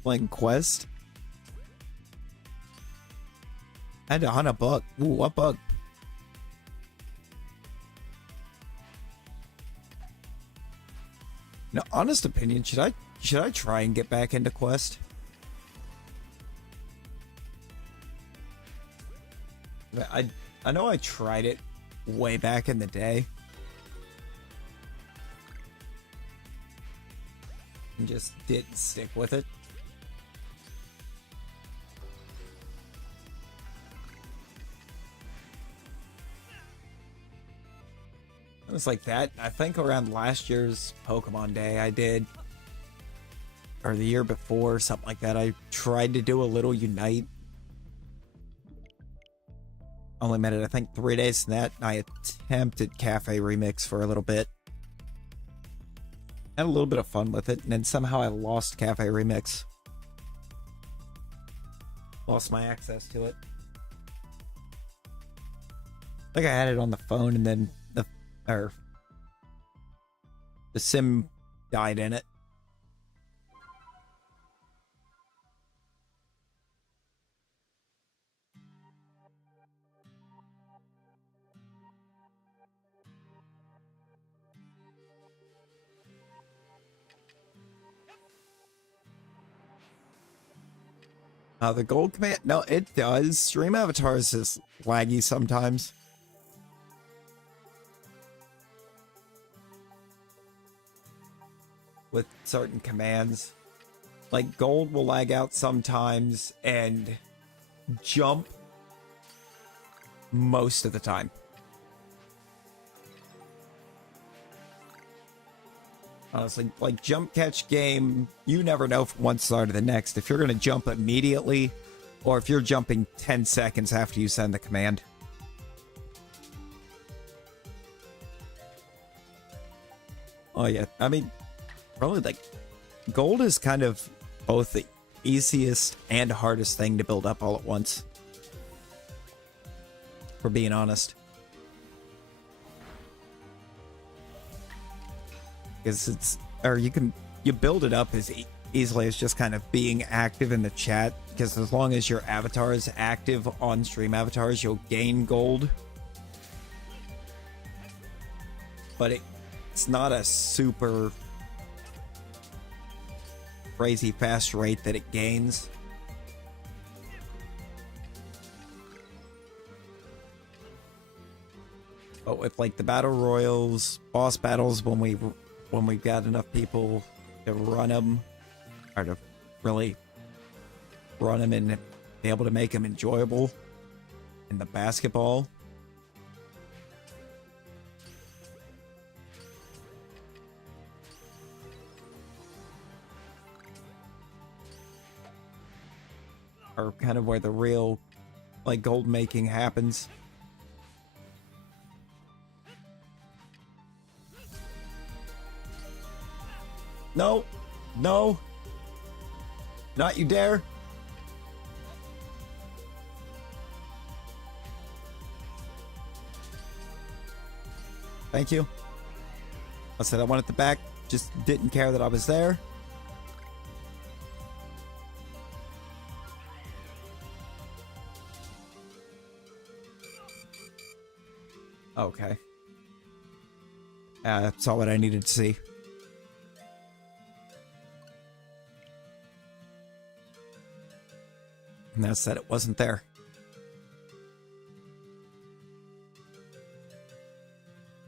Playing Quest. I had to hunt a bug. Ooh, what bug? No, honest opinion, should I try and get back into Quest? I know I tried it way back in the day. And just didn't stick with it. It was like that. I think around last year's Pokemon Day I did. Or the year before, something like that. I tried to do a little Unite. Only made it, I think, 3 days in that. I attempted Cafe Remix for a little bit. Had a little bit of fun with it, and then somehow I lost Cafe Remix. Lost my access to it. I think I had it on the phone, and then the sim died in it. The gold command, no, it does. Stream avatars is laggy sometimes. With certain commands. Like gold will lag out sometimes and jump most of the time. Honestly, like jump catch game, you never know from one side to the next if you're going to jump immediately or if you're jumping 10 seconds after you send the command. Oh yeah, I mean, probably like gold is kind of both the easiest and hardest thing to build up all at once. For being honest. Because it's, or you build it up as easily as just kind of being active in the chat. Because as long as your avatar is active on stream avatars, you'll gain gold. But it's not a super crazy fast rate that it gains. But with like the battle royals, boss battles, when we've got enough people to run them, or to really run them and be able to make them enjoyable, in the basketball, are kind of where the real like gold making happens. No, no, not you dare. Thank you. I said I wanted the back, just didn't care that I was there. Okay. That's all what I needed to see. And that said it wasn't there.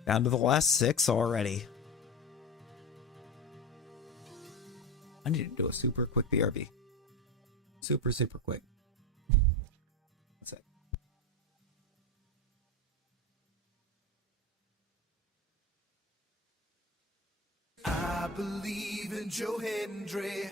Down to the last 6 already. I need to do a super quick BRB. Super quick. That's it. I believe in Joe Hendry.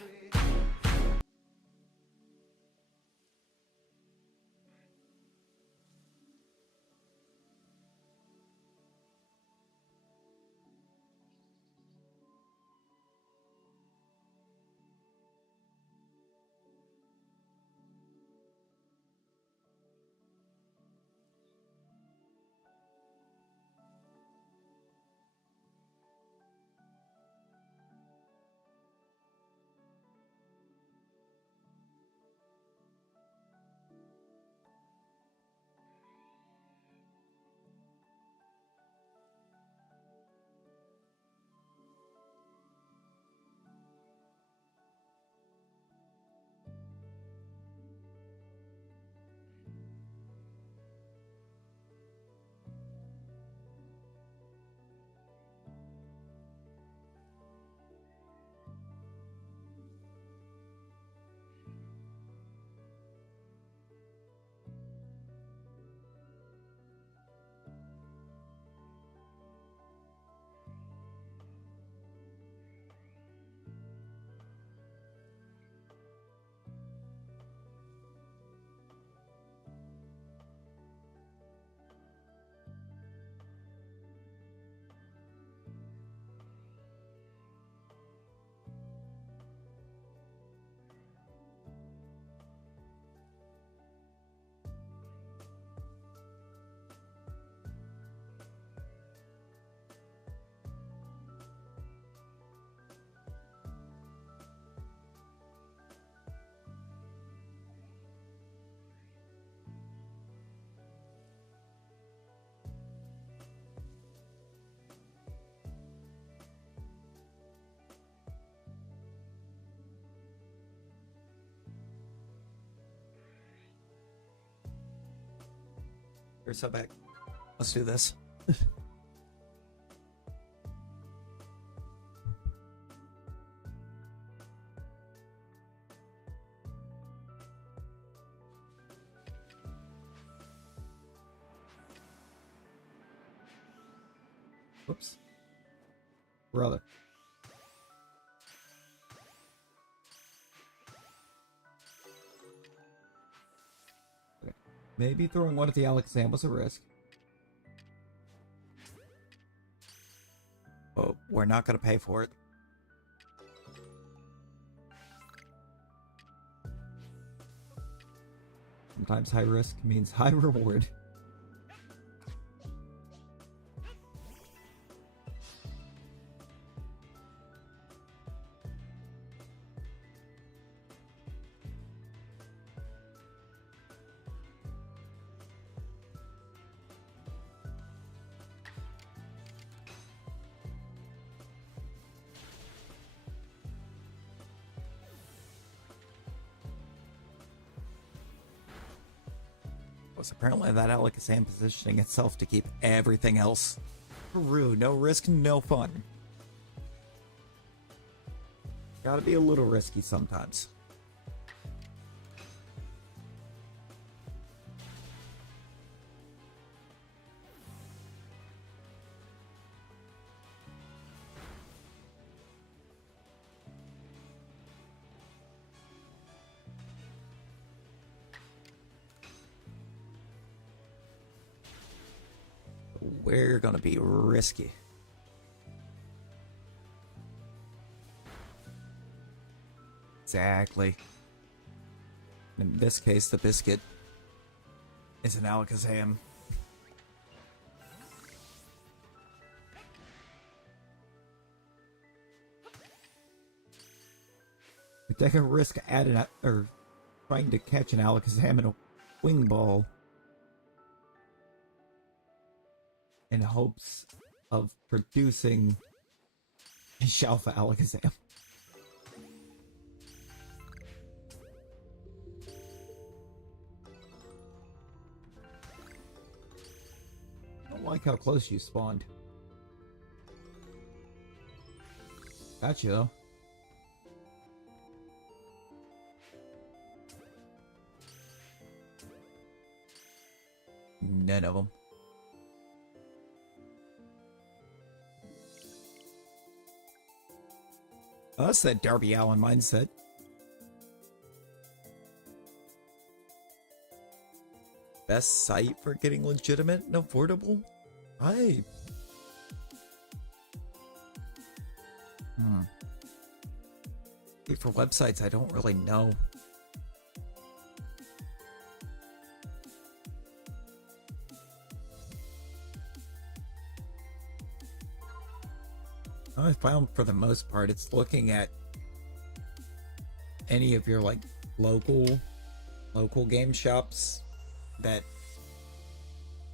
You're so back. Let's do this. Whoops. Brother. Okay. Maybe throwing one at the Alakazam was a risk. But we're not going to pay for it. Sometimes high risk means high reward. Was apparently that Alakazam positioning itself to keep everything else. Rude, no risk, no fun. Gotta be a little risky sometimes. We're gonna be risky. Exactly. In this case, the biscuit is an Alakazam. We take a risk at or trying to catch an Alakazam in a wing ball in hopes of producing a Shalpha Alakazam. I don't like how close you spawned. Gotcha though. None of them. Oh, that's that Darby Allin mindset. Best site for getting legitimate and affordable? Right. For websites, I don't really know. I found for the most part it's looking at any of your like local game shops that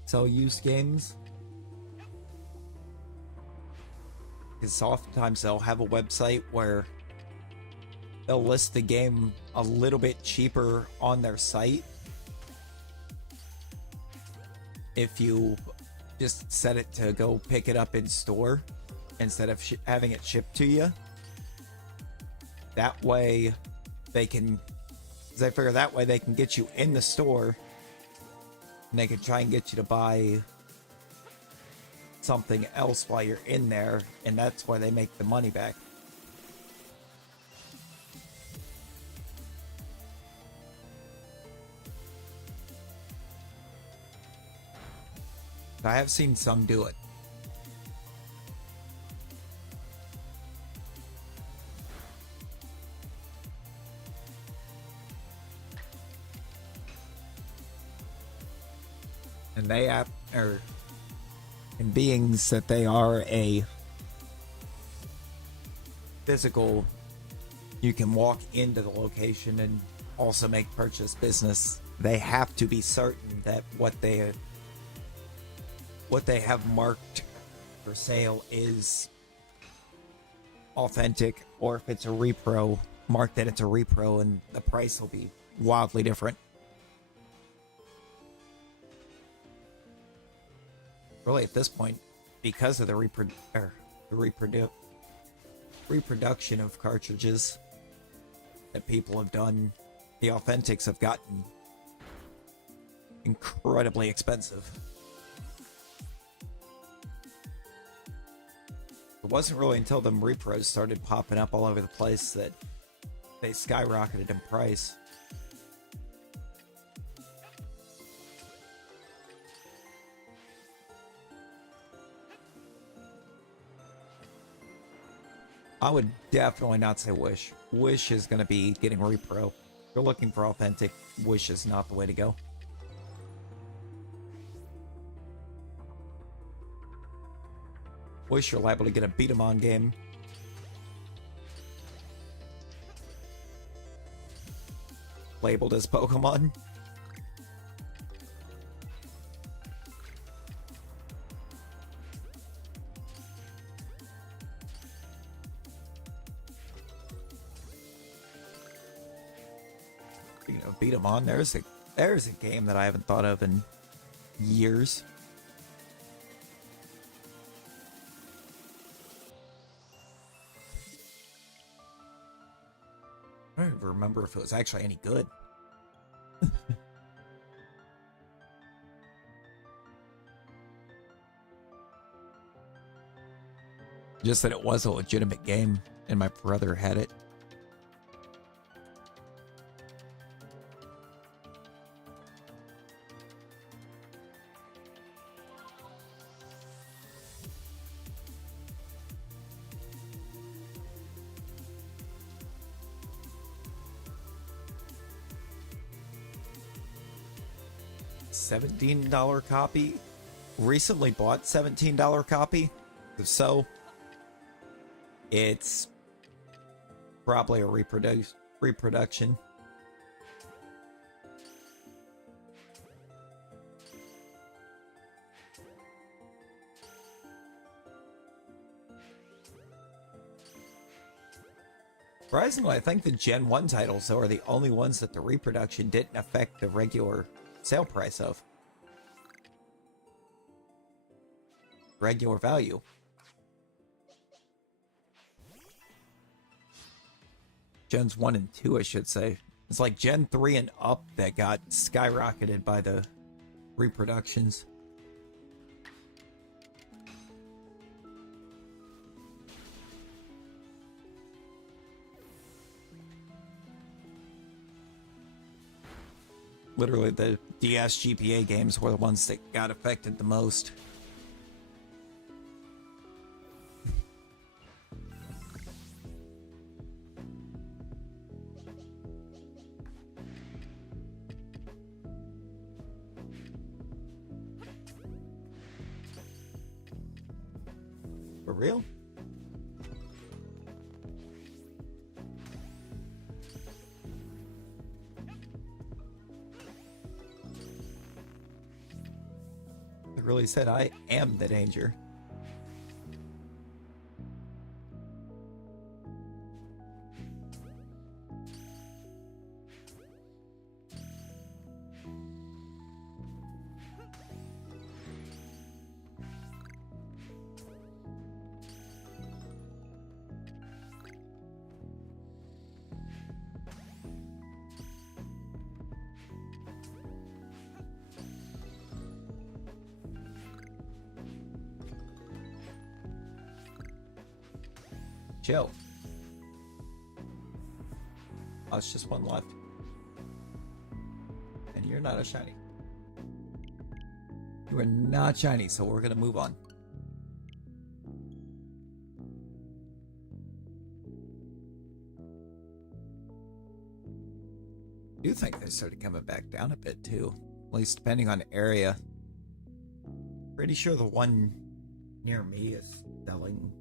sell used games, because oftentimes they'll have a website where they'll list the game a little bit cheaper on their site if you just set it to go pick it up in store instead of having it shipped to you. That way they can, because I figure that way they can get you in the store and they can try and get you to buy something else while you're in there, and that's why they make the money back. I have seen some do it. And they are, and beings that they are a physical, you can walk into the location and also make purchase business. They have to be certain that what they have marked for sale is authentic, or if it's a repro, mark that it's a repro, and the price will be wildly different. really at this point, because of the reproduction of cartridges that people have done, the authentics have gotten incredibly expensive. It wasn't really until the repros started popping up all over the place that they skyrocketed in price. I would definitely not say Wish. Wish is going to be getting repro. If you're looking for authentic, Wish is not the way to go. Wish you're liable to get a beat 'em on game. Labeled as Pokemon. You know, beat 'em on. There's a game that I haven't thought of in years. I don't even remember if it was actually any good. Just that it was a legitimate game, and my brother had it. $17 copy. Recently bought $17 copy. If so, it's probably a reproduction. Surprisingly, I think the Gen 1 titles, though, are the only ones that the reproduction didn't affect the regular sale price of. Regular value. Gens 1 and 2, I should say. It's like Gen 3 and up that got skyrocketed by the reproductions. Literally, the DS GPA games were the ones that got affected the most. For real? It really said, I am the danger. Chill. Oh, it's just one left. And you're not a shiny. You are not shiny, so we're gonna move on. I do think they started coming back down a bit too. At least depending on area. Pretty sure the one near me is selling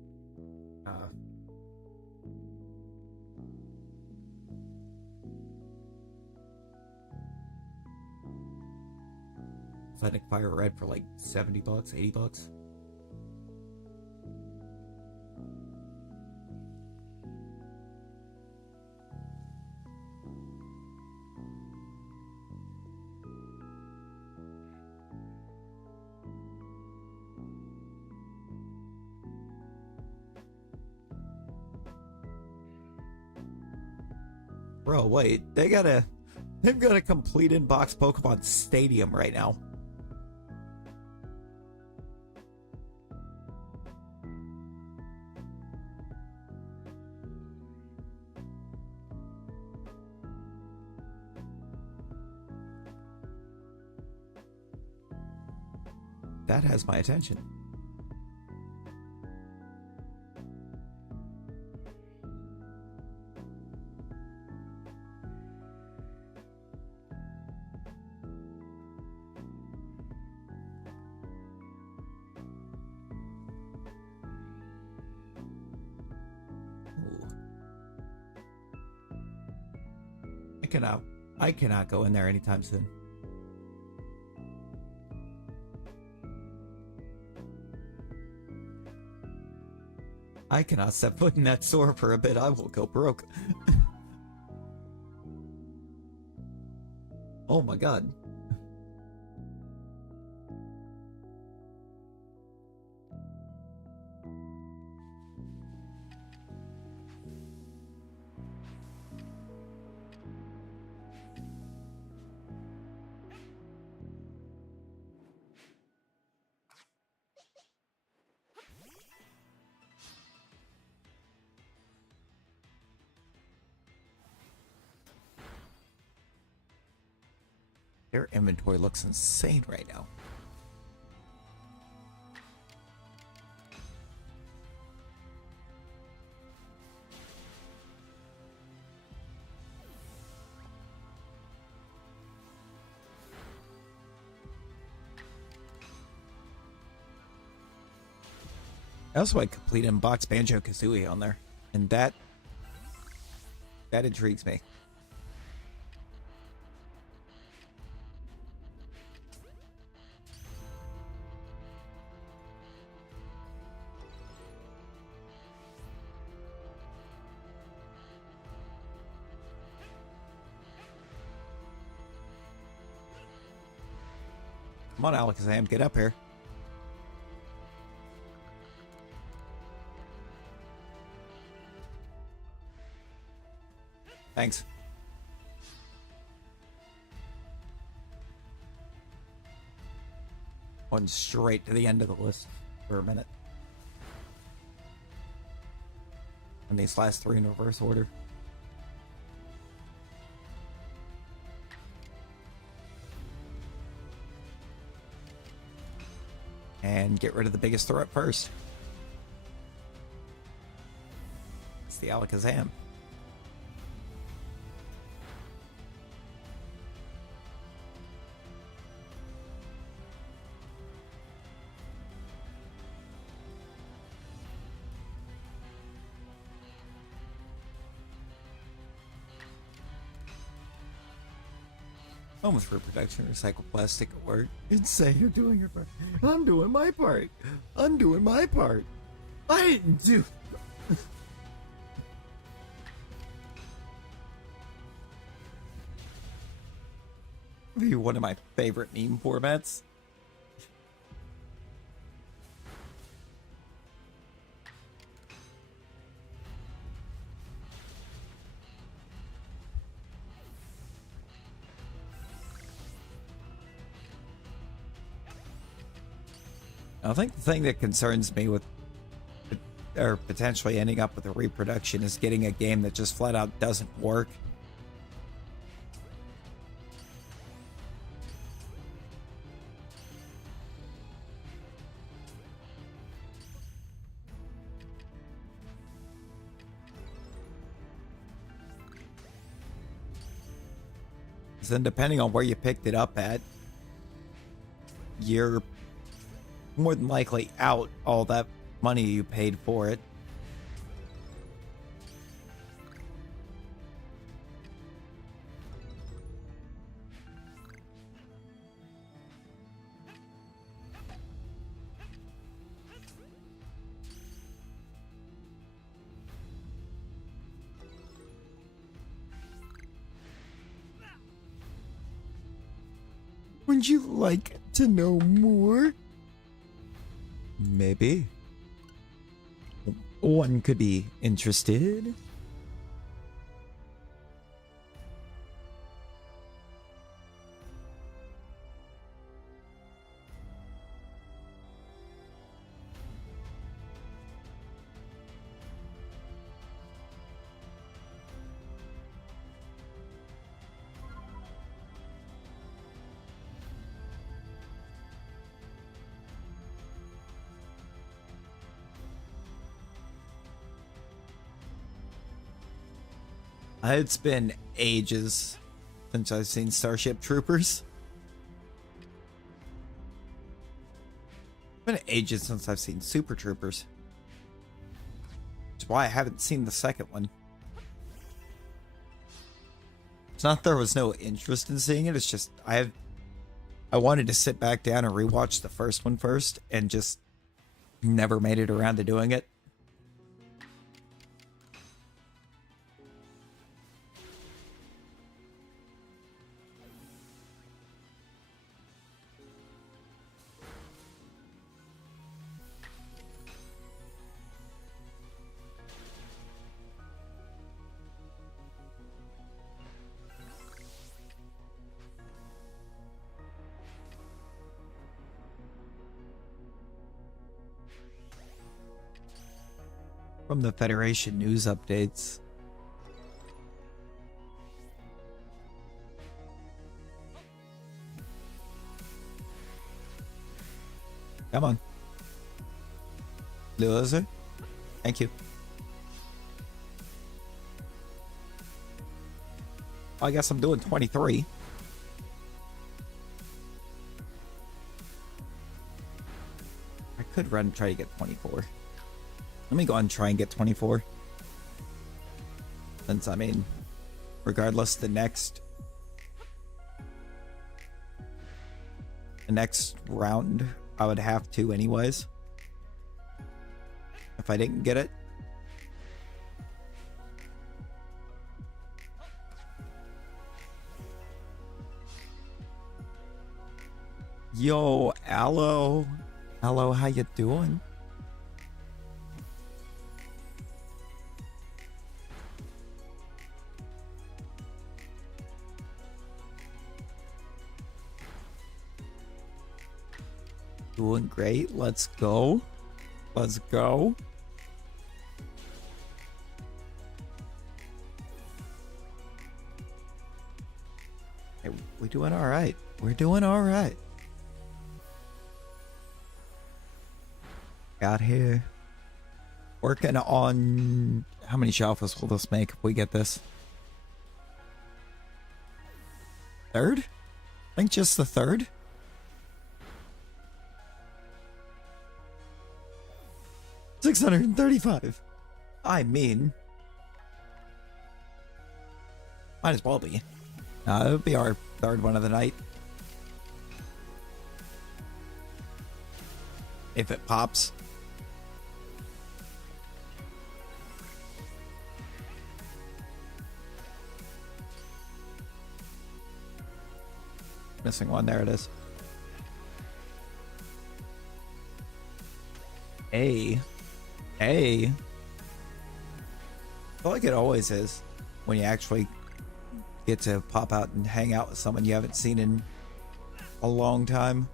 Athletic Fire Red for like $70, $80. Bro, wait, they've got a complete in-box Pokemon Stadium right now. That has my attention. Ooh. I cannot go in there anytime soon. I cannot step foot in that store for a bit. I will go broke. Oh my god. Their inventory looks insane right now. I also like complete inbox Banjo-Kazooie on there, and that intrigues me. Come on, Alakazam, get up here. Thanks. Going straight to the end of the list for a minute. And these last three in reverse order. And get rid of the biggest threat first. It's the Alakazam. Almost reproduction, recycle plastic at work. Insane, you're doing your part. I'm doing my part. I'm doing my part. I didn't do. Be one of my favorite meme formats. I think the thing that concerns me with, or potentially ending up with a reproduction, is getting a game that just flat out doesn't work. So then depending on where you picked it up at, you're more than likely out all that money you paid for it. Would you like to know more? Maybe. One could be interested. It's been ages since I've seen Starship Troopers. It's been ages since I've seen Super Troopers. That's why I haven't seen the second one. It's not there was no interest in seeing it, it's just I wanted to sit back down and rewatch the first one first and just never made it around to doing it. From the Federation news updates. Come on. Blue lizard. Thank you. I guess I'm doing 23. I could run and try to get 24. Let me go and try and get 24. Since, I mean, regardless, the next round, I would have to anyways. If I didn't get it. Yo, Aloe. Aloe, how you doing? Doing great. Let's go. Let's go. Hey, we're doing all right. We're doing all right. Got here. Working on... How many Shalphas will this make if we get this? Third? I think just the third. $635. I mean, might as well be. It'll be our third one of the night. If it pops. Missing one. There it is. Hey. I feel like it always is when you actually get to pop out and hang out with someone you haven't seen in a long time.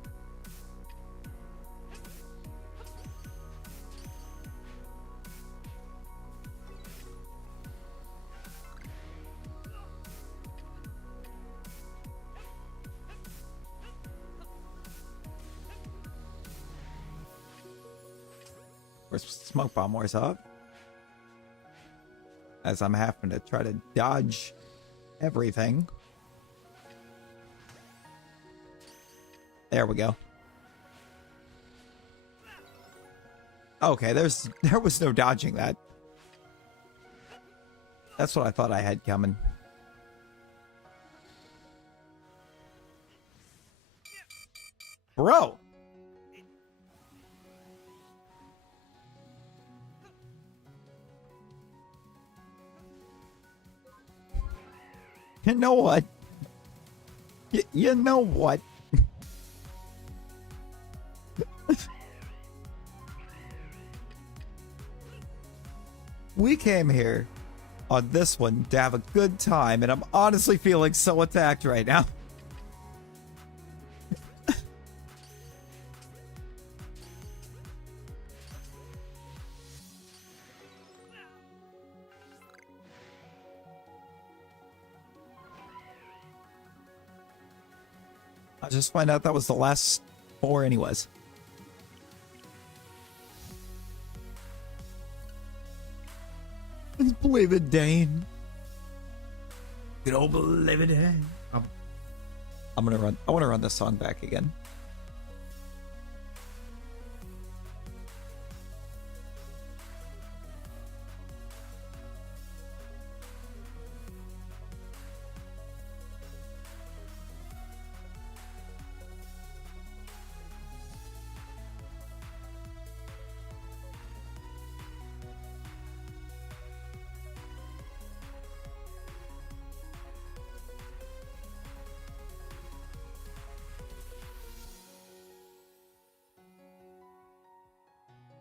Where's Smoke Bomb wears up? As I'm having to try to dodge everything. There we go. Okay, there was no dodging that. That's what I thought I had coming. Bro! You know what? You know what? We came here on this one to have a good time, and I'm honestly feeling so attacked right now. I just find out that was the last 4 anyways. Let's believe it, Dane. Good old living. I'm gonna run. I want to run this song back again.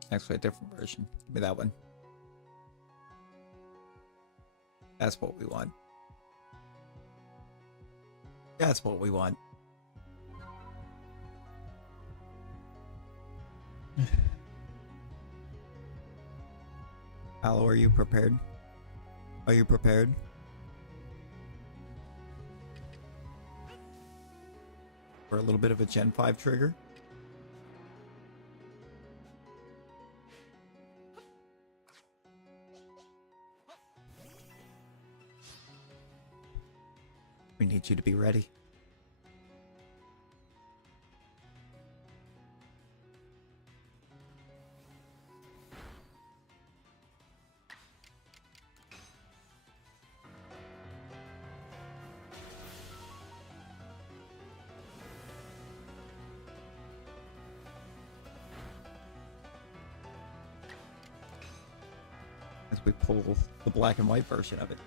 Actually, a different version. Give me that one. That's what we want. That's what we want. Aloe, are you prepared? Are you prepared? For a little bit of a Gen 5 trigger? We need you to be ready. As we pull the black and white version of it.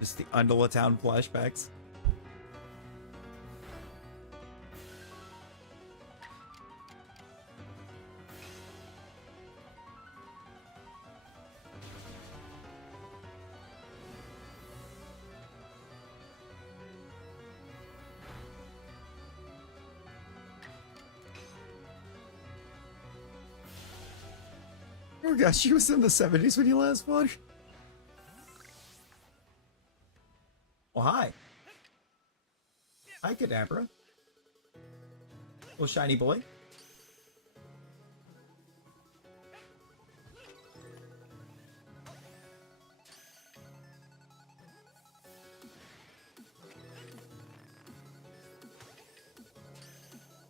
Just the Undula Town flashbacks. Oh gosh, she was in the 70s when you last fought. Well, hi. Hi, Kadabra. Little shiny boy.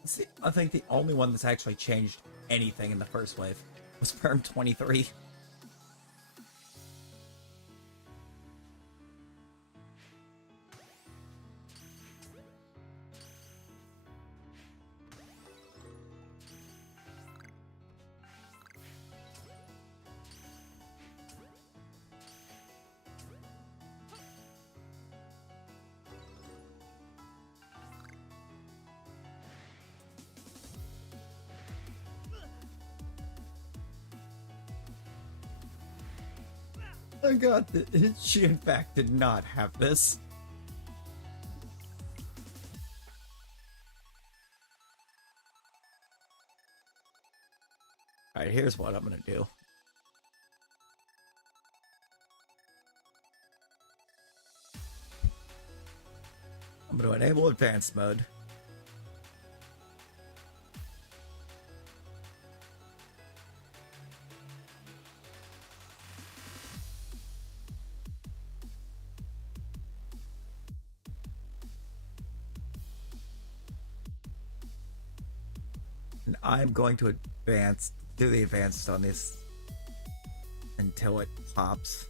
See, I think the only one that's actually changed anything in the first wave was Perm 23. I got this. She in fact did not have this. Alright, here's what I'm gonna do. I'm gonna enable advanced mode. And I'm going to do the advanced on this until it pops.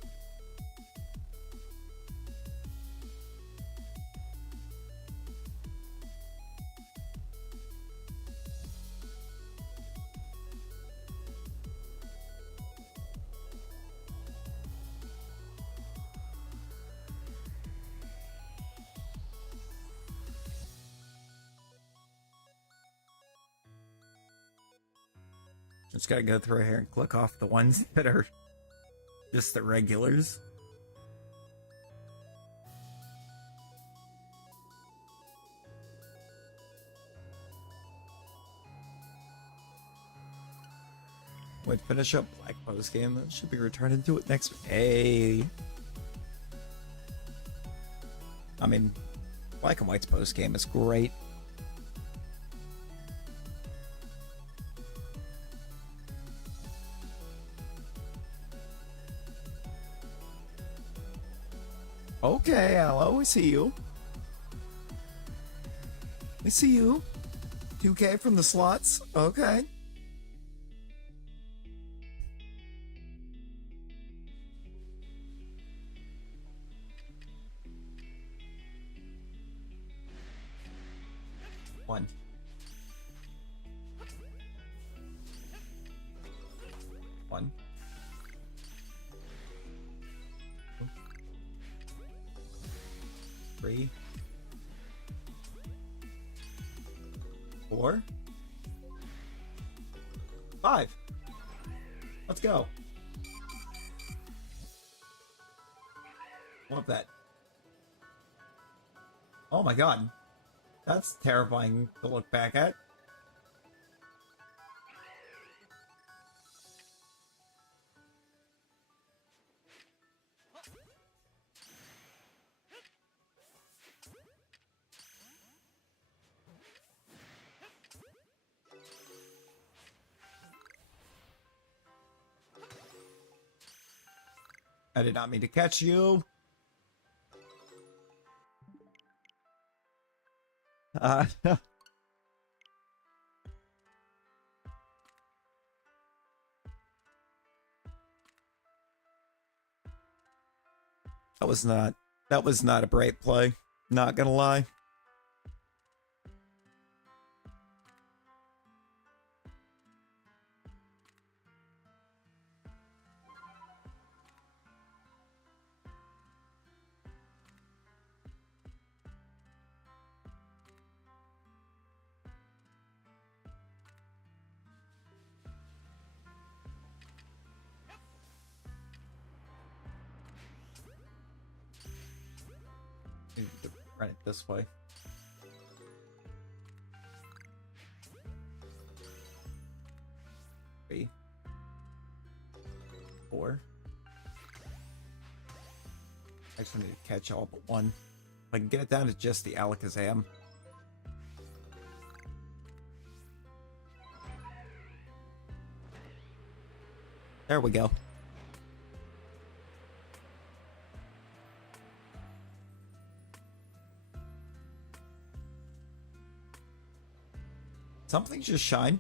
Just gotta go through here and click off the ones that are Just the regulars. Wait, finish up Black post game. That should be returned into it next. Hey. I mean, Black and White's post game is great. Okay, hello, we see you. We see you. 2K from the slots. Okay. One. One. 3, 4, 5. Let's go. Love that. Oh my god. That's terrifying to look back at. I did not mean to catch you. That was not a great play. Not gonna lie. Run it this way. Three, 4. I just need to catch all but one. If I can get it down to just the Alakazam. There we go. Something just shine.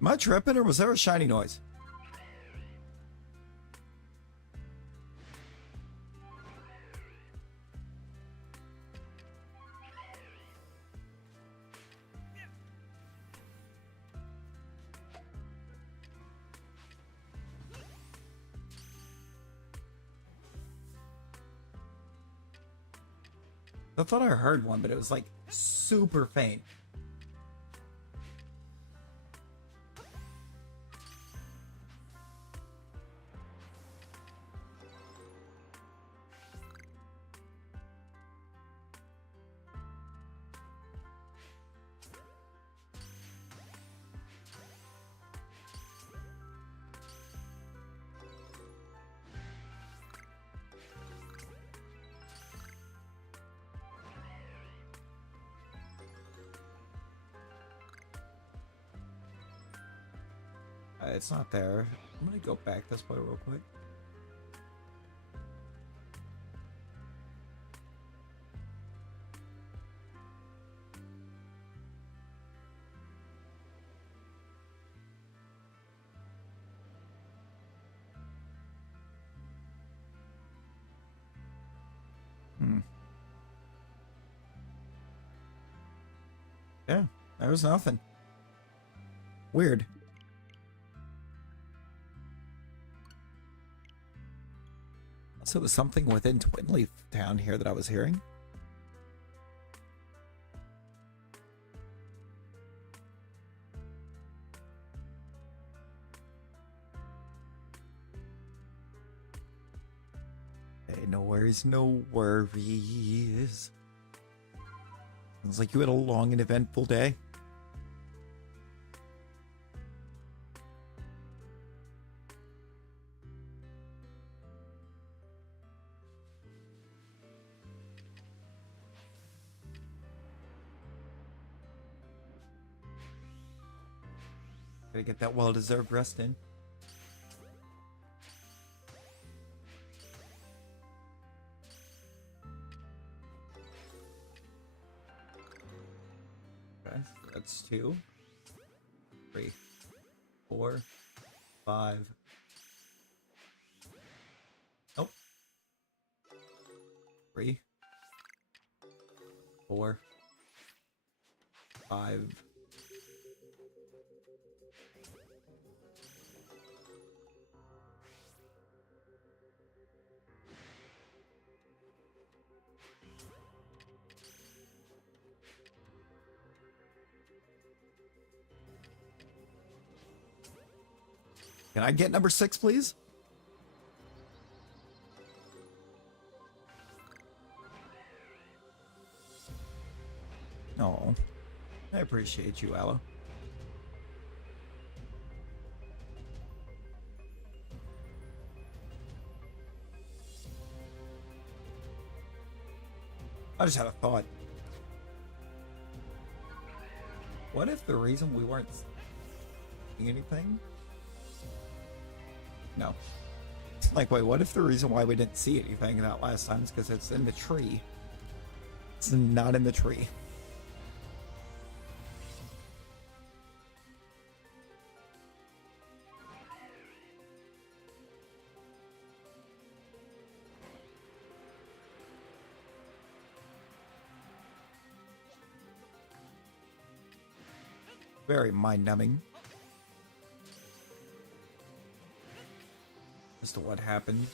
Am I tripping or was there a shiny noise? I thought I heard one, but it was like super faint. It's not there. I'm gonna go back this way real quick. Yeah, there was nothing. Weird. So it was something within Twinleaf Town here that I was hearing. Hey, no worries, no worries. Sounds like you had a long and eventful day. Gotta get that well-deserved rest in. Okay, that's 2, 3, 4, 5. Oh. 3, 4, 5. Can I get number 6, please? Oh, I appreciate you, Ella. I just had a thought. What if the reason we weren't seeing anything? No. Like, wait, what if the reason why we didn't see anything that last time is because it's in the tree? It's not in the tree. Very mind-numbing as to what happened.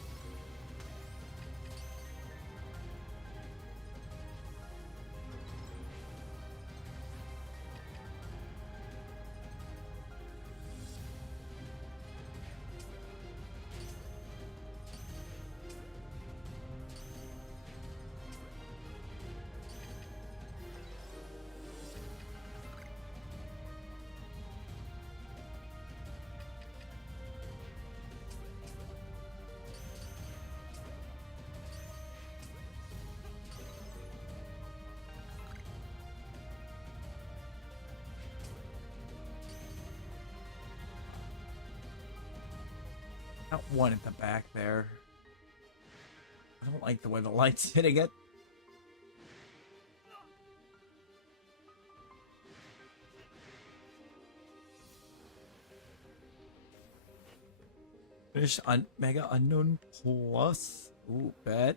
Not one at the back there. I don't like the way the light's hitting it. Finish on Mega Unknown Plus. Ooh, bet.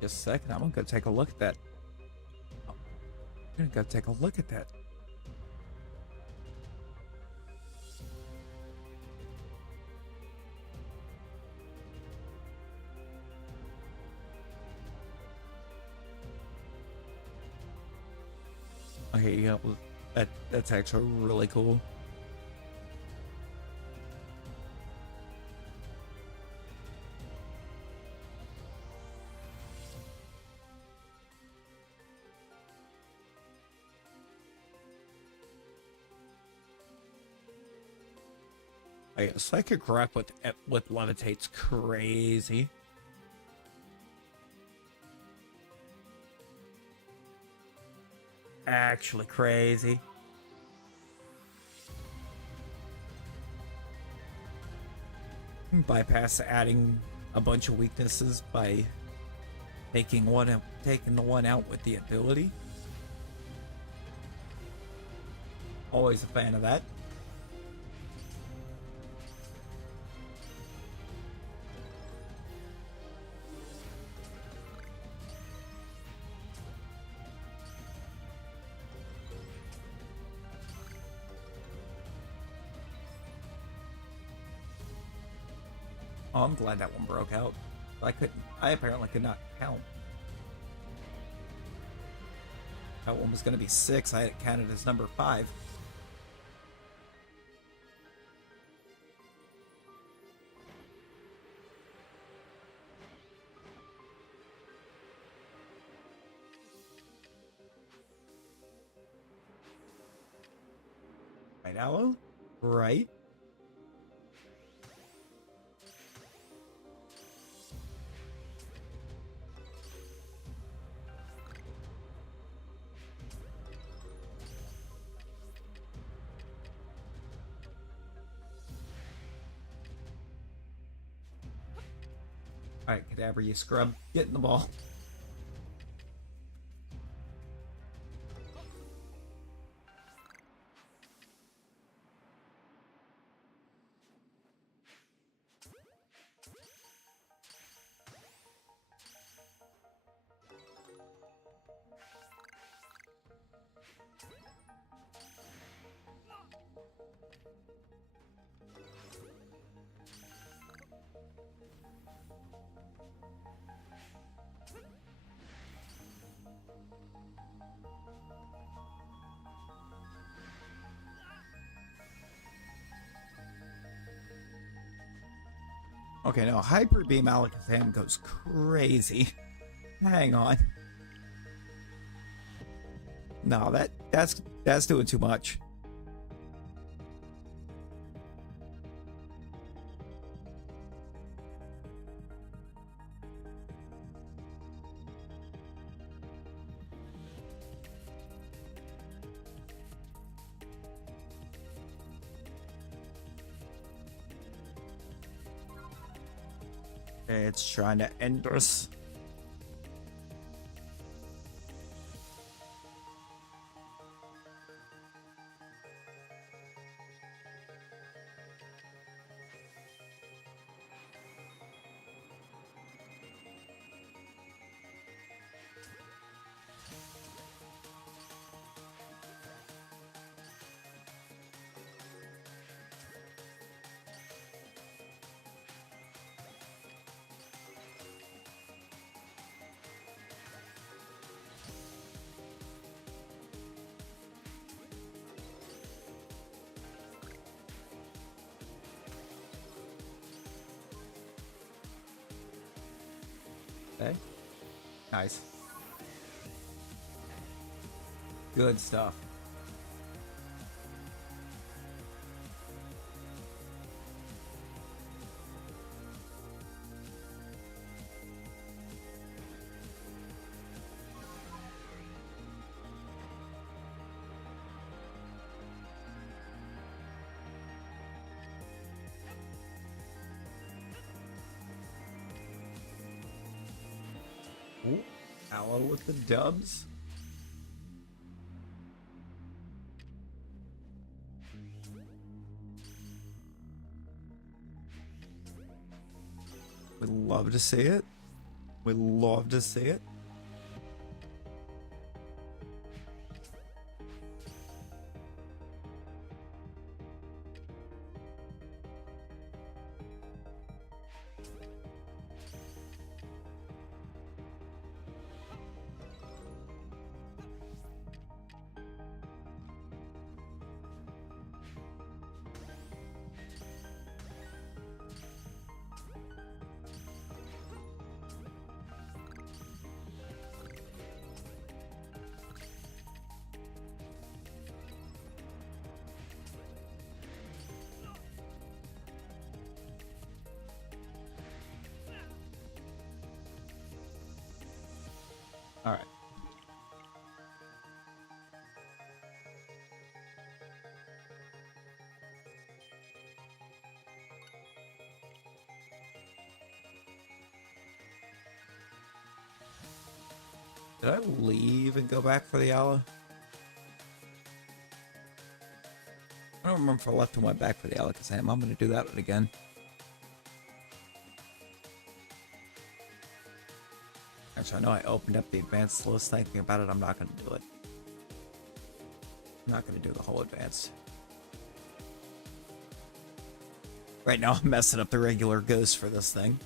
Just a second, I'm gonna go take a look at that. I'm gonna go take a look at that. Okay, yeah, well, that's actually really cool. Hey, psychic rep with levitate's crazy. Actually crazy. Bypass adding a bunch of weaknesses by taking the one out with the ability. Always a fan of that. Oh, I'm glad that one broke out. I apparently could not count. That one was going to be 6. I had it counted as number 5. Right, Aloe? Right. Alright, Cadaver, you scrub. Get in the ball. Okay, no, Hyper Beam Alakazam goes crazy. Hang on. No, that's doing too much. It's trying to end us. Okay. Nice. Good stuff. Ooh, Aloe with the dubs. We'd love to see it. We'd love to see it. All right. Did I leave and go back for the Aloe? I don't remember if I left and went back for the Alakazam. I'm going to do that again. Actually, I know I opened up the advanced list thinking about it. I'm not going to do it. I'm not going to do the whole advanced. Right now I'm messing up the regular ghost for this thing.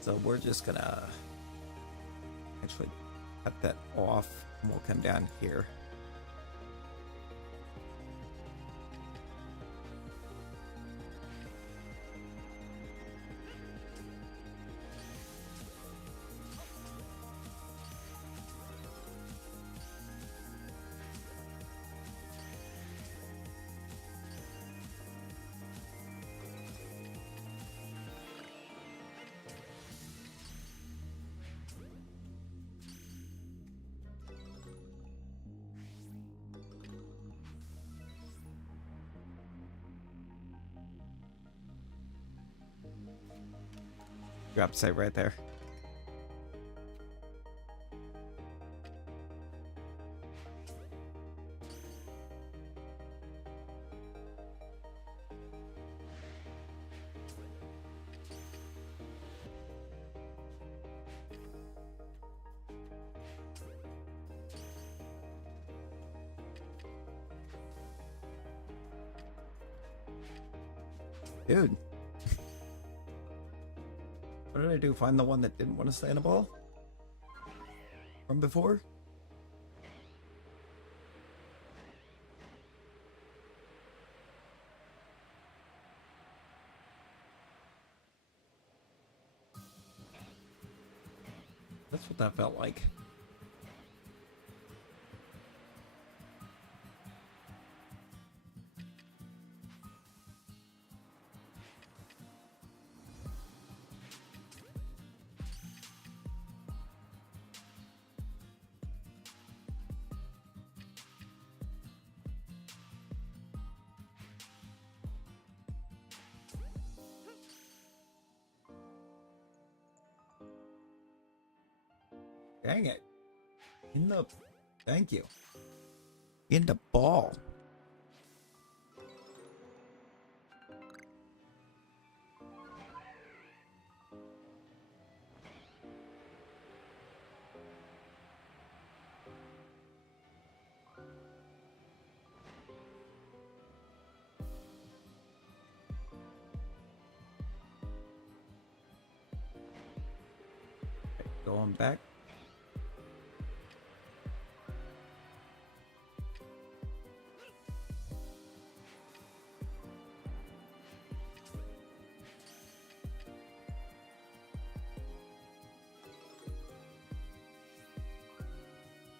So we're just gonna actually cut that off and we'll come down here. Drop site right there. Dude. What did I do? Find the one that didn't want to stay in a ball? From before? That's what that felt like. Dang it. In the... Thank you. In the ball. Okay, going back.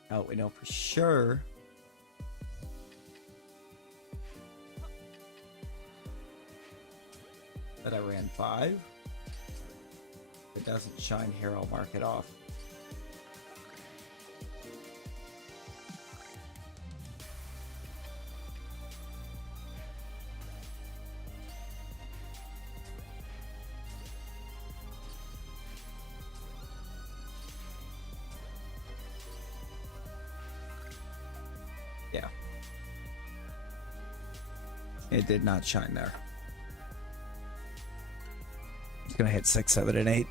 Oh, we know for sure that I ran 5. If it doesn't shine here, I'll mark it off. Yeah. It did not shine there. It's gonna hit 6, 7, and 8.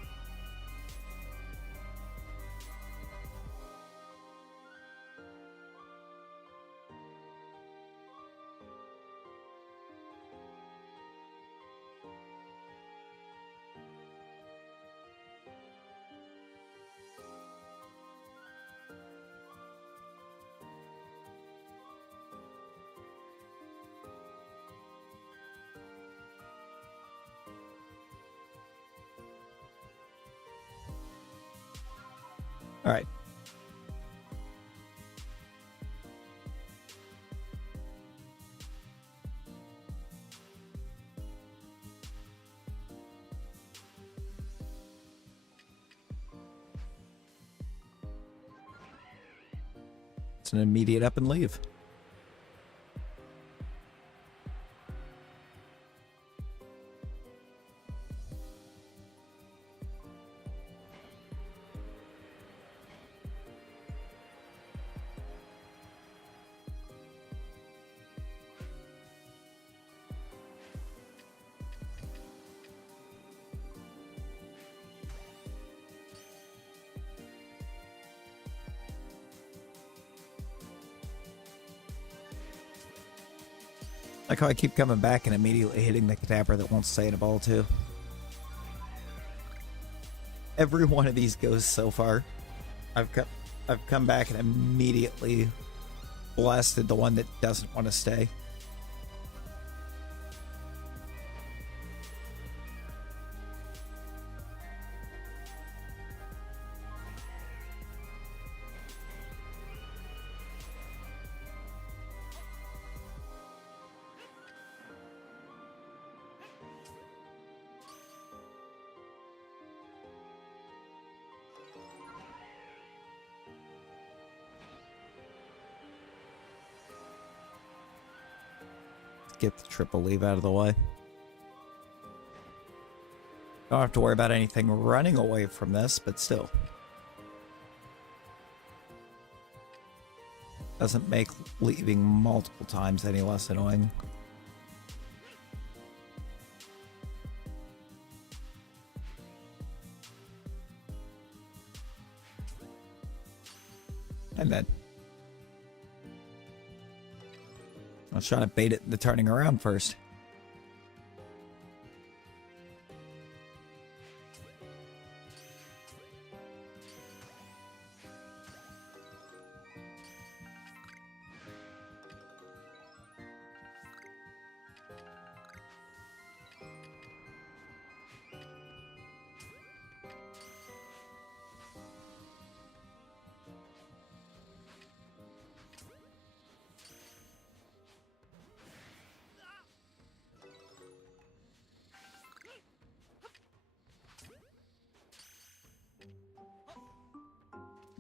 All right. It's an immediate up and leave. Like how I keep coming back and immediately hitting the Kadabra that won't stay in a ball too. Every one of these goes so far. I've come back and immediately blasted the one that doesn't want to stay. Get the triple leave out of the way. Don't have to worry about anything running away from this, but still. Doesn't make leaving multiple times any less annoying. And then I was trying to bait it into turning around first.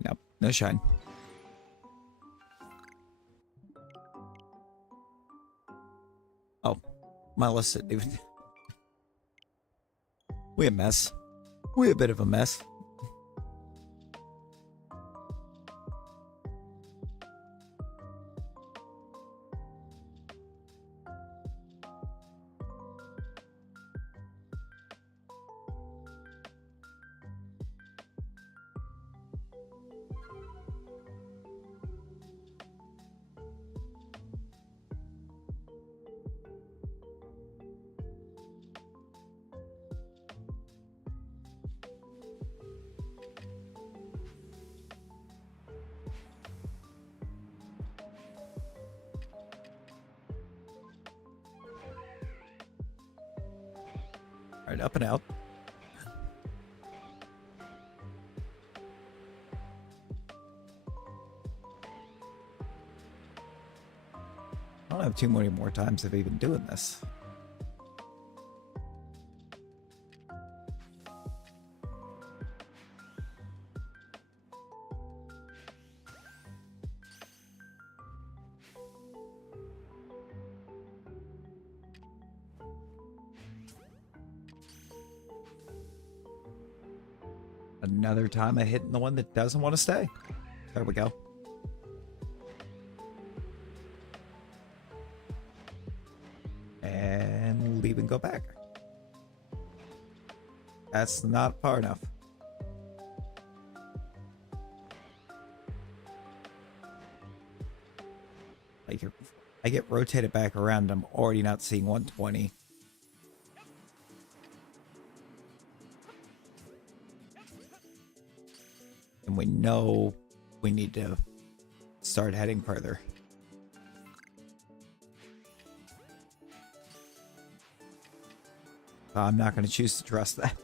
Nope, no shine. Oh, my list didn't even... We a mess. We a bit of a mess. Alright, up and out. I don't have too many more times of even doing this. Another time I hit the one that doesn't want to stay. There we go. And leave and go back. That's not far enough. Like I get rotated back around, I'm already not seeing 120. And we know we need to start heading further. I'm not going to choose to trust that.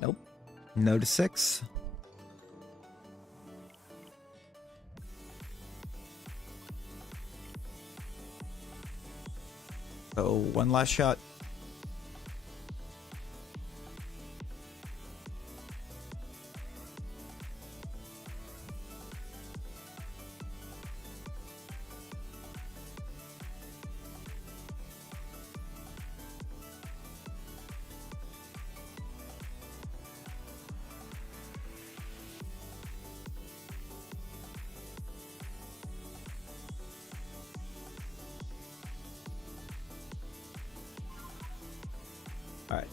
Nope. No to 6. So So one last shot. All right.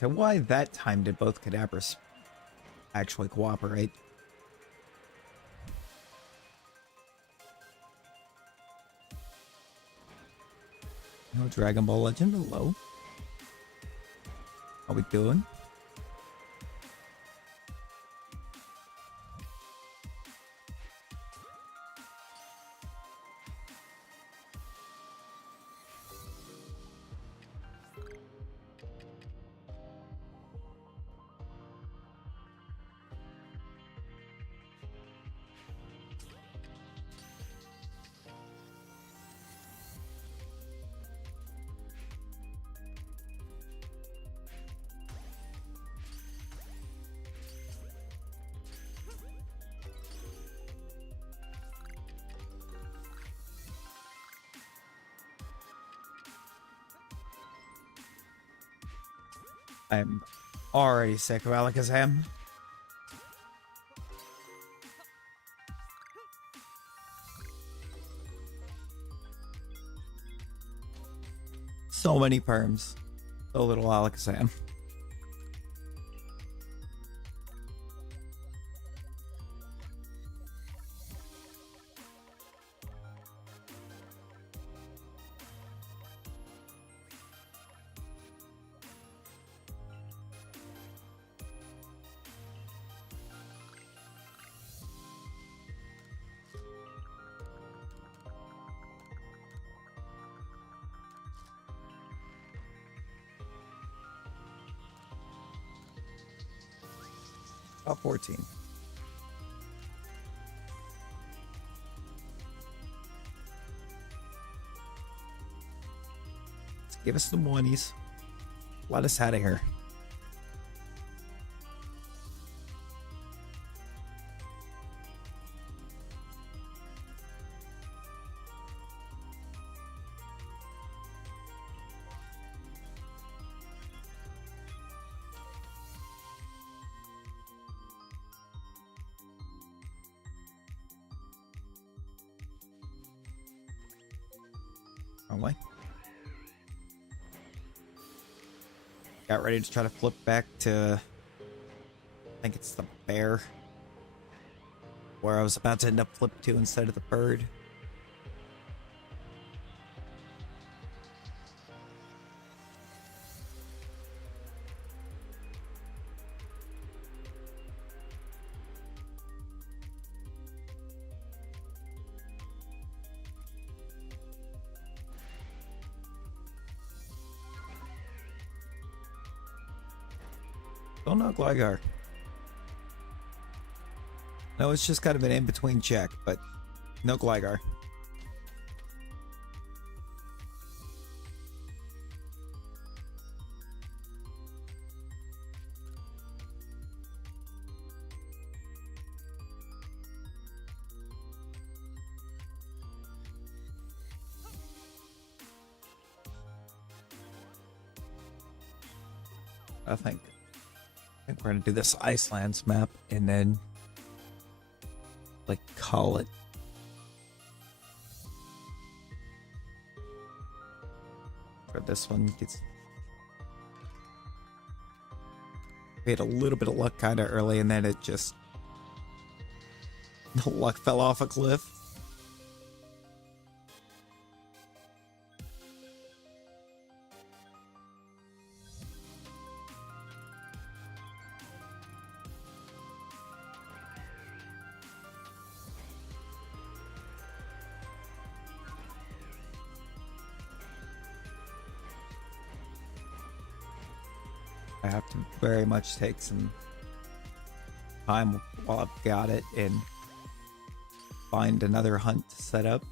Okay, why that time did both Kadabras actually cooperate? No Dragon Ball Legend, hello. How we doing? I'm already sick of Alakazam. So many perms. So little Alakazam. About 14. Let's give us some monies. Let us out of here. Wrong way. Got ready to try to flip back to, I think it's the bear, where I was about to end up flip to instead of the bird. Oh no, Gligar. No, it's just kind of an in-between check, but no Gligar. I think we're gonna do this Icelands map and then like call it. For this one, gets we had a little bit of luck kind of early, and then it just the luck fell off a cliff. I have to very much take some time while I've got it and find another hunt to set up.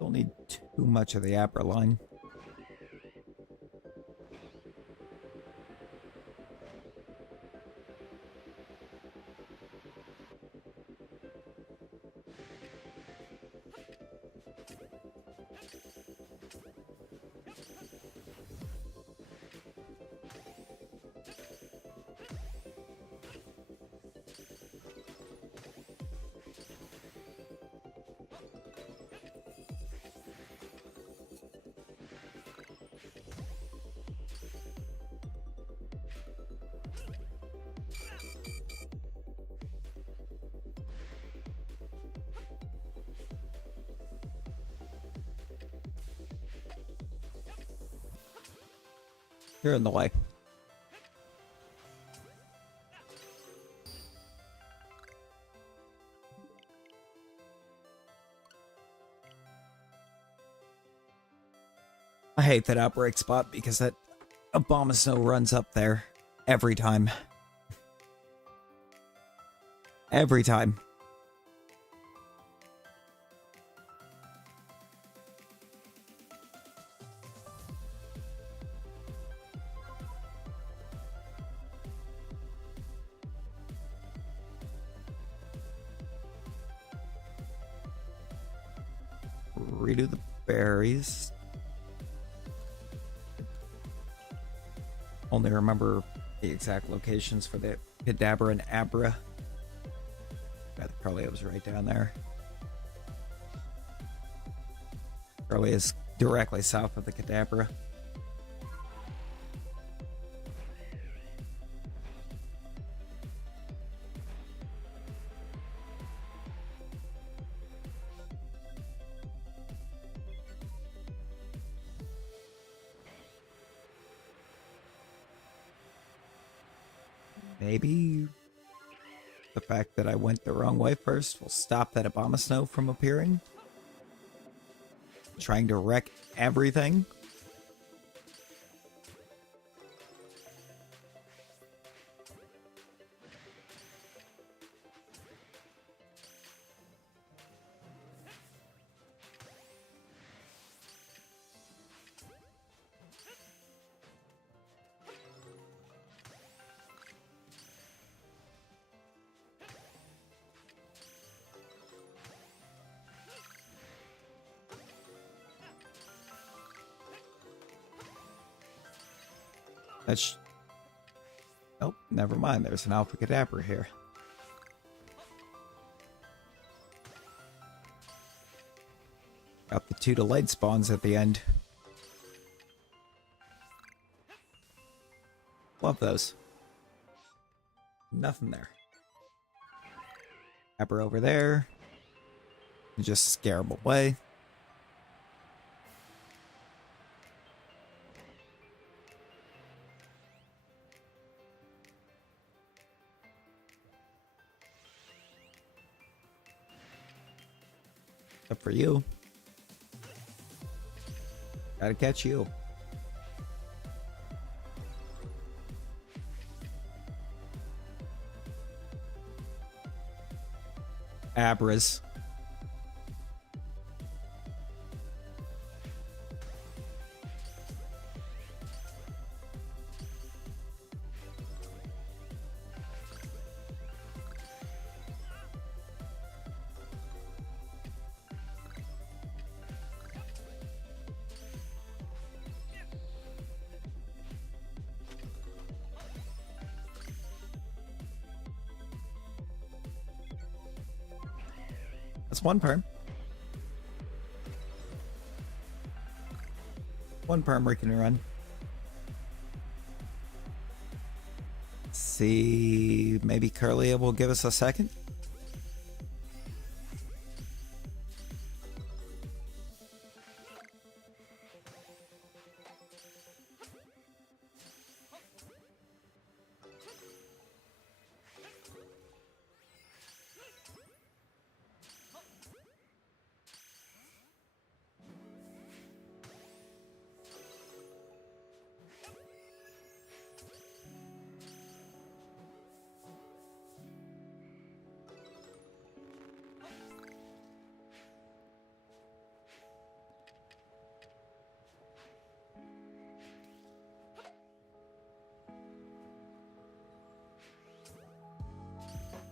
Don't need too much of the Abra line. You're in the way. I hate that outbreak spot because that Abomasnow runs up there every time. Every time. Redo the berries. Only remember the exact locations for the Kadabra and Abra. That probably was right down there. Probably is directly south of the Kadabra. Maybe the fact that I went the wrong way first will stop that Abomasnow from appearing. Trying to wreck everything. That's... Oh, never mind. There's an Alpha Kadabra here. Got the 2 delayed spawns at the end. Love those. Nothing there. Abra over there. Just scare them away. For you. Gotta catch you. Abras. That's one perm. One perm we can run. See, maybe Curlia will give us a second.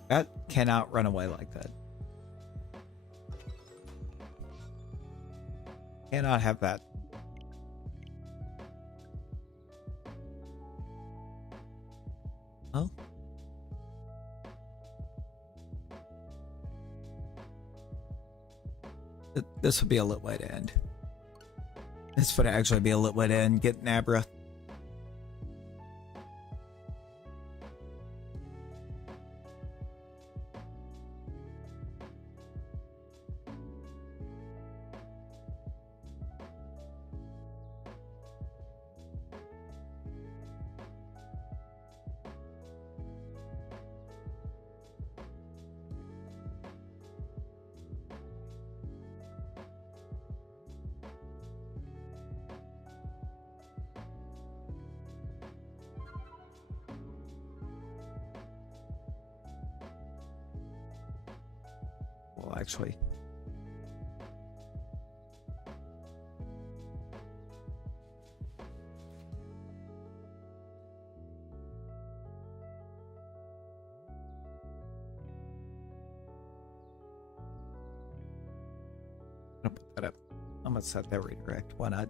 That cannot run away like that. Cannot have that. Oh. This would be a lit way to end. This would actually be a lit way to end. Get Nabra. Well, actually, I'm gonna put that up. I'm gonna set that redirect. Why not?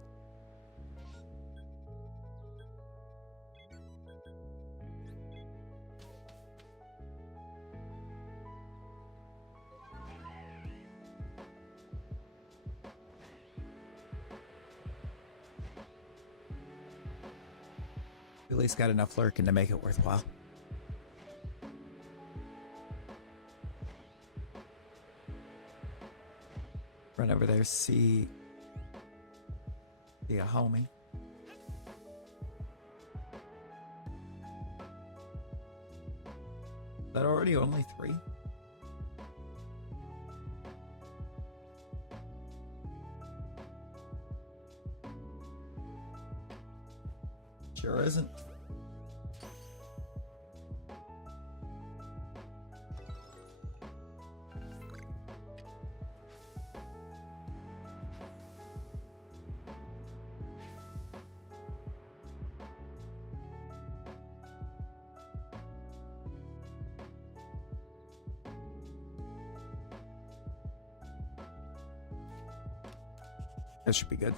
At least got enough lurking to make it worthwhile. Run over there, see a homie. Is that already only 3? Sure isn't. That should be good.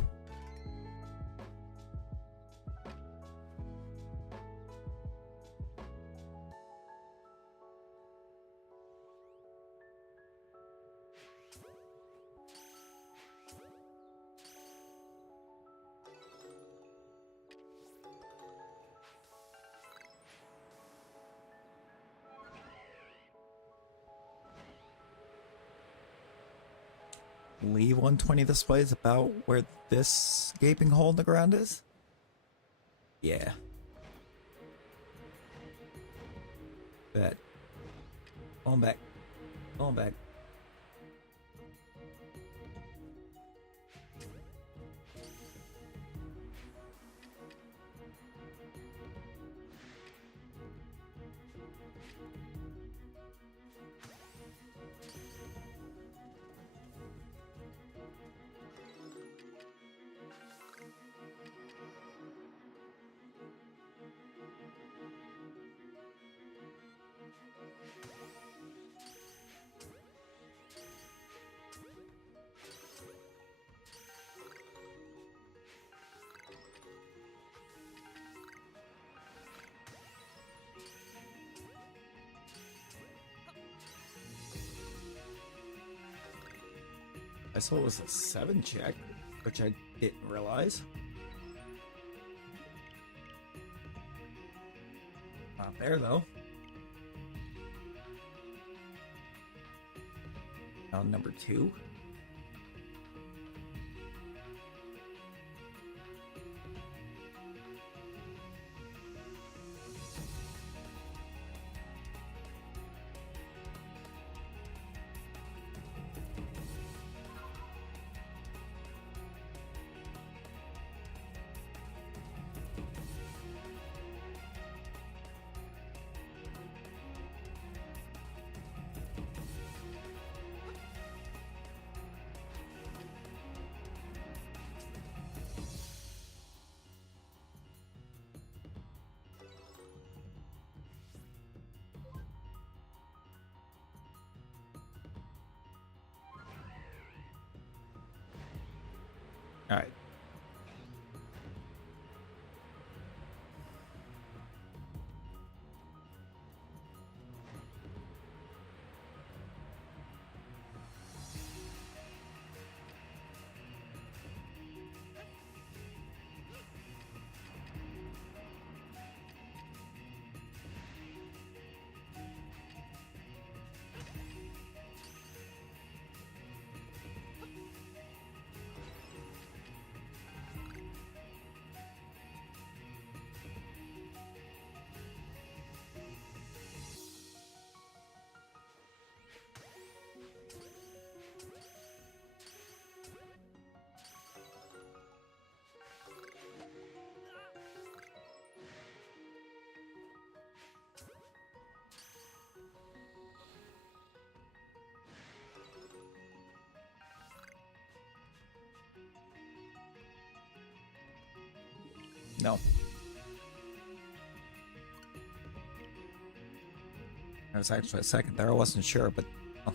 Leave 120 this way is about where this gaping hole in the ground is? Yeah. Bet. Going back. Going back. I saw it was a 7 check, which I didn't realize. Not there though. Now number 2. All right. No. I was actually a second there. I wasn't sure, but... Oh.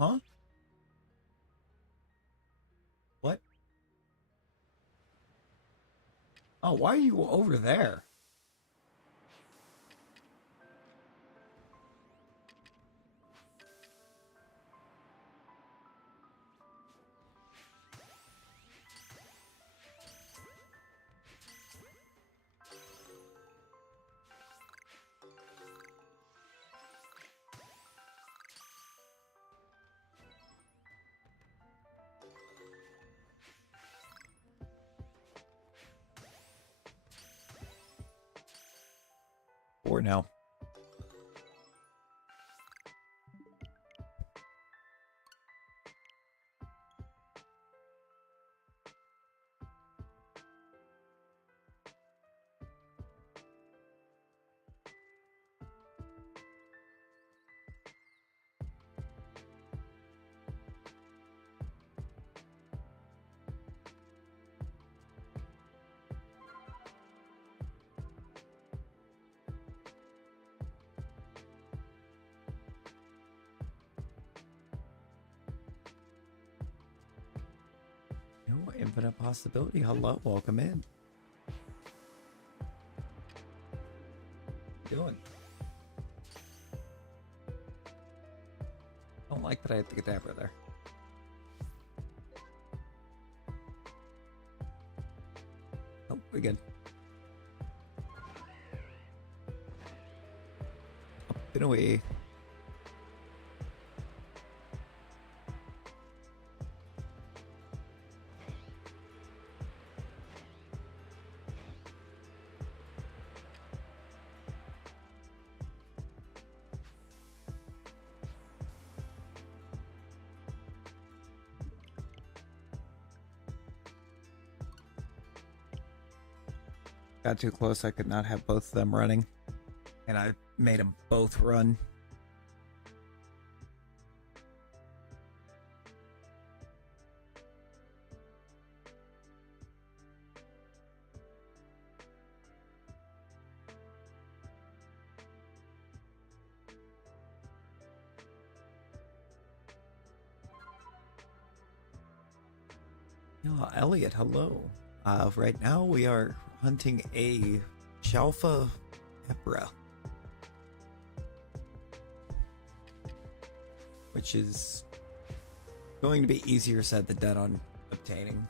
Huh? What? Oh, why are you over there? Or now. No infinite possibility. Hello, welcome in. What you doing? Don't like that I have to get that there. we good. Up and away. Got too close, I could not have both of them running. And I made them both run. Oh, Elliot, hello. Right now we are hunting a Shalpha Epra, which is going to be easier said than done on obtaining.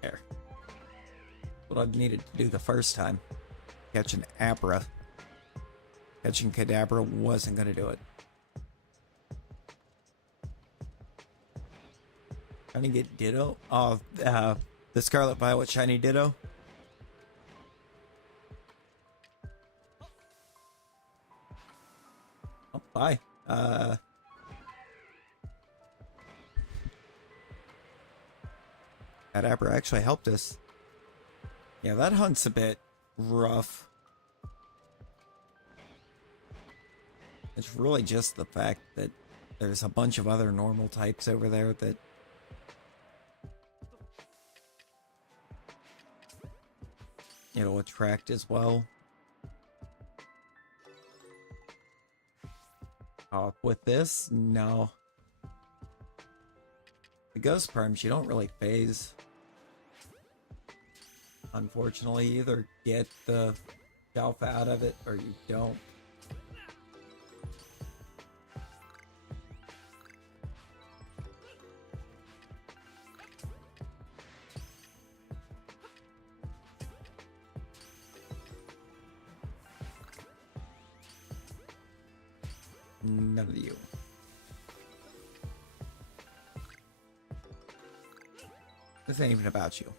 There. What I needed to do the first time. Catch an Abra. Catching Kadabra wasn't going to do it. Trying to get Ditto. Oh, the Scarlet Violet Shiny Ditto. Oh, bye. That Abra actually helped us. Yeah, that hunt's a bit rough. It's really just the fact that there's a bunch of other normal types over there that it'll attract as well. With this, no. The ghost perms, you don't really phase. Unfortunately, you either get the Shalpha out of it or you don't. None of you. This ain't even about you.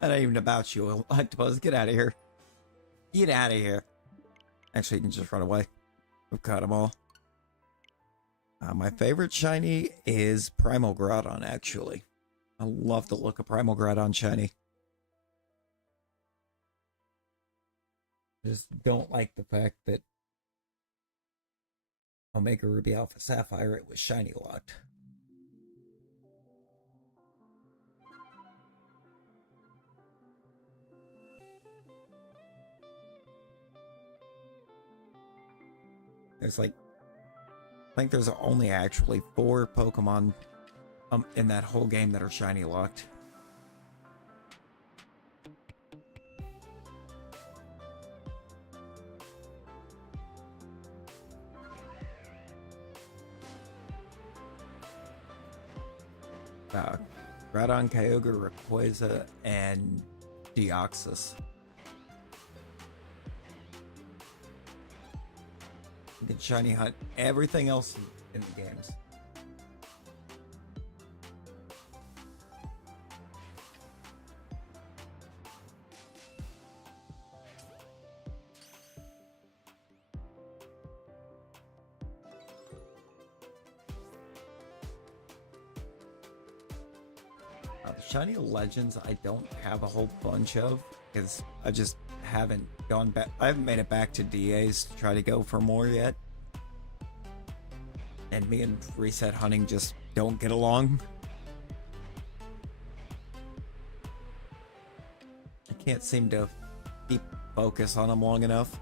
That ain't even about you. Octopus, get out of here. Get out of here. Actually, you can just run away. We've caught them all. My favorite shiny is Primal Groudon, actually. I love the look of Primal Groudon shiny. Just don't like the fact that Omega Ruby Alpha Sapphire, it was shiny locked. There's like, I think there's only actually 4 Pokemon in that whole game that are shiny locked. Groudon, Kyogre, Rayquaza, and Deoxys. You can shiny hunt everything else in the games. The shiny Legends I don't have a whole bunch of because I just haven't gone back. I haven't made it back to DAs to try to go for more yet. And me and Reset Hunting just don't get along. I can't seem to keep focus on them long enough.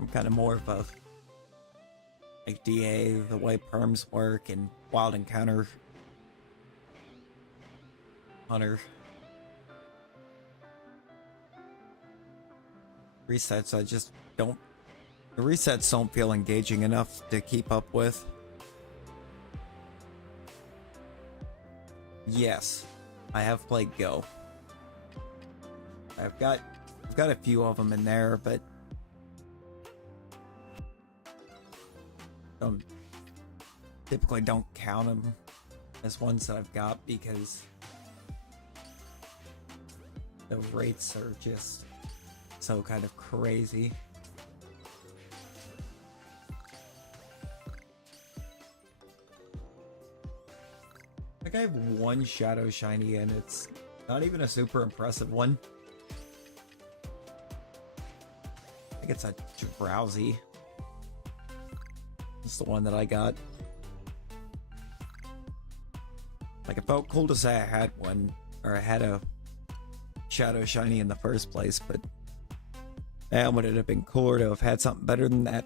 I'm kind of more of a like DA, the way perms work, and Wild Encounter Hunter. resets, I just don't... The resets don't feel engaging enough to keep up with. Yes, I have played Go. I've got a few of them in there, but typically don't count them as ones that I've got because the rates are just so kind of crazy. Like I have one Shadow Shiny and it's not even a super impressive one. I think it's a Drowsy. It's the one that I got. Like it felt cool to say I had one, or I had a Shadow Shiny in the first place, but man, would it have been cooler to have had something better than that?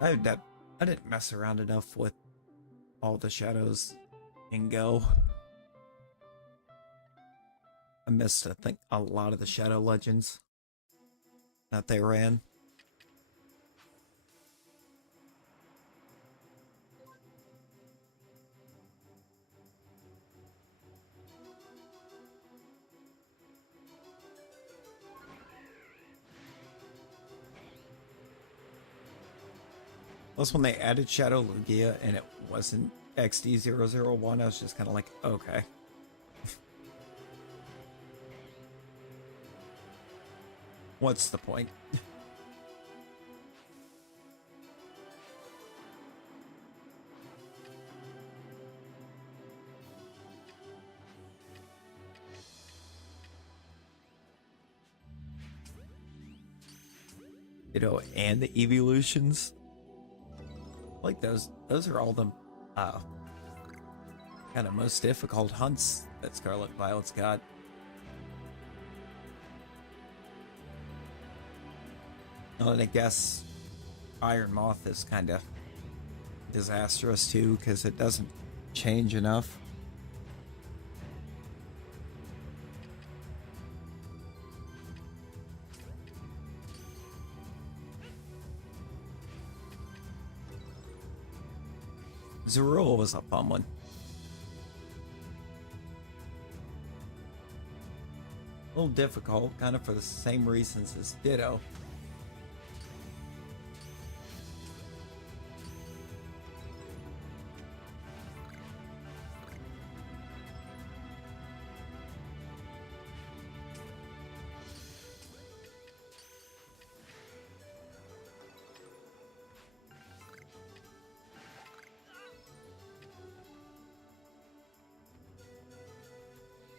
I didn't mess around enough with all the shadows in Go. I missed, I think, a lot of the Shadow Legends that they ran. Plus, when they added Shadow Lugia and it wasn't XD001, I was just kind of like, okay. What's the point? You know, and the evolutions. Like those are all the kind of most difficult hunts that Scarlet Violet's got. And I guess Iron Moth is kind of disastrous too because it doesn't change enough. Zorua was a fun one. A little difficult, kind of for the same reasons as Ditto.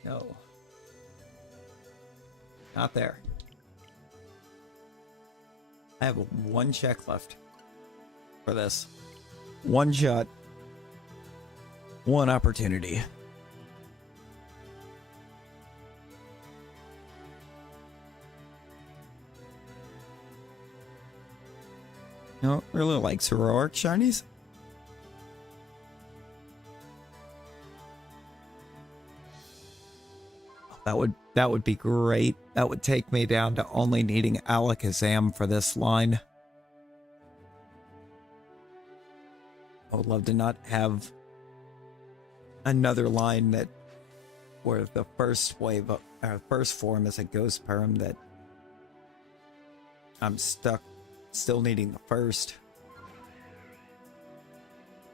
No. Not there. I have one check left for this. One shot. One opportunity. You don't really like Zoroark shinies? That would be great. That would take me down to only needing Alakazam for this line. I would love to not have another line that where the first wave of first form is a Ghost Perm that I'm stuck still needing the first.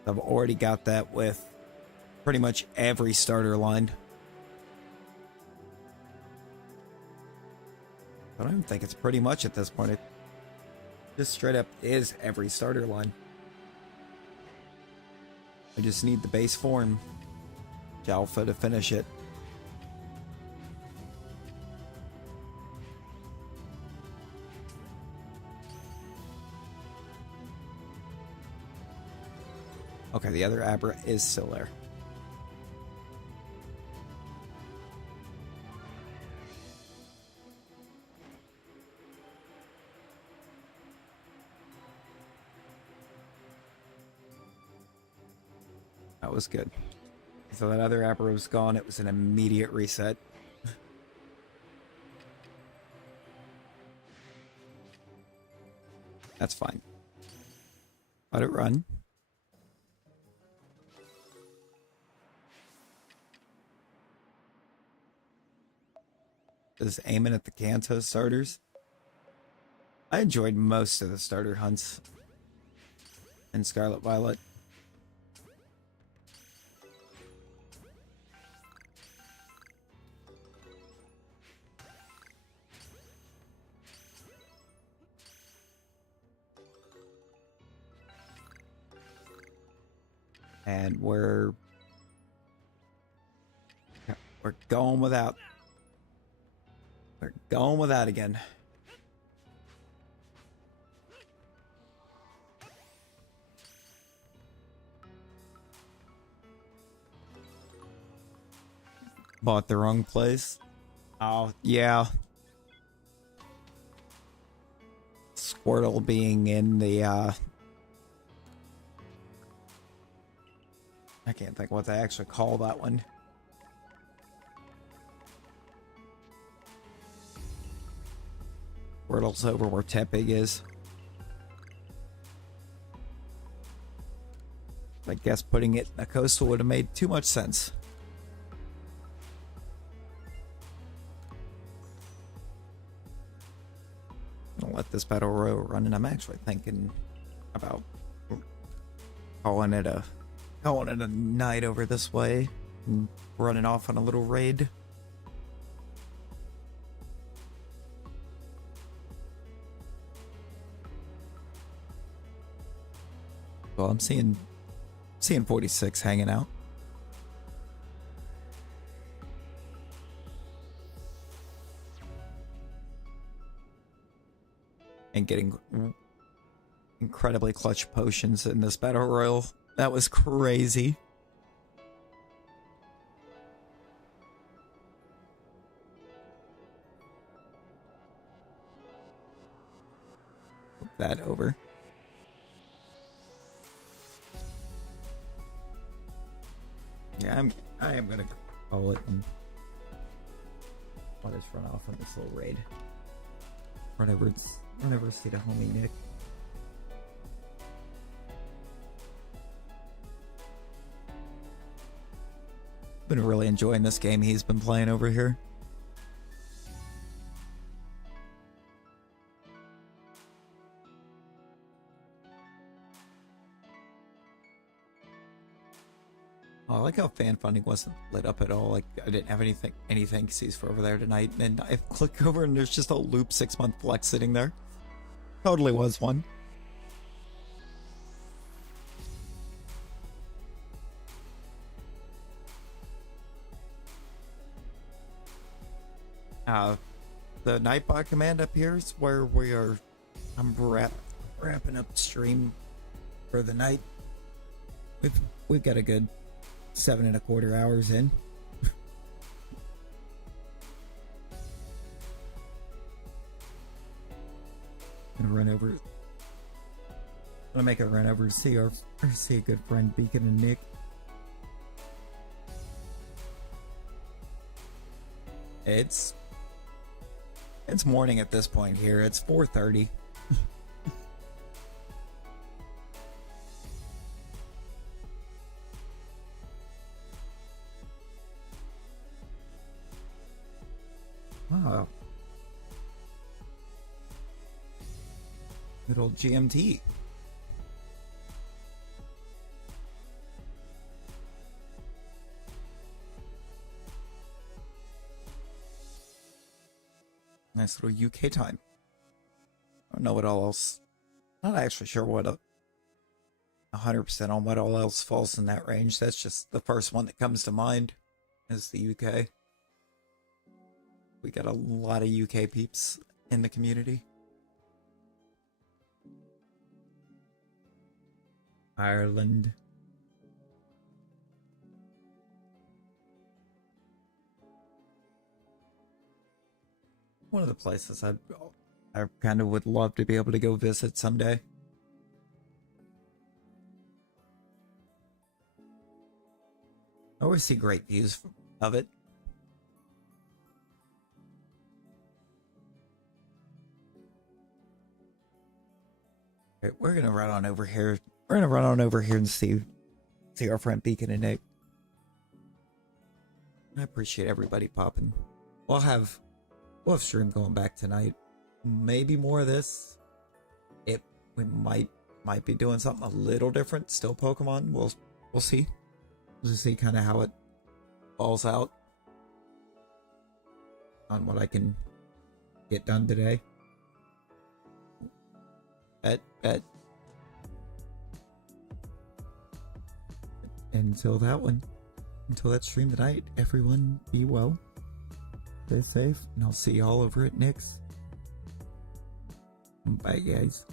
I've already got that with pretty much every starter line. But I don't think it's pretty much at this point. It just straight up is every starter line. I just need the base form, Shalpha, to finish it. Okay, the other Abra is still there. That was good. So that other Abra was gone. It was an immediate reset. That's fine. Let it run. Just aiming at the Kanto starters. I enjoyed most of the starter hunts in Scarlet Violet. And we're going without. We're going without again. Bought the wrong place. Oh, yeah. Squirtle being in the, I can't think what they actually call that one. Squirtle's over where Tepig is. I guess putting it in a coastal would have made too much sense. I'll let this battle royal run, and I'm actually thinking about calling it a night over this way and running off on a little raid. Well, I'm seeing 46 hanging out. And getting incredibly clutch potions in this battle royal. That was crazy. Flip that over. Yeah, I am gonna call it and I'll just run off on this little raid. Run over see the homie Nick. Been really enjoying this game he's been playing over here. Oh, I like how fan funding wasn't lit up at all. Like, I didn't have any thanksies for over there tonight. And I click over and there's just a loop 6-month flex sitting there. Totally was one. The Nightbot command up here is where we are. I'm wrapping up stream for the night. We've got a good 7.25 hours in. Gonna run over. Gonna make a run over to see a good friend Beacon and Nick. It's morning at this point here. It's 4:30. Wow. Good old GMT. Nice little UK time. I don't know what all else. Not actually sure what 100% on what all else falls in that range. That's just the first one that comes to mind is the UK. We got a lot of UK peeps in the community. Ireland. One of the places I kind of would love to be able to go visit someday. always see great views of it. Alright, we're gonna run on over here. We're gonna run on over here and see our friend Beacon and Nick. I appreciate everybody popping. We'll have stream going back tonight. Maybe more of this. We might be doing something a little different. Still Pokemon. We'll see. We'll just see kind of how it falls out on what I can get done today. Bet. Until that stream tonight, everyone be well. Stay safe, and I'll see y'all over at Nick's. Bye, guys.